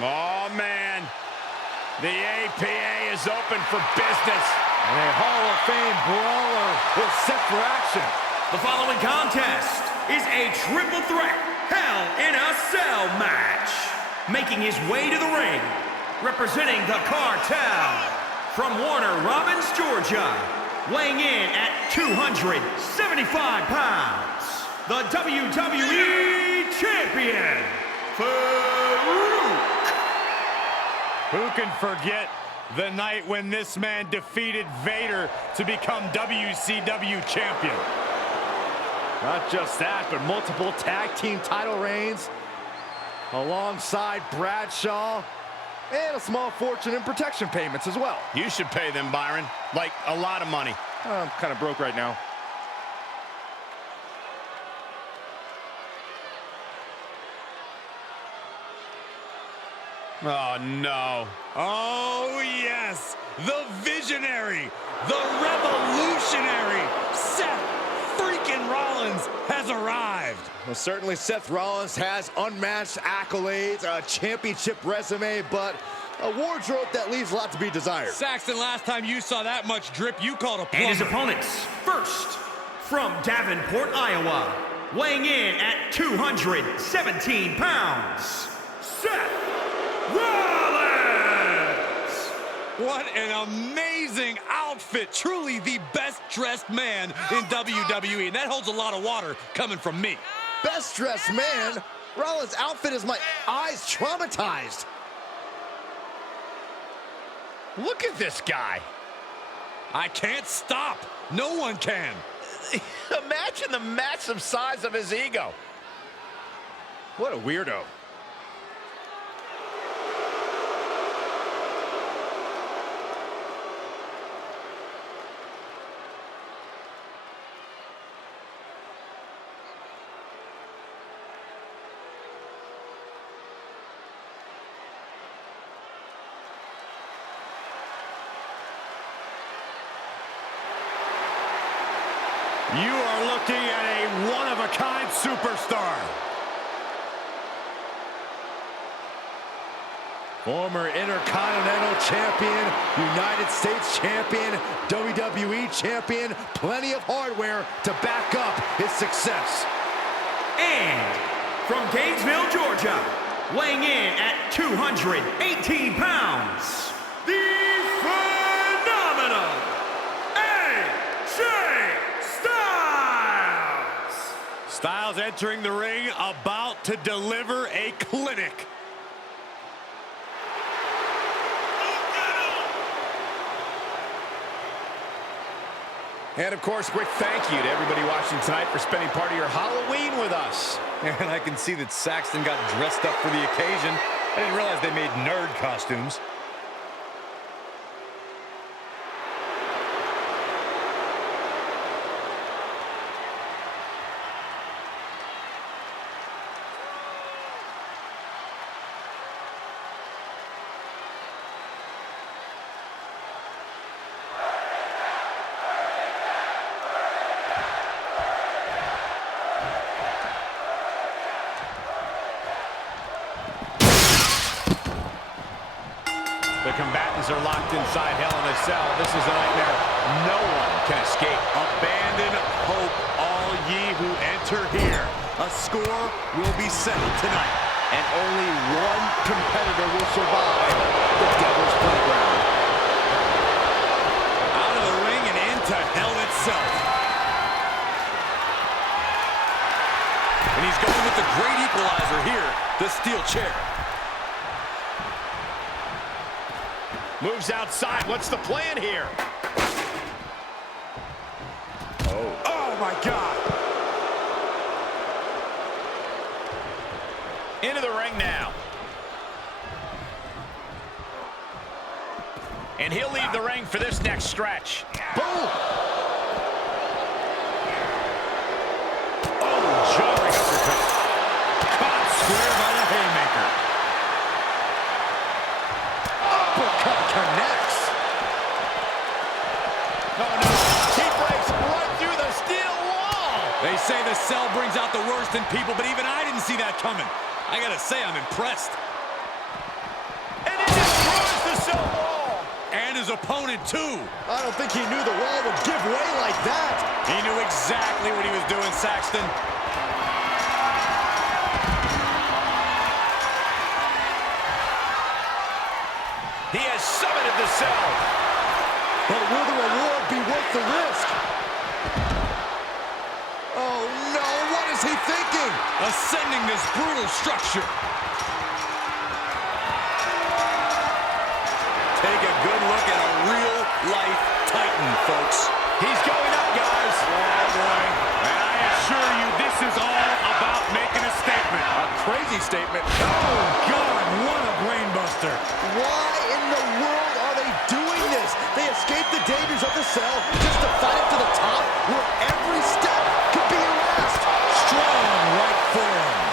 Oh, man. The APA is open for business. And a Hall of Fame brawler is set for action. The following contest is a triple threat Hell in a Cell match. Making his way to the ring, representing the Cartel, from Warner Robins, Georgia, weighing in at 275 pounds, the WWE Champion, Faarooq. Who can forget the night when this man defeated Vader to become WCW champion? Not just that, but multiple tag team title reigns alongside Bradshaw, and a small fortune in protection payments as well. You should pay them, Byron. Like, a lot of money. I'm kind of broke right now. Oh, no. Oh, yes. The visionary, the revolutionary, Seth freaking Rollins has arrived. Well, certainly Seth Rollins has unmatched accolades, a championship resume, but a wardrobe that leaves a lot to be desired. Saxton, last time you saw that much drip, you called a plumber. And his opponents, first, from Davenport, Iowa, weighing in at 217 pounds, Seth Rollins! What an amazing outfit. Truly the best-dressed man in WWE, and that holds a lot of water coming from me. Best dressed man? Rollins' outfit is my eyes traumatized. Look at this guy. I can't stop. No one can. Imagine the massive size of his ego. What a weirdo. You are looking at a one-of-a-kind superstar. Former Intercontinental Champion, United States Champion, WWE Champion, plenty of hardware to back up his success. And from Gainesville, Georgia, weighing in at 218 pounds, the phenomenal AJ Styles! Styles entering the ring, about to deliver a clinic. And, of course, a quick thank you to everybody watching tonight for spending part of your Halloween with us. And I can see that Saxton got dressed up for the occasion. I didn't realize they made nerd costumes. The combatants are locked inside Hell in a Cell. This is a nightmare no one can escape. Abandon hope, all ye who enter here. A score will be settled tonight. And only one competitor will survive the Devil's Playground. Out of the ring and into Hell itself. And he's going with the great equalizer here, the steel chair. Moves outside. What's the plan here? Oh my God. Into the ring now. And he'll leave the ring for this next stretch. Boom! Oh, jarring uppercut. Caught square by the haymaker. Uppercut connects. Oh, no. He breaks right through the steel wall. They say the cell brings out the worst in people, but even I didn't see that coming. I gotta say, I'm impressed. And it destroys the cell wall. And his opponent, too. I don't think he knew the wall would give way like that. He knew exactly what he was doing, Saxton. He has summited the cell. But will the reward be worth the risk? Oh no, what is he thinking? Ascending this brutal structure. Take a good look at a real-life Titan, folks. He's going up, guys. Oh, boy. And I assure pinky statement. Oh, God, what a brainbuster. Why in the world are they doing this? They escaped the dangers of the cell just to fight it to the top where every step could be your last. Strong right forearm.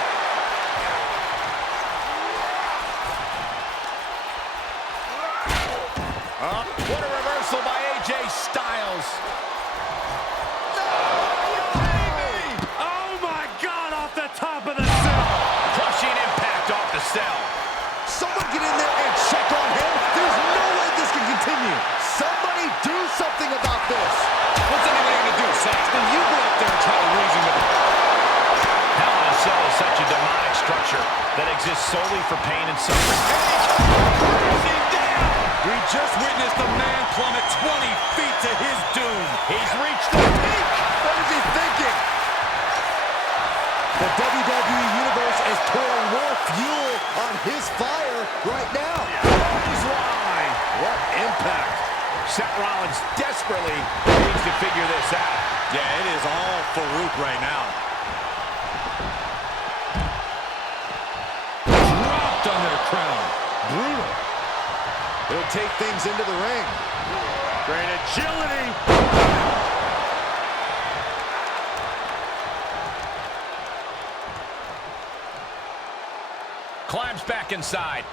What a reversal by AJ Styles. Oh, my God, off the top of the cell. Crushing impact off the cell. Someone get in there and check on him. There's no way this can continue. Somebody do something about this. What's anybody going to do, Saxton? You go up there and try to reason with him. Hell in a Cell is such a demonic structure that exists solely for pain and suffering. We just witnessed a man plummet 20 feet to his doom. He's reached the peak. What is he thinking? The WWE Universe is pouring more fuel on his fire right now. Clothesline. What impact. Seth Rollins desperately needs to figure this out. Yeah, it is all Faarooq right now. Dropped on their crown. Brutal. He'll take things into the ring. Great agility. Climbs back inside.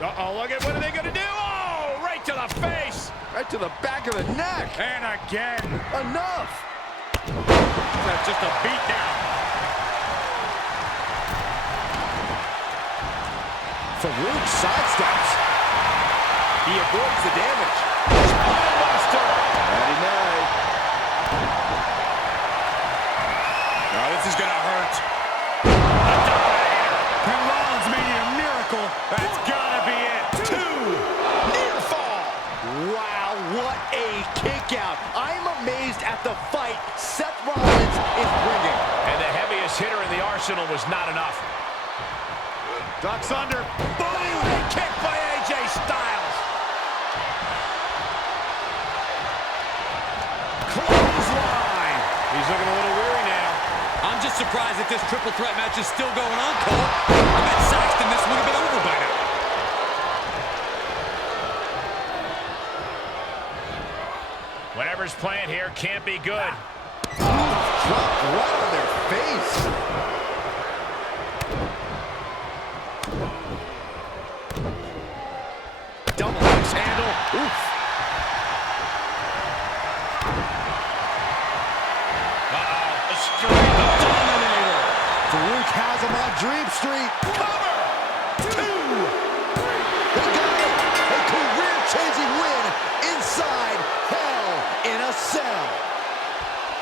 Uh-oh, look at what are they going to do? Oh, right to the face. Right to the back of the neck. And again. Enough. That's just a beat down. Faarooq sidesteps. He avoids the damage. Spinebuster. Mighty night. Now this is going to hurt. Can Rollins made a miracle? That's gotta be it. 2. Near fall. Wow, what a kick out. I'm amazed at the fight Seth Rollins is bringing. And the heaviest hitter in the arsenal was not enough. Ducks under. Boom! Kick by AJ Styles. Clothesline. He's looking a little weary now. I'm just surprised that this triple threat match is still going on, Cole. I bet Saxton this would have been over by now. Whatever's playing here can't be good. Dropped right on their face. Double axe handle. Oof. Uh-oh. A straight dominator. Faarooq has him on Dream Street. Cover. 2. They got it. A career-changing win inside Hell in a Cell.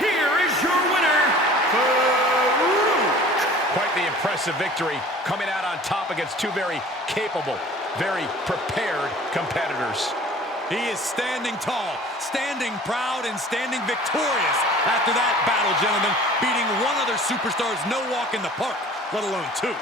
Here is your winner, Faarooq. Quite the impressive victory, coming out on top against two very capable, very prepared competitors. He is standing tall, standing proud, and standing victorious after that battle, gentlemen, beating one other superstar's no walk in the park, let alone 2.